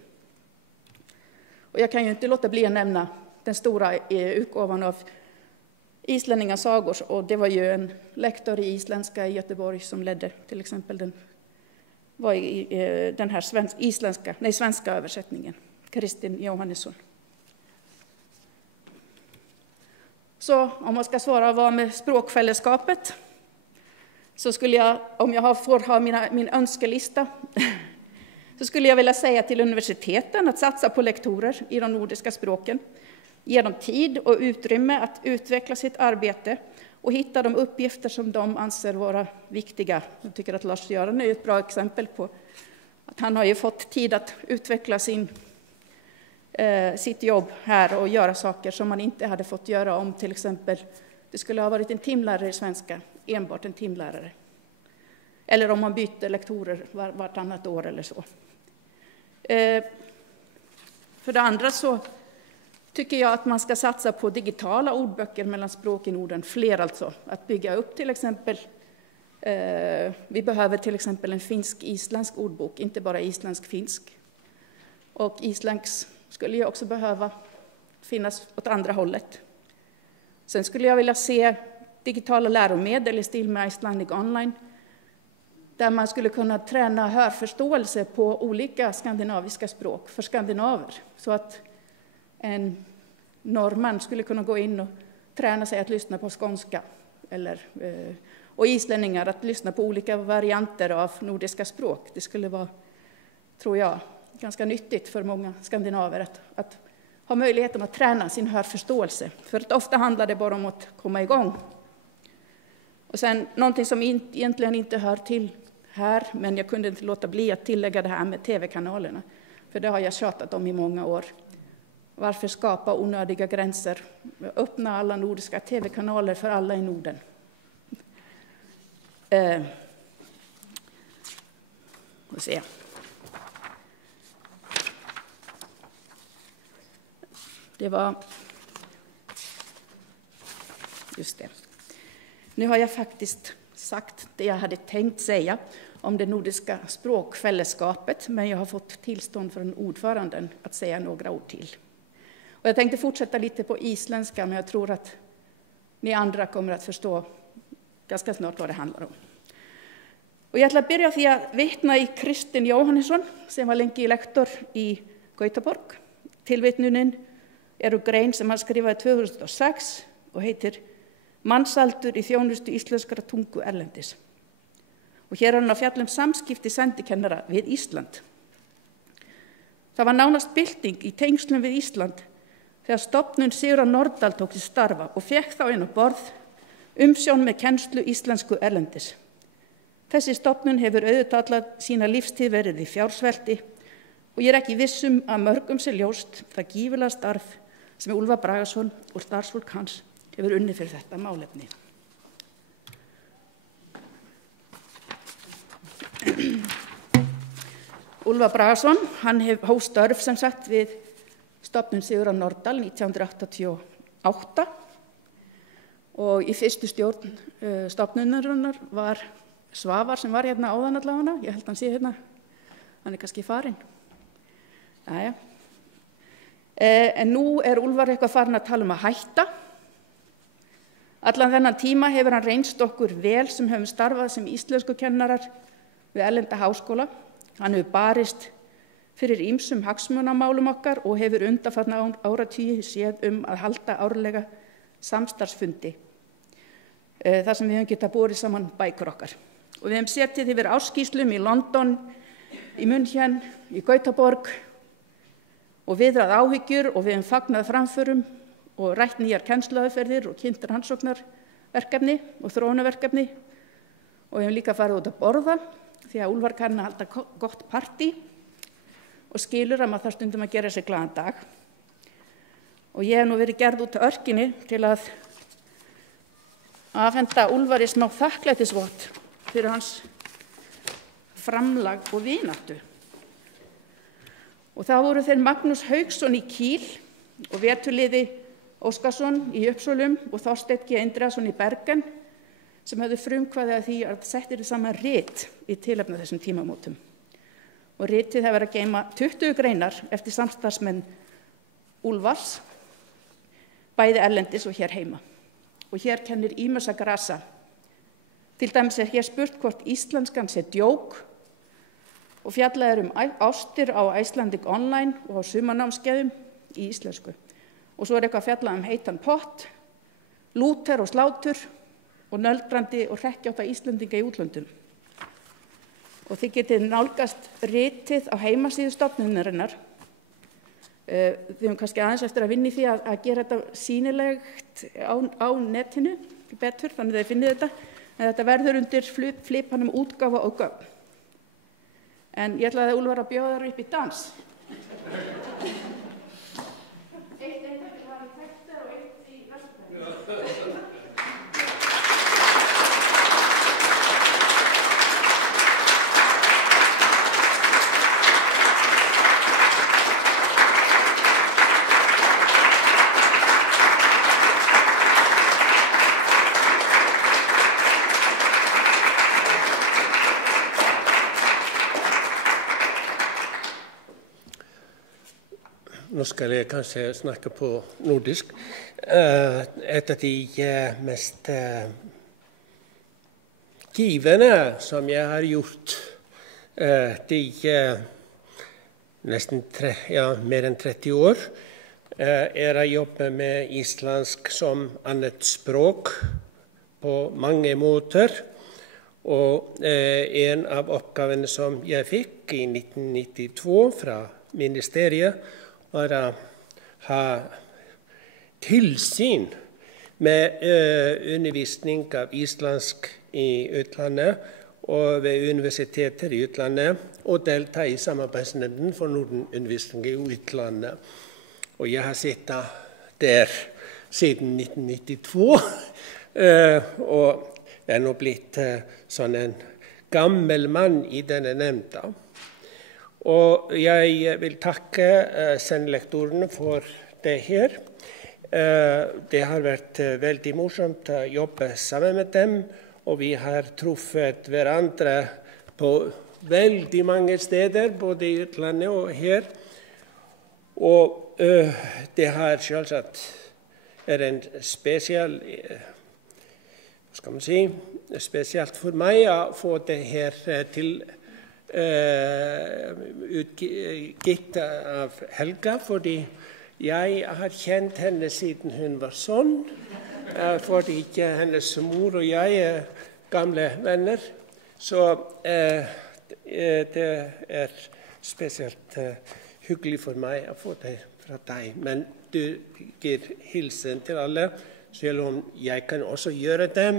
Och jag kan ju inte låta bli att nämna den stora utgåvan av Islänninga sagor, och det var ju en lektor i isländska i Göteborg som ledde till exempel den här svenska översättningen, Kristin Johannesson. Så om man ska svara vad med språkfällskapet, så skulle jag, om jag får ha min önskelista, så skulle jag vilja säga till universiteten att satsa på lektorer i de nordiska språken. Ge dem tid och utrymme att utveckla sitt arbete och hitta de uppgifter som de anser vara viktiga. Jag tycker att Lars-Göran är ett bra exempel Att han har ju fått tid att utveckla sitt jobb här och göra saker som man inte hade fått göra om till exempel det skulle ha varit en timlärare i svenska, enbart en timlärare. Eller om man bytte lektorer vartannat år eller så. För det andra så tycker jag att man ska satsa på digitala ordböcker mellan språk i Norden, fler alltså. Att bygga upp till exempel, vi behöver till exempel en finsk-isländsk ordbok, inte bara isländsk-finsk. Och isländsk skulle ju också behöva finnas åt andra hållet. Sen skulle jag vilja se digitala läromedel i stil med Icelandic Online, där man skulle kunna träna hörförståelse på olika skandinaviska språk för skandinaver. Så att en norrman skulle kunna gå in och träna sig att lyssna på skånska. Och islänningar att lyssna på olika varianter av nordiska språk. Det skulle vara, tror jag, ganska nyttigt för många skandinaver att ha möjligheten att träna sin hörförståelse. För att ofta handlar det bara om att komma igång. Och sen någonting som egentligen inte hör till här, men jag kunde inte låta bli att tillägga det här med tv-kanalerna. För det har jag tjatat om i många år. Varför skapa onödiga gränser? Öppna alla nordiska tv-kanaler för alla i Norden. Se. Det var just det. Nu har jag faktiskt sagt det jag hade tänkt säga om det nordiska språkfällskapet, men jag har fått tillstånd från ordföranden att säga några ord till. Och jag tänkte fortsätta lite på isländska, men jag tror att ni andra kommer att förstå ganska snart vad det handlar om. Och jag ætla að byrja því að vitna í Kristinn Jóhannesson, sem var lengi lektor í Gautaborg. Tilvitnunin eru grein sem hann skrifaði 2006 og heitir Mannsaldur í þjónustu íslenskra tungu erlendis. Og hér er hann að fjalla samskipti sendikennara við Ísland. Það var nánast bylting í tengslum við Ísland þegar stofnun Sigurðar Nordal tók til starfa og fékk þá inn á borð umsjón með kennslu íslensku erlendis. Þessi stofnun hefur auðvitað alla sína lífstíð verið í fjársvelti og ég er ekki vissum að mörgum sé ljóst það gífurlega starf sem Úlfar Bragason og starfsfólk hans hefur unnið fyrir þetta málefni. Úlfar Bragason, hann hóf störf sem sagt við stofnun Sigurðar Nordal 1988 og í fyrstu stjórn stofnunarinnar var Svavar sem var hérna áðan allavega, ég held hann sé hérna, hann kannski farinn. Jæja. En nú Úlfar eitthvað farinn að tala að hætta. Allan þennan tíma hefur hann reynst okkur vel sem höfum starfað sem íslenskukennarar við erlenda háskóla. Hann hefur barist fyrir ýmsum hagsmunamálum okkar og hefur undanfarna áratugi séð að halda árlega samstarfsfundi. Þar sem við höfum getað borið saman bækur okkar. Og við höfum setið yfir ársskýrslum í London, í München, í Gautaborg og viðrað áhyggjur og við höfum fagnað framförum og rætt nýjar kennsluaðferðir og kynnt rannsóknarverkefni og þróunarverkefni og við höfum líka farið út að borða því að Úlfar kann að halda gott partí og skilur að maður þarf stundum að gera sér glaðan dag. Og ég hef nú verið gerð út á örkinni til að afhenda Úlfari smá þakklætisvott fyrir hans framlag og vináttu. Og það voru þeir Magnús Hauksson í Kíl og veturliði Óskarsson í Uppsölum og Þorsteinn G. Indriðason í Bergen sem höfðu frumkvæði að því að settir saman rit í tilefni af þessum tímamótum. Og ritið hefur verið að geyma 20 greinar eftir samstarfsmenn Úlfars, bæði erlendis og hér heima. Og hér kennir ýmissa grasa. Til dæmis hér spurt hvort íslenskan sé djók og fjallað ástir á Icelandic Online og á sumarnámskeiðum í íslensku. Og svo eitthvað fjallað heitan pott, lúter og slátur og nöldrandi og hrekkjáta Íslendinga í útlöndum. Og þið getið nálgast ritið á heimasíðu stofnunarinnar. Við höfum kannski aðeins eftir að vinna í því að gera þetta sýnilegt á netinu betur, þannig að þið finnið þetta. En þetta verður undir flipanum útgáfa og gögn. En ég ætlaði Úlfar að bjóða þér upp í dans. Eitt einhverju var í Texter og eitt í Vesturbæ. Nu ska jag kanske snacka på nordisk. Ett av de mest givande som jag har gjort nästan mer än 30 år är att jobba med isländsk som annat språk på många måter. Och en av uppgifterna som jag fick i 1992 från ministeriet var att ha tillsyn med undervisning av isländsk i utlandet och vid universiteter i utlandet och delta i samarbetsnämnden för Nordenundervisning i utlandet. Och jag har suttit där sedan 1992 och jag är nog blivit sån en gammal man i denna nämnd. Och jag vill tacka sändelektorerna för det här. Det har varit väldigt morsamt att jobba samman med dem. Och vi har träffat varandra på väldigt många städer, både i utlandet och här. Och det har självklart är en speciell, vad ska man säga, speciellt för mig att få det här till utgitt av Helga, för jag har känt henne sedan hon var son, för hennes mor och jag är gamla vänner. Så det är speciellt hyggligt för mig att få det från dig. Men du ger hilsen till alla, selv om jag kan också göra det.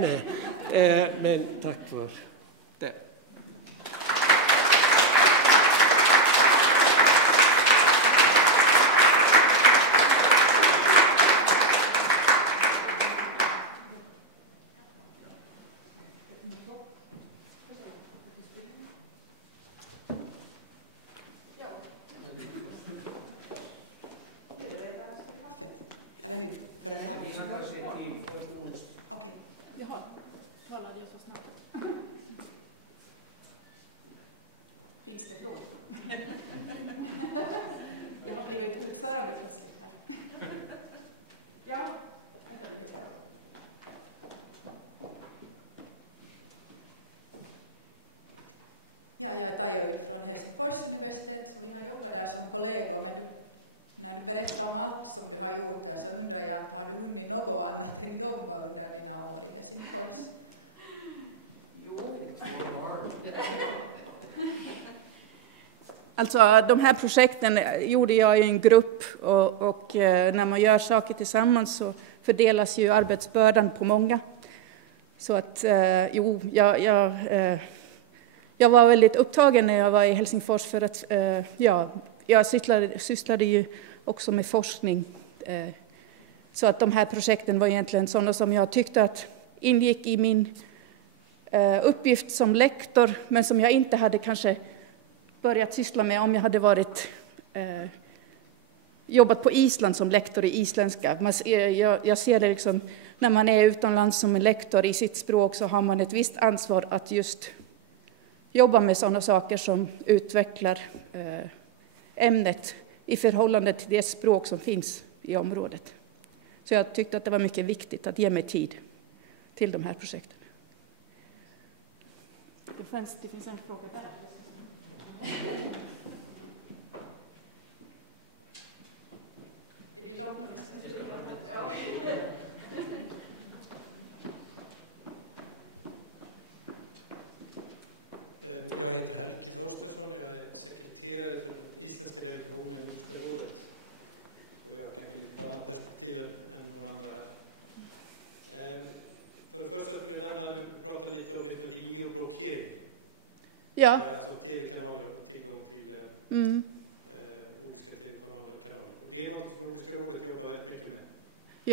Men tack för det. Alltså de här projekten gjorde jag i en grupp och när man gör saker tillsammans så fördelas ju arbetsbördan på många. Så att jag var väldigt upptagen när jag var i Helsingfors för att jag sysslade ju också med forskning. Så att de här projekten var egentligen sådana som jag tyckte att ingick i min uppgift som lektor, men som jag inte hade kanske börjat syssla med om jag hade jobbat på Island som lektor i isländska. Jag ser det liksom, när man är utomlands som en lektor i sitt språk så har man ett visst ansvar att just jobba med sådana saker som utvecklar ämnet i förhållande till det språk som finns i området. Så jag tyckte att det var mycket viktigt att ge mig tid till de här projekten. Det finns en fråga där. Ja. Alltså tv-kanaler och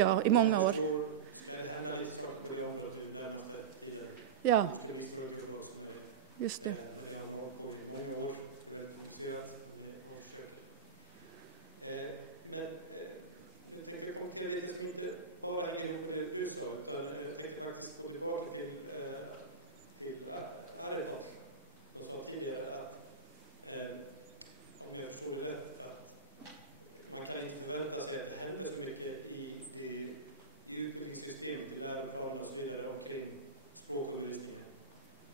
Ja, i många år. Ska det hända lite saker på det området nu närmaste tiden? Ja. Inte minst med ungdomar också. Just det. Men det har hållit på i många år. Det är komplicerat med försöket. Men nu tänkte jag kommentera lite som inte bara hänger ihop med det du sa, utan jag tänkte faktiskt gå tillbaka till Aretas, som sa tidigare att om jag förstod det rätt, att man kan inte förvänta sig att det händer så mycket i utbildningssystemet, i läroplaner och så vidare omkring språkundervisningen.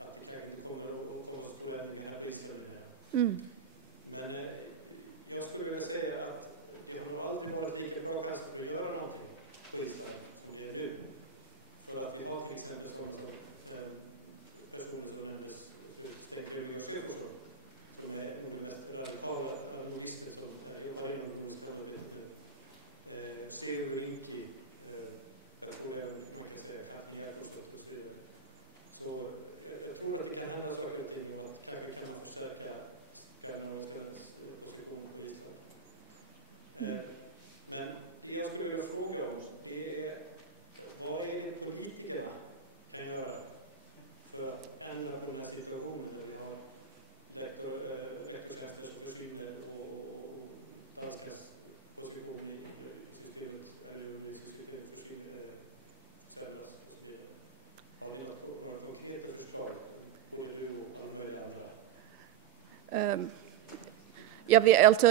Att det kanske inte kommer att komma stora ändringar här på Island. Men jag skulle vilja säga att det har nog aldrig varit lika bra chanser för att göra någonting på Island som det är nu. För att vi har till exempel sådana som personer som nämndes, Stenklemming och Sökorsson, som är nog de mest radikala nordister som jobbar inom det nordiska samarbetet nu. Seul Rinkli, jag tror även man kan säga Katni Jakobsson och så vidare. Så jag tror att det kan hända saker och ting och att kanske kan man förstärka skandinaviskans position på Island. Men det jag skulle vilja fråga oss, det är vad är det politikerna kan göra för att ändra på den här situationen där vi har lektorstjänster som försvinner och danskans position i systemet, eller i systemet försvinner, försämras och så vidare. Har ni några konkreta förslag, både du och alla möjliga andra?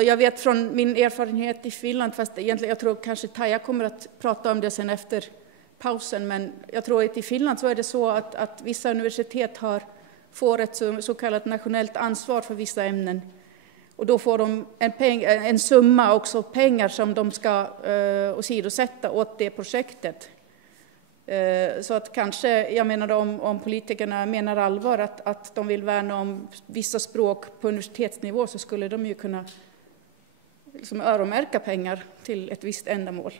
Jag vet från min erfarenhet i Finland, fast egentligen jag tror kanske Taja kommer att prata om det sen efter pausen, men jag tror att i Finland så är det så att vissa universitet får ett så kallat nationellt ansvar för vissa ämnen. Och då får de en summa också pengar som de ska åsidosätta åt det projektet. Så att kanske, jag menar om politikerna menar allvar att de vill värna om vissa språk på universitetsnivå, så skulle de ju kunna liksom öronmärka pengar till ett visst ändamål.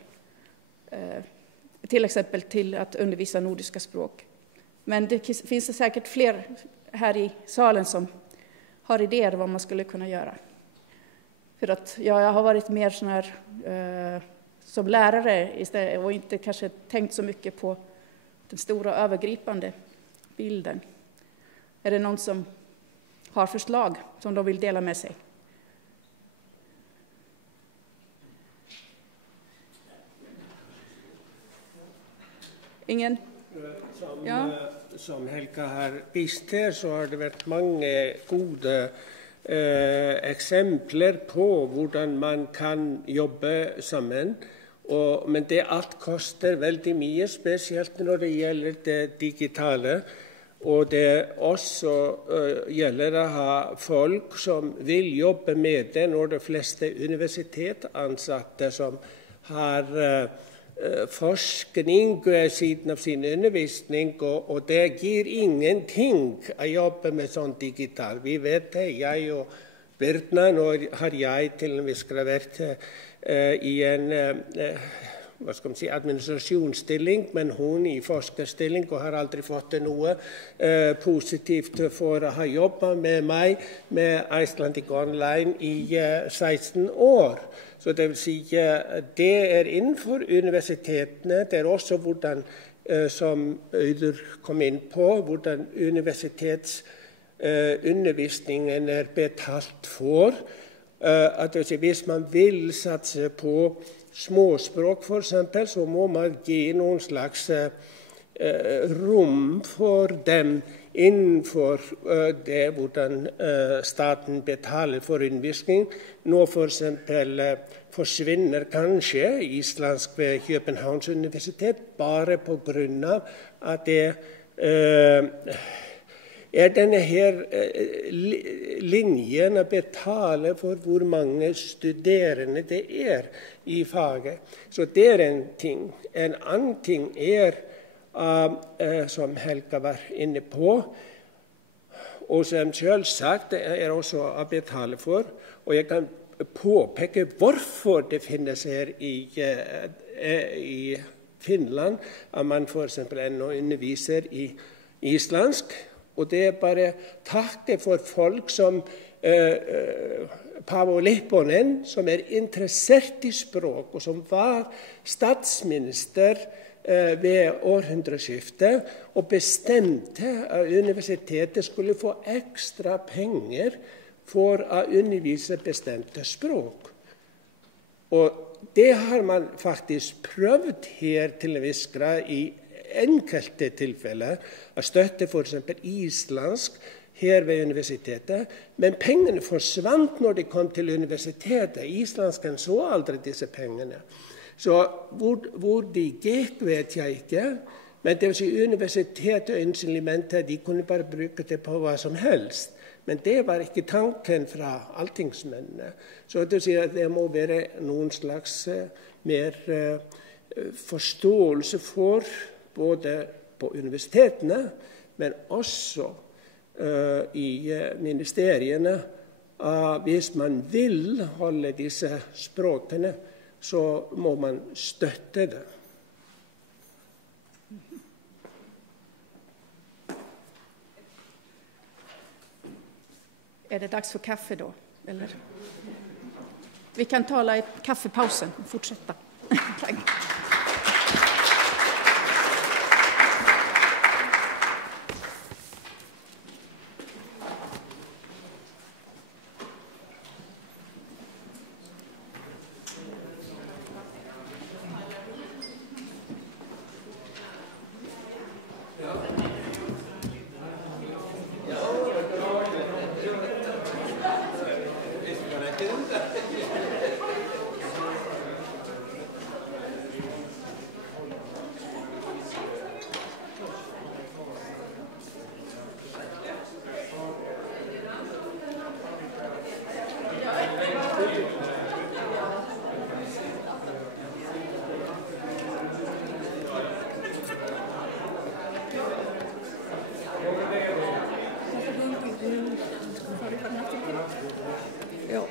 Till exempel till att undervisa nordiska språk. Men det finns säkert fler här i salen som har idéer vad man skulle kunna göra. För att jag har varit mer sån här som lärare istället och inte kanske tänkt så mycket på den stora övergripande bilden. Är det någon som har förslag som de vill dela med sig? Ingen? Som Helga har vist her, så har det vært mange gode eksempler på hvordan man kan jobbe sammen. Men det alt koster veldig mye, spesielt når det gjelder det digitale. Og det også gjelder å ha folk som vil jobbe med det, når de fleste universitetsansatte som har forskning siden av sin undervisning, og det gir ingenting å jobbe med sånn digital. Vi vet det, jeg og Birna, nå har jeg til og med skrevet i en administrasjonsstilling, men hun i forskerstilling, og har aldri fått noe positivt for å ha jobbet med meg med Icelandic Online i 16 år. Så det vil si, det innenfor universitetene, det også hvordan, som Øyder kom inn på, hvordan universitetsundervisningen betalt for. At det vil si, hvis man vil satse på småspråk for eksempel, så må man gi noen slags rom for dem innenfor det hvordan staten betaler for undervisning. Nå for eksempel forsvinner kanskje islandsk ved Københavns universitet bare på grunn av at det denne her linjen å betale for hvor mange studerende det i faget. Så det en ting. En annen ting som Helga var inne på, og som selvsagt også å betale for. Og jeg kan påpeke hvorfor det finnes her i Finland, at man for eksempel ennå underviser i islandsk. Og det bare takke for folk som Paavo Lipponen, som interessert i språk, og som var statsminister ved århundreskiftet, og bestemte at universitetet skulle få ekstra penger for å undervise bestemte språk. Og det har man faktisk prøvd her til en viss grad i enkelte tilfeller, å støtte for eksempel islandsk her ved universitetet, men pengene forsvant når de kom til universitetet. Islandsken så aldri disse pengene. Så hvor de gikk, vet jeg ikke, men det vil si universitetet og instrumentet, de kunne bare bruke det på hva som helst. Men det var ikke tanken fra alltingsmennene. Så det vil si at det må være noen slags mer forståelse for både på universitetene, men også i ministeriene. Hvis man vil holde disse språkene, så må man støtte det. Det dags for kaffe då? Eller? Vi kan tala i kaffepausen och fortsätta. Tack. Jo,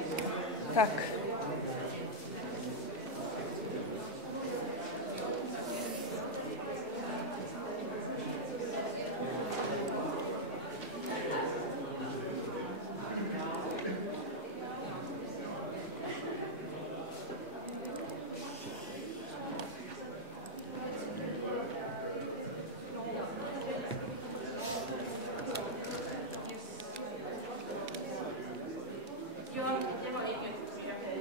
tak. Ja, det var inget som jag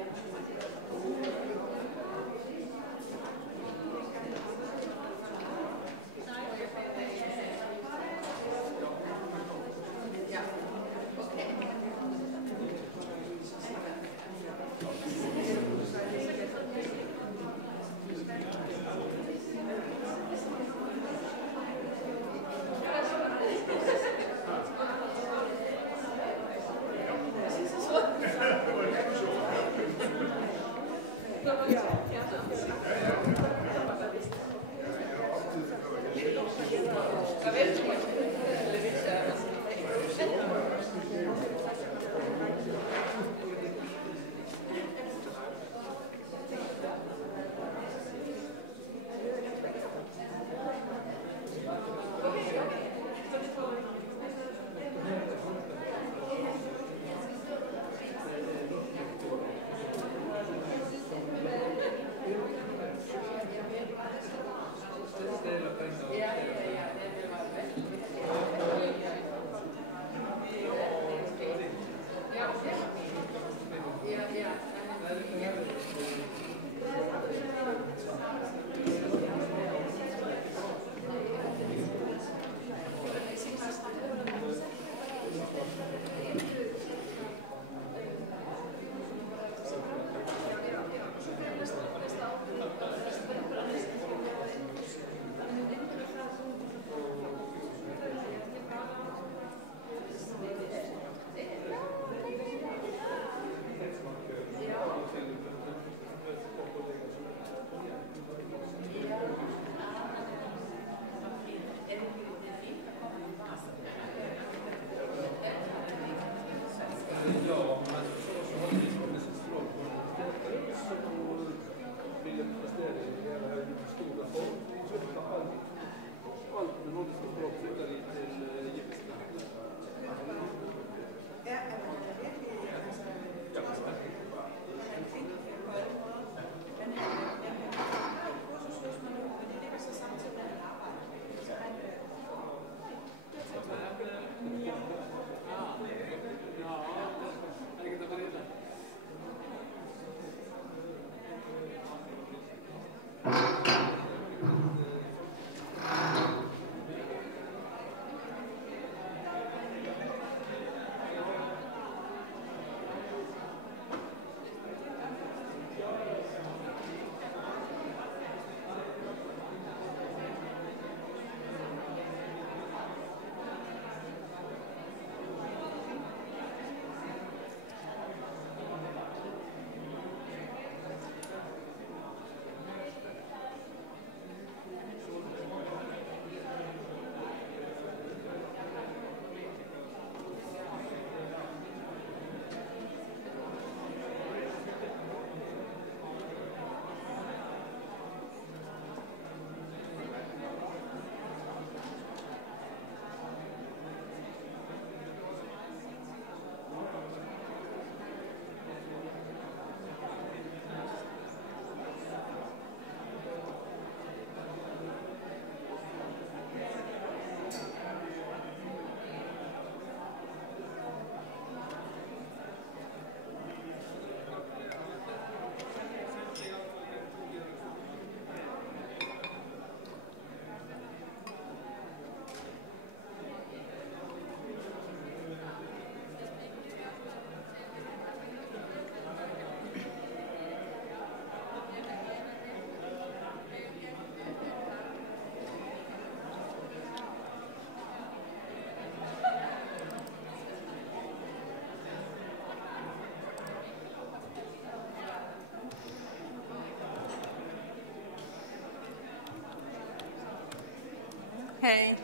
Hej.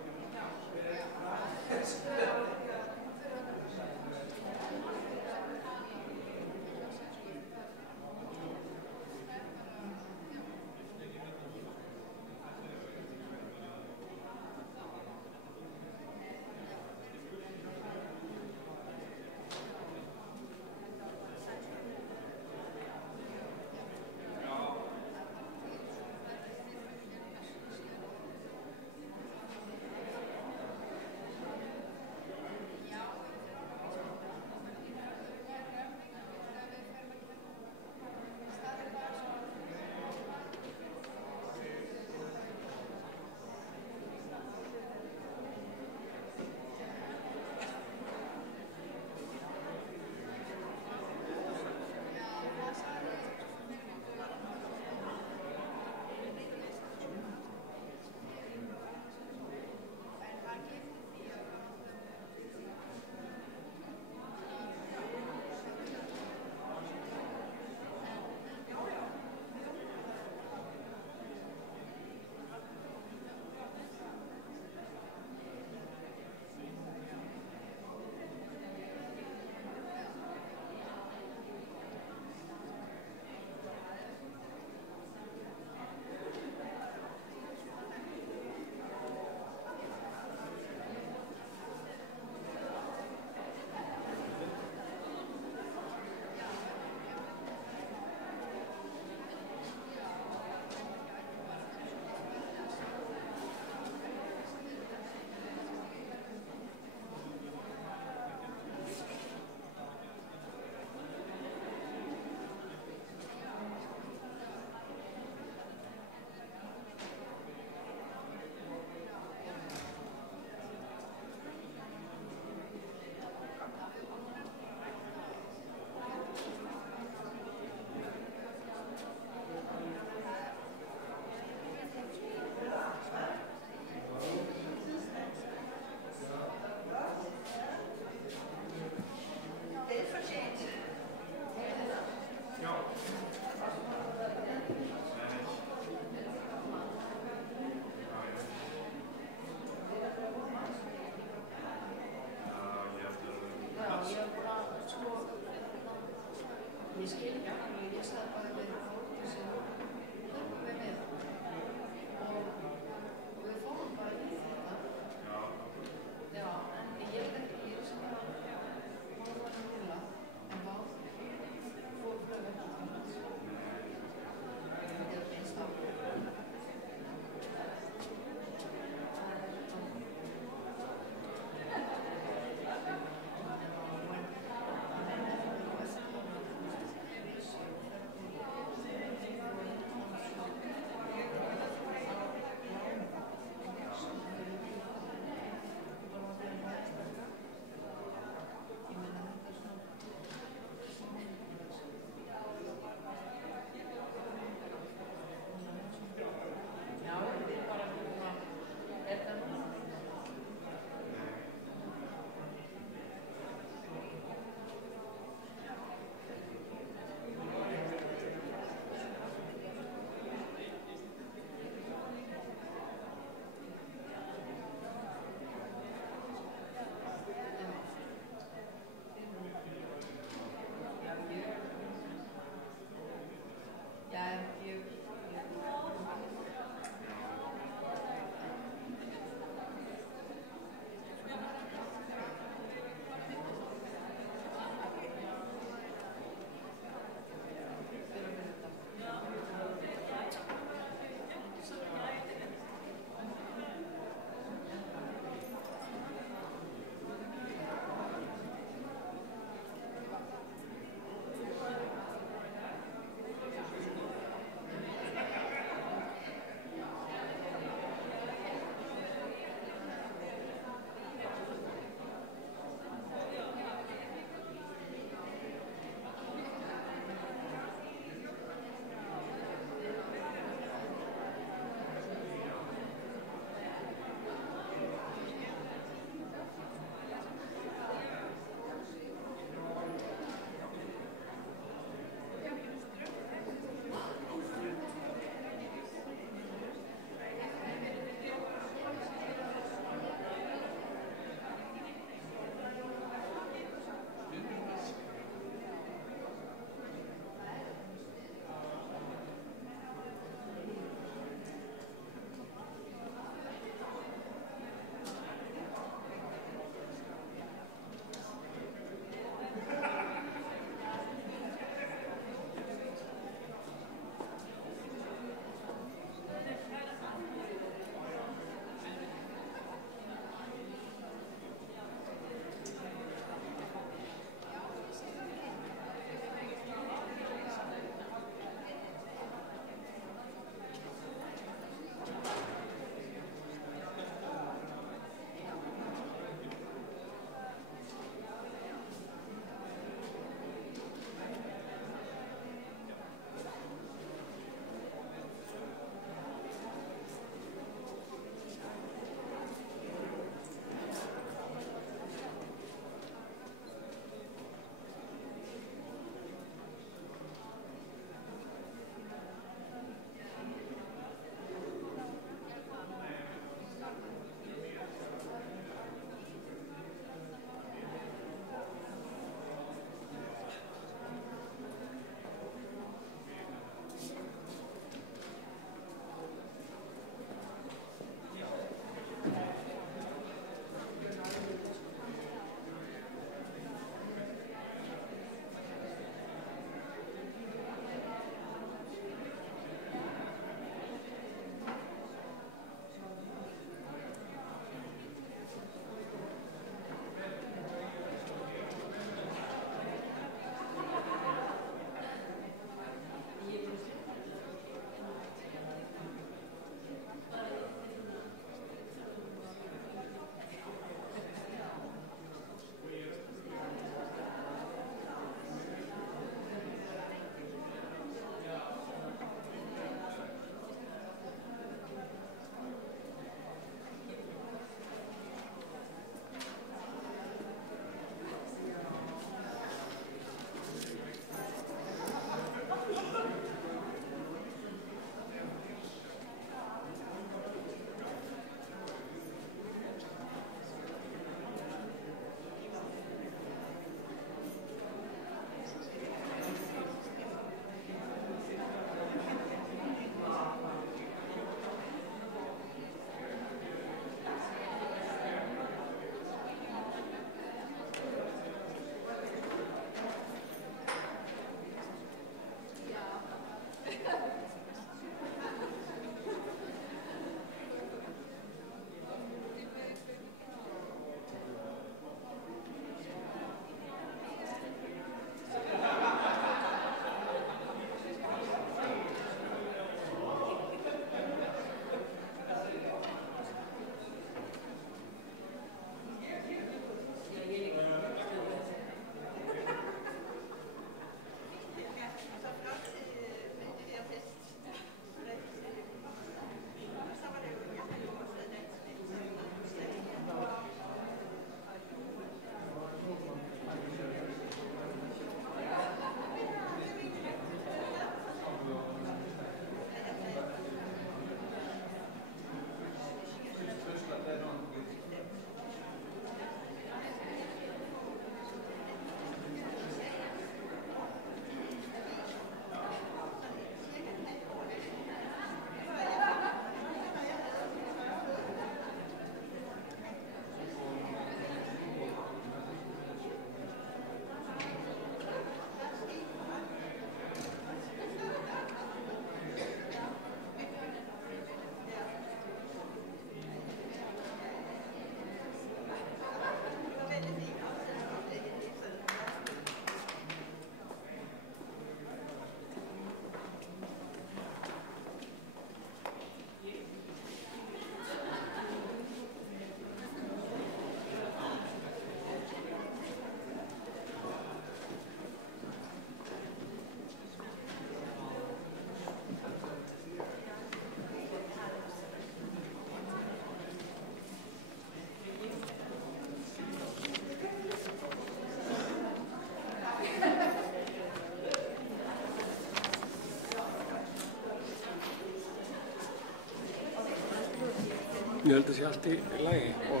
Ég held að sé allt í lagi og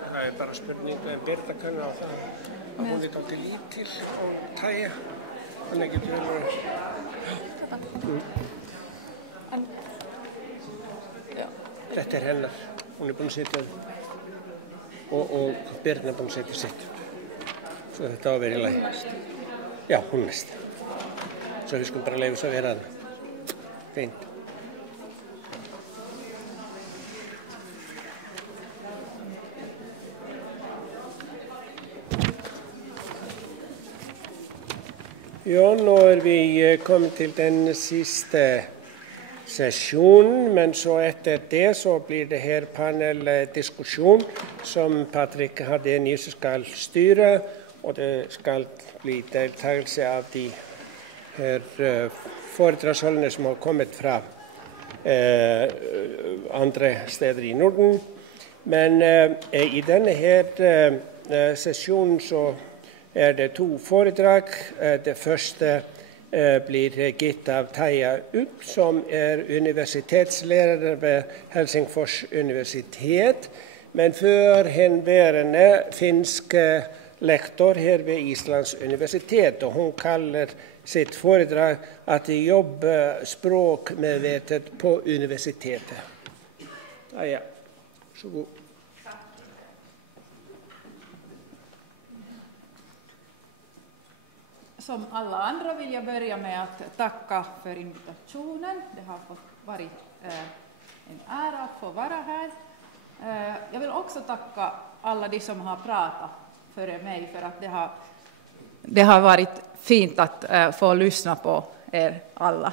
það er bara spurningu Birta kannu á það að hún er dálítið lítil og tæja. Þannig getur vel Þetta er hennar. Hún er búin að setja og Birna er búin að setja sitt. Svo þetta á að vera í lagi. Já, hún næst. Svo við skulum bara leyfa svo að vera það. Fínt. Ja, nu är vi kommit till den sista sessionen, men så efter det så blir det här paneldiskussion som Patrik hade nyss ska styra och det ska bli deltagelse av de här föredragshållarna som har kommit från andra städer i Norden. Men i den här sessionen så är det 2 föredrag. Det första blir gitt av Taja Upp som är universitetslärare vid Helsingfors universitet. Men för henne finsk lektor här vid Islands universitet och hon kallar sitt föredrag att jobba språkmedvetet på universitetet. Ja, så god. Som alla andra vill jag börja med att tacka för invitationen. Det har varit en ära att få vara här. Jag vill också tacka alla de som har pratat före mig för att det har varit fint att få lyssna på er alla.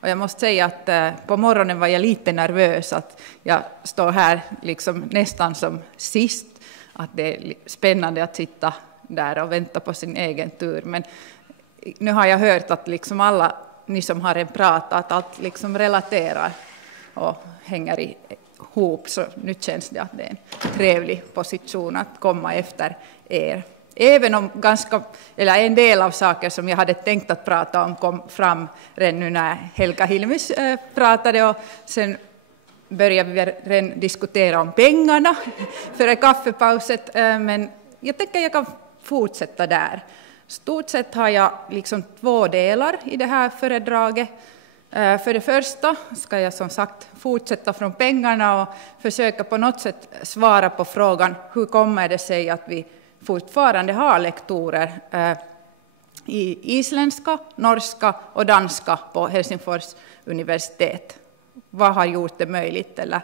Och jag måste säga att på morgonen var jag lite nervös att jag står här liksom nästan som sist. Att det är spännande att sitta där och vänta på sin egen tur. Men nu har jag hört att liksom alla ni som har pratat, att allt liksom relaterar och hänger ihop. Så nu känns det att det är en trevlig position att komma efter er. Även om en del av saker som jag hade tänkt att prata om kom fram redan nu när Helga Hilmes pratade. Och sen började vi redan diskutera om pengarna före kaffepauset. Men jag tänker jag kan fortsätta där. Stort sett har jag liksom 2 delar i det här föredraget. För det första ska jag som sagt fortsätta från pengarna och försöka på något sätt svara på frågan hur kommer det sig att vi fortfarande har lektorer i isländska, norska och danska på Helsingfors universitet. Vad har gjort det möjligt eller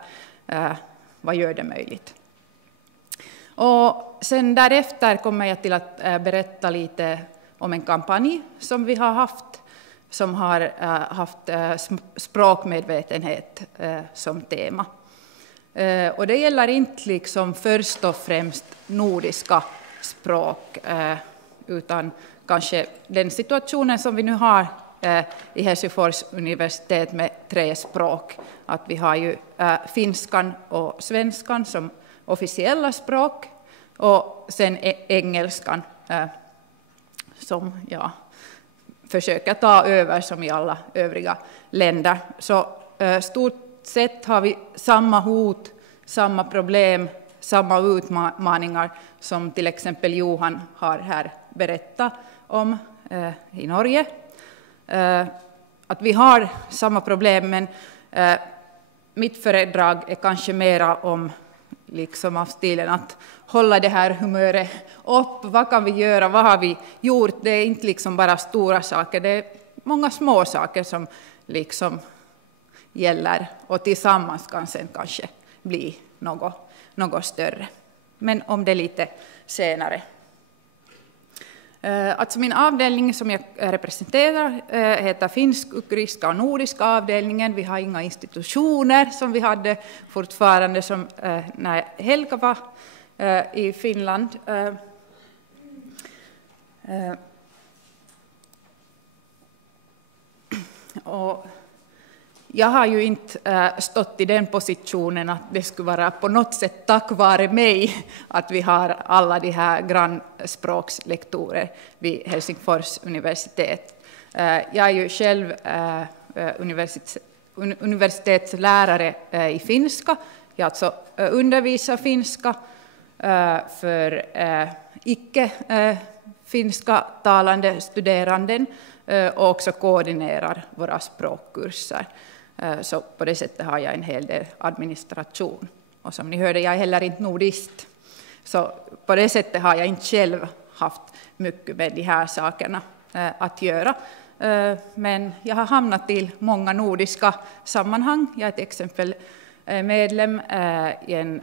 vad gör det möjligt? Och sen därefter kommer jag till att berätta lite om en kampanj som vi har haft som har haft språkmedvetenhet som tema. Och det gäller inte liksom först och främst nordiska språk utan kanske den situationen som vi nu har i Helsingfors universitet med 3 språk. Att vi har ju finskan och svenskan som officiella språk och sen engelskan som försöker ta över som i alla övriga länder. Så stort sett har vi samma hot, samma problem, samma utmaningar som till exempel Johan har här berättat om i Norge. Att vi har samma problem, men mitt föredrag är kanske mera om liksom av stilen att hålla det här humöret upp. Vad kan vi göra? Vad har vi gjort? Det är inte liksom bara stora saker. Det är många små saker som liksom gäller och tillsammans kan sen kanske bli något större. Men om det lite senare. Alltså min avdelning som jag representerar heter finsk-ugriska och nordiska avdelningen. Vi har inga institutioner som vi hade fortfarande som när Helga var i Finland. Och jag har ju inte stått i den positionen att det skulle vara på något sätt tack vare mig att vi har alla de här grannspråkslektorer vid Helsingfors universitet. Jag är ju själv universitetslärare i finska jag alltså undervisar finska för icke-finska talande studerande och också koordinerar våra språkkurser. Så på det sättet har jag en hel del administration. Och som ni hörde, jag är heller inte nordist. Så på det sättet har jag inte själv haft mycket med de här sakerna att göra. Men jag har hamnat i många nordiska sammanhang. Jag är till exempel medlem i en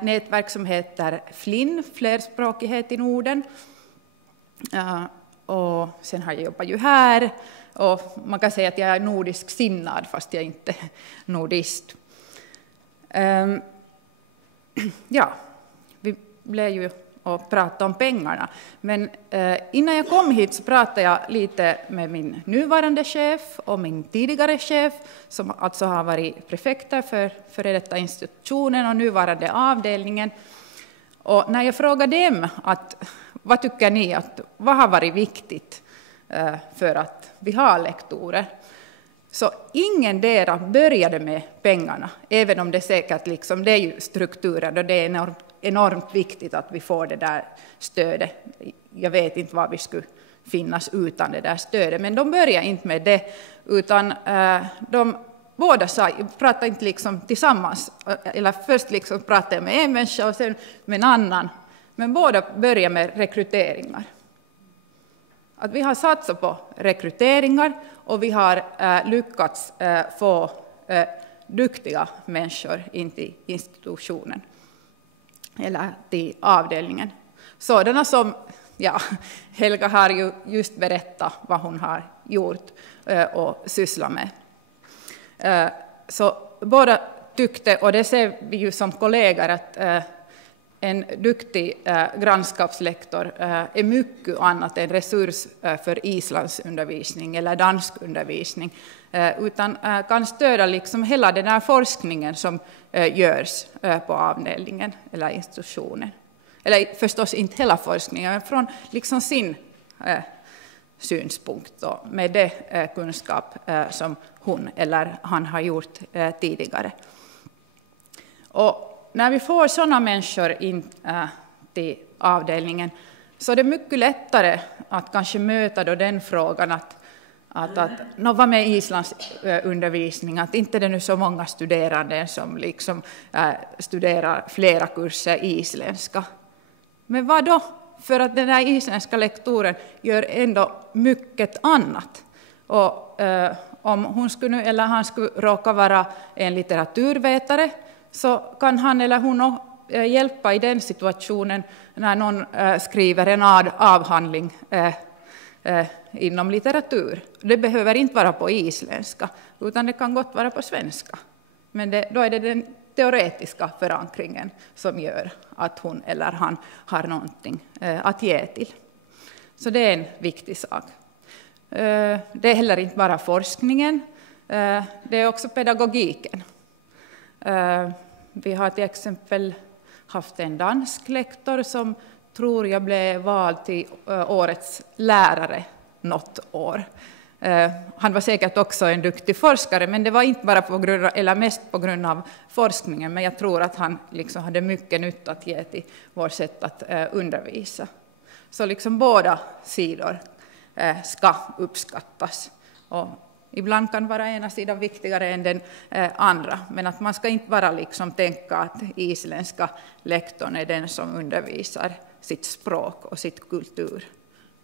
nätverk som heter FLIN, flerspråkighet i Norden. Och sen har jag jobbat ju här. Och man kan säga att jag är nordisk sinnad fast jag inte är nordist. Ja, vi blev ju och prata om pengarna. Men innan jag kom hit så pratade jag lite med min nuvarande chef och min tidigare chef som alltså har varit prefekter för detta institutionen och nuvarande avdelningen. Och när jag frågade dem att vad tycker ni att vad har varit viktigt för att vi har lektorer, så ingen dera började med pengarna, även om det säkert liksom, det är ju strukturen och det är enormt viktigt att vi får det där stödet. Jag vet inte vad vi skulle finnas utan det där stödet, men de började inte med det, utan de båda pratade inte liksom tillsammans, eller först liksom pratade med en människa och sen med en annan, men båda började med rekryteringar. Att vi har satsat på rekryteringar och vi har lyckats få duktiga människor in till institutionen eller till avdelningen. Sådana som, ja, Helga har ju just berättat vad hon har gjort och sysslat med. Så båda tyckte, och det ser vi ju som kollegor, att en duktig grannskapslektor är mycket annat än resurs för islandsundervisning eller danskundervisning, utan kan stödja liksom hela den här forskningen som görs på avdelningen eller institutionen. Eller förstås inte hela forskningen, men från liksom sin synpunkt då, med det kunskap som hon eller han har gjort tidigare. Och när vi får sådana människor in till avdelningen så är det mycket lättare att kanske möta då den frågan att vad med Islands undervisning, att inte det är nu så många studerande som liksom studerar flera kurser isländska. Men vad då? För att den här isländska lektoren gör ändå mycket annat. Och om hon skulle eller han skulle råka vara en litteraturvetare, så kan han eller hon hjälpa i den situationen när någon skriver en avhandling inom litteratur. Det behöver inte vara på isländska, utan det kan gott vara på svenska. Men då är det den teoretiska förankringen som gör att hon eller han har någonting att ge till. Så det är en viktig sak. Det är heller inte bara forskningen, det är också pedagogiken. Vi har till exempel haft en dansk lektor som tror jag blev vald till årets lärare något år. Han var säkert också en duktig forskare, men det var inte bara på grund av, eller mest på grund av forskningen, men jag tror att han liksom hade mycket nytta att ge till vårt sätt att undervisa. Så liksom båda sidor ska uppskattas. Och ibland kan vara ena sidan viktigare än den andra, men att man ska inte bara liksom tänka att isländska lektorn är den som undervisar sitt språk och sitt kultur,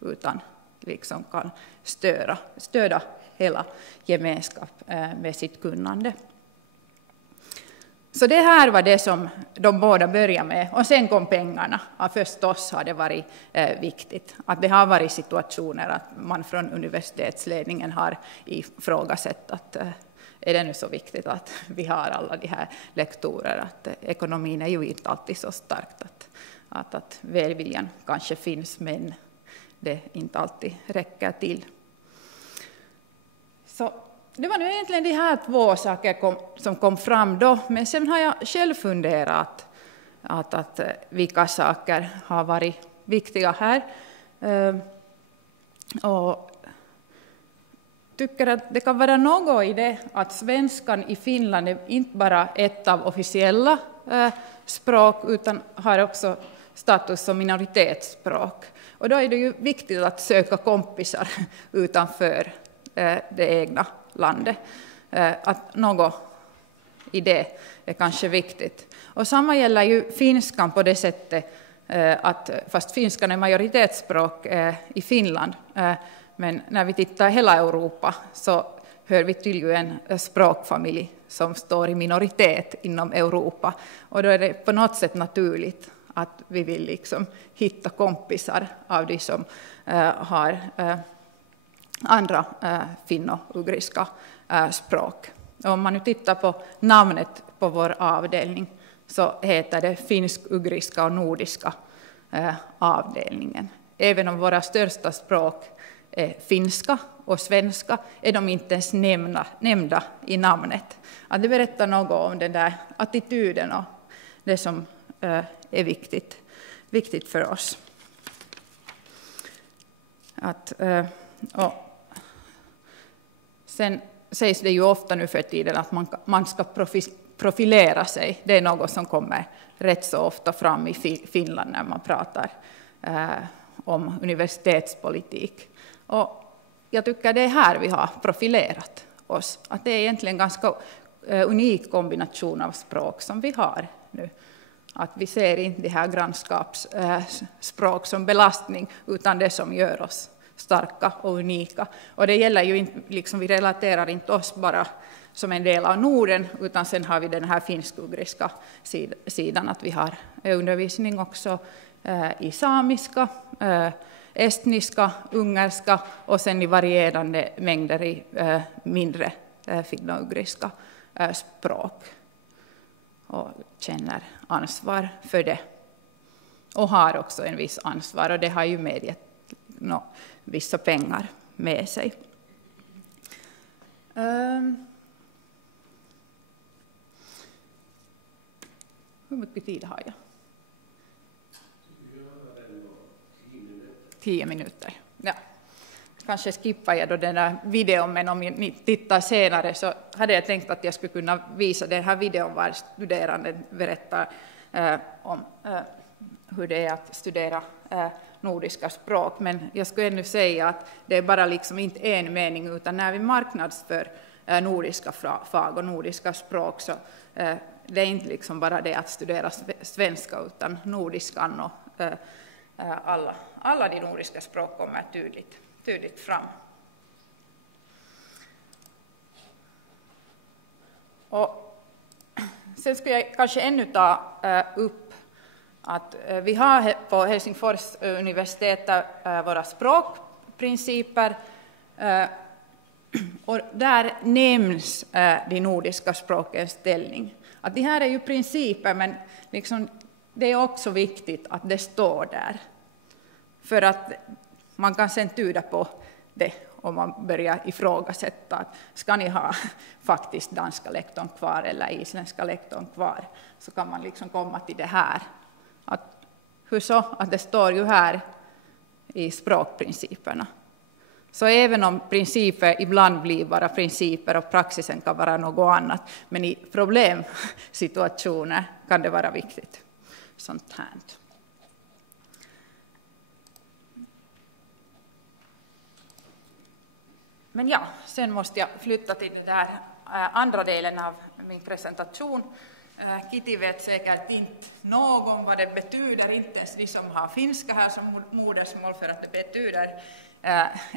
utan liksom kan stödja hela gemenskap med sitt kunnande. Så det här var det som de båda började med, och sen kom pengarna. Ja, förstås har det varit viktigt att det har varit situationer att man från universitetsledningen har ifrågasatt att är det nu så viktigt att vi har alla de här lektorer, att ekonomin är ju inte alltid så starkt att välviljan kanske finns, men det inte alltid räcker till. Så det var nu egentligen de här två saker som kom fram då, men sen har jag själv funderat att vilka saker har varit viktiga här. Och tycker att det kan vara något i det att svenskan i Finland är inte bara ett av officiella språk utan har också status som minoritetsspråk. Och då är det ju viktigt att söka kompisar utanför det egna landet. Att något i det är kanske viktigt. Och samma gäller ju finskan på det sättet att fast finskan är majoritetsspråk i Finland, men när vi tittar i hela Europa så hör vi till ju en språkfamilj som står i minoritet inom Europa. Och då är det på något sätt naturligt att vi vill liksom hitta kompisar av de som har andra finno-ugriska språk. Och om man nu tittar på namnet på vår avdelning så heter det finsk-ugriska och nordiska avdelningen. Även om våra största språk är finska och svenska är de inte ens nämnda i namnet. Att det berättar något om den där attityden och det som är viktigt för oss. Sen sägs det ju ofta nu för tiden att man ska profilera sig. Det är något som kommer rätt så ofta fram i Finland när man pratar om universitetspolitik. Och jag tycker det är här vi har profilerat oss. Att det är egentligen en ganska unik kombination av språk som vi har nu. Att vi ser inte det här grannskapsspråk som belastning utan det som gör oss starka och unika. Och det gäller ju inte, liksom vi relaterar inte oss bara som en del av Norden, utan sen har vi den här finsk-ugriska sidan, att vi har undervisning också i samiska, estniska, ungerska och sen i varierande mängder i mindre finno-ugriska språk. Och känner ansvar för det. Och har också en viss ansvar, och det har ju medgett vissa pengar med sig. Hur mycket tid har jag? 10 minuter. Ja. Kanske skippar jag då den där videon, men om ni tittar senare så hade jag tänkt att jag skulle kunna visa den här videon var studerande berättar om hur det är att studera nordiska språk. Men jag skulle ännu säga att det är bara liksom inte en mening, utan när vi marknadsför nordiska fag och nordiska språk så det är inte liksom bara det att studera svenska utan nordiskan och alla de nordiska språk kommer tydligt fram. Och sen ska jag kanske ännu ta upp att vi har på Helsingfors universitet våra språkprinciper och där nämns de nordiska språkens ställning. Att det här är ju principer, men liksom, det är också viktigt att det står där. För att man kan sen tyda på det om man börjar ifrågasätta att ska ni ha faktiskt danska lektorn kvar eller isländska lektorn kvar, så kan man liksom komma till det här. Att, hur så? Att det står ju här i språkprinciperna. Så även om principer ibland blir bara principer och praxisen kan vara något annat, men i problemsituationer kan det vara viktigt. Sånt här. Men ja, sen måste jag flytta till den där andra delen av min presentation. Kitty vet säkert inte någon vad det betyder, inte ens de som har finska här som modersmål, för att det betyder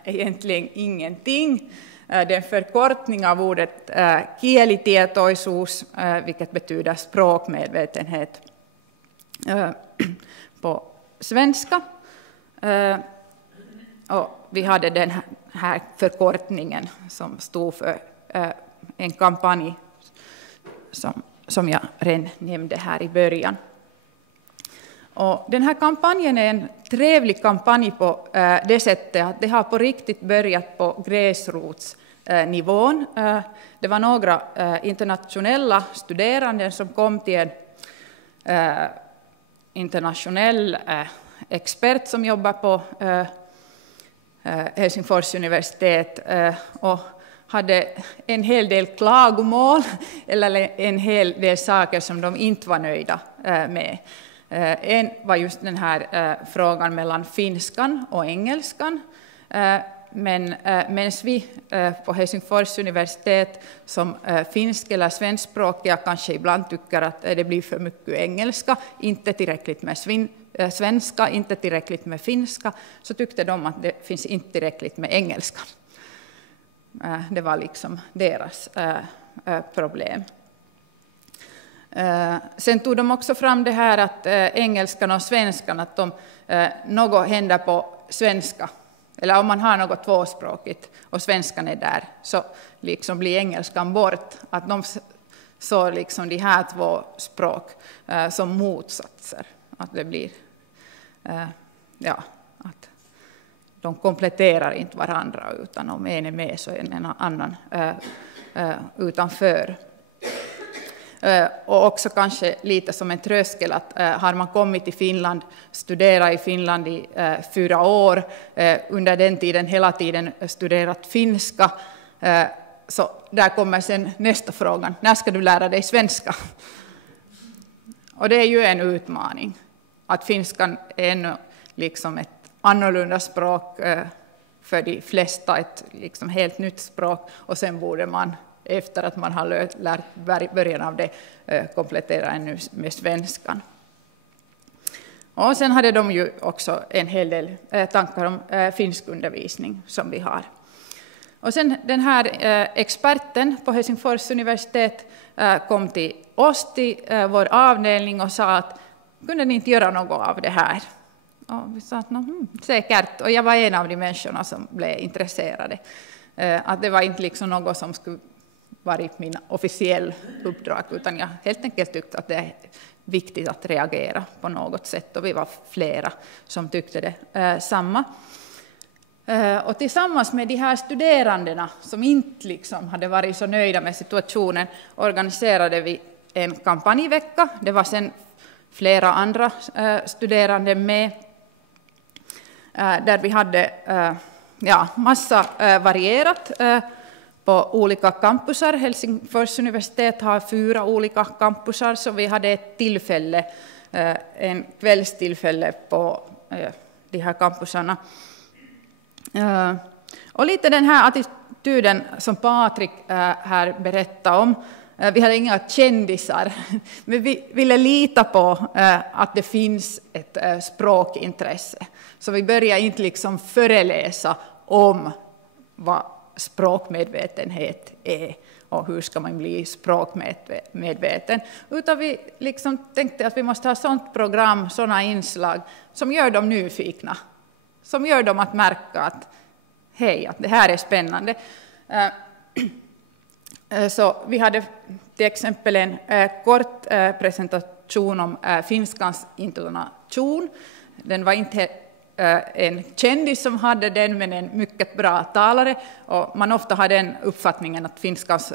egentligen ingenting. Det är en förkortning av ordet kielitietoisuus, vilket betyder språkmedvetenhet på svenska. Och vi hade den här förkortningen som stod för en kampanj som jag redan nämnde här i början. Och den här kampanjen är en trevlig kampanj på det sättet att det har på riktigt börjat på gräsrotsnivån. Det var några internationella studerande som kom till en internationell expert som jobbar på Helsingfors universitet och hade en hel del klagomål eller en hel del saker som de inte var nöjda med. En var just den här frågan mellan finskan och engelskan. Men vi på Helsingfors universitet som finsk- eller svenskspråkiga kanske ibland tycker att det blir för mycket engelska, inte tillräckligt med svenska, inte tillräckligt med finska, så tyckte de att det finns inte tillräckligt med engelska. Det var liksom deras problem. Sen tog de också fram det här att engelskan och svenskan, att något händer på svenska, eller om man har något tvåspråkigt och svenskan är där, så liksom blir engelskan bort. Att de såg liksom de här två språk som motsatser. Att det blir, att de kompletterar inte varandra, utan om en är med så är en annan utanför. Och också kanske lite som en tröskel att har man kommit till Finland, studerat i Finland i 4 år, under den tiden hela tiden studerat finska, så där kommer sen nästa frågan, när ska du lära dig svenska? Och det är ju en utmaning, att finskan är ännu liksom ett annorlunda språk för de flesta, ett liksom helt nytt språk, och sen borde man efter att man har lärt början av det komplettera ännu med svenskan. Och sen hade de ju också en hel del tankar om finsk undervisning som vi har. Och sen den här experten på Helsingfors universitet kom till oss, till vår avdelning, och sa att kunde ni inte göra något av det här? Och vi sa att säkert, och jag var en av de människorna som blev intresserade. Att det var inte liksom något som skulle varit min officiell uppdrag, utan jag helt enkelt tyckte att det är viktigt att reagera på något sätt, och vi var flera som tyckte det samma. Och tillsammans med de här studerandena som inte liksom hade varit så nöjda med situationen organiserade vi en kampanjvecka. Det var sen flera andra studerande med, där vi hade massa varierat på olika campusar. Helsingfors universitet har 4 olika campusar, så vi hade ett tillfälle, en kvällstillfälle på de här campusarna. Och lite den här attityden som Patrik här berättade om. Vi hade inga kändisar, men vi ville lita på att det finns ett språkintresse. Så vi började inte liksom föreläsa om vad språkmedvetenhet är och hur ska man bli språkmedveten. Utan vi liksom tänkte att vi måste ha sådant program, sådana inslag som gör dem nyfikna. Som gör dem att märka att hej, att det här är spännande. Så vi hade till exempel en kort presentation om finskans intonation. Den var inte en kändis som hade den, men en mycket bra talare. Och man ofta har den uppfattningen att finskans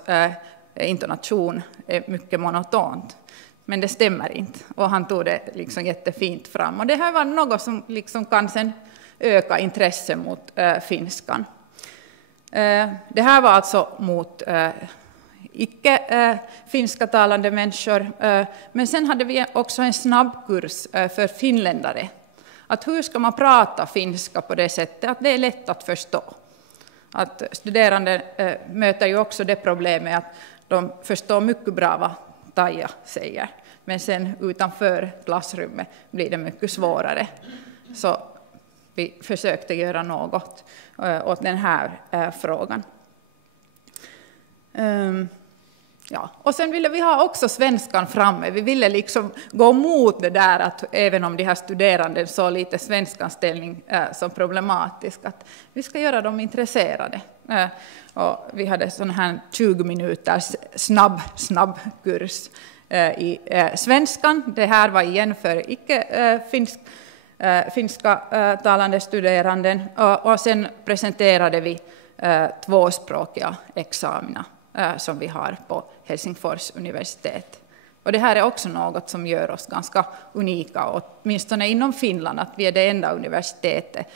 intonation är mycket monotont. Men det stämmer inte. Och han tog det liksom jättefint fram. Och det här var något som liksom kan sen öka intresse mot finskan. Det här var alltså mot icke-finska talande människor. Men sen hade vi också en snabbkurs för finländare. Att hur ska man prata finska på det sättet att det är lätt att förstå. Att studerande möter ju också det problemet att de förstår mycket bra vad Taija säger. Men sen utanför klassrummet blir det mycket svårare. Så vi försökte göra något åt den här frågan. Ja. Och sen ville vi ha också svenskan framme. Vi ville liksom gå mot det där att även om de här studerande såg lite svenskans ställning som problematisk, att vi ska göra dem intresserade. Och vi hade sån här 20 minuters snabb kurs i svenskan. Det här var igen för icke-finska talande studerande. Och sen presenterade vi tvåspråkiga examina som vi har på Helsingfors universitet. Och det här är också något som gör oss ganska unika, åtminstone inom Finland, att vi är det enda universitetet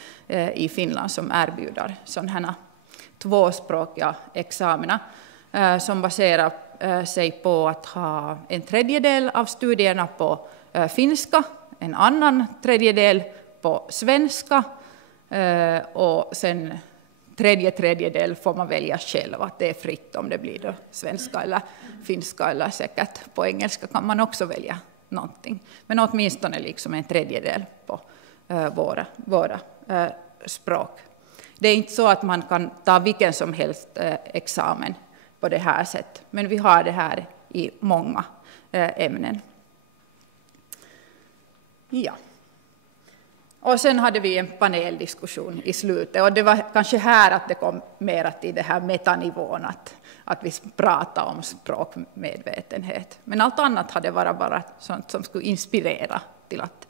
i Finland som erbjuder sådana tvåspråkiga examina som baserar sig på att ha en tredjedel av studierna på finska, en annan tredjedel på svenska och sen tredjedel får man välja själv, att det är fritt om det blir då svenska eller finska eller säkert på engelska kan man också välja någonting. Men åtminstone liksom en tredjedel på våra språk. Det är inte så att man kan ta vilken som helst examen på det här sättet, men vi har det här i många ämnen. Ja. Och sen hade vi en paneldiskussion i slutet, och det var kanske här att det kom mer till det här metanivån, att vi pratade om språkmedvetenhet. Men allt annat hade varit bara sånt som skulle inspirera till att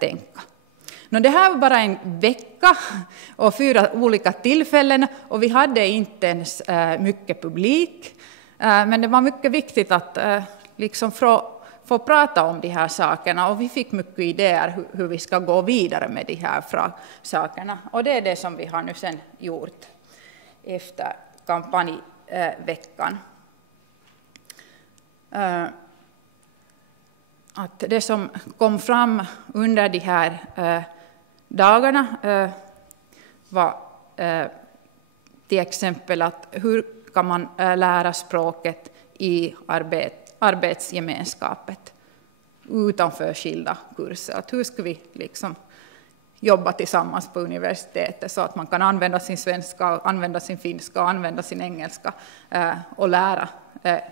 tänka. Det här var bara en vecka och 4 olika tillfällen, och vi hade inte ens mycket publik. Men det var mycket viktigt att liksom få prata om de här sakerna, och vi fick mycket idéer hur vi ska gå vidare med de här sakerna. Och det är det som vi har nu sen gjort efter kampanjveckan. Att det som kom fram under de här dagarna var till exempel att hur kan man lära språket i arbetsgemenskapet utanför skilda kurser. Att hur ska vi liksom jobba tillsammans på universitetet så att man kan använda sin svenska, använda sin finska, använda sin engelska och lära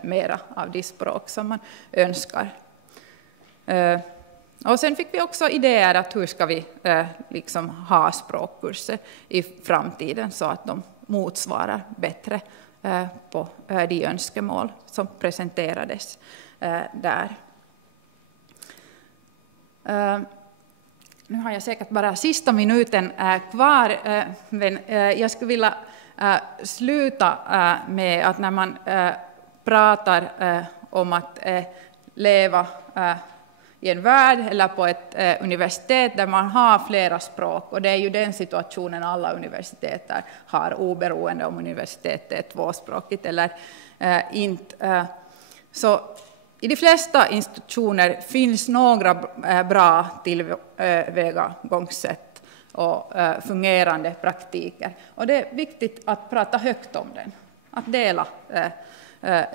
mera av de språk som man önskar. Och sen fick vi också idéer att hur ska vi liksom ha språkkurser i framtiden så att de motsvarar bättre på de önskemål som presenterades där. Nu har jag säkert bara sista minuten kvar, men jag skulle vilja sluta med att när man pratar om att leva i en värld eller på ett universitet där man har flera språk, och det är ju den situationen alla universitet har, oberoende om universitetet är tvåspråkigt eller inte. Så i de flesta institutioner finns några bra tillvägagångssätt och fungerande praktiker. Och det är viktigt att prata högt om den, att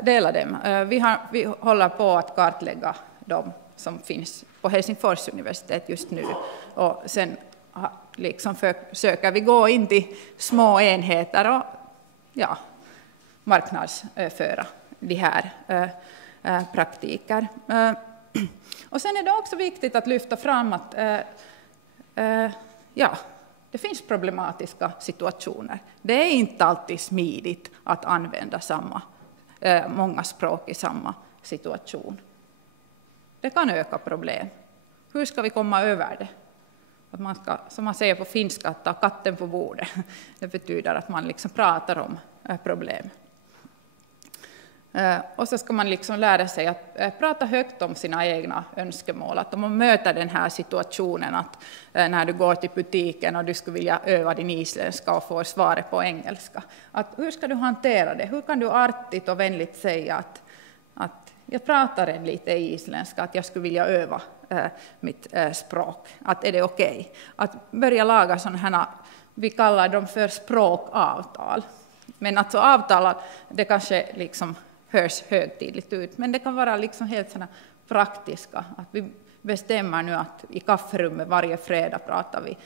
dela dem. Vi håller på att kartlägga dem som finns på Helsingfors universitet just nu. Och sen liksom försöker vi gå in till små enheter och marknadsföra de här praktiker. Och sen är det också viktigt att lyfta fram att det finns problematiska situationer. Det är inte alltid smidigt att använda många språk i samma situation. Det kan öka problem. Hur ska vi komma över det? Att man ska, som man säger på finska, ta katten på bordet. Det betyder att man liksom pratar om problem. Och så ska man liksom lära sig att prata högt om sina egna önskemål. Att om man möter den här situationen att när du går till butiken och du skulle vilja öva din isländska och får svaret på engelska. Att hur ska du hantera det? Hur kan du artigt och vänligt säga att jag pratar lite isländska, att jag skulle vilja öva mitt språk. Att är det okej? Att börja laga sådana här, vi kallar dem för språkavtal. Men alltså avtal, det kanske liksom hörs högtidligt ut, men det kan vara liksom helt sådana praktiska. Att vi bestämmer nu att i kafferummet varje fredag pratar vi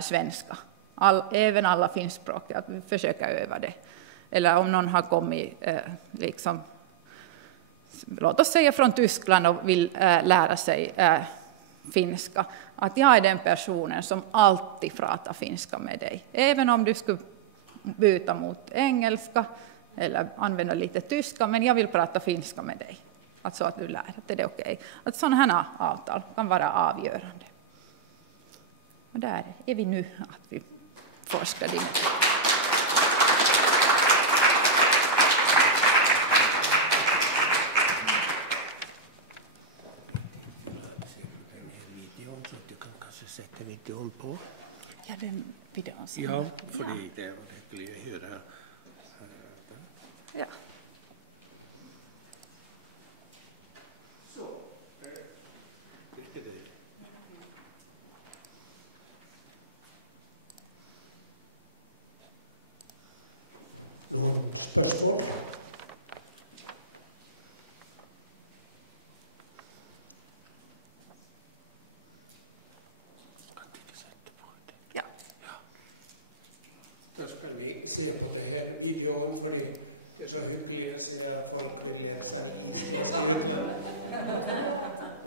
svenska. Även alla finskspråkiga, att vi försöker öva det. Eller om någon har kommit liksom, låt oss säga från Tyskland och vill lära sig finska, att jag är den personen som alltid pratar finska med dig. Även om du skulle byta mot engelska eller använda lite tyska, men jag vill prata finska med dig. Alltså att du lär att det är okej. Att sådana här avtal kan vara avgörande. Och där är vi nu, att vi forskar in. Videon på. Ja, den videon. Ja, för det vill jag höra Ja. Spørsmål? Ja. Da skal vi se på det her videoen, fordi det er så hyggelig å se at folk vil lese.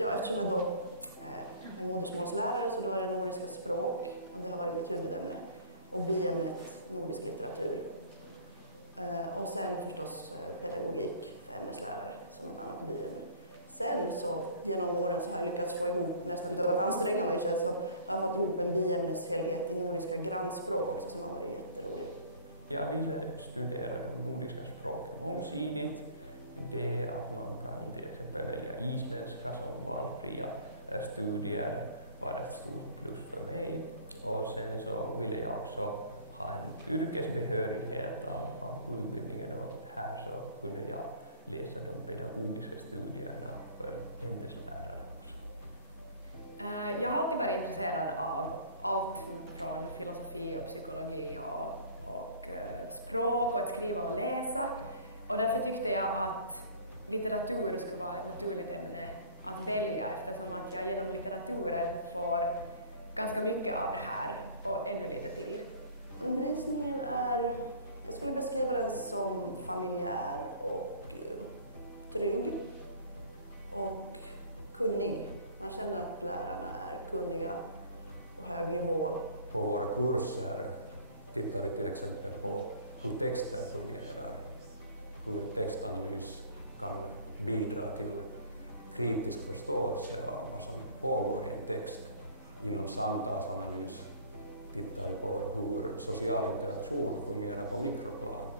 Jag är 20 modersmålslärare som lär nordiska språk. Jag har kulturen och blir nordisk litteratur. Och sen förstås pedagogik, ämneslärare som kan bli. Sen så genom åren så har jag lyckats få ihop nästan då jag anstränger mig så jag har gjort med biämnessteget i nordiska grannspråk som har blivit. Jag ville studera nordiska språk mångsidigt. Det är att man kan välja isländska som valfria studier var ett stort plus för mig. Och sen så ville jag också ha en yrkesbehörighet av utbildningar och här så kunde jag läsa de pedagogiska studierna för ämneslärare. Jag har alltid varit intresserad av allt från filosofi och psykologi och språk och att skriva och läsa. Och därför tyckte jag att litteratur skulle vara ett naturligt ämne att välja eftersom att jag genom litteraturen får ganska mycket av det här och ännu lite till. Undervisningen är, jag skulle beskriva den som familjär och trygg och kunnig. Man känner att lärarna är kunniga på hög nivå. På våra kurser tittar vi till exempel på subtexter som vi ska subtextanalys kan bidra till kritisk förståelse av vad som pågår i en text. Inom samtalsanalys tittar vi på hur social interaktion fungerar på mikroplan.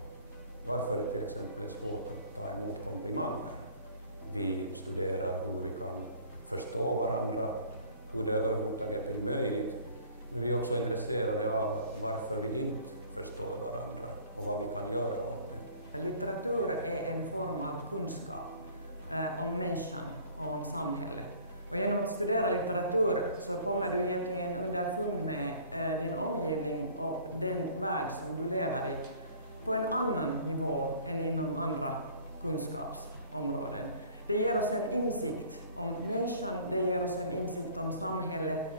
Varför är det till exempel svårt att ta emot komplimanger? Vi studerar hur vi kan förstå varandra, hur det överhuvudtaget är möjligt. Men vi också intresserar av varför vi inte förstår varandra och vad vi kan göra åt det. Litteratur är en form av kunskap om människan och om samhället. Och genom att studera litteratur så kommer du egentligen underfund med den omgivning och den värld som du lever i på en annan nivå än inom andra kunskapsområden. Det ger oss en insikt om människan, det ger oss en insikt om samhället,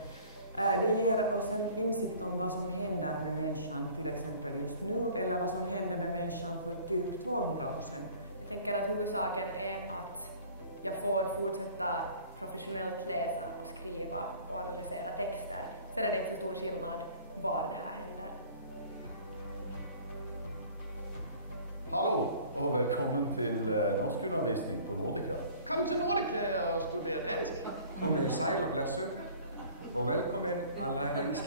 det ger oss en insikt om vad som händer med människan till exempel just nu eller vad som händer med människan för typ 200 år sedan. Jag tänker att huvudsaken är att jag får fortsätta professionellt läsa och skriva och analysera texter. Sen är det inte stor skillnad var det här händer. Hallå och välkommen till norskundervisning på Nordica. Kan du vara det jag skulle läsa? Kommer du cyberklasser? Och välkommen alla här i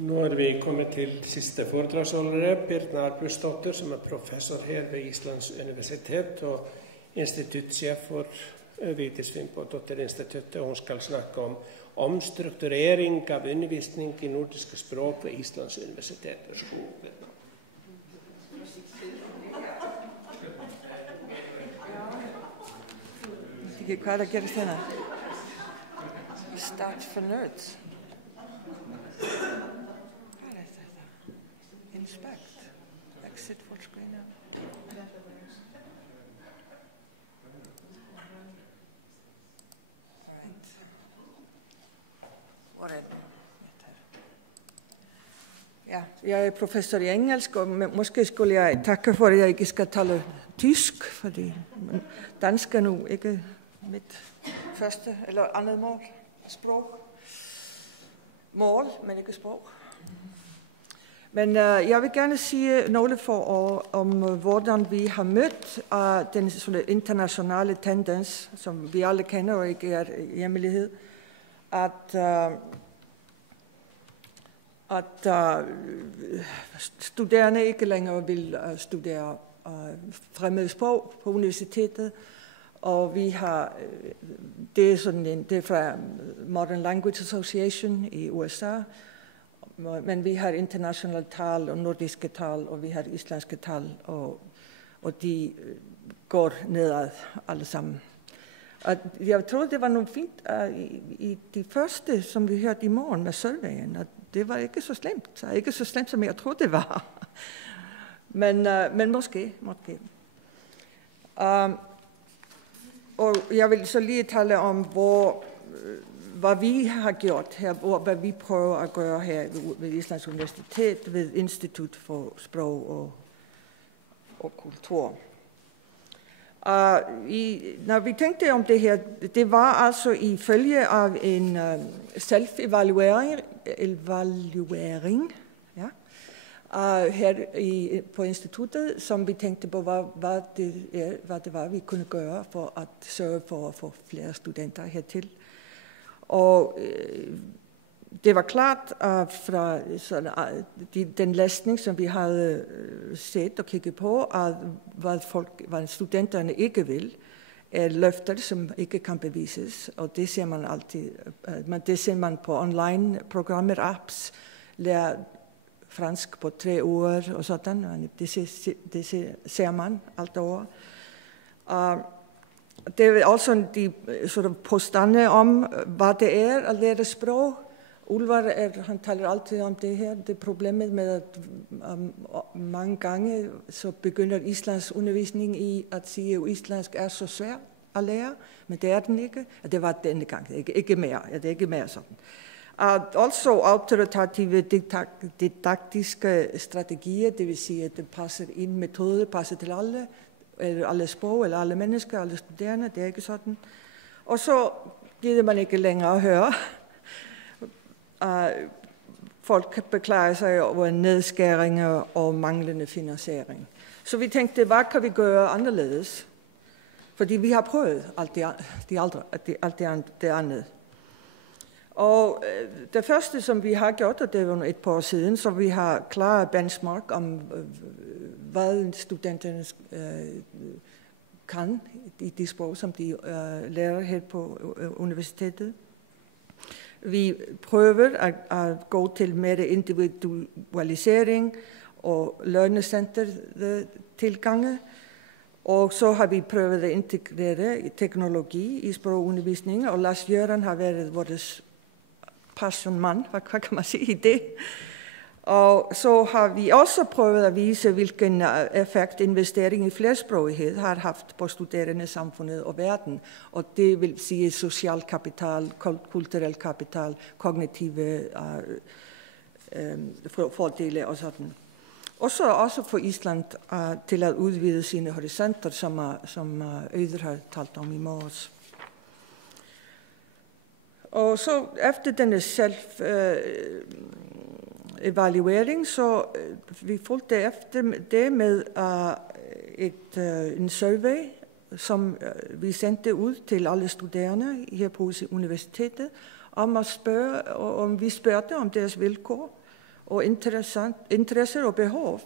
Nå har vi kommet til siste foredragsholdere, Birna Arbusdotter, som er professor her ved Islands universitet og instituttsjef for Vigdis Finnbogadottir-instituttet. Hun skal snakke om omstrukturering av undervisning i nordiske språk ved Islands universitet. Varsågod, Birna. Ikke hva er det gerist henne? Start for nerds. Inspect. Exit full screen now. Ja, jeg er professor i engelsk, og måske skulle jeg takke for, at jeg ikke skal tale tysk, fordi dansk er nu ikke mit første eller andet mål. Sprog. Mål, men ikke sprog. Men jeg vil gerne sige nogle få ord om, hvordan vi har mødt den internationale tendens, som vi alle kender og ikke er hemmelighed, at studerende ikke længere vil studere fremmede sprog på universitetet, og vi har, det er fra Modern Language Association i USA, men vi har internationale tal og nordiske tal, og vi har islandske tal, og de går nedad alle sammen. Og jeg troede, det var noget fint i de første, som vi hørte i morgen med surveyen, at det var ikke så slemt. Ikke så slemt, som jeg troede, det var. Men måske. Og jeg vil så lige tale om, hvad vi har gjort her, hvad vi prøver at gøre her ved Islands Universitet, ved Institut for Sprog og Kultur. Når vi tænkte om det her, det var altså i følge af en self-evaluering her på instituttet, som vi tænkte på, hvad det var, vi kunne gøre for at sørge for at få flere studenter hertil. Og det var klart fra den læsning, som vi havde set og kigget på, at hvad studenterne ikke vil, er løfter, som ikke kan bevises. Og det ser man altid. Det ser man på online-programmer, apps, lærer fransk på 3 uger og sådan. Det ser man alt over. Det er også de påstande om, hvad det er at lære sprog. Ulvar, han taler altid om det her. Det er problemet med, at mange gange så begynder Islands undervisning i at sige, at islandsk er så svært at lære, men det er den ikke. Det var denne gang, ikke mere. Det er ikke mere sådan. Altså autoritative didaktiske strategier, det vil sige, at det passer ind, metode passer til alle sprog, eller alle mennesker, alle studerende, det er ikke sådan. Og så gider man ikke længere at høre. Folk beklager sig over nedskæringer og manglende finansiering. Så vi tænkte, hvad kan vi gøre anderledes? Fordi vi har prøvet alt det andet. Og det første, som vi har gjort, og det var et par år siden, så vi har klare benchmark om, hvad studenterne kan i de sprog, som de lærer her på universitetet. Vi prøver at gå til mere individualisering og lærcenter-tilgange, og så har vi prøvet at integrere teknologi i sprogundervisningen, og Lars Jørgen har været vores passionmand, hvad kan man sige i det? Og så har vi også prøvet at vise, hvilken effekt investering i flersprogighed har haft på studerende, samfundet og verden. Og det vil sige social kapital, kulturel kapital, kognitive fordele og sådan. Og så også for Island til at udvide sine horisonter, som Øyder har talt om i morges. Og så efter denne evaluering, så vi fulgte efter det med en survey, som vi sendte ud til alle studerende her på universitetet, om vi spurgte om deres vilkår og interesser og behov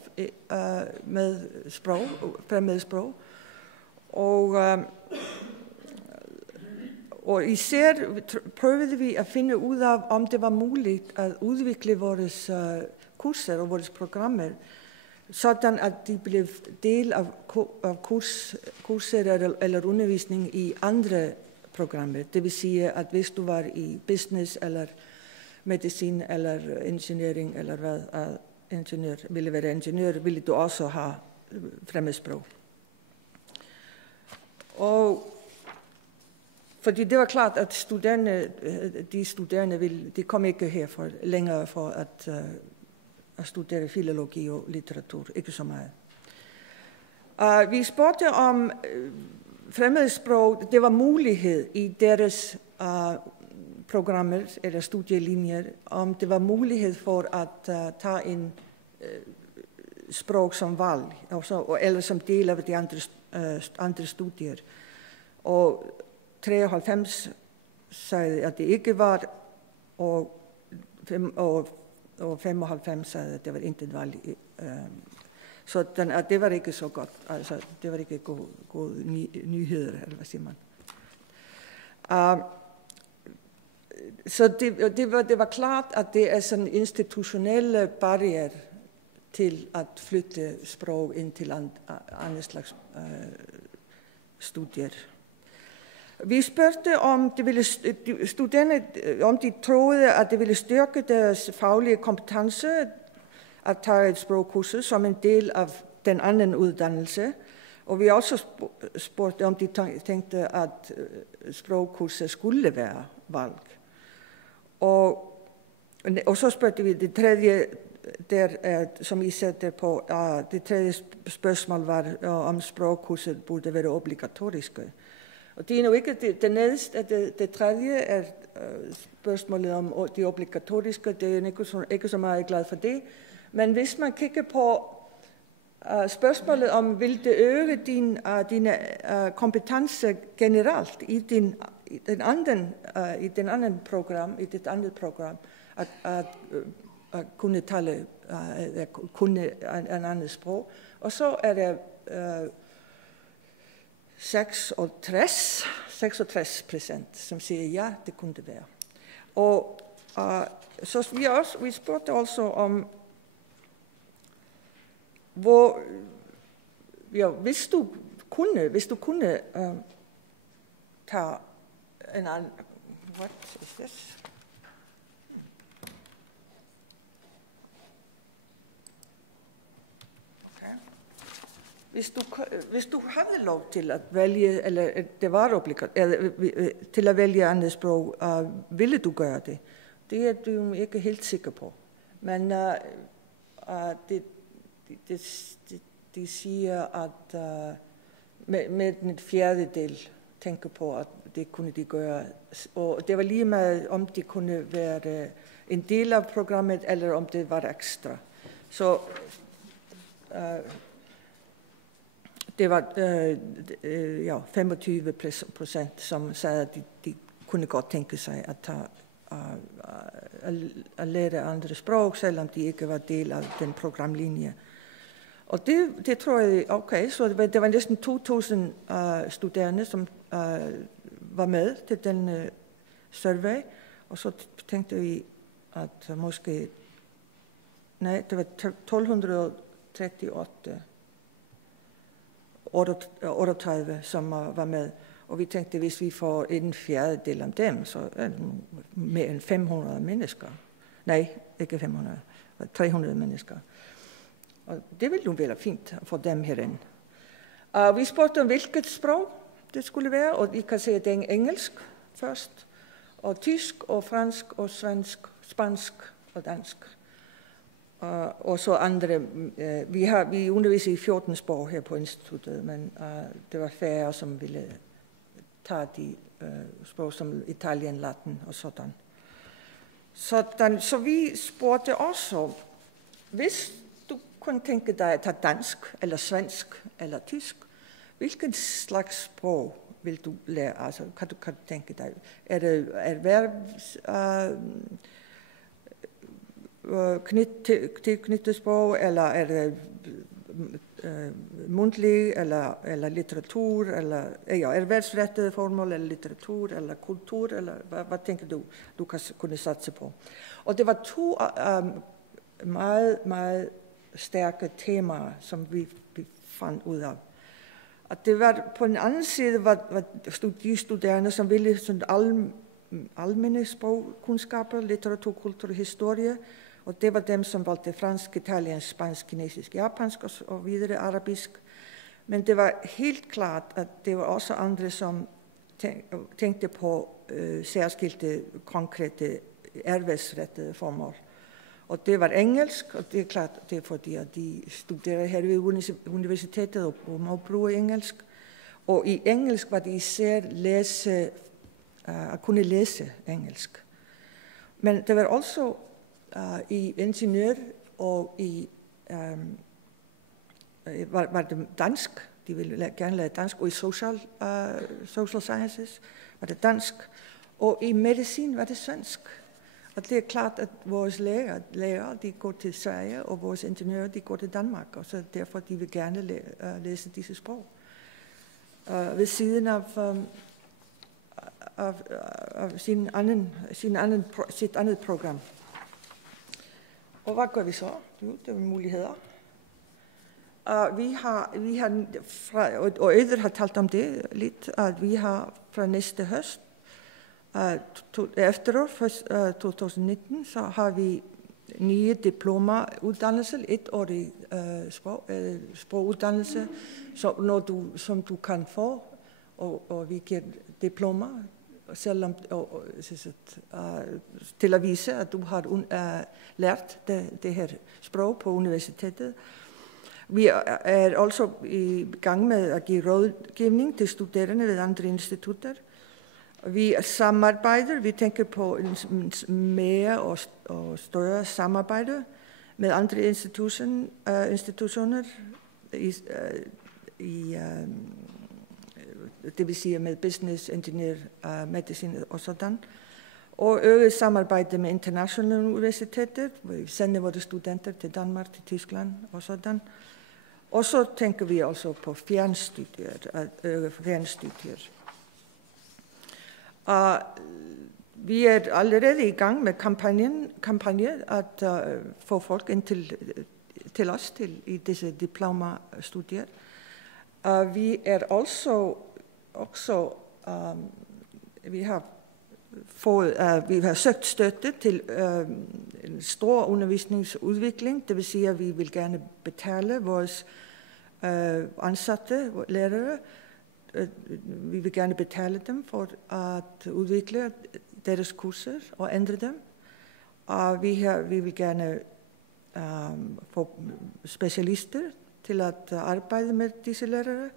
med sprog, fremmede sprog. Og især prøvede vi at finde ud af, om det var muligt at udvikle vores kurser og vores programmer, sådan at de blev del af kurser eller undervisning i andre programmer. Det vil sige, at hvis du var i business eller medicin eller engineering eller hvad ville være ingeniør, ville du også have fremmedsprog. Og fordi det var klart, at de studerende de kom ikke her længere for at studere filologi og litteratur, ikke så meget. Vi spurgte om fremmedsprog, det var mulighed i deres programmer eller studielinjer, om det var mulighed for at tage en sprog som valg, eller som del af de andre studier. Og 93% sagde, at det ikke var, og 95 sagde, at det var intet valg. Så det var ikke så godt. Altså, det var ikke gode nyheder, eller hvad siger man. Så det var klart, at det er sådan institutionelle barriere til at flytte sprog ind til andre slags studier. Vi spurgte, om de troede, at det ville styrke deres faglige kompetence at tage et sprogkursus som en del af den anden uddannelse. Og vi også spurgte, om de tænkte, at sprogkurset skulle være valg. Og så spurgte vi det tredje, som I sætter på, det tredje spørgsmål var, om sprogkurset burde være obligatoriske. Og det er nu ikke det nederste, det tredje er spørgsmålet om de obligatoriske, det er ikke så meget glad for det. Men hvis man kigger på spørgsmålet om, vil det øge dine kompetencer generelt i dit andet program, at kunne tale kunne en anden sprog. Og så er det 66%, som siger ja, det kunne det være. Og så vi spurgte også om, hvor, ja, hvis du kunne tage en anden, what is this? Hvis du havde lov til at vælge, eller det var til at vælge andet sprog, ville du gøre det? Det er du ikke helt sikker på. Men de siger, at med den fjerdedel tænker på, at det kunne de gøre. Og det var lige med, om det kunne være en del af programmet, eller om det var ekstra. Så det var 25%, som sagde, at de kunne godt tænke sig at lære andre sprog, selvom de ikke var del af den programlinje. Og det tror jeg, okay, så det var næsten 2.000 studerende, som var med til den survey, og så tænkte vi, at måske, nej, det var 1238, som var med. Og vi tænkte, hvis vi får en fjerdedel af dem, så er det mere end 500 mennesker. Nej, ikke 500, 300 mennesker. Og det ville jo være fint at få dem herinde. Vi spurgte om, hvilket sprog det skulle være, og I kan se, at det er engelsk først, og tysk, og fransk, og svensk, spansk og dansk. Og så andre, vi underviser i 14 sprog her på instituttet, men det var færre, som ville tage de sprog som Italien, Latin og sådan. Så vi spurgte også, hvis du kunne tænke dig at tage dansk, eller svensk, eller tysk, hvilken slags sprog vil du lære? Altså, kan du tænke dig? Er det tilknyttet sprog, eller er det mundtlig, eller litteratur, eller erhvervsrettede formål, eller litteratur, eller kultur, eller hvad tænker du kunne satse på? Og det var 2 meget, meget stærke temaer, som vi fandt ud af. Og det var på den anden side var de studerende, som ville sådan almene sprogkundskaber, litteratur, kultur og historie, og det var dem, som valgte fransk, italiensk, spansk, kinesisk, japansk og videre arabisk. Men det var helt klart, at det var også andre, som tænkte på særskilte, konkrete, erhvervsrettede formål. Og det var engelsk, og det er klart, det er fordi, at de studerer her ved universitetet og må bruge engelsk. Og i engelsk var det især at kunne læse engelsk. Men det var også i ingeniør og i var det dansk, de ville gerne lære dansk, og i social sciences var det dansk, Og i medicin var det svensk. Og det er klart, at vores lærere de går til Sverige, og vores ingeniører de går til Danmark, og så derfor de vil gerne læse disse sprog. Ved siden af sit andet program. Og hvad gør vi så? Jo, det er muligheder. Vi har og Øder har talt om det lidt, at vi har fra næste høst, efterår 2019, så har vi nye diplomauddannelse, etårig sproguddannelse, som du kan få, og vi giver diplomer, selvom til at vise, at du har lært det her sprog på universitetet. Vi er også i gang med at give rådgivning til studerende ved andre institutter. Vi samarbejder, vi tænker på en mere og større samarbejde med andre institutioner det vil sige med business, engineer, medicin og sådan. Og øget samarbejde med internationale universiteter. Vi sender vores studenter til Danmark, til Tyskland og sådan. Og så tænker vi også på fjernstudier, at øge fjernstudier. Og vi er allerede i gang med kampagne at få folk ind til os i disse diplomastudier. Vi er også vi har søgt støtte til en stor undervisningsudvikling. Det vil sige, at vi vil gerne betale vores ansatte lærere. Vi vil gerne betale dem for at udvikle deres kurser og ændre dem. Og vi vil gerne få specialister til at arbejde med disse lærere.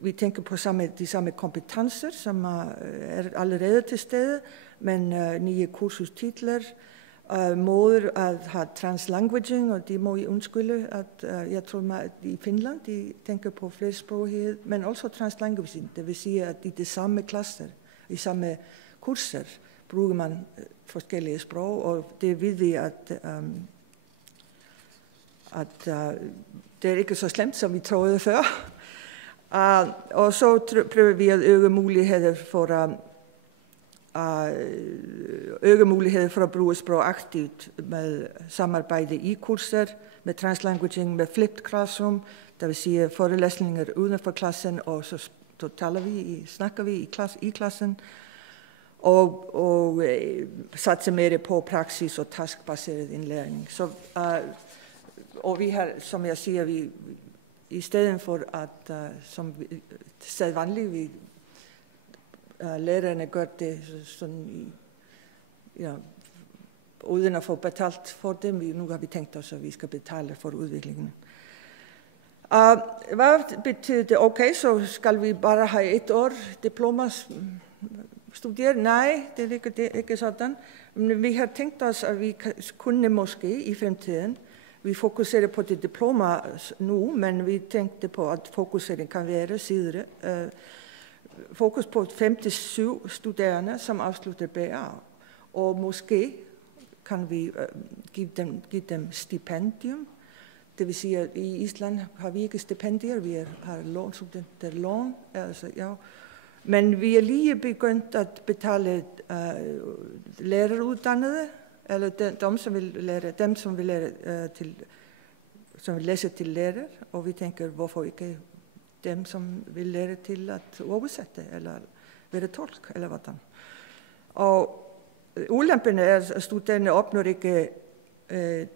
Vi tænker på de samme kompetencer, som er allerede til stede, men nye kursustitler, måder at have translanguaging, og de må I undskylde, at jeg tror, at i Finland de tænker på flersprogighed, men også translanguaging. Det vil sige, at i de samme klasser, i samme kurser, bruger man forskellige sprog, og det ved vi, at det er ikke så slemt, som vi troede før. Og så prøver vi at øge muligheder for at bruge sprog aktivt med samarbejde i kurser, med translanguaging, med flipped classroom, det vil sige forelæsninger uden for klassen, og så snakker vi i klassen, og satser mere på praksis og taskbaseret indlæring. Så, og vi har, som jeg siger, vi i stedet for at, som sædvanligt, lærerne gør det sådan, uden at få betalt for dem. Nu har vi tænkt os, at vi skal betale for udviklingen. Hvad betyder det? Okay, så skal vi bare have et år diplomastudier? Nej, det er ikke sådan. Men vi har tænkt os, at vi kunne måske i fremtiden. Vi fokuserer på det diploma nu, men vi tænkte på, at fokuseringen kan være sidere. Fokus på 5-7 studerende, som afslutter BA. Og måske kan vi give dem stipendium. Det vil sige, at i Island har vi ikke stipendier, vi har lån. Altså, ja. Men vi er lige begyndt at betale læreruddannede, eller dem, som vil læse til lærer, og vi tænker, hvorfor ikke dem, som vil lære til at oversætte, eller være tolk, eller hvordan. Og ulempen er, at studerende opnår ikke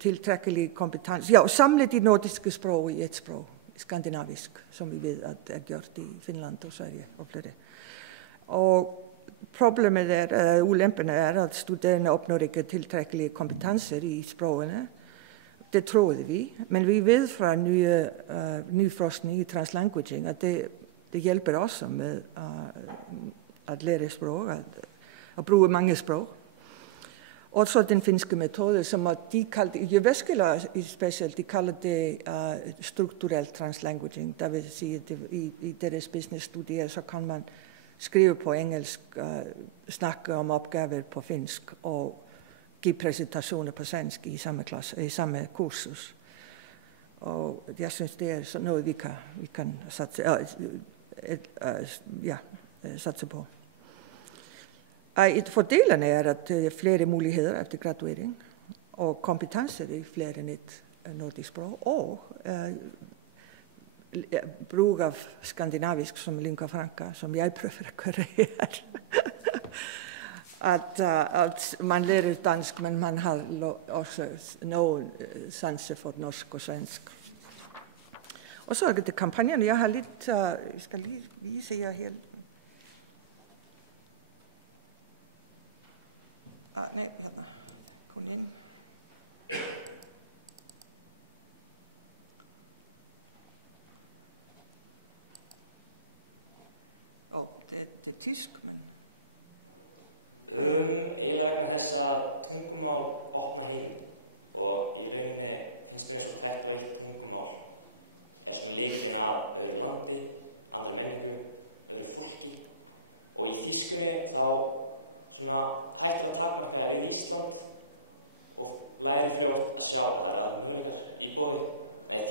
tilstrækkelig kompetence. Ja, og samle de nordiske sprog i et sprog, skandinavisk, som vi ved, at er gjort i Finland og Sverige og flere. Og problemet er, ulempen er, at studerende opnår ikke tilstrækkelige kompetencer i sprogene. Det troede vi, men vi ved fra ny forskning i translanguaging, at det hjælper også med at lære sprog, at bruge mange sprog. Og så den finske metode, som de kaldte, Jyväskylä specielt, de kalder det strukturel translanguaging. Det vil sige, at i deres business-studier, så kan man skrive på engelsk, snakke om oppgaver på finsk og give præsentationer på svensk i samme kursus. Og jeg synes, det er sådan noget, vi kan satse på. Fordelen er, at det er flere muligheder efter graduering, og kompetencer i flere end et nordisk sprog, og brug af skandinavisk som lingua franca, som jeg prøver at gøre her. At man lærer dansk, men man har også noget sanse for norsk og svensk. Og så er det kampagnen. Jeg har lidt, jeg skal lige vise jer her. Tysk, men... Ég vegna þess að tungumál opna heim og í rauninni finnst mér svo hvert og eitt tungumál þessum litin að öðru landi, annað menningu, öðru fólki og í þýskunni þá svona hægt að takna fyrir í Ísland og læri fljótt að sjá það að mögulegar í boði.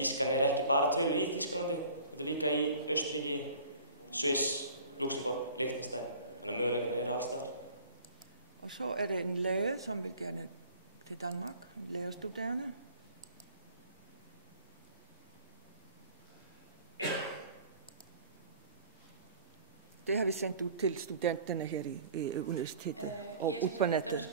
Þýskan ekki bara til í Þýskalandi, þetta líka í Östuríki, Sviss, Luxembourg, Liechtenstein, og mögulegar afstæðar. Og så er det en læge, som vil gerne til Danmark, lægerstuderende. Det har vi sendt ud til studenterne her i universitetet og ud på nettet.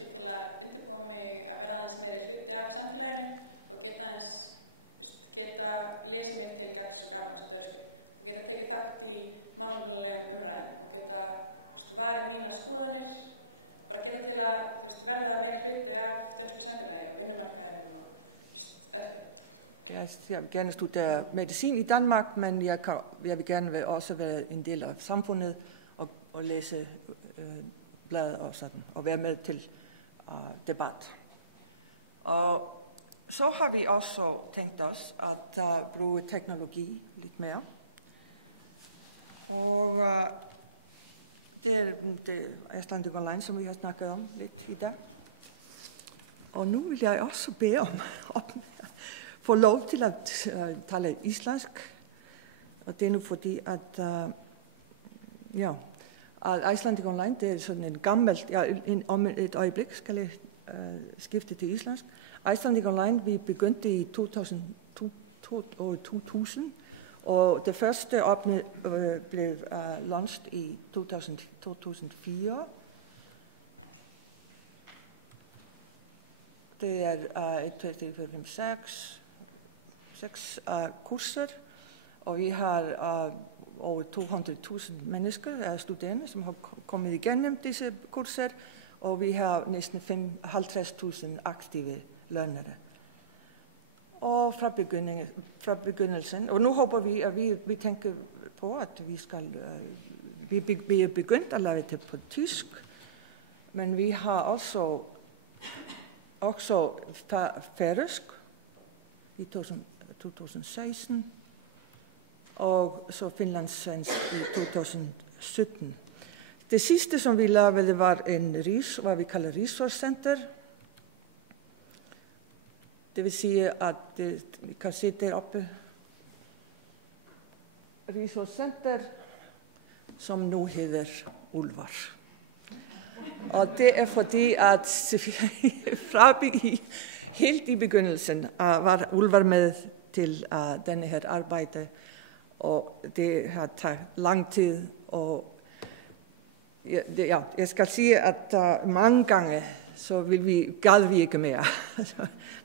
Jeg vil gerne studere medicin i Danmark, men jeg vil gerne også være en del af samfundet og læse blad og sådan, og være med til debat. Og så har vi også tænkt os at bruge teknologi lidt mere. Og det er Icelandic Online, som vi har snakket om lidt i dag. Og nu vil jeg også bede om få lov til at tale islandsk. Og det er nu fordi, at Icelandic Online, det er sådan en gammelt, om et øjeblik skal jeg skifte til islandsk. Icelandic Online, vi begyndte i 2000, og det første blev launched i 2004. Det er 6 kurser, og vi har over 200.000 mennesker, studerende, som har kommet igennem disse kurser, og vi har næsten 50.000 aktive lærere. Og fra begyndelsen, og nu håber vi, at vi tænker på, at vi er begyndt at lave det på tysk, men vi har også færøsk i 2016, og så finlandssvensk i 2017. Det sidste, som vi lavede, var hvad vi kalder Resource Center. Det vil sige, at vi kan se deroppe Resource Center, som nu hedder Ulvar. Og det er fordi, at helt i begyndelsen var Ulvar med til denne her arbejde, og det har taget lang tid. Og jeg skal sige, at mange gange så gad vi ikke mere.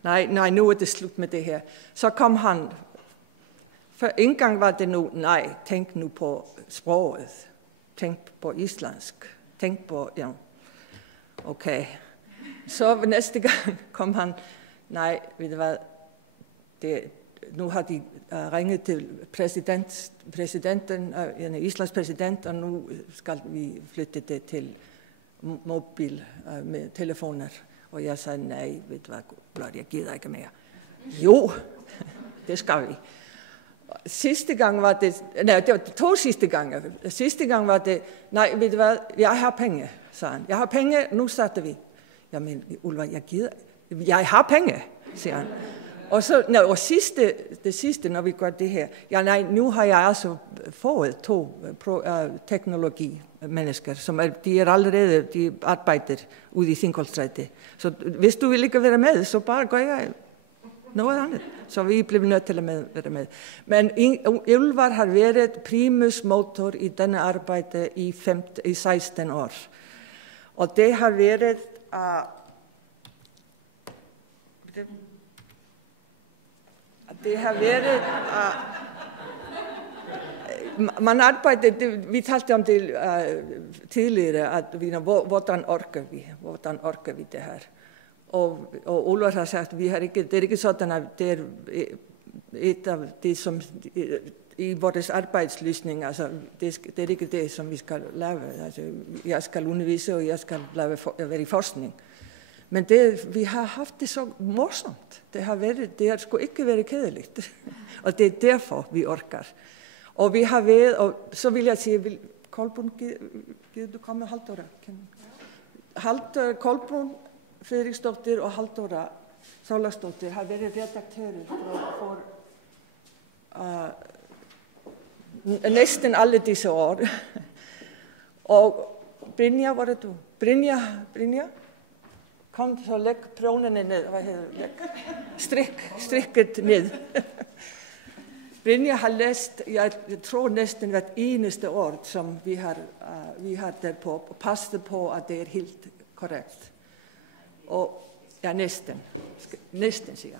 nej, nu er det slut med det her. Så kom han. For en gang var det nu, nej, tænk nu på sproget. Tænk på islandsk. Tænk på, okay. Så næste gang kom han, nej, ved du hvad, nu har de ringet til præsidenten, Islands præsident, og nu skal vi flytte det til mobil med telefoner. Og jeg sagde, nej, ved du hvad, jeg gider ikke mere. Jo, det skal vi. Sidste gang var det, nej, det var 2 sidste gange. Sidste gang var det, nej, ved du hvad, jeg har penge, sagde han. Jeg har penge, nu starter vi. Jamen, Ulvar, jeg har penge, siger han. Og så, det sidste, når vi gør det her, ja, nej, nu har jeg altså fået 2 teknologimennesker, som de allerede, de arbejder ude i Þingholtsstræti. Så hvis du vil ikke være med, så bare gør jeg noget andet. Så vi blev nødt til at være med. Men Ulvar har været primus motor i denne arbejde i 16 år. Og det har været man arbejder, vi talte om det tidligere, at hvordan orker vi det her. Og Ulvar har sagt, det er ikke sådan, at det er et af det, som i vores arbejdsløsning, altså det er ikke det, som vi skal lave. Altså, jeg skal undervise, og jeg skal være i forskning. Men vi har haft det så morsomt. Det har sgu ikke været kedeligt. Og det er derfor, vi orker. Og vi har været, og så vil jeg sige, Kolbrun, gider du komme med Halldóra? Kolbrun Fredriksdóttir og Halldóra Sálasdóttir har været redaktører for næsten alle disse år. Og Brynja, hvor er du? Brynja, kom så læg prøvnene ned. Hvad hedder det? Strikket ned. Brynja har læst, jeg tror næsten hvert eneste år, som vi har derpå, og passet på, at det er helt korrekt. Og ja, næsten siger jeg.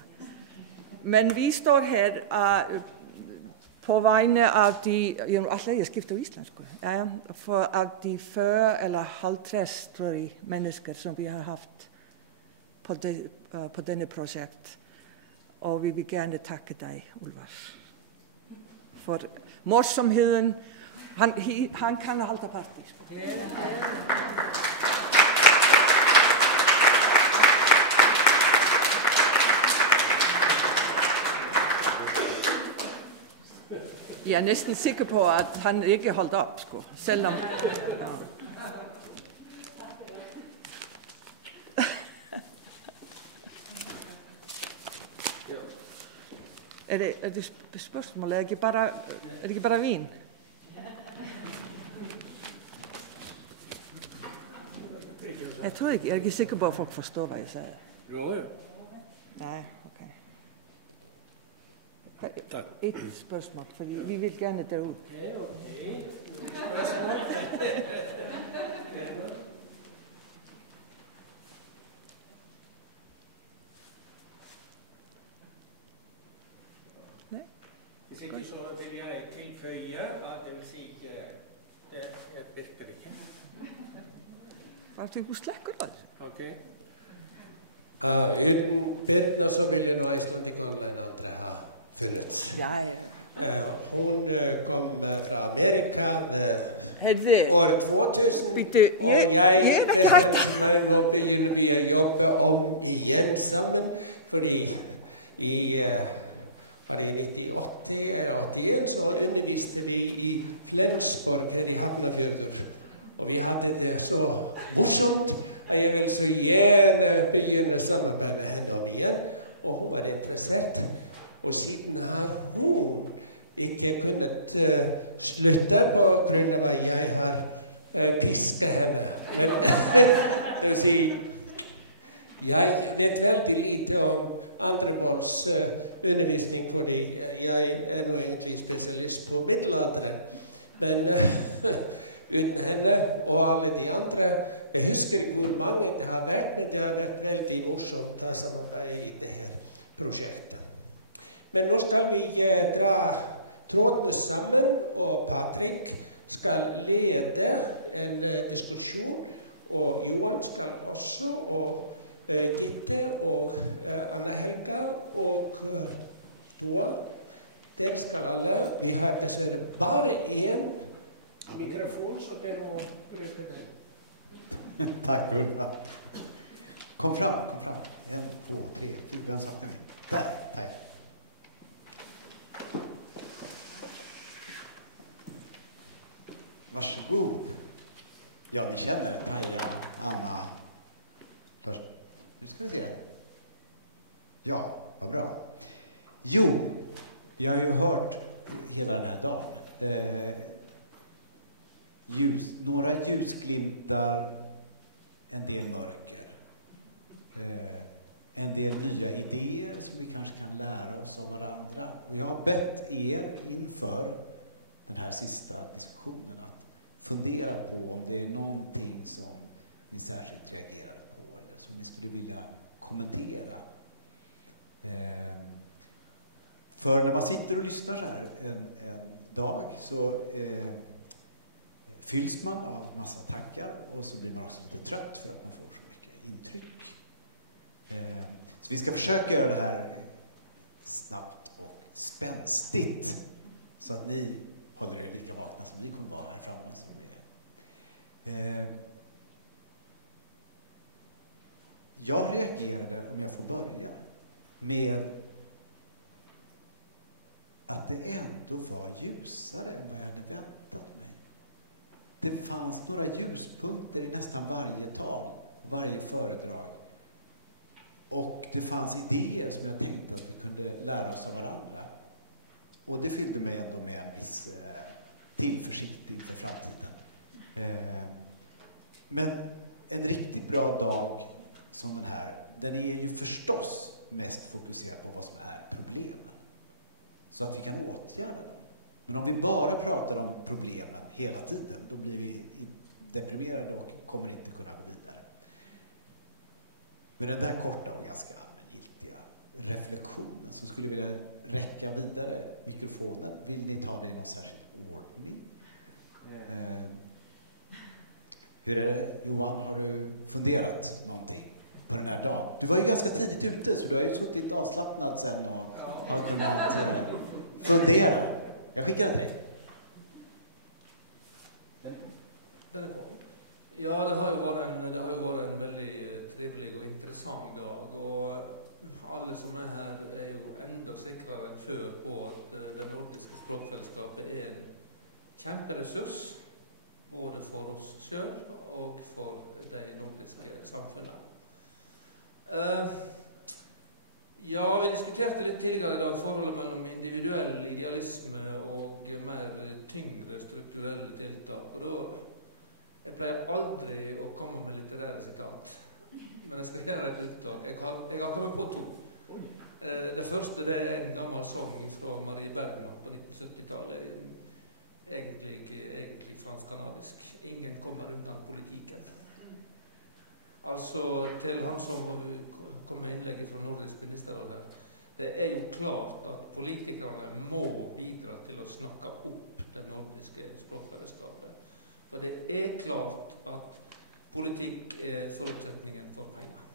Men vi står her på vegne af de, jeg skifter islandsk, for af de 40 eller 50, tror jeg, mennesker, som vi har haft på denne projekt. Og vi vil gerne takke dig, Ulvar, for morsomheden. Han kan holde parti. Jeg er næsten sikker på, at han ikke holdt op, selvom... Ja. Er det spørgsmål? Er det ikke bare vin? Jeg tror ikke, jeg er ikke sikker på, at folk forstår, hvad jeg sagde. Jo. Nej, okay. Et spørgsmål, fordi vi vil gerne derud. Ja, okay. Spørgsmål. Hvis ikke så vil jeg tilføje, at det vil sige, det er virker ikke. Faktisk, du slækker det. Okay. Uden tvivl, så vil jeg nøjes med ikke om den andre har fundet. Ja. Hun kom fra Amerika år 2000, og jeg nu vil vi jobbe om igen sammen, fordi i 1980 eller 81 så underviste vi i Flensborg her i Havnadöður. Og vi havde det så morsomt, at jeg ville så gjerne begynde samarbejde her igen, og hun var interesseret. Og siden har hun ikke kunnet slutte på grund av at jeg har pisket henne. Men det vil sige, jeg vet veldig lite om andremåls undervisning, fordi jeg er jo egentlig specialist på middelalderen. Men uten henne og med de andre, jeg husker ikke hvor mange har vært, men det har vært veldig morsomt å samarbeide i det her prosjektet. Men nå skal vi dra trådene sammen, og Patrick skal lede en diskusjon, og Johan skal også, og Gitte og Anna Helga og Johan. Jeg skal alle. Vi har dessverre bare én mikrofon, så det må bruke den. Takk. Kom fram. 1, 2, 3, 4, 5. Der. några ljusglimtar, en del mörker. En del nya idéer som vi kanske kan lära oss av varandra. Vi har bett er inför den här sista diskussionen att fundera på om det är någonting som ni särskilt reagerar på eller som ni skulle vilja kommentera. För när man sitter och lyssnar här en dag så fylls man av en massa tankar och så blir man också trött så att man får intryck. Så vi ska försöka göra det här snabbt och spänstigt så att ni håller er lite av. Alltså, vi kommer vara här framme. Jag reagerar, om jag får börja, med att det ändå var ljusare än vad jag väntade. Det fanns några ljuspunkter i nästan varje tal, varje föredrag. Och det fanns idéer som jag tänkte att vi kunde lära oss av varandra. Och det fyllde mig ändå med en viss tillförsikt inför framtiden. Men en riktigt bra dag som den här, den är ju förstås mest fokuserad på vad som är problemen. Så att vi kan åtgärda. Men om vi bara pratar om problemen hela tiden, då blir vi deprimerade och kommer inte kunna gå vidare. Men den där korta och ganska viktiga reflektionen så skulle vi räcka vidare mikrofonen. Vill ni ta det i en särskild ordning? Johan, har du funderat någonting på den här dagen? Du var ju ganska tidigt ute så du var ju så lite avslappnat sen. Fundera. Jag skickar dig. Ja, det har ju varit en väldigt trevlig och intressant dag. Och alla som är här är ju ändå säkrare än förr på att den nordiska språkfällskapet är en kjemperesurs både för oss själva och för det nordiska samfunnet. Ja, vi diskuterade lite tidigare förhållandet mellan individuell idealism och mer tyngre strukturell deltagande. Jag pleier aldrig å komme med litterære sitat, men jeg skal ikke rett ut da. Jeg har kommet på to. Det første det er en gammel sång fra Marie Bergman på 1970-tallet, egentlig fransk-kanadisk. Ingen kommer undan politikken. Altså, til han som kom med innlegget fra Nordisk ministerråd, det er jo klart at politikerne må bidra til å snakke opp den nordiske språkfellesskapet. For det er klart at politikk er forutsetningen for penger.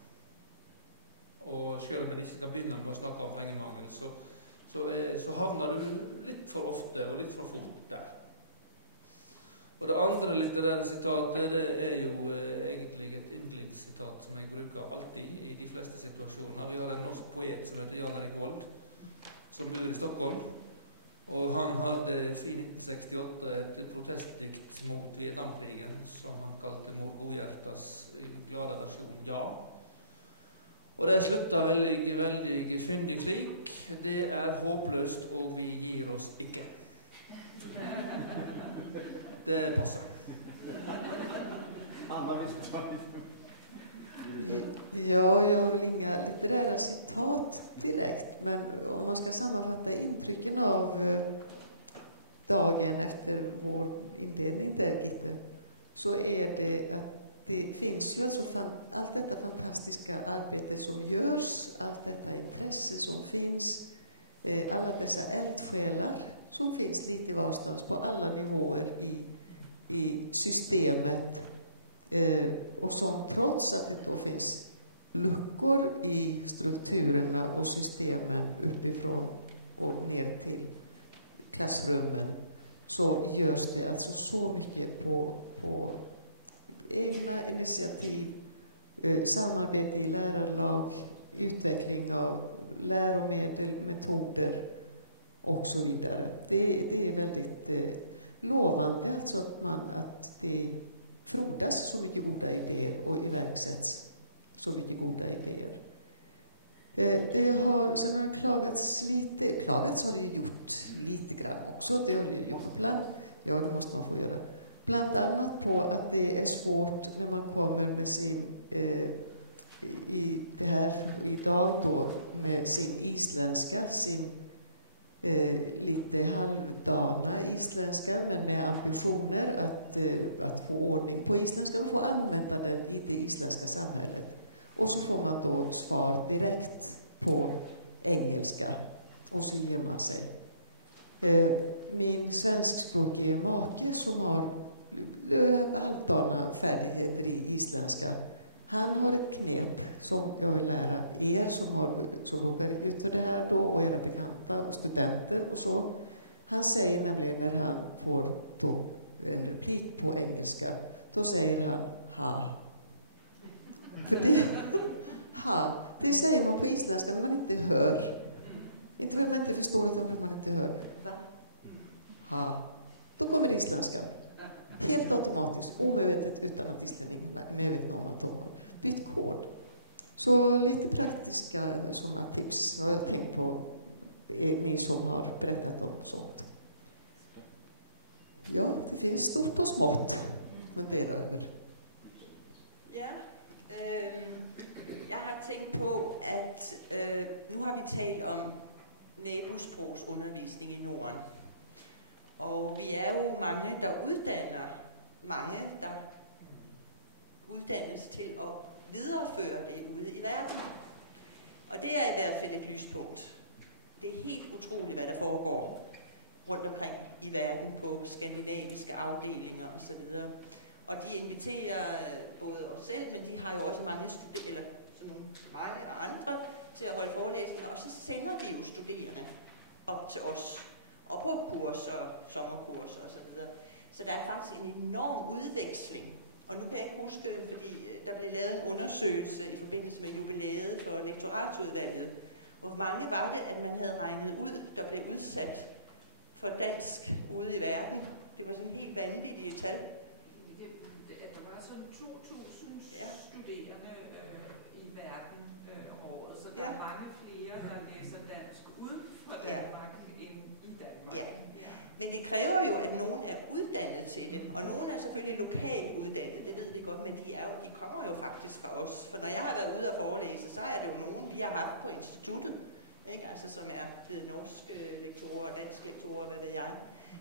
Og selv om man ikke kan begynne med å snakke om pengemangel, så havner du litt for ofte og litt for fort der. Og det andre litterære sitatet, det er jo egentlig et yndlingssitat som jeg bruker alltid i de fleste situasjoner. Vi har en norsk poet som heter Jan Erik Vold, som bor i Stockholm. Og han hadde i 1968 et protestdikt mot Vietnamkrigen som han kalte Mor Godhjertas glade versjon Ja. Og det slutta veldig fyndig slik. Det er håpløst, og vi gir oss ikke. Det passer. Anna, visst var det. Ja, jag har inga litterära citat direkt, men om man ska sammanfatta intrycken av dagen efter vår inledning där lite, så är det att det finns ju allt detta fantastiska arbete som görs, allt detta intresse som finns, alla dessa eldsjälar som finns lite avstånd på alla nivåer i systemet, och som trots att det då finns luckor i strukturerna och systemen utifrån och ner till klassrummen, så görs det alltså så mycket på egna initiativ, samarbete i lärarlag, utveckling av läromedel, metoder och så vidare. Det är väldigt lovande så att det frodas så mycket goda idéer och iverksätts så mycket goda idéer. Det har som klagats har vi gjort lite grann också. Det har vi måste ibland. Ja, det måste man få göra. Bland annat på att det är svårt när man kommer med sin i det här idag då med sin isländska, sin lite halvdana isländska, men med ambitioner att få ordning på isländska och få använda den i det isländska samhället. Och så får man då svar direkt på engelska och så gör man sig. Min svenskspråkige make som har halvdana färdigheter i isländska, han har ett knep som jag vill lära er som råkar ut för det här då, och även bekanta studenter och så. Han säger nämligen när han får då replik på engelska, då säger han ha. Ha. Det säger man på isländska man inte hör. Jag tror att det förstår att man inte hör. Ha. Då kommer isländska. Helt automatiskt, omöjligt utan att vi ska vinna. Nu är det bara villkor. Så lite praktiska sådana tips. Vad jag tänkt på ni som har berättat om sånt. Ja, det finns stort och smått. Ja, jag har tänkt på att nu har vi talat om näbospråksundervisning i Norden. Och vi är ju många där utdannar, många där utdannas till att vidareföra det ute i världen. Och det är i alla fall ett lyspunkt. Det är helt otroligt vad det foregår runt omkring i världen på skandinaviska avdelningar och så vidare. Och de inviterar både oss själva, men de har ju också många studerande, som mig och andra, till att hålla föreläsningar. Och så sänder vi ju studerande upp till oss och på kurser, sommarkurser och så vidare. Så det är faktiskt en enorm udväxling. Och nu kan jag inte huske det, fordi der blev lavet en undersøgelse i forbindelse med jubilæet for lektoratsudvalget. Hvor mange var det, at man havde regnet ud, der blev udsat for dansk ude i verden? Det var sådan helt vanvittige tal. Der var sådan 2.000 studerende i verden året, så der er mange flere, der læser dansk uden for Danmark end i Danmark. Ja. Men det kræver jo, at nogen er uddannet til det, og nogen er selvfølgelig lokalt uddannet, det ved vi godt, men de kommer jo faktisk fra os. For når jeg har været ude og forelæse, så er det jo nogen, vi har haft på instituttet, ikke? Altså, som er blevet norske lektorer og danske lektorer, hvad ved jeg.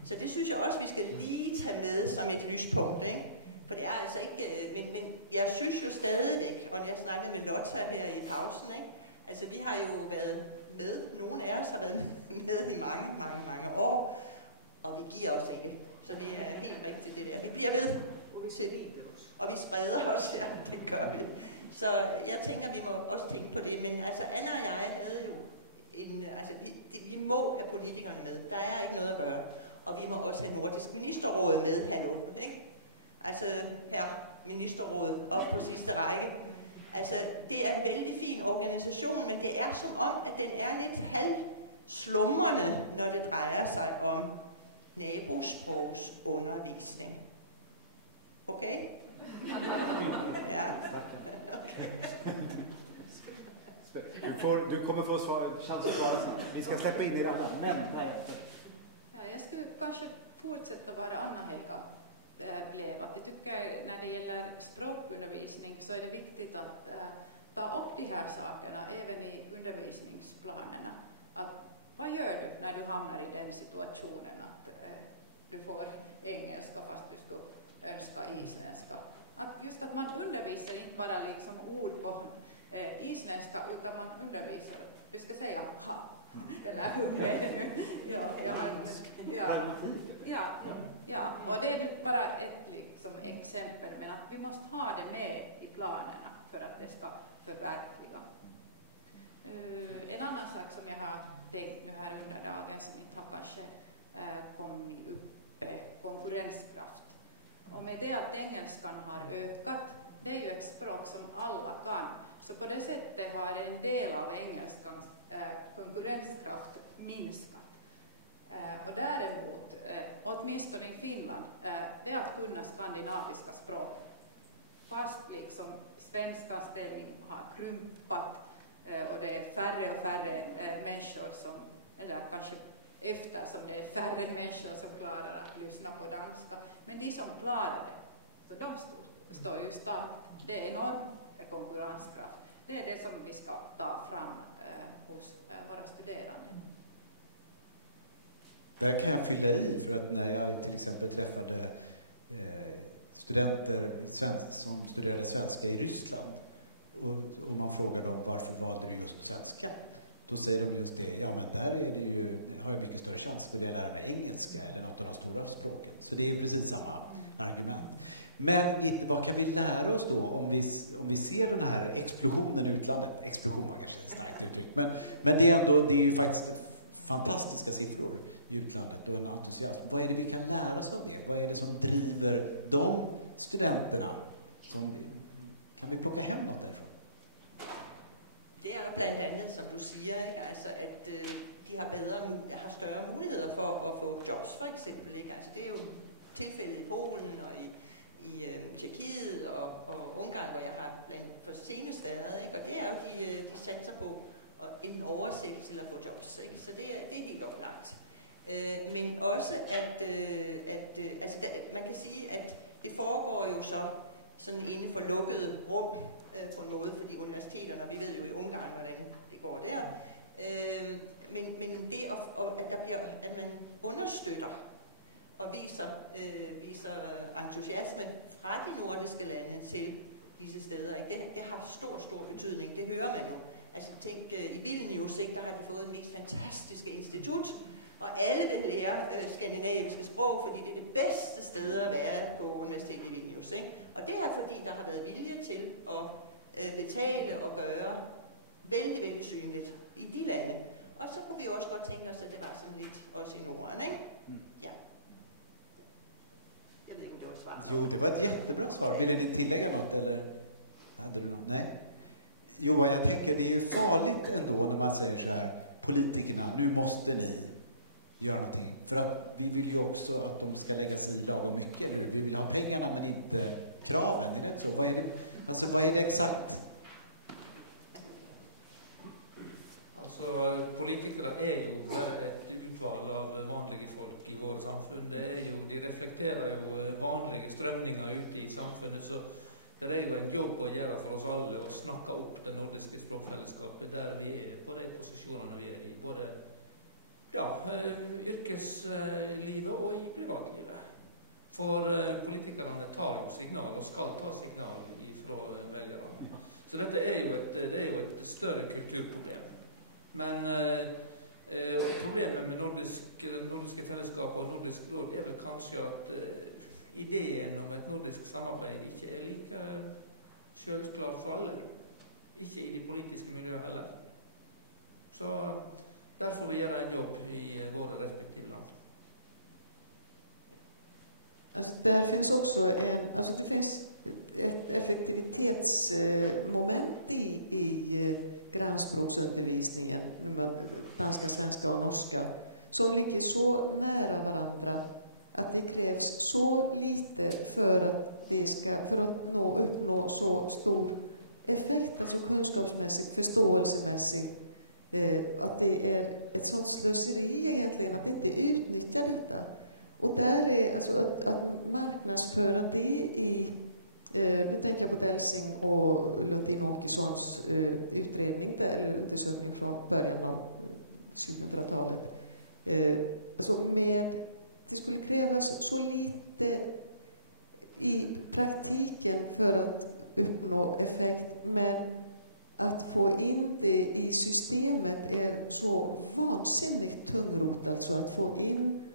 Så det synes jeg også, vi skal lige tage med som et lyspunkt, ikke? For det er altså ikke, men jeg synes jo stadig, og når jeg snakkede med Lotta her i pausen, ikke? Altså, vi har jo været med, nogle af os har været med i mange år, og vi giver os ikke. Så vi er helt med til det der. Vi bliver ved, og vi ser det også. Og vi spreder os, ja, det gør vi. Så jeg tænker, vi må også tænke på det. Men altså, Anna og jeg havde jo vi må have politikerne med. Der er ikke noget at gøre. Og vi må også have Nordisk Ministerråd med herude, ikke? Altså, her ministerrådet op på sidste række. Altså, det er en vældig fin organisation, men det er som om, at den er lidt halvslumrende, når det drejer sig om nabosprogsundervisning. Okay? Ja. Du kommer få chans att svara snart. Vi ska släppa in er alla. Men jag skulle kanske fortsätta vara Anna-Helga blev. Jag tycker när det gäller språkundervisning så är det viktigt att ta upp de här sakerna även i undervisningsplanerna. Att, vad gör du när du hamnar i den situationen att du får engelska fast du skulle önska isländska? Att just att man undervisar inte bara liksom ord på isländska utan man undervisar, du ska säga ha, den här hunden. Ja, och det är bara ett liksom, exempel, men att vi måste ha det med i planerna för att det ska förverkliga. En annan sak som jag har tänkt nu här under dagen som inte har kanske kommit upp är konkurrenskraft. Och med det att engelskan har ökat, det är ju ett språk som alla kan. Så på det sättet har en del av engelskans konkurrenskraft minskat. Och däremot, åtminstone i Finland, det är att kunna skandinaviska språk. Fast liksom svenskans ställning har krympat och det är färre och färre människor som, eller kanske eftersom det är färre människor som klarar att lyssna på danska. Men de som klarar det, så de står ju starkt. Det är enorm konkurrenskraft. Det är det som vi ska ta fram hos våra studerande. Jag kan fylla i, för att när jag till exempel träffade studenter som studerade svenska i Ryssland och man frågar dem varför valde du just svenska, då säger de just det, ja men där är det ju, har jag mycket större chans att lära mig engelska eller något av de stora språken. Så det är precis samma argument. Men vad kan vi lära oss då om vi ser den här explosionen i utlandet? Men det är ju faktiskt fantastiska siffror i utlandet och en entusiasm. Vad är det vi kan lära oss om det? Vad är det som driver de studenterna? Kan vi plocka hem av det? Det er blandt andet, som du siger, ikke? Altså, at de har større muligheder for at få jobs, for eksempel. Ikke? Altså, det er jo tilfældet i Polen og i Tjekkiet og Ungarn, hvor jeg har blandt for senest været. Ikke? Og det er jo, de satser på en oversættelse eller få jobs. Ikke? Så det er helt oplagt. Men også, at man kan sige, at det foregår jo så sådan inden for lukkede rum på en måde, fordi universiteterne, vi ved jo i Ungarn, hvordan det går der. Men det, at man understøtter og viser entusiasme fra de nordiske lande til disse steder, det har stor betydning. Det hører man jo. Altså tænk, i Vilnius, der har de fået det mest fantastiske institut, og alle vil lære skandinaviske sprog, fordi det er det bedste sted at være på universitetet i Vilnius. Ikke? Og det er fordi, der har været vilje til at betale og gøre vældig synligt i de lande. Og så kunne vi også godt tænke os, at det var sådan lidt også i Norden, ikke? Ja. Jag vet inte om det var svart. Jo, det var ett jättebra svar. Vill ni tillägga något eller? Hade du något? Nej. Jo, jag tänker det är farligt ändå när man säger så här, politikerna, nu måste ni göra någonting. För att vi vill ju också att de ska lägga sig bra mycket. Vi vill ha pengarna men inte kraven. Vad är det exakt? Alltså, politikerna är ju ett utval av vanliga folk i våra samfund. De reflekterar ju vanliga strömningar ute i samfundet. Så det är ju ett jobb att göra för oss alla och snacka upp det nordiska språkfällskapet där vi är, på de positionerna vi är i, både yrkeslivet och i privatlivet. För politikerna tar signal och ska ta signal ifrån väljarna. Så det är ju ett större kulturproblem. Men problemet med nordiska fällskap och nordisk språk är väl kanske att idén om ett nordiskt samarbete inte är lika självklart för alla. Inte i det politiska miljö heller. Så där får vi göra en jobb i våra respektive land. Alltså, där finns också det finns ett effektivitetsmoment i grannspråksundervisningen mellan danska, svenska och norska som ligger så nära varandra att det krävs så lite för att uppnå så stor effekt, alltså kunskapsmässigt, förståelsemässigt, att det är ett sånt slöseri egentligen att inte utnyttja detta. Och där är alltså att marknadsföra det i tänka på Delsing och Ludvig Månkessons utredning där, undersökning från början av 2000-talet. Alltså det skulle krävas så lite i praktiken för att uppnå effekt, men att få in det i systemet är så vansinnigt tungrotat, så att få in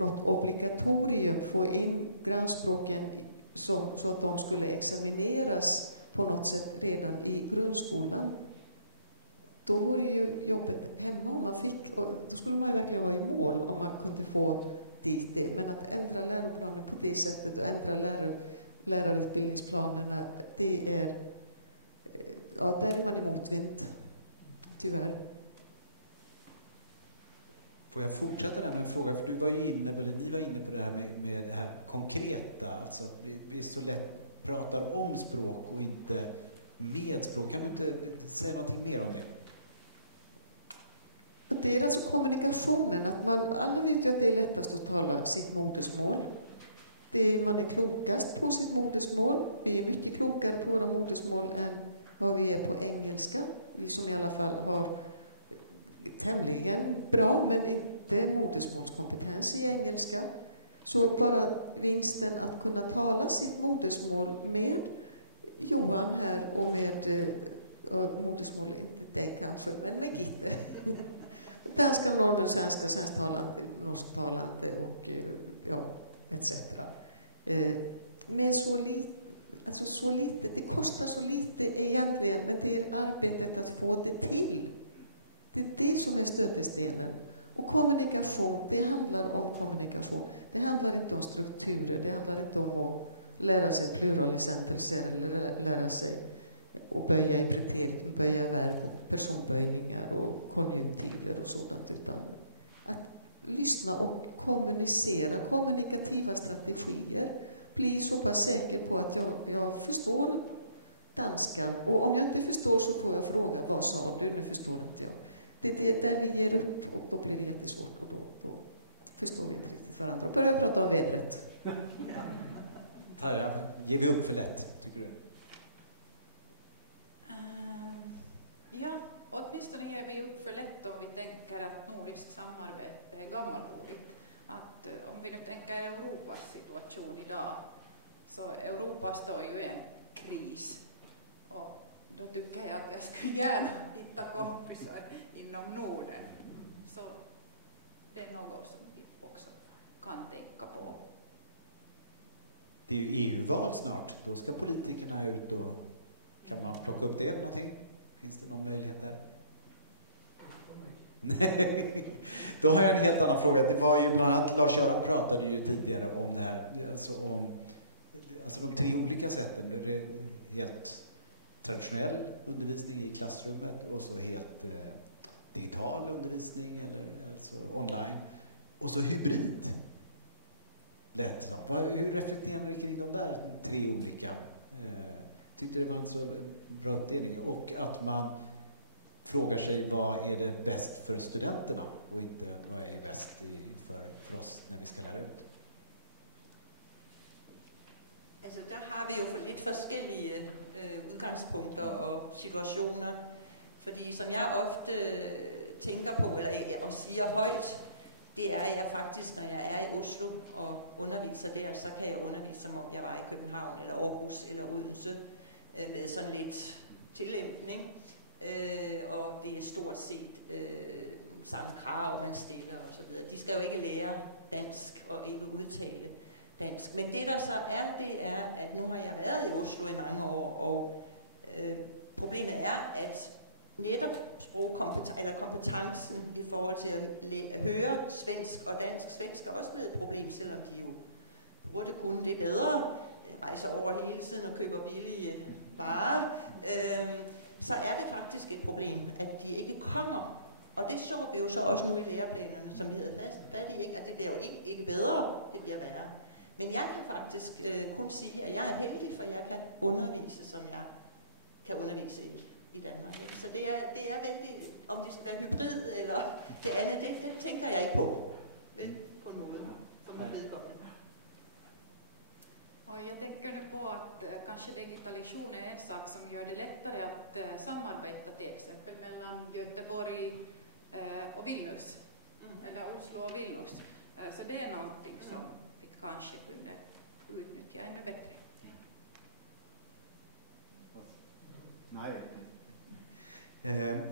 något obligatorium, få in grannspråken så att de skulle examineras på något sätt redan i grundskolan. Då vore ju jobbet hemma om man fick, och det skulle man väl göra i mål om man kunde få dit det. Men att ändra läroplanen på det sättet, ändra lärarutbildningsplanerna, det är, ja, det är man emotvind, tyvärr. Får jag fortsätta med en fråga? För vi var inne på det här med det här konkreta. Alltså, vi så lätt pratar om språk och inte med språk. Kan du inte säga något mer om det? Det är alltså kommunikationen, att man använder det lättast att tala sitt modersmål. Man är klokast på sitt modersmål. Det är mycket klokare på våra modersmål än vad vi är på engelska. Som i alla fall har tämligen bra, men inte modersmålskompetens i engelska. Så bara vinsten att kunna tala sitt modersmål med Johan här och med modersmål med Gitte. Där ska man ha svenska, centralande, norsktalande och etc. Men så lite, det kostar så lite egentligen, men det är arbetet att få det till. Det är det som är stötestenen. Och kommunikation, det handlar om kommunikation. Det handlar inte om strukturer, det handlar inte om att lära sig pluralisenter eller lära sig och böja epitet, böja värden, personböjningar och konjunktiver och sådant, utan att lyssna och kommunicera. Kommunikativa strategier. Bli så pass säker på att jag förstår danska, och om jag inte förstår så får jag fråga vad sa du, nu förstår inte jag. Det ligger upp och då blir det jättesvårt och då förstår jag inte för andra. För att prata om vedet. Tarja, ger vi upp för lätt, tycker du? Ja, åtminstone ger vi upp för lätt om vi tänker att nordiskt samarbete är gammalmodigt. Att om vi nu tänker Europas situation idag, så Europa står ju i en kris. Och då tycker jag att jag skulle gärna hitta kompisar inom Norden. Så det är något som vi också kan tänka på. Det är ju EU-val snart. Då ska politikerna ut och kan man plocka upp det någonting? Finns det någon möjlighet där? Nej. Då har jag en helt annan fråga. Det var ju, Lars-Göran pratade ju tidigare om de tre olika sätten. Det är helt traditionell undervisning i klassrummet och så helt digital undervisning eller online. Och så hybrid. Hur reflekterar vi kring de där tre olika? Tycker man så rört det? Och att man frågar sig vad är det bäst för studenterna och inte vad är bäst för oss när vi ska här. Altså, der har vi jo lidt forskellige udgangspunkter og situationer, fordi som jeg ofte tænker på, eller siger højt, det er, at jeg faktisk, når jeg er i Oslo og underviser der, så kan jeg undervise, som om jeg var i København eller Aarhus eller Odense, med sådan lidt tillæmpning. Og det er stort set samme krav, man stiller og så videre. De skal jo ikke lære dansk og ikke udtale dansk. Men det der så er, det er, at nu har jeg været i Oslo i mange år, og problemet er, at netop kompetencen i forhold til at høre svensk og dansk. Svensk er også blevet et problem, selvom de jo burde kunne det bedre. Altså over det hele tiden og køber billige varer. Så er det faktisk et problem, at de ikke kommer. Og det så vi jo så også nu i læreplanen, som hedder dansk. Der er det ikke, at det bliver ikke bedre, det bliver værre. Men jeg kan faktisk kun sige, at jeg er heldig, for jeg kan undervise, som jeg kan undervise i Danmark. Så det er vigtigt, om det skal være hybrid eller det andet, det tænker jeg ikke på en måde, for mit vedkommende. Och jag tänker nu på att kanske digitalisation är en sak som gör det lättare att samarbeta till exempel mellan Göteborg och Vilnius, eller Oslo och Vilnius. Så det är någonting som vi kanske kunde utnyttja ännu bättre. Nej.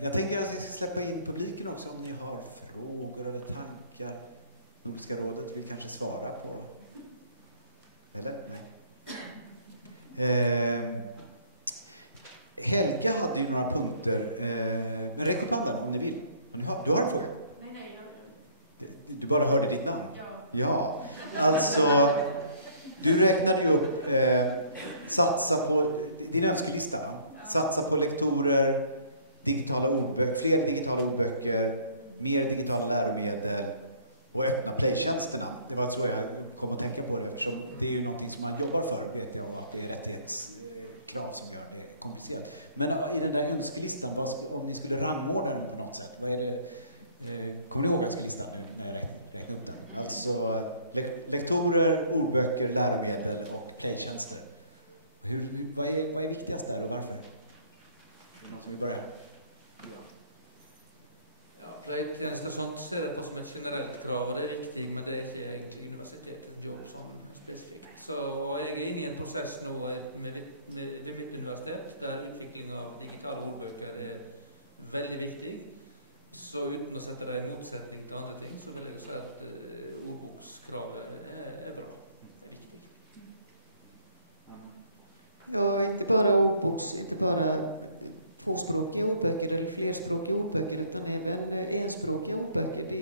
Jag tänker att vi ska släppa in publiken också om ni har frågor, tankar. Nordiska rådet vill kanske svara på. Eller? Nej. Helga hade ju några punkter. Men räck upp handen om ni vill. Du har en fråga? Nej. Du bara hörde ditt namn? Ja. Alltså, du räknade ju upp satsa på din önskelista. Satsa på lektorer, fler digitala ordböcker, mer digitala läromedel och öppna playtjänsterna. Det var så jag kom att tänka på det. Så det är ju något som man jobbar för, vet jag, att det är ett krav som gör det komplicerat. Men i den där önskelistan, om ni skulle rangordna den på något sätt, vad är det, kommer ni ihåg önskelistan? Alltså vektorer, ordböcker, läromedel och playtjänster. Vad är viktigast eller varför? Det är något som vi börjar. Ja, playtjänster som ser det på som ett generellt krav, och det är riktigt, men det är inte egentligen universitetets jobb som specifikt. Så jag är inne i en process nu med mitt universitet, där utveckling av digitala ordböcker är väldigt viktig. Så utan att sätta det i motsättning till andra ting, så vill jag säga att ordbokskraven är bra. Ja, inte bara ordboks, inte bara tvåspråkiga ordböcker eller flerspråkiga ordböcker, utan även enspråkiga ordböcker.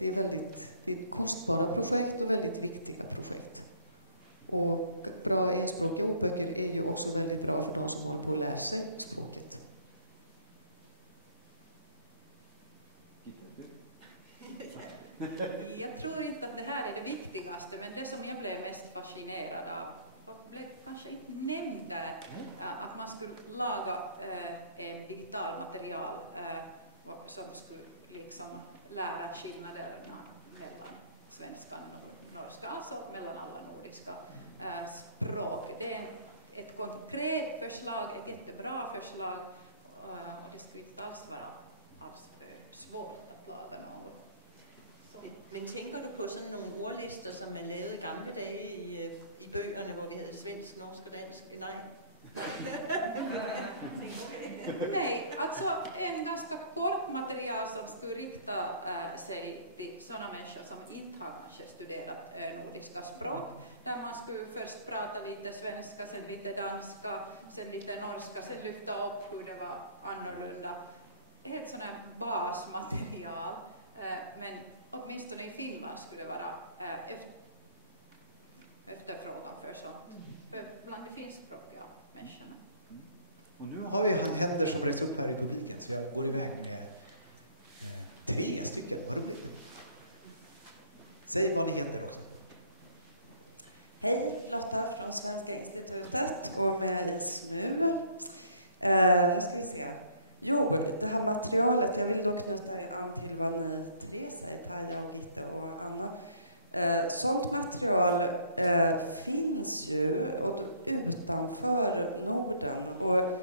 Det är väldigt kostbara projekt och väldigt viktiga projekt. Och bra enspråkiga ordböcker är ju också väldigt bra för de som håller på att lära sig språket. Jag tror inte att det här är det viktigaste, men det som jag blev mest fascinerad av, blev kanske inte nämnt där, att man skulle laga ett digitalt material som skulle liksom lära skillnaderna mellan svenskan och norska, alltså mellan alla nordiska språk. Det är ett konkret förslag, ett inte bra förslag, och det skulle inte alls vara svårt att laga något. Men tænker du på sådan nogle ordlister, som man lavede gamle dage i bøgerne, hvor vi havde svensk, norsk og dansk? Nej. Nej, alltså en ganska kort material som skulle rikta sig till sådana människor som inte har kanske studerat nordiska språk. Där man skulle först prata lite svenska, sen lite danska, sen lite norska, sen lyfta upp hur det var annorlunda. Helt sån här basmaterial, men åtminstone i Finland skulle det vara efterfrågan för bland de finskspråkiga människorna. Och nu har vi en händer som räcks upp här i publiken, så jag går iväg med 3 stycken. Säg vad ni heter också. Hej, Lotta från Svenska institutet och med i SNU. Nu ska vi se. Jo, det här materialet, jag vill då knyta an till vad ni 3 säger, Paja och Gitte och Anna. Sånt material finns ju utanför Norden. Och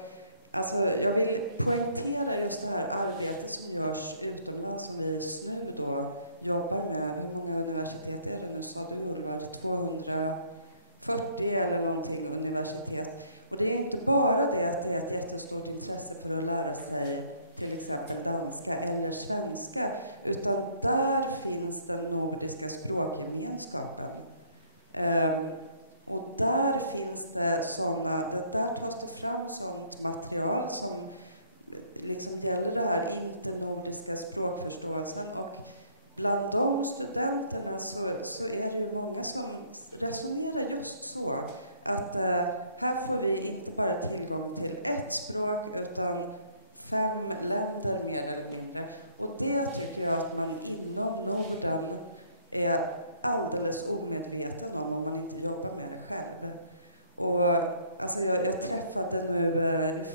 alltså, jag vill poängtera just det här arbetet som görs utomlands, som vi just nu då jobbar med. Hur många universitet är det nu? Så har du varit 240 eller någonting universitet. Och det är inte bara det att det är ett jättestort intresse för att lära sig till exempel danska eller svenska, utan där finns den nordiska språkgemenskapen. Och där finns det där tas det fram sådant material som liksom gäller det här internordiska språkförståelsen, och bland de studenterna så är det ju många som resonerar just så. Att här får vi inte bara tillgång till ett språk utan 5 länder mer eller mindre. Och det tycker jag att man inom Norden är alldeles omedveten om man inte jobbar med det själv. Och alltså jag träffade nu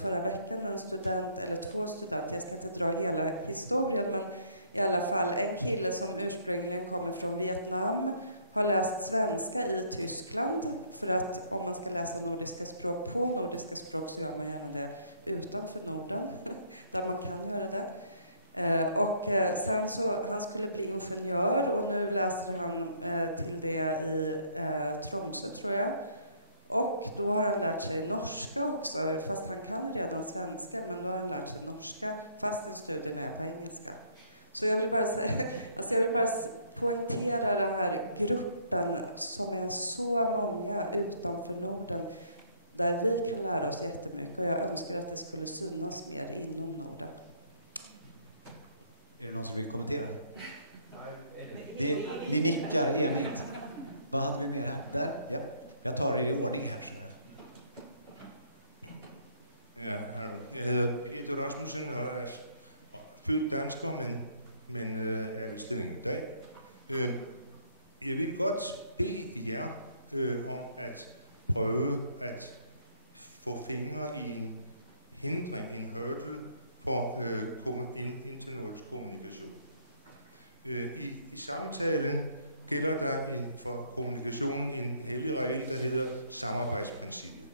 förra veckan en student, eller 2 studenter, jag ska inte dra hela historien, men i alla fall en kille som ursprungligen kommer från Vietnam, har läst svenska i Tyskland, för att om man ska läsa nordiska språk på nordiska språk så gör man gärna det utanför Norden, där man kan göra det. Och sen så, han skulle bli ingenjör och nu läser han till det i Tromsø, tror jag. Och då har han lärt sig norska också, fast han kan redan svenska, men då har han lärt sig norska, fast han studierna är på engelska. Så jag vill bara säga, poängtera den här gruppen som är så många utanför Norden, där vi kan lära oss jättemycket. Och jag önskar att det skulle synas mer inom Norden. Är det någon som vill kommentera? Vi nickar igen. Vad hade ni med här? Där. Jag tar det i ordning här. Ja, jeg hedder Ebbe Rasmussen, og er født dansker, men er i stilling i dag. Jeg vil godt bede jer om at prøve at få fingre i en hindring, en hurdle for internordisk kommunikation. I samtalen gælder der for kommunikation en hellig regel, der hedder samarbejdsprincippet.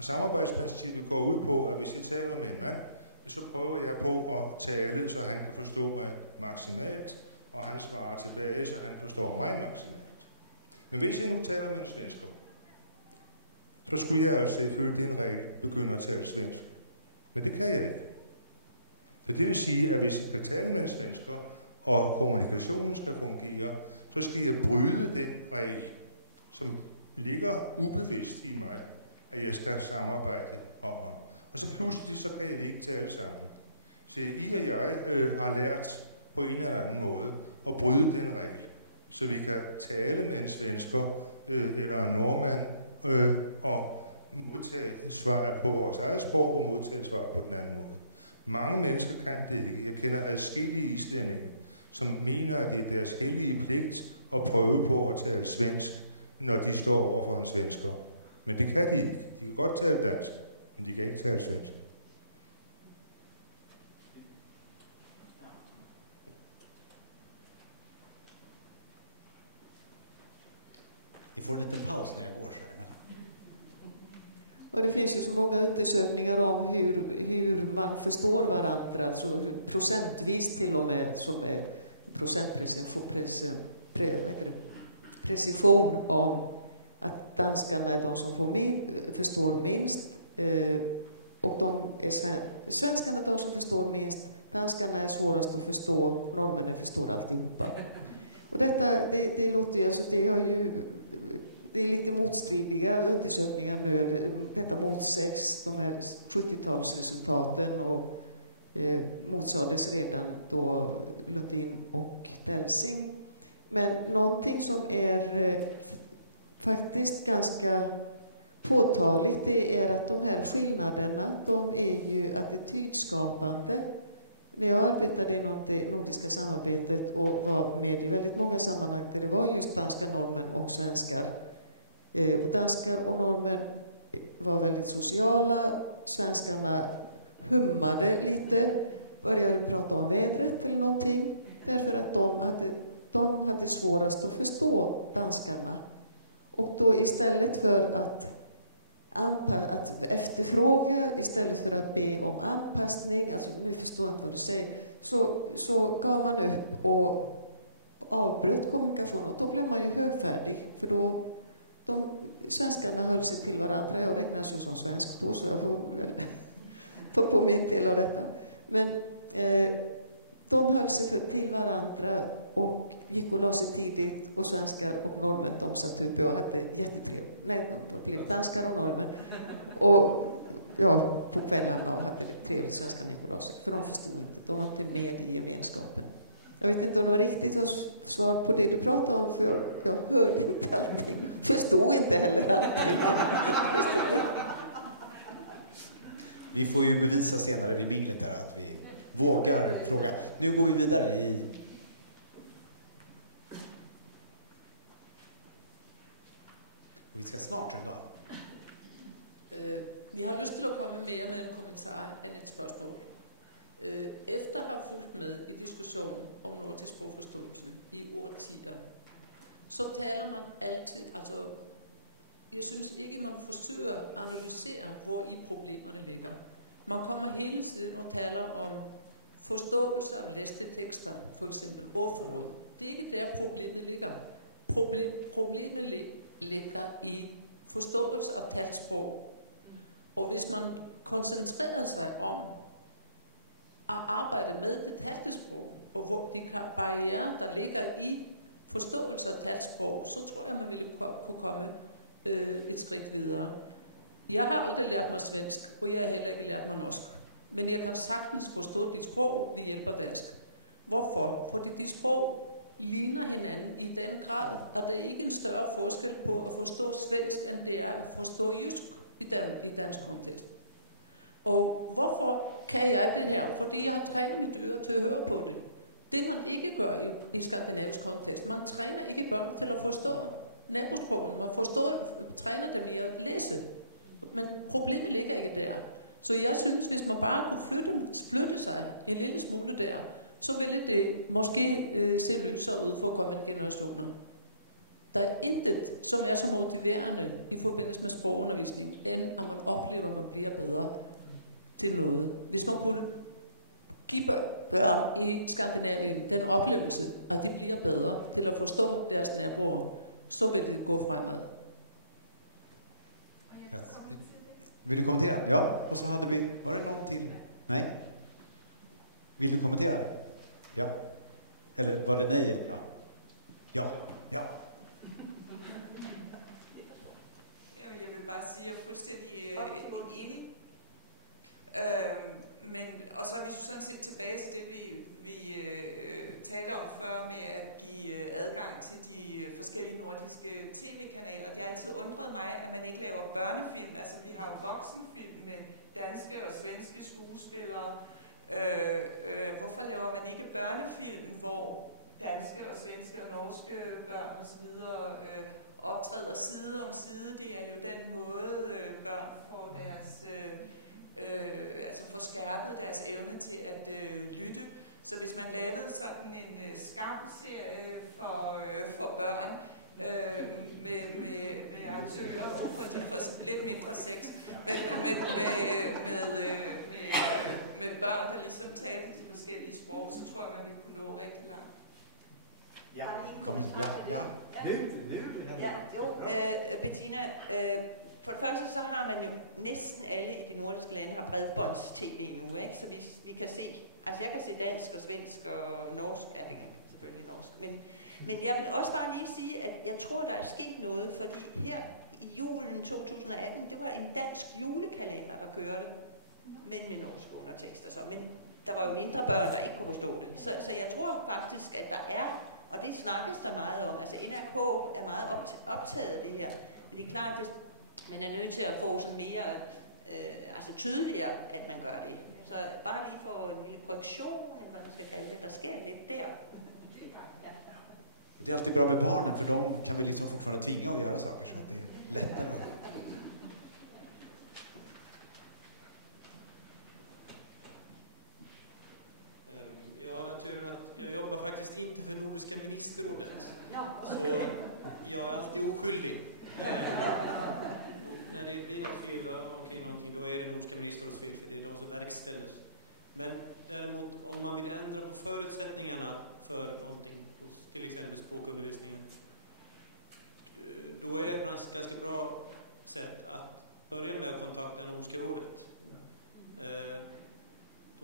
Og samarbejdsprincippet går ud på, at hvis jeg taler med en mand, så prøver jeg på at tale, så han kan forstå mig maksimalt, og han svarer tilbage, så han forstår mig maksimalt. Men hvis jeg nu taler med en svensker, så skulle jeg altså ifølge den regel begynde at tale svensk. Men det kan jeg ikke. Det vil sige, at hvis jeg kan tale med en svensker, og kommunikationen skal fungere, så skal jeg bryde den regel, som ligger ubevidst i mig, at jeg skal samarbejde om mig. Og så pludselig, så kan jeg ikke tale sammen. Så I og jeg har lært på en eller anden måde at bryde den regel, så vi kan tale med en svensker eller en nordmand og modtage svar på vores eget sprog og modtage svar på den anden måde. Mange mennesker kan det ikke. Jeg kender adskillige islændinge, som mener, at det er deres heldige pligt at prøve på at tale svensk, når de står overfor en svensker. Men det kan de ikke. De kan godt tale dansk, men de kan ikke tale svensk. Vi får en liten paus när jag går. Och det finns ju så många undersökningar om hur man förstår varandra, så procentvis till och med som är precision om att danskarna är de som förstår minst och svenskarna är de som förstår minst, danskarna är svårast att förstå, norrmännen förstår alltihopa. Och detta, det låter alltså, det har ju det är lite motstridiga undersökningar nu. Detta mål 6, de här 70-talsresultaten och motsades redan då Lundin och Helsing. Men någonting som är faktiskt ganska påtagligt, det är att de här skillnaderna, de är ju attitydskapande. När jag arbetade inom det nordiska samarbetet och var med i väldigt många sammanhang, det var just danska normer och svenska. Danskar och normer var väldigt sociala, svenskarna hummade lite, började prata om vädret eller någonting, därför att de hade svårast att förstå danskarna. Och då istället för att efterfråga, istället för att be om anpassning, alltså nu förstår jag vad du säger, så gav man upp och avbröt kommunikationen. Då blev man ju högfärdig, för då svenskarna höll sig till varandra. Jag räknas ju som svensk då, så då går vi inte till att rätta. Men de höll sig till varandra och vi går av sig tidigt på svenska och norrmän, de satt ut och hade jättetrevligt. Nej, danska och norrmän. Och ja, på kvällarna var det trevligt svenska Nikolaus. De var till med i gemenskapen. Jag vet inte om det var riktigt så på det pratade om att jag hörde inte. Jag förstår inte heller. Vi får ju bevisa senare i minnet där att vi vågar fråga. Nu går vi vidare i... Vi ska snart hända. Vi har lyst til at komme mere med en kommentar af et spørgsmål. Efter at have fulgt med i diskussionen om nordisk sprogforståelse i årtier, så taler man altid, altså, jeg synes ikke, man forsøger at analysere, hvor i problemerne ligger. Man kommer hele tiden og taler om forståelse af læstetekster, for eksempel ordforråd. Det er ikke der problemet ligger. Problemet ligger i forståelse af talsprog. Og hvis man koncentrerer sig om at arbejde med det talsprog, og hvor de barrierer, der ligger i forståelse af talsprog, så tror jeg, man ville kunne komme et skridt videre. Jeg har aldrig lært mig svensk, og jeg har heller ikke lært mig norsk. Men jeg har sagtens forstået de sprog ved hjælp af dansk. Hvorfor? Fordi de sprog ligner hinanden i den grad, at der ikke er en større forskel på at forstå svensk, end det er at forstå jysk i dansk kontekst. Og hvorfor kan jeg det her? Fordi jeg har trænet mit øre til at høre på det. Det man ikke gør i skandinavisk kontekst, man træner ikke børn til at forstå nabosproget. Man træner dem i at læse. Men problemet ligger ikke der. Så jeg synes, hvis man bare kunne flytte sig en lille smule der, så vil det måske se ud så ud for kommende generationer. Der er intet, som er så motiverende i forbindelse med sprogundervisning, end at man oplever, at man bliver bedre til noget. Hvis man kunne give børn i Skandinavien den oplevelse, at de bliver bedre til at forstå deres naboer, så vil det gå fremad. Vill du kommentera? Ja, och så hade vi, var det någonting? Nej? Vill du kommentera? Ja. Eller var det nej? Ja. Ja. Ja. Jeg vil bare sige, at jeg er fuldstændig enig. Men, og så er vi jo sådan set tilbage til det, vi talte om før med at give adgang til de forskellige nordiske tv-kanaler. Det har altid undret mig, at man ikke laver børnefilm. Altså, vi har jo voksenfilm med danske og svenske skuespillere. Hvorfor laver man ikke børnefilm, hvor danske og svenske og norske børn osv. Optræder side om side? Det er jo den måde, børn får deres altså får skærpet deres evne til at lytte. Så hvis man lavede sådan en skamserie for børn med aktører på de forskellige med børn, der ligesom talte de forskellige sprog, så tror jeg, man vil kunne nå rigtig langt. Ja. Har lige en kommentar til det? Ja. Ja, jo, Bettina, for det første så har man næsten alle i de nordiske lande har bredbånds-tv nu, ikke? Så vi kan se, altså jeg kan se dansk og svensk og norsk, ja, selvfølgelig norsk, men jeg vil også bare lige sige, at jeg tror, der er sket noget, fordi her i julen 2018, det var en dansk julekalender, der kørte, men med norsk undertekster, så, men der var jo mindre børn, der ikke kunne forstå det. Så jeg tror faktisk, at der er, og det snakkes der meget om, altså NRK er meget optaget af det her, men det er klart, at man er nødt til at få sådan mere altså tydeligere, at man gør det. Så bare lige for en lille korrektion, eller hvad man skal kalde det, der sker lidt der. Ja. Det är alltid bra med barn, för de kan vi liksom fortfarande tinga och göra saker. Jag har naturen att jag jobbar faktiskt inte för Nordiska ministerrådet. Ja, okay. Jag är alltid oskyldig. När det blir fel omkring någonting, då är det Nordiska ministerrådet, det är de som verkställer. Men däremot, om man vill ändra på förutsättningarna för någonting, till exempel språkundervisningen, då är det ett ganska bra sätt att börja med att kontakta Nordiska rådet.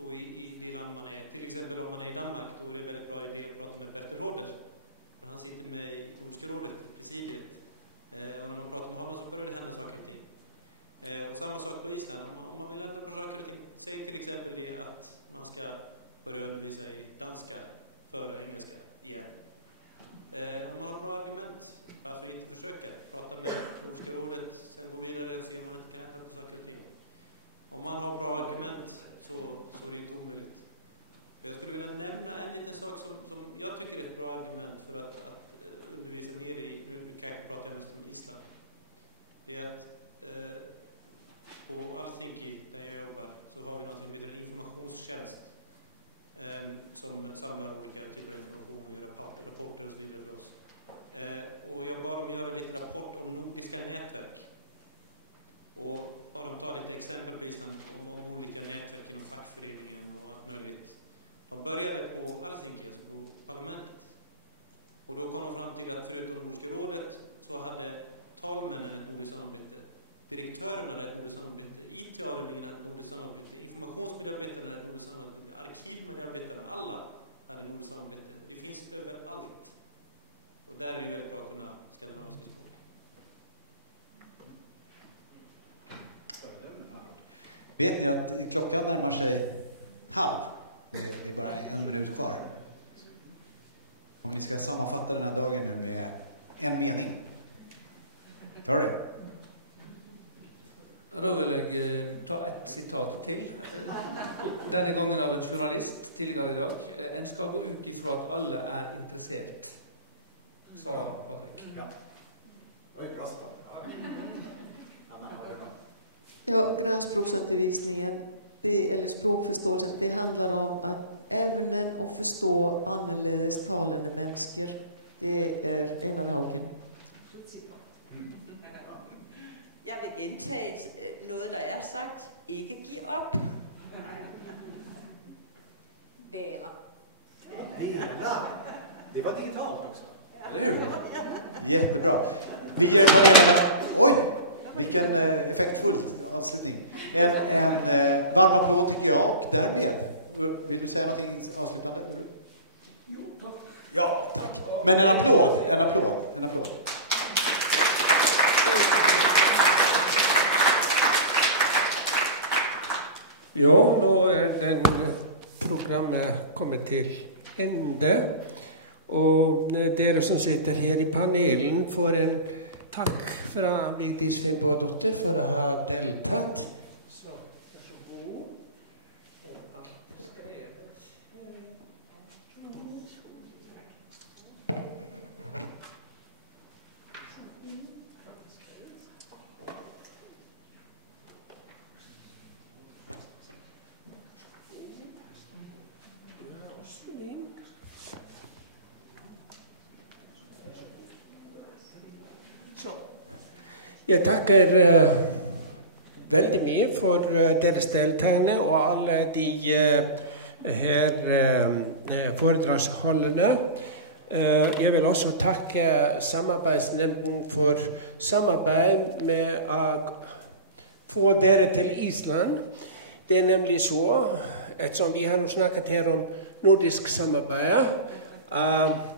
Och i det land man är, till exempel om man är i Danmark, då är det väldigt bra idé att prata med Petter Rådet. Men han sitter med i Nordiska rådet, presidiet. Och när man pratar med honom så börjar det hända saker och ting. Och samma sak på Island. Om man vill ändra på saker och ting, säg till exempel att man ska börja undervisa i danska före engelska igen. Om man har bra argument, varför inte försöka prata med Nordiska rådet, sen gå vidare och se om man inte kan ändra på saker och ting. Om man har bra argument så är det inte omöjligt. Jag skulle vilja nämna en liten sak som jag tycker är ett bra argument för att undervisa ner i, nu kan jag prata mest om Island. Det är att på Alltingi, där jag jobbar, så har vi något med en informationstjänst som samlar olika typer av information och gör rapporter och så vidare för oss. Och jag bad dem göra lite rapport om nordiska nätverk. Och har de tagit ett exempel på Island om olika nätverk i fackföreningen och allt möjligt. De började på Alltingi, alltså på parlamentet. Och då kom de fram till att förutom Nordiska rådet så hade talmännen ett nordiskt samarbete, direktörerna hade ett nordiskt samarbete, IT-avdelningen hade ett nordiskt samarbete, informationsmedarbetarna hade ett nordiskt samarbete, arkivmedarbetarna, alla hade ett nordiskt samarbete. Det finns överallt. Och där är det väldigt bra att kunna ställa av sig på. Vet ni att klockan närmar sig halv? Det var en minut kvar. Om vi ska sammanfatta den här dagen med en mening. Gör det. Då vill jag ta ett citat till. Denna gången av en journalist tidigare idag. En ska utifrån att alla är intresserade. Ja. Det var ju bra svar. Ja, grannspråksundervisningen det språkförståelse, det handlar om att även att förstå annorledes talande människor. Det är hela dagen. Jeg vil gentage noget, der er sagt. Ikke give op. Dela. Dela. Det var digitalt också. Eller hur? Jättebra. Vilken effektfull avstämning. En varm applåd tycker jag. Därmed. Vill du säga någonting avslutande? Jo, tack. Ja, tack. Men en applåd. Ja, nå den programmet kommet til ende. Og dere som sitter her i panelen får en takk fra Vigdis Finnbogadottir for å ha deltatt. Så, vær så god. Jeg takker veldig mye for deres deltakende og alle de her foredragsholderne. Jeg vil også takke samarbeidsnemnden for samarbeid med å få dere til Island. Det er nemlig så, ettersom vi har snakket her om nordisk samarbeid,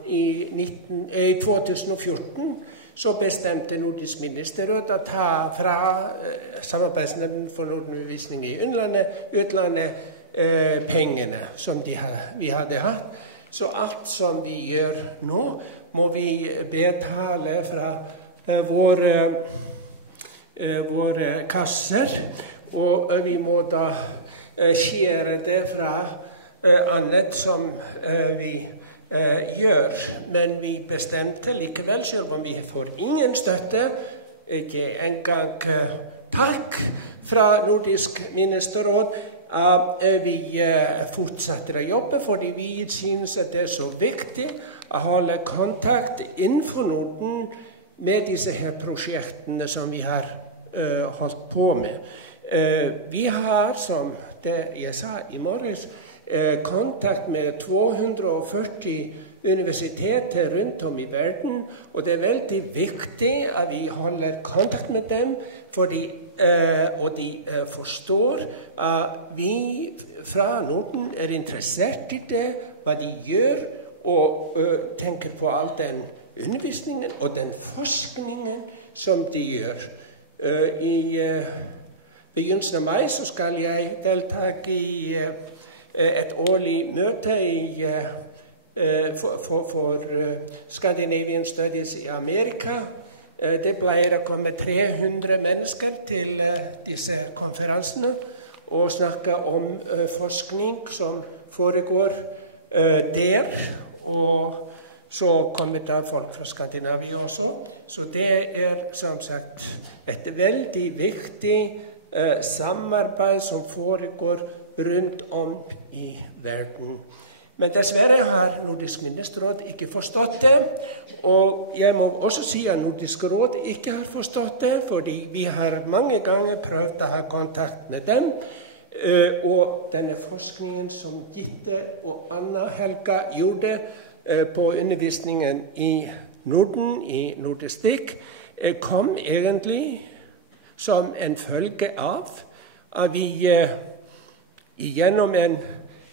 i 2014 så bestemte Nordisk ministerråd å ta fra samarbeidsnemnden for nordenundervisning i utlandet pengene som vi hadde hatt. Så alt som vi gjør nå, må vi betale fra våre kasser, og vi må da skjære det fra annet som vi gjør, men vi bestemte likevel, selv om vi får ingen støtte, ikke engang takk fra Nordisk ministerråd, vi fortsetter å jobbe, fordi vi synes at det er så viktig å holde kontakt innenfor Norden med disse her prosjektene som vi har holdt på med. Vi har, som det jeg sa i morges, kontakt med 240 universiteter rundt om i verden, og det er veldig viktig at vi holder kontakt med dem, og de forstår at vi fra Norden er interessert i det, hva de gjør, og tenker på all den undervisningen og den forskningen som de gjør. I begynnelsen av mai så skal jeg deltage i et årlig møte for Scandinavian Studies i Amerika. Det pleier å komme 300 mennesker til disse konferansene og snakke om forskning som foregår der, og så kommer da folk fra Skandinavia også. Så det er som sagt et veldig viktig samarbeid som foregår rundt om i verden. Men dessverre har Nordisk ministerråd ikke forstått det, og jeg må også si at Nordisk råd ikke har forstått det, fordi vi har mange ganger prøvd å ha kontakt med dem, og denne forskningen som Gitte og Anna Helga gjorde på undervisningen i Norden, i Nordistikk, kom egentlig som en følge av at vi gjennom en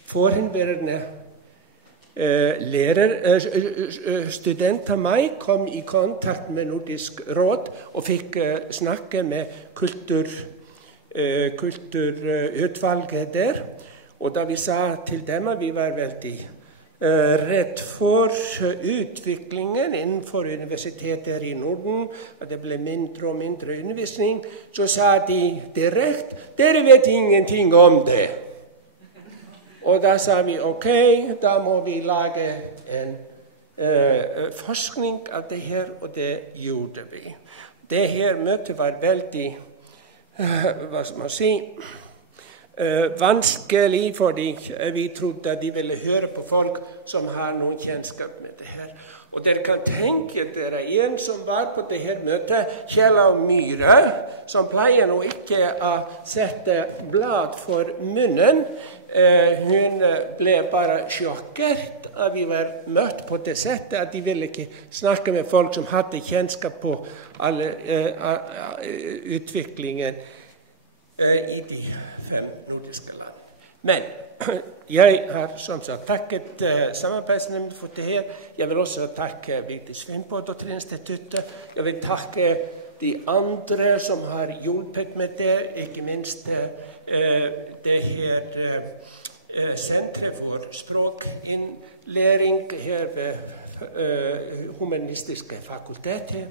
forhenværende student av meg kom i kontakt med Nordisk råd og fikk snakke med kulturutvalget der. Og da vi sa til dem at vi var veldig redd for utviklingen innenfor universiteter i Norden, at det ble mindre og mindre undervisning, så sa de direkte, dere vet ingenting om det. Og da sa vi, ok, da må vi lage en forskning av det her, og det gjorde vi. Det her møtet var veldig, hva skal man si, vanskelig, fordi vi trodde at de ville høre på folk som har noen kjennskap med det her. Og dere kan tenke dere en som var på det her møtet, Kjell Myhre, som pleier nå ikke å sette blad for munnen. Hun ble bare sjokkert at vi var møtt på det settet, at de ville ikke snakke med folk som hadde kjennskap på alle utviklingen i de 5 nordiske land. Men jeg har som sagt takket samarbeidsnemnden for det her. Jeg vil også takke Vigdis Finnboe-Instituttet. Jeg vil takke de andre som har hjulpet med det, ikke minst det her sentret for språkinnlæring her ved Humanistiske fakultetet,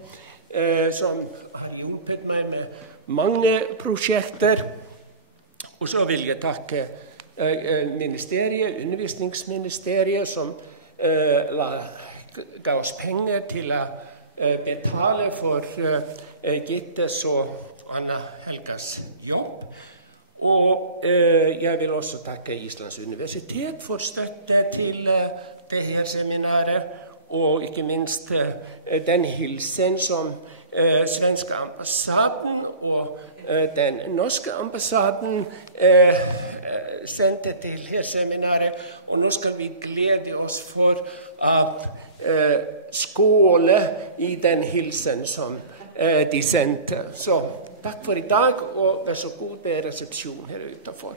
som har hjulpet meg med mange prosjekter. Og så vil jeg takke undervisningsministeriet, som ga oss penger til å betale for Gittes og Anna Helgas jobb. Og jeg vil også takke Islands universitet for støtte til det her seminaret, og ikke minst den hilsen som svenske ambassaden og den norske ambassaden sendte til her seminaret. Og nå skal vi glede oss for å skåle i den hilsen som de sendte. Så takk for i dag, og vær så god, det er resepsjon her utenfor.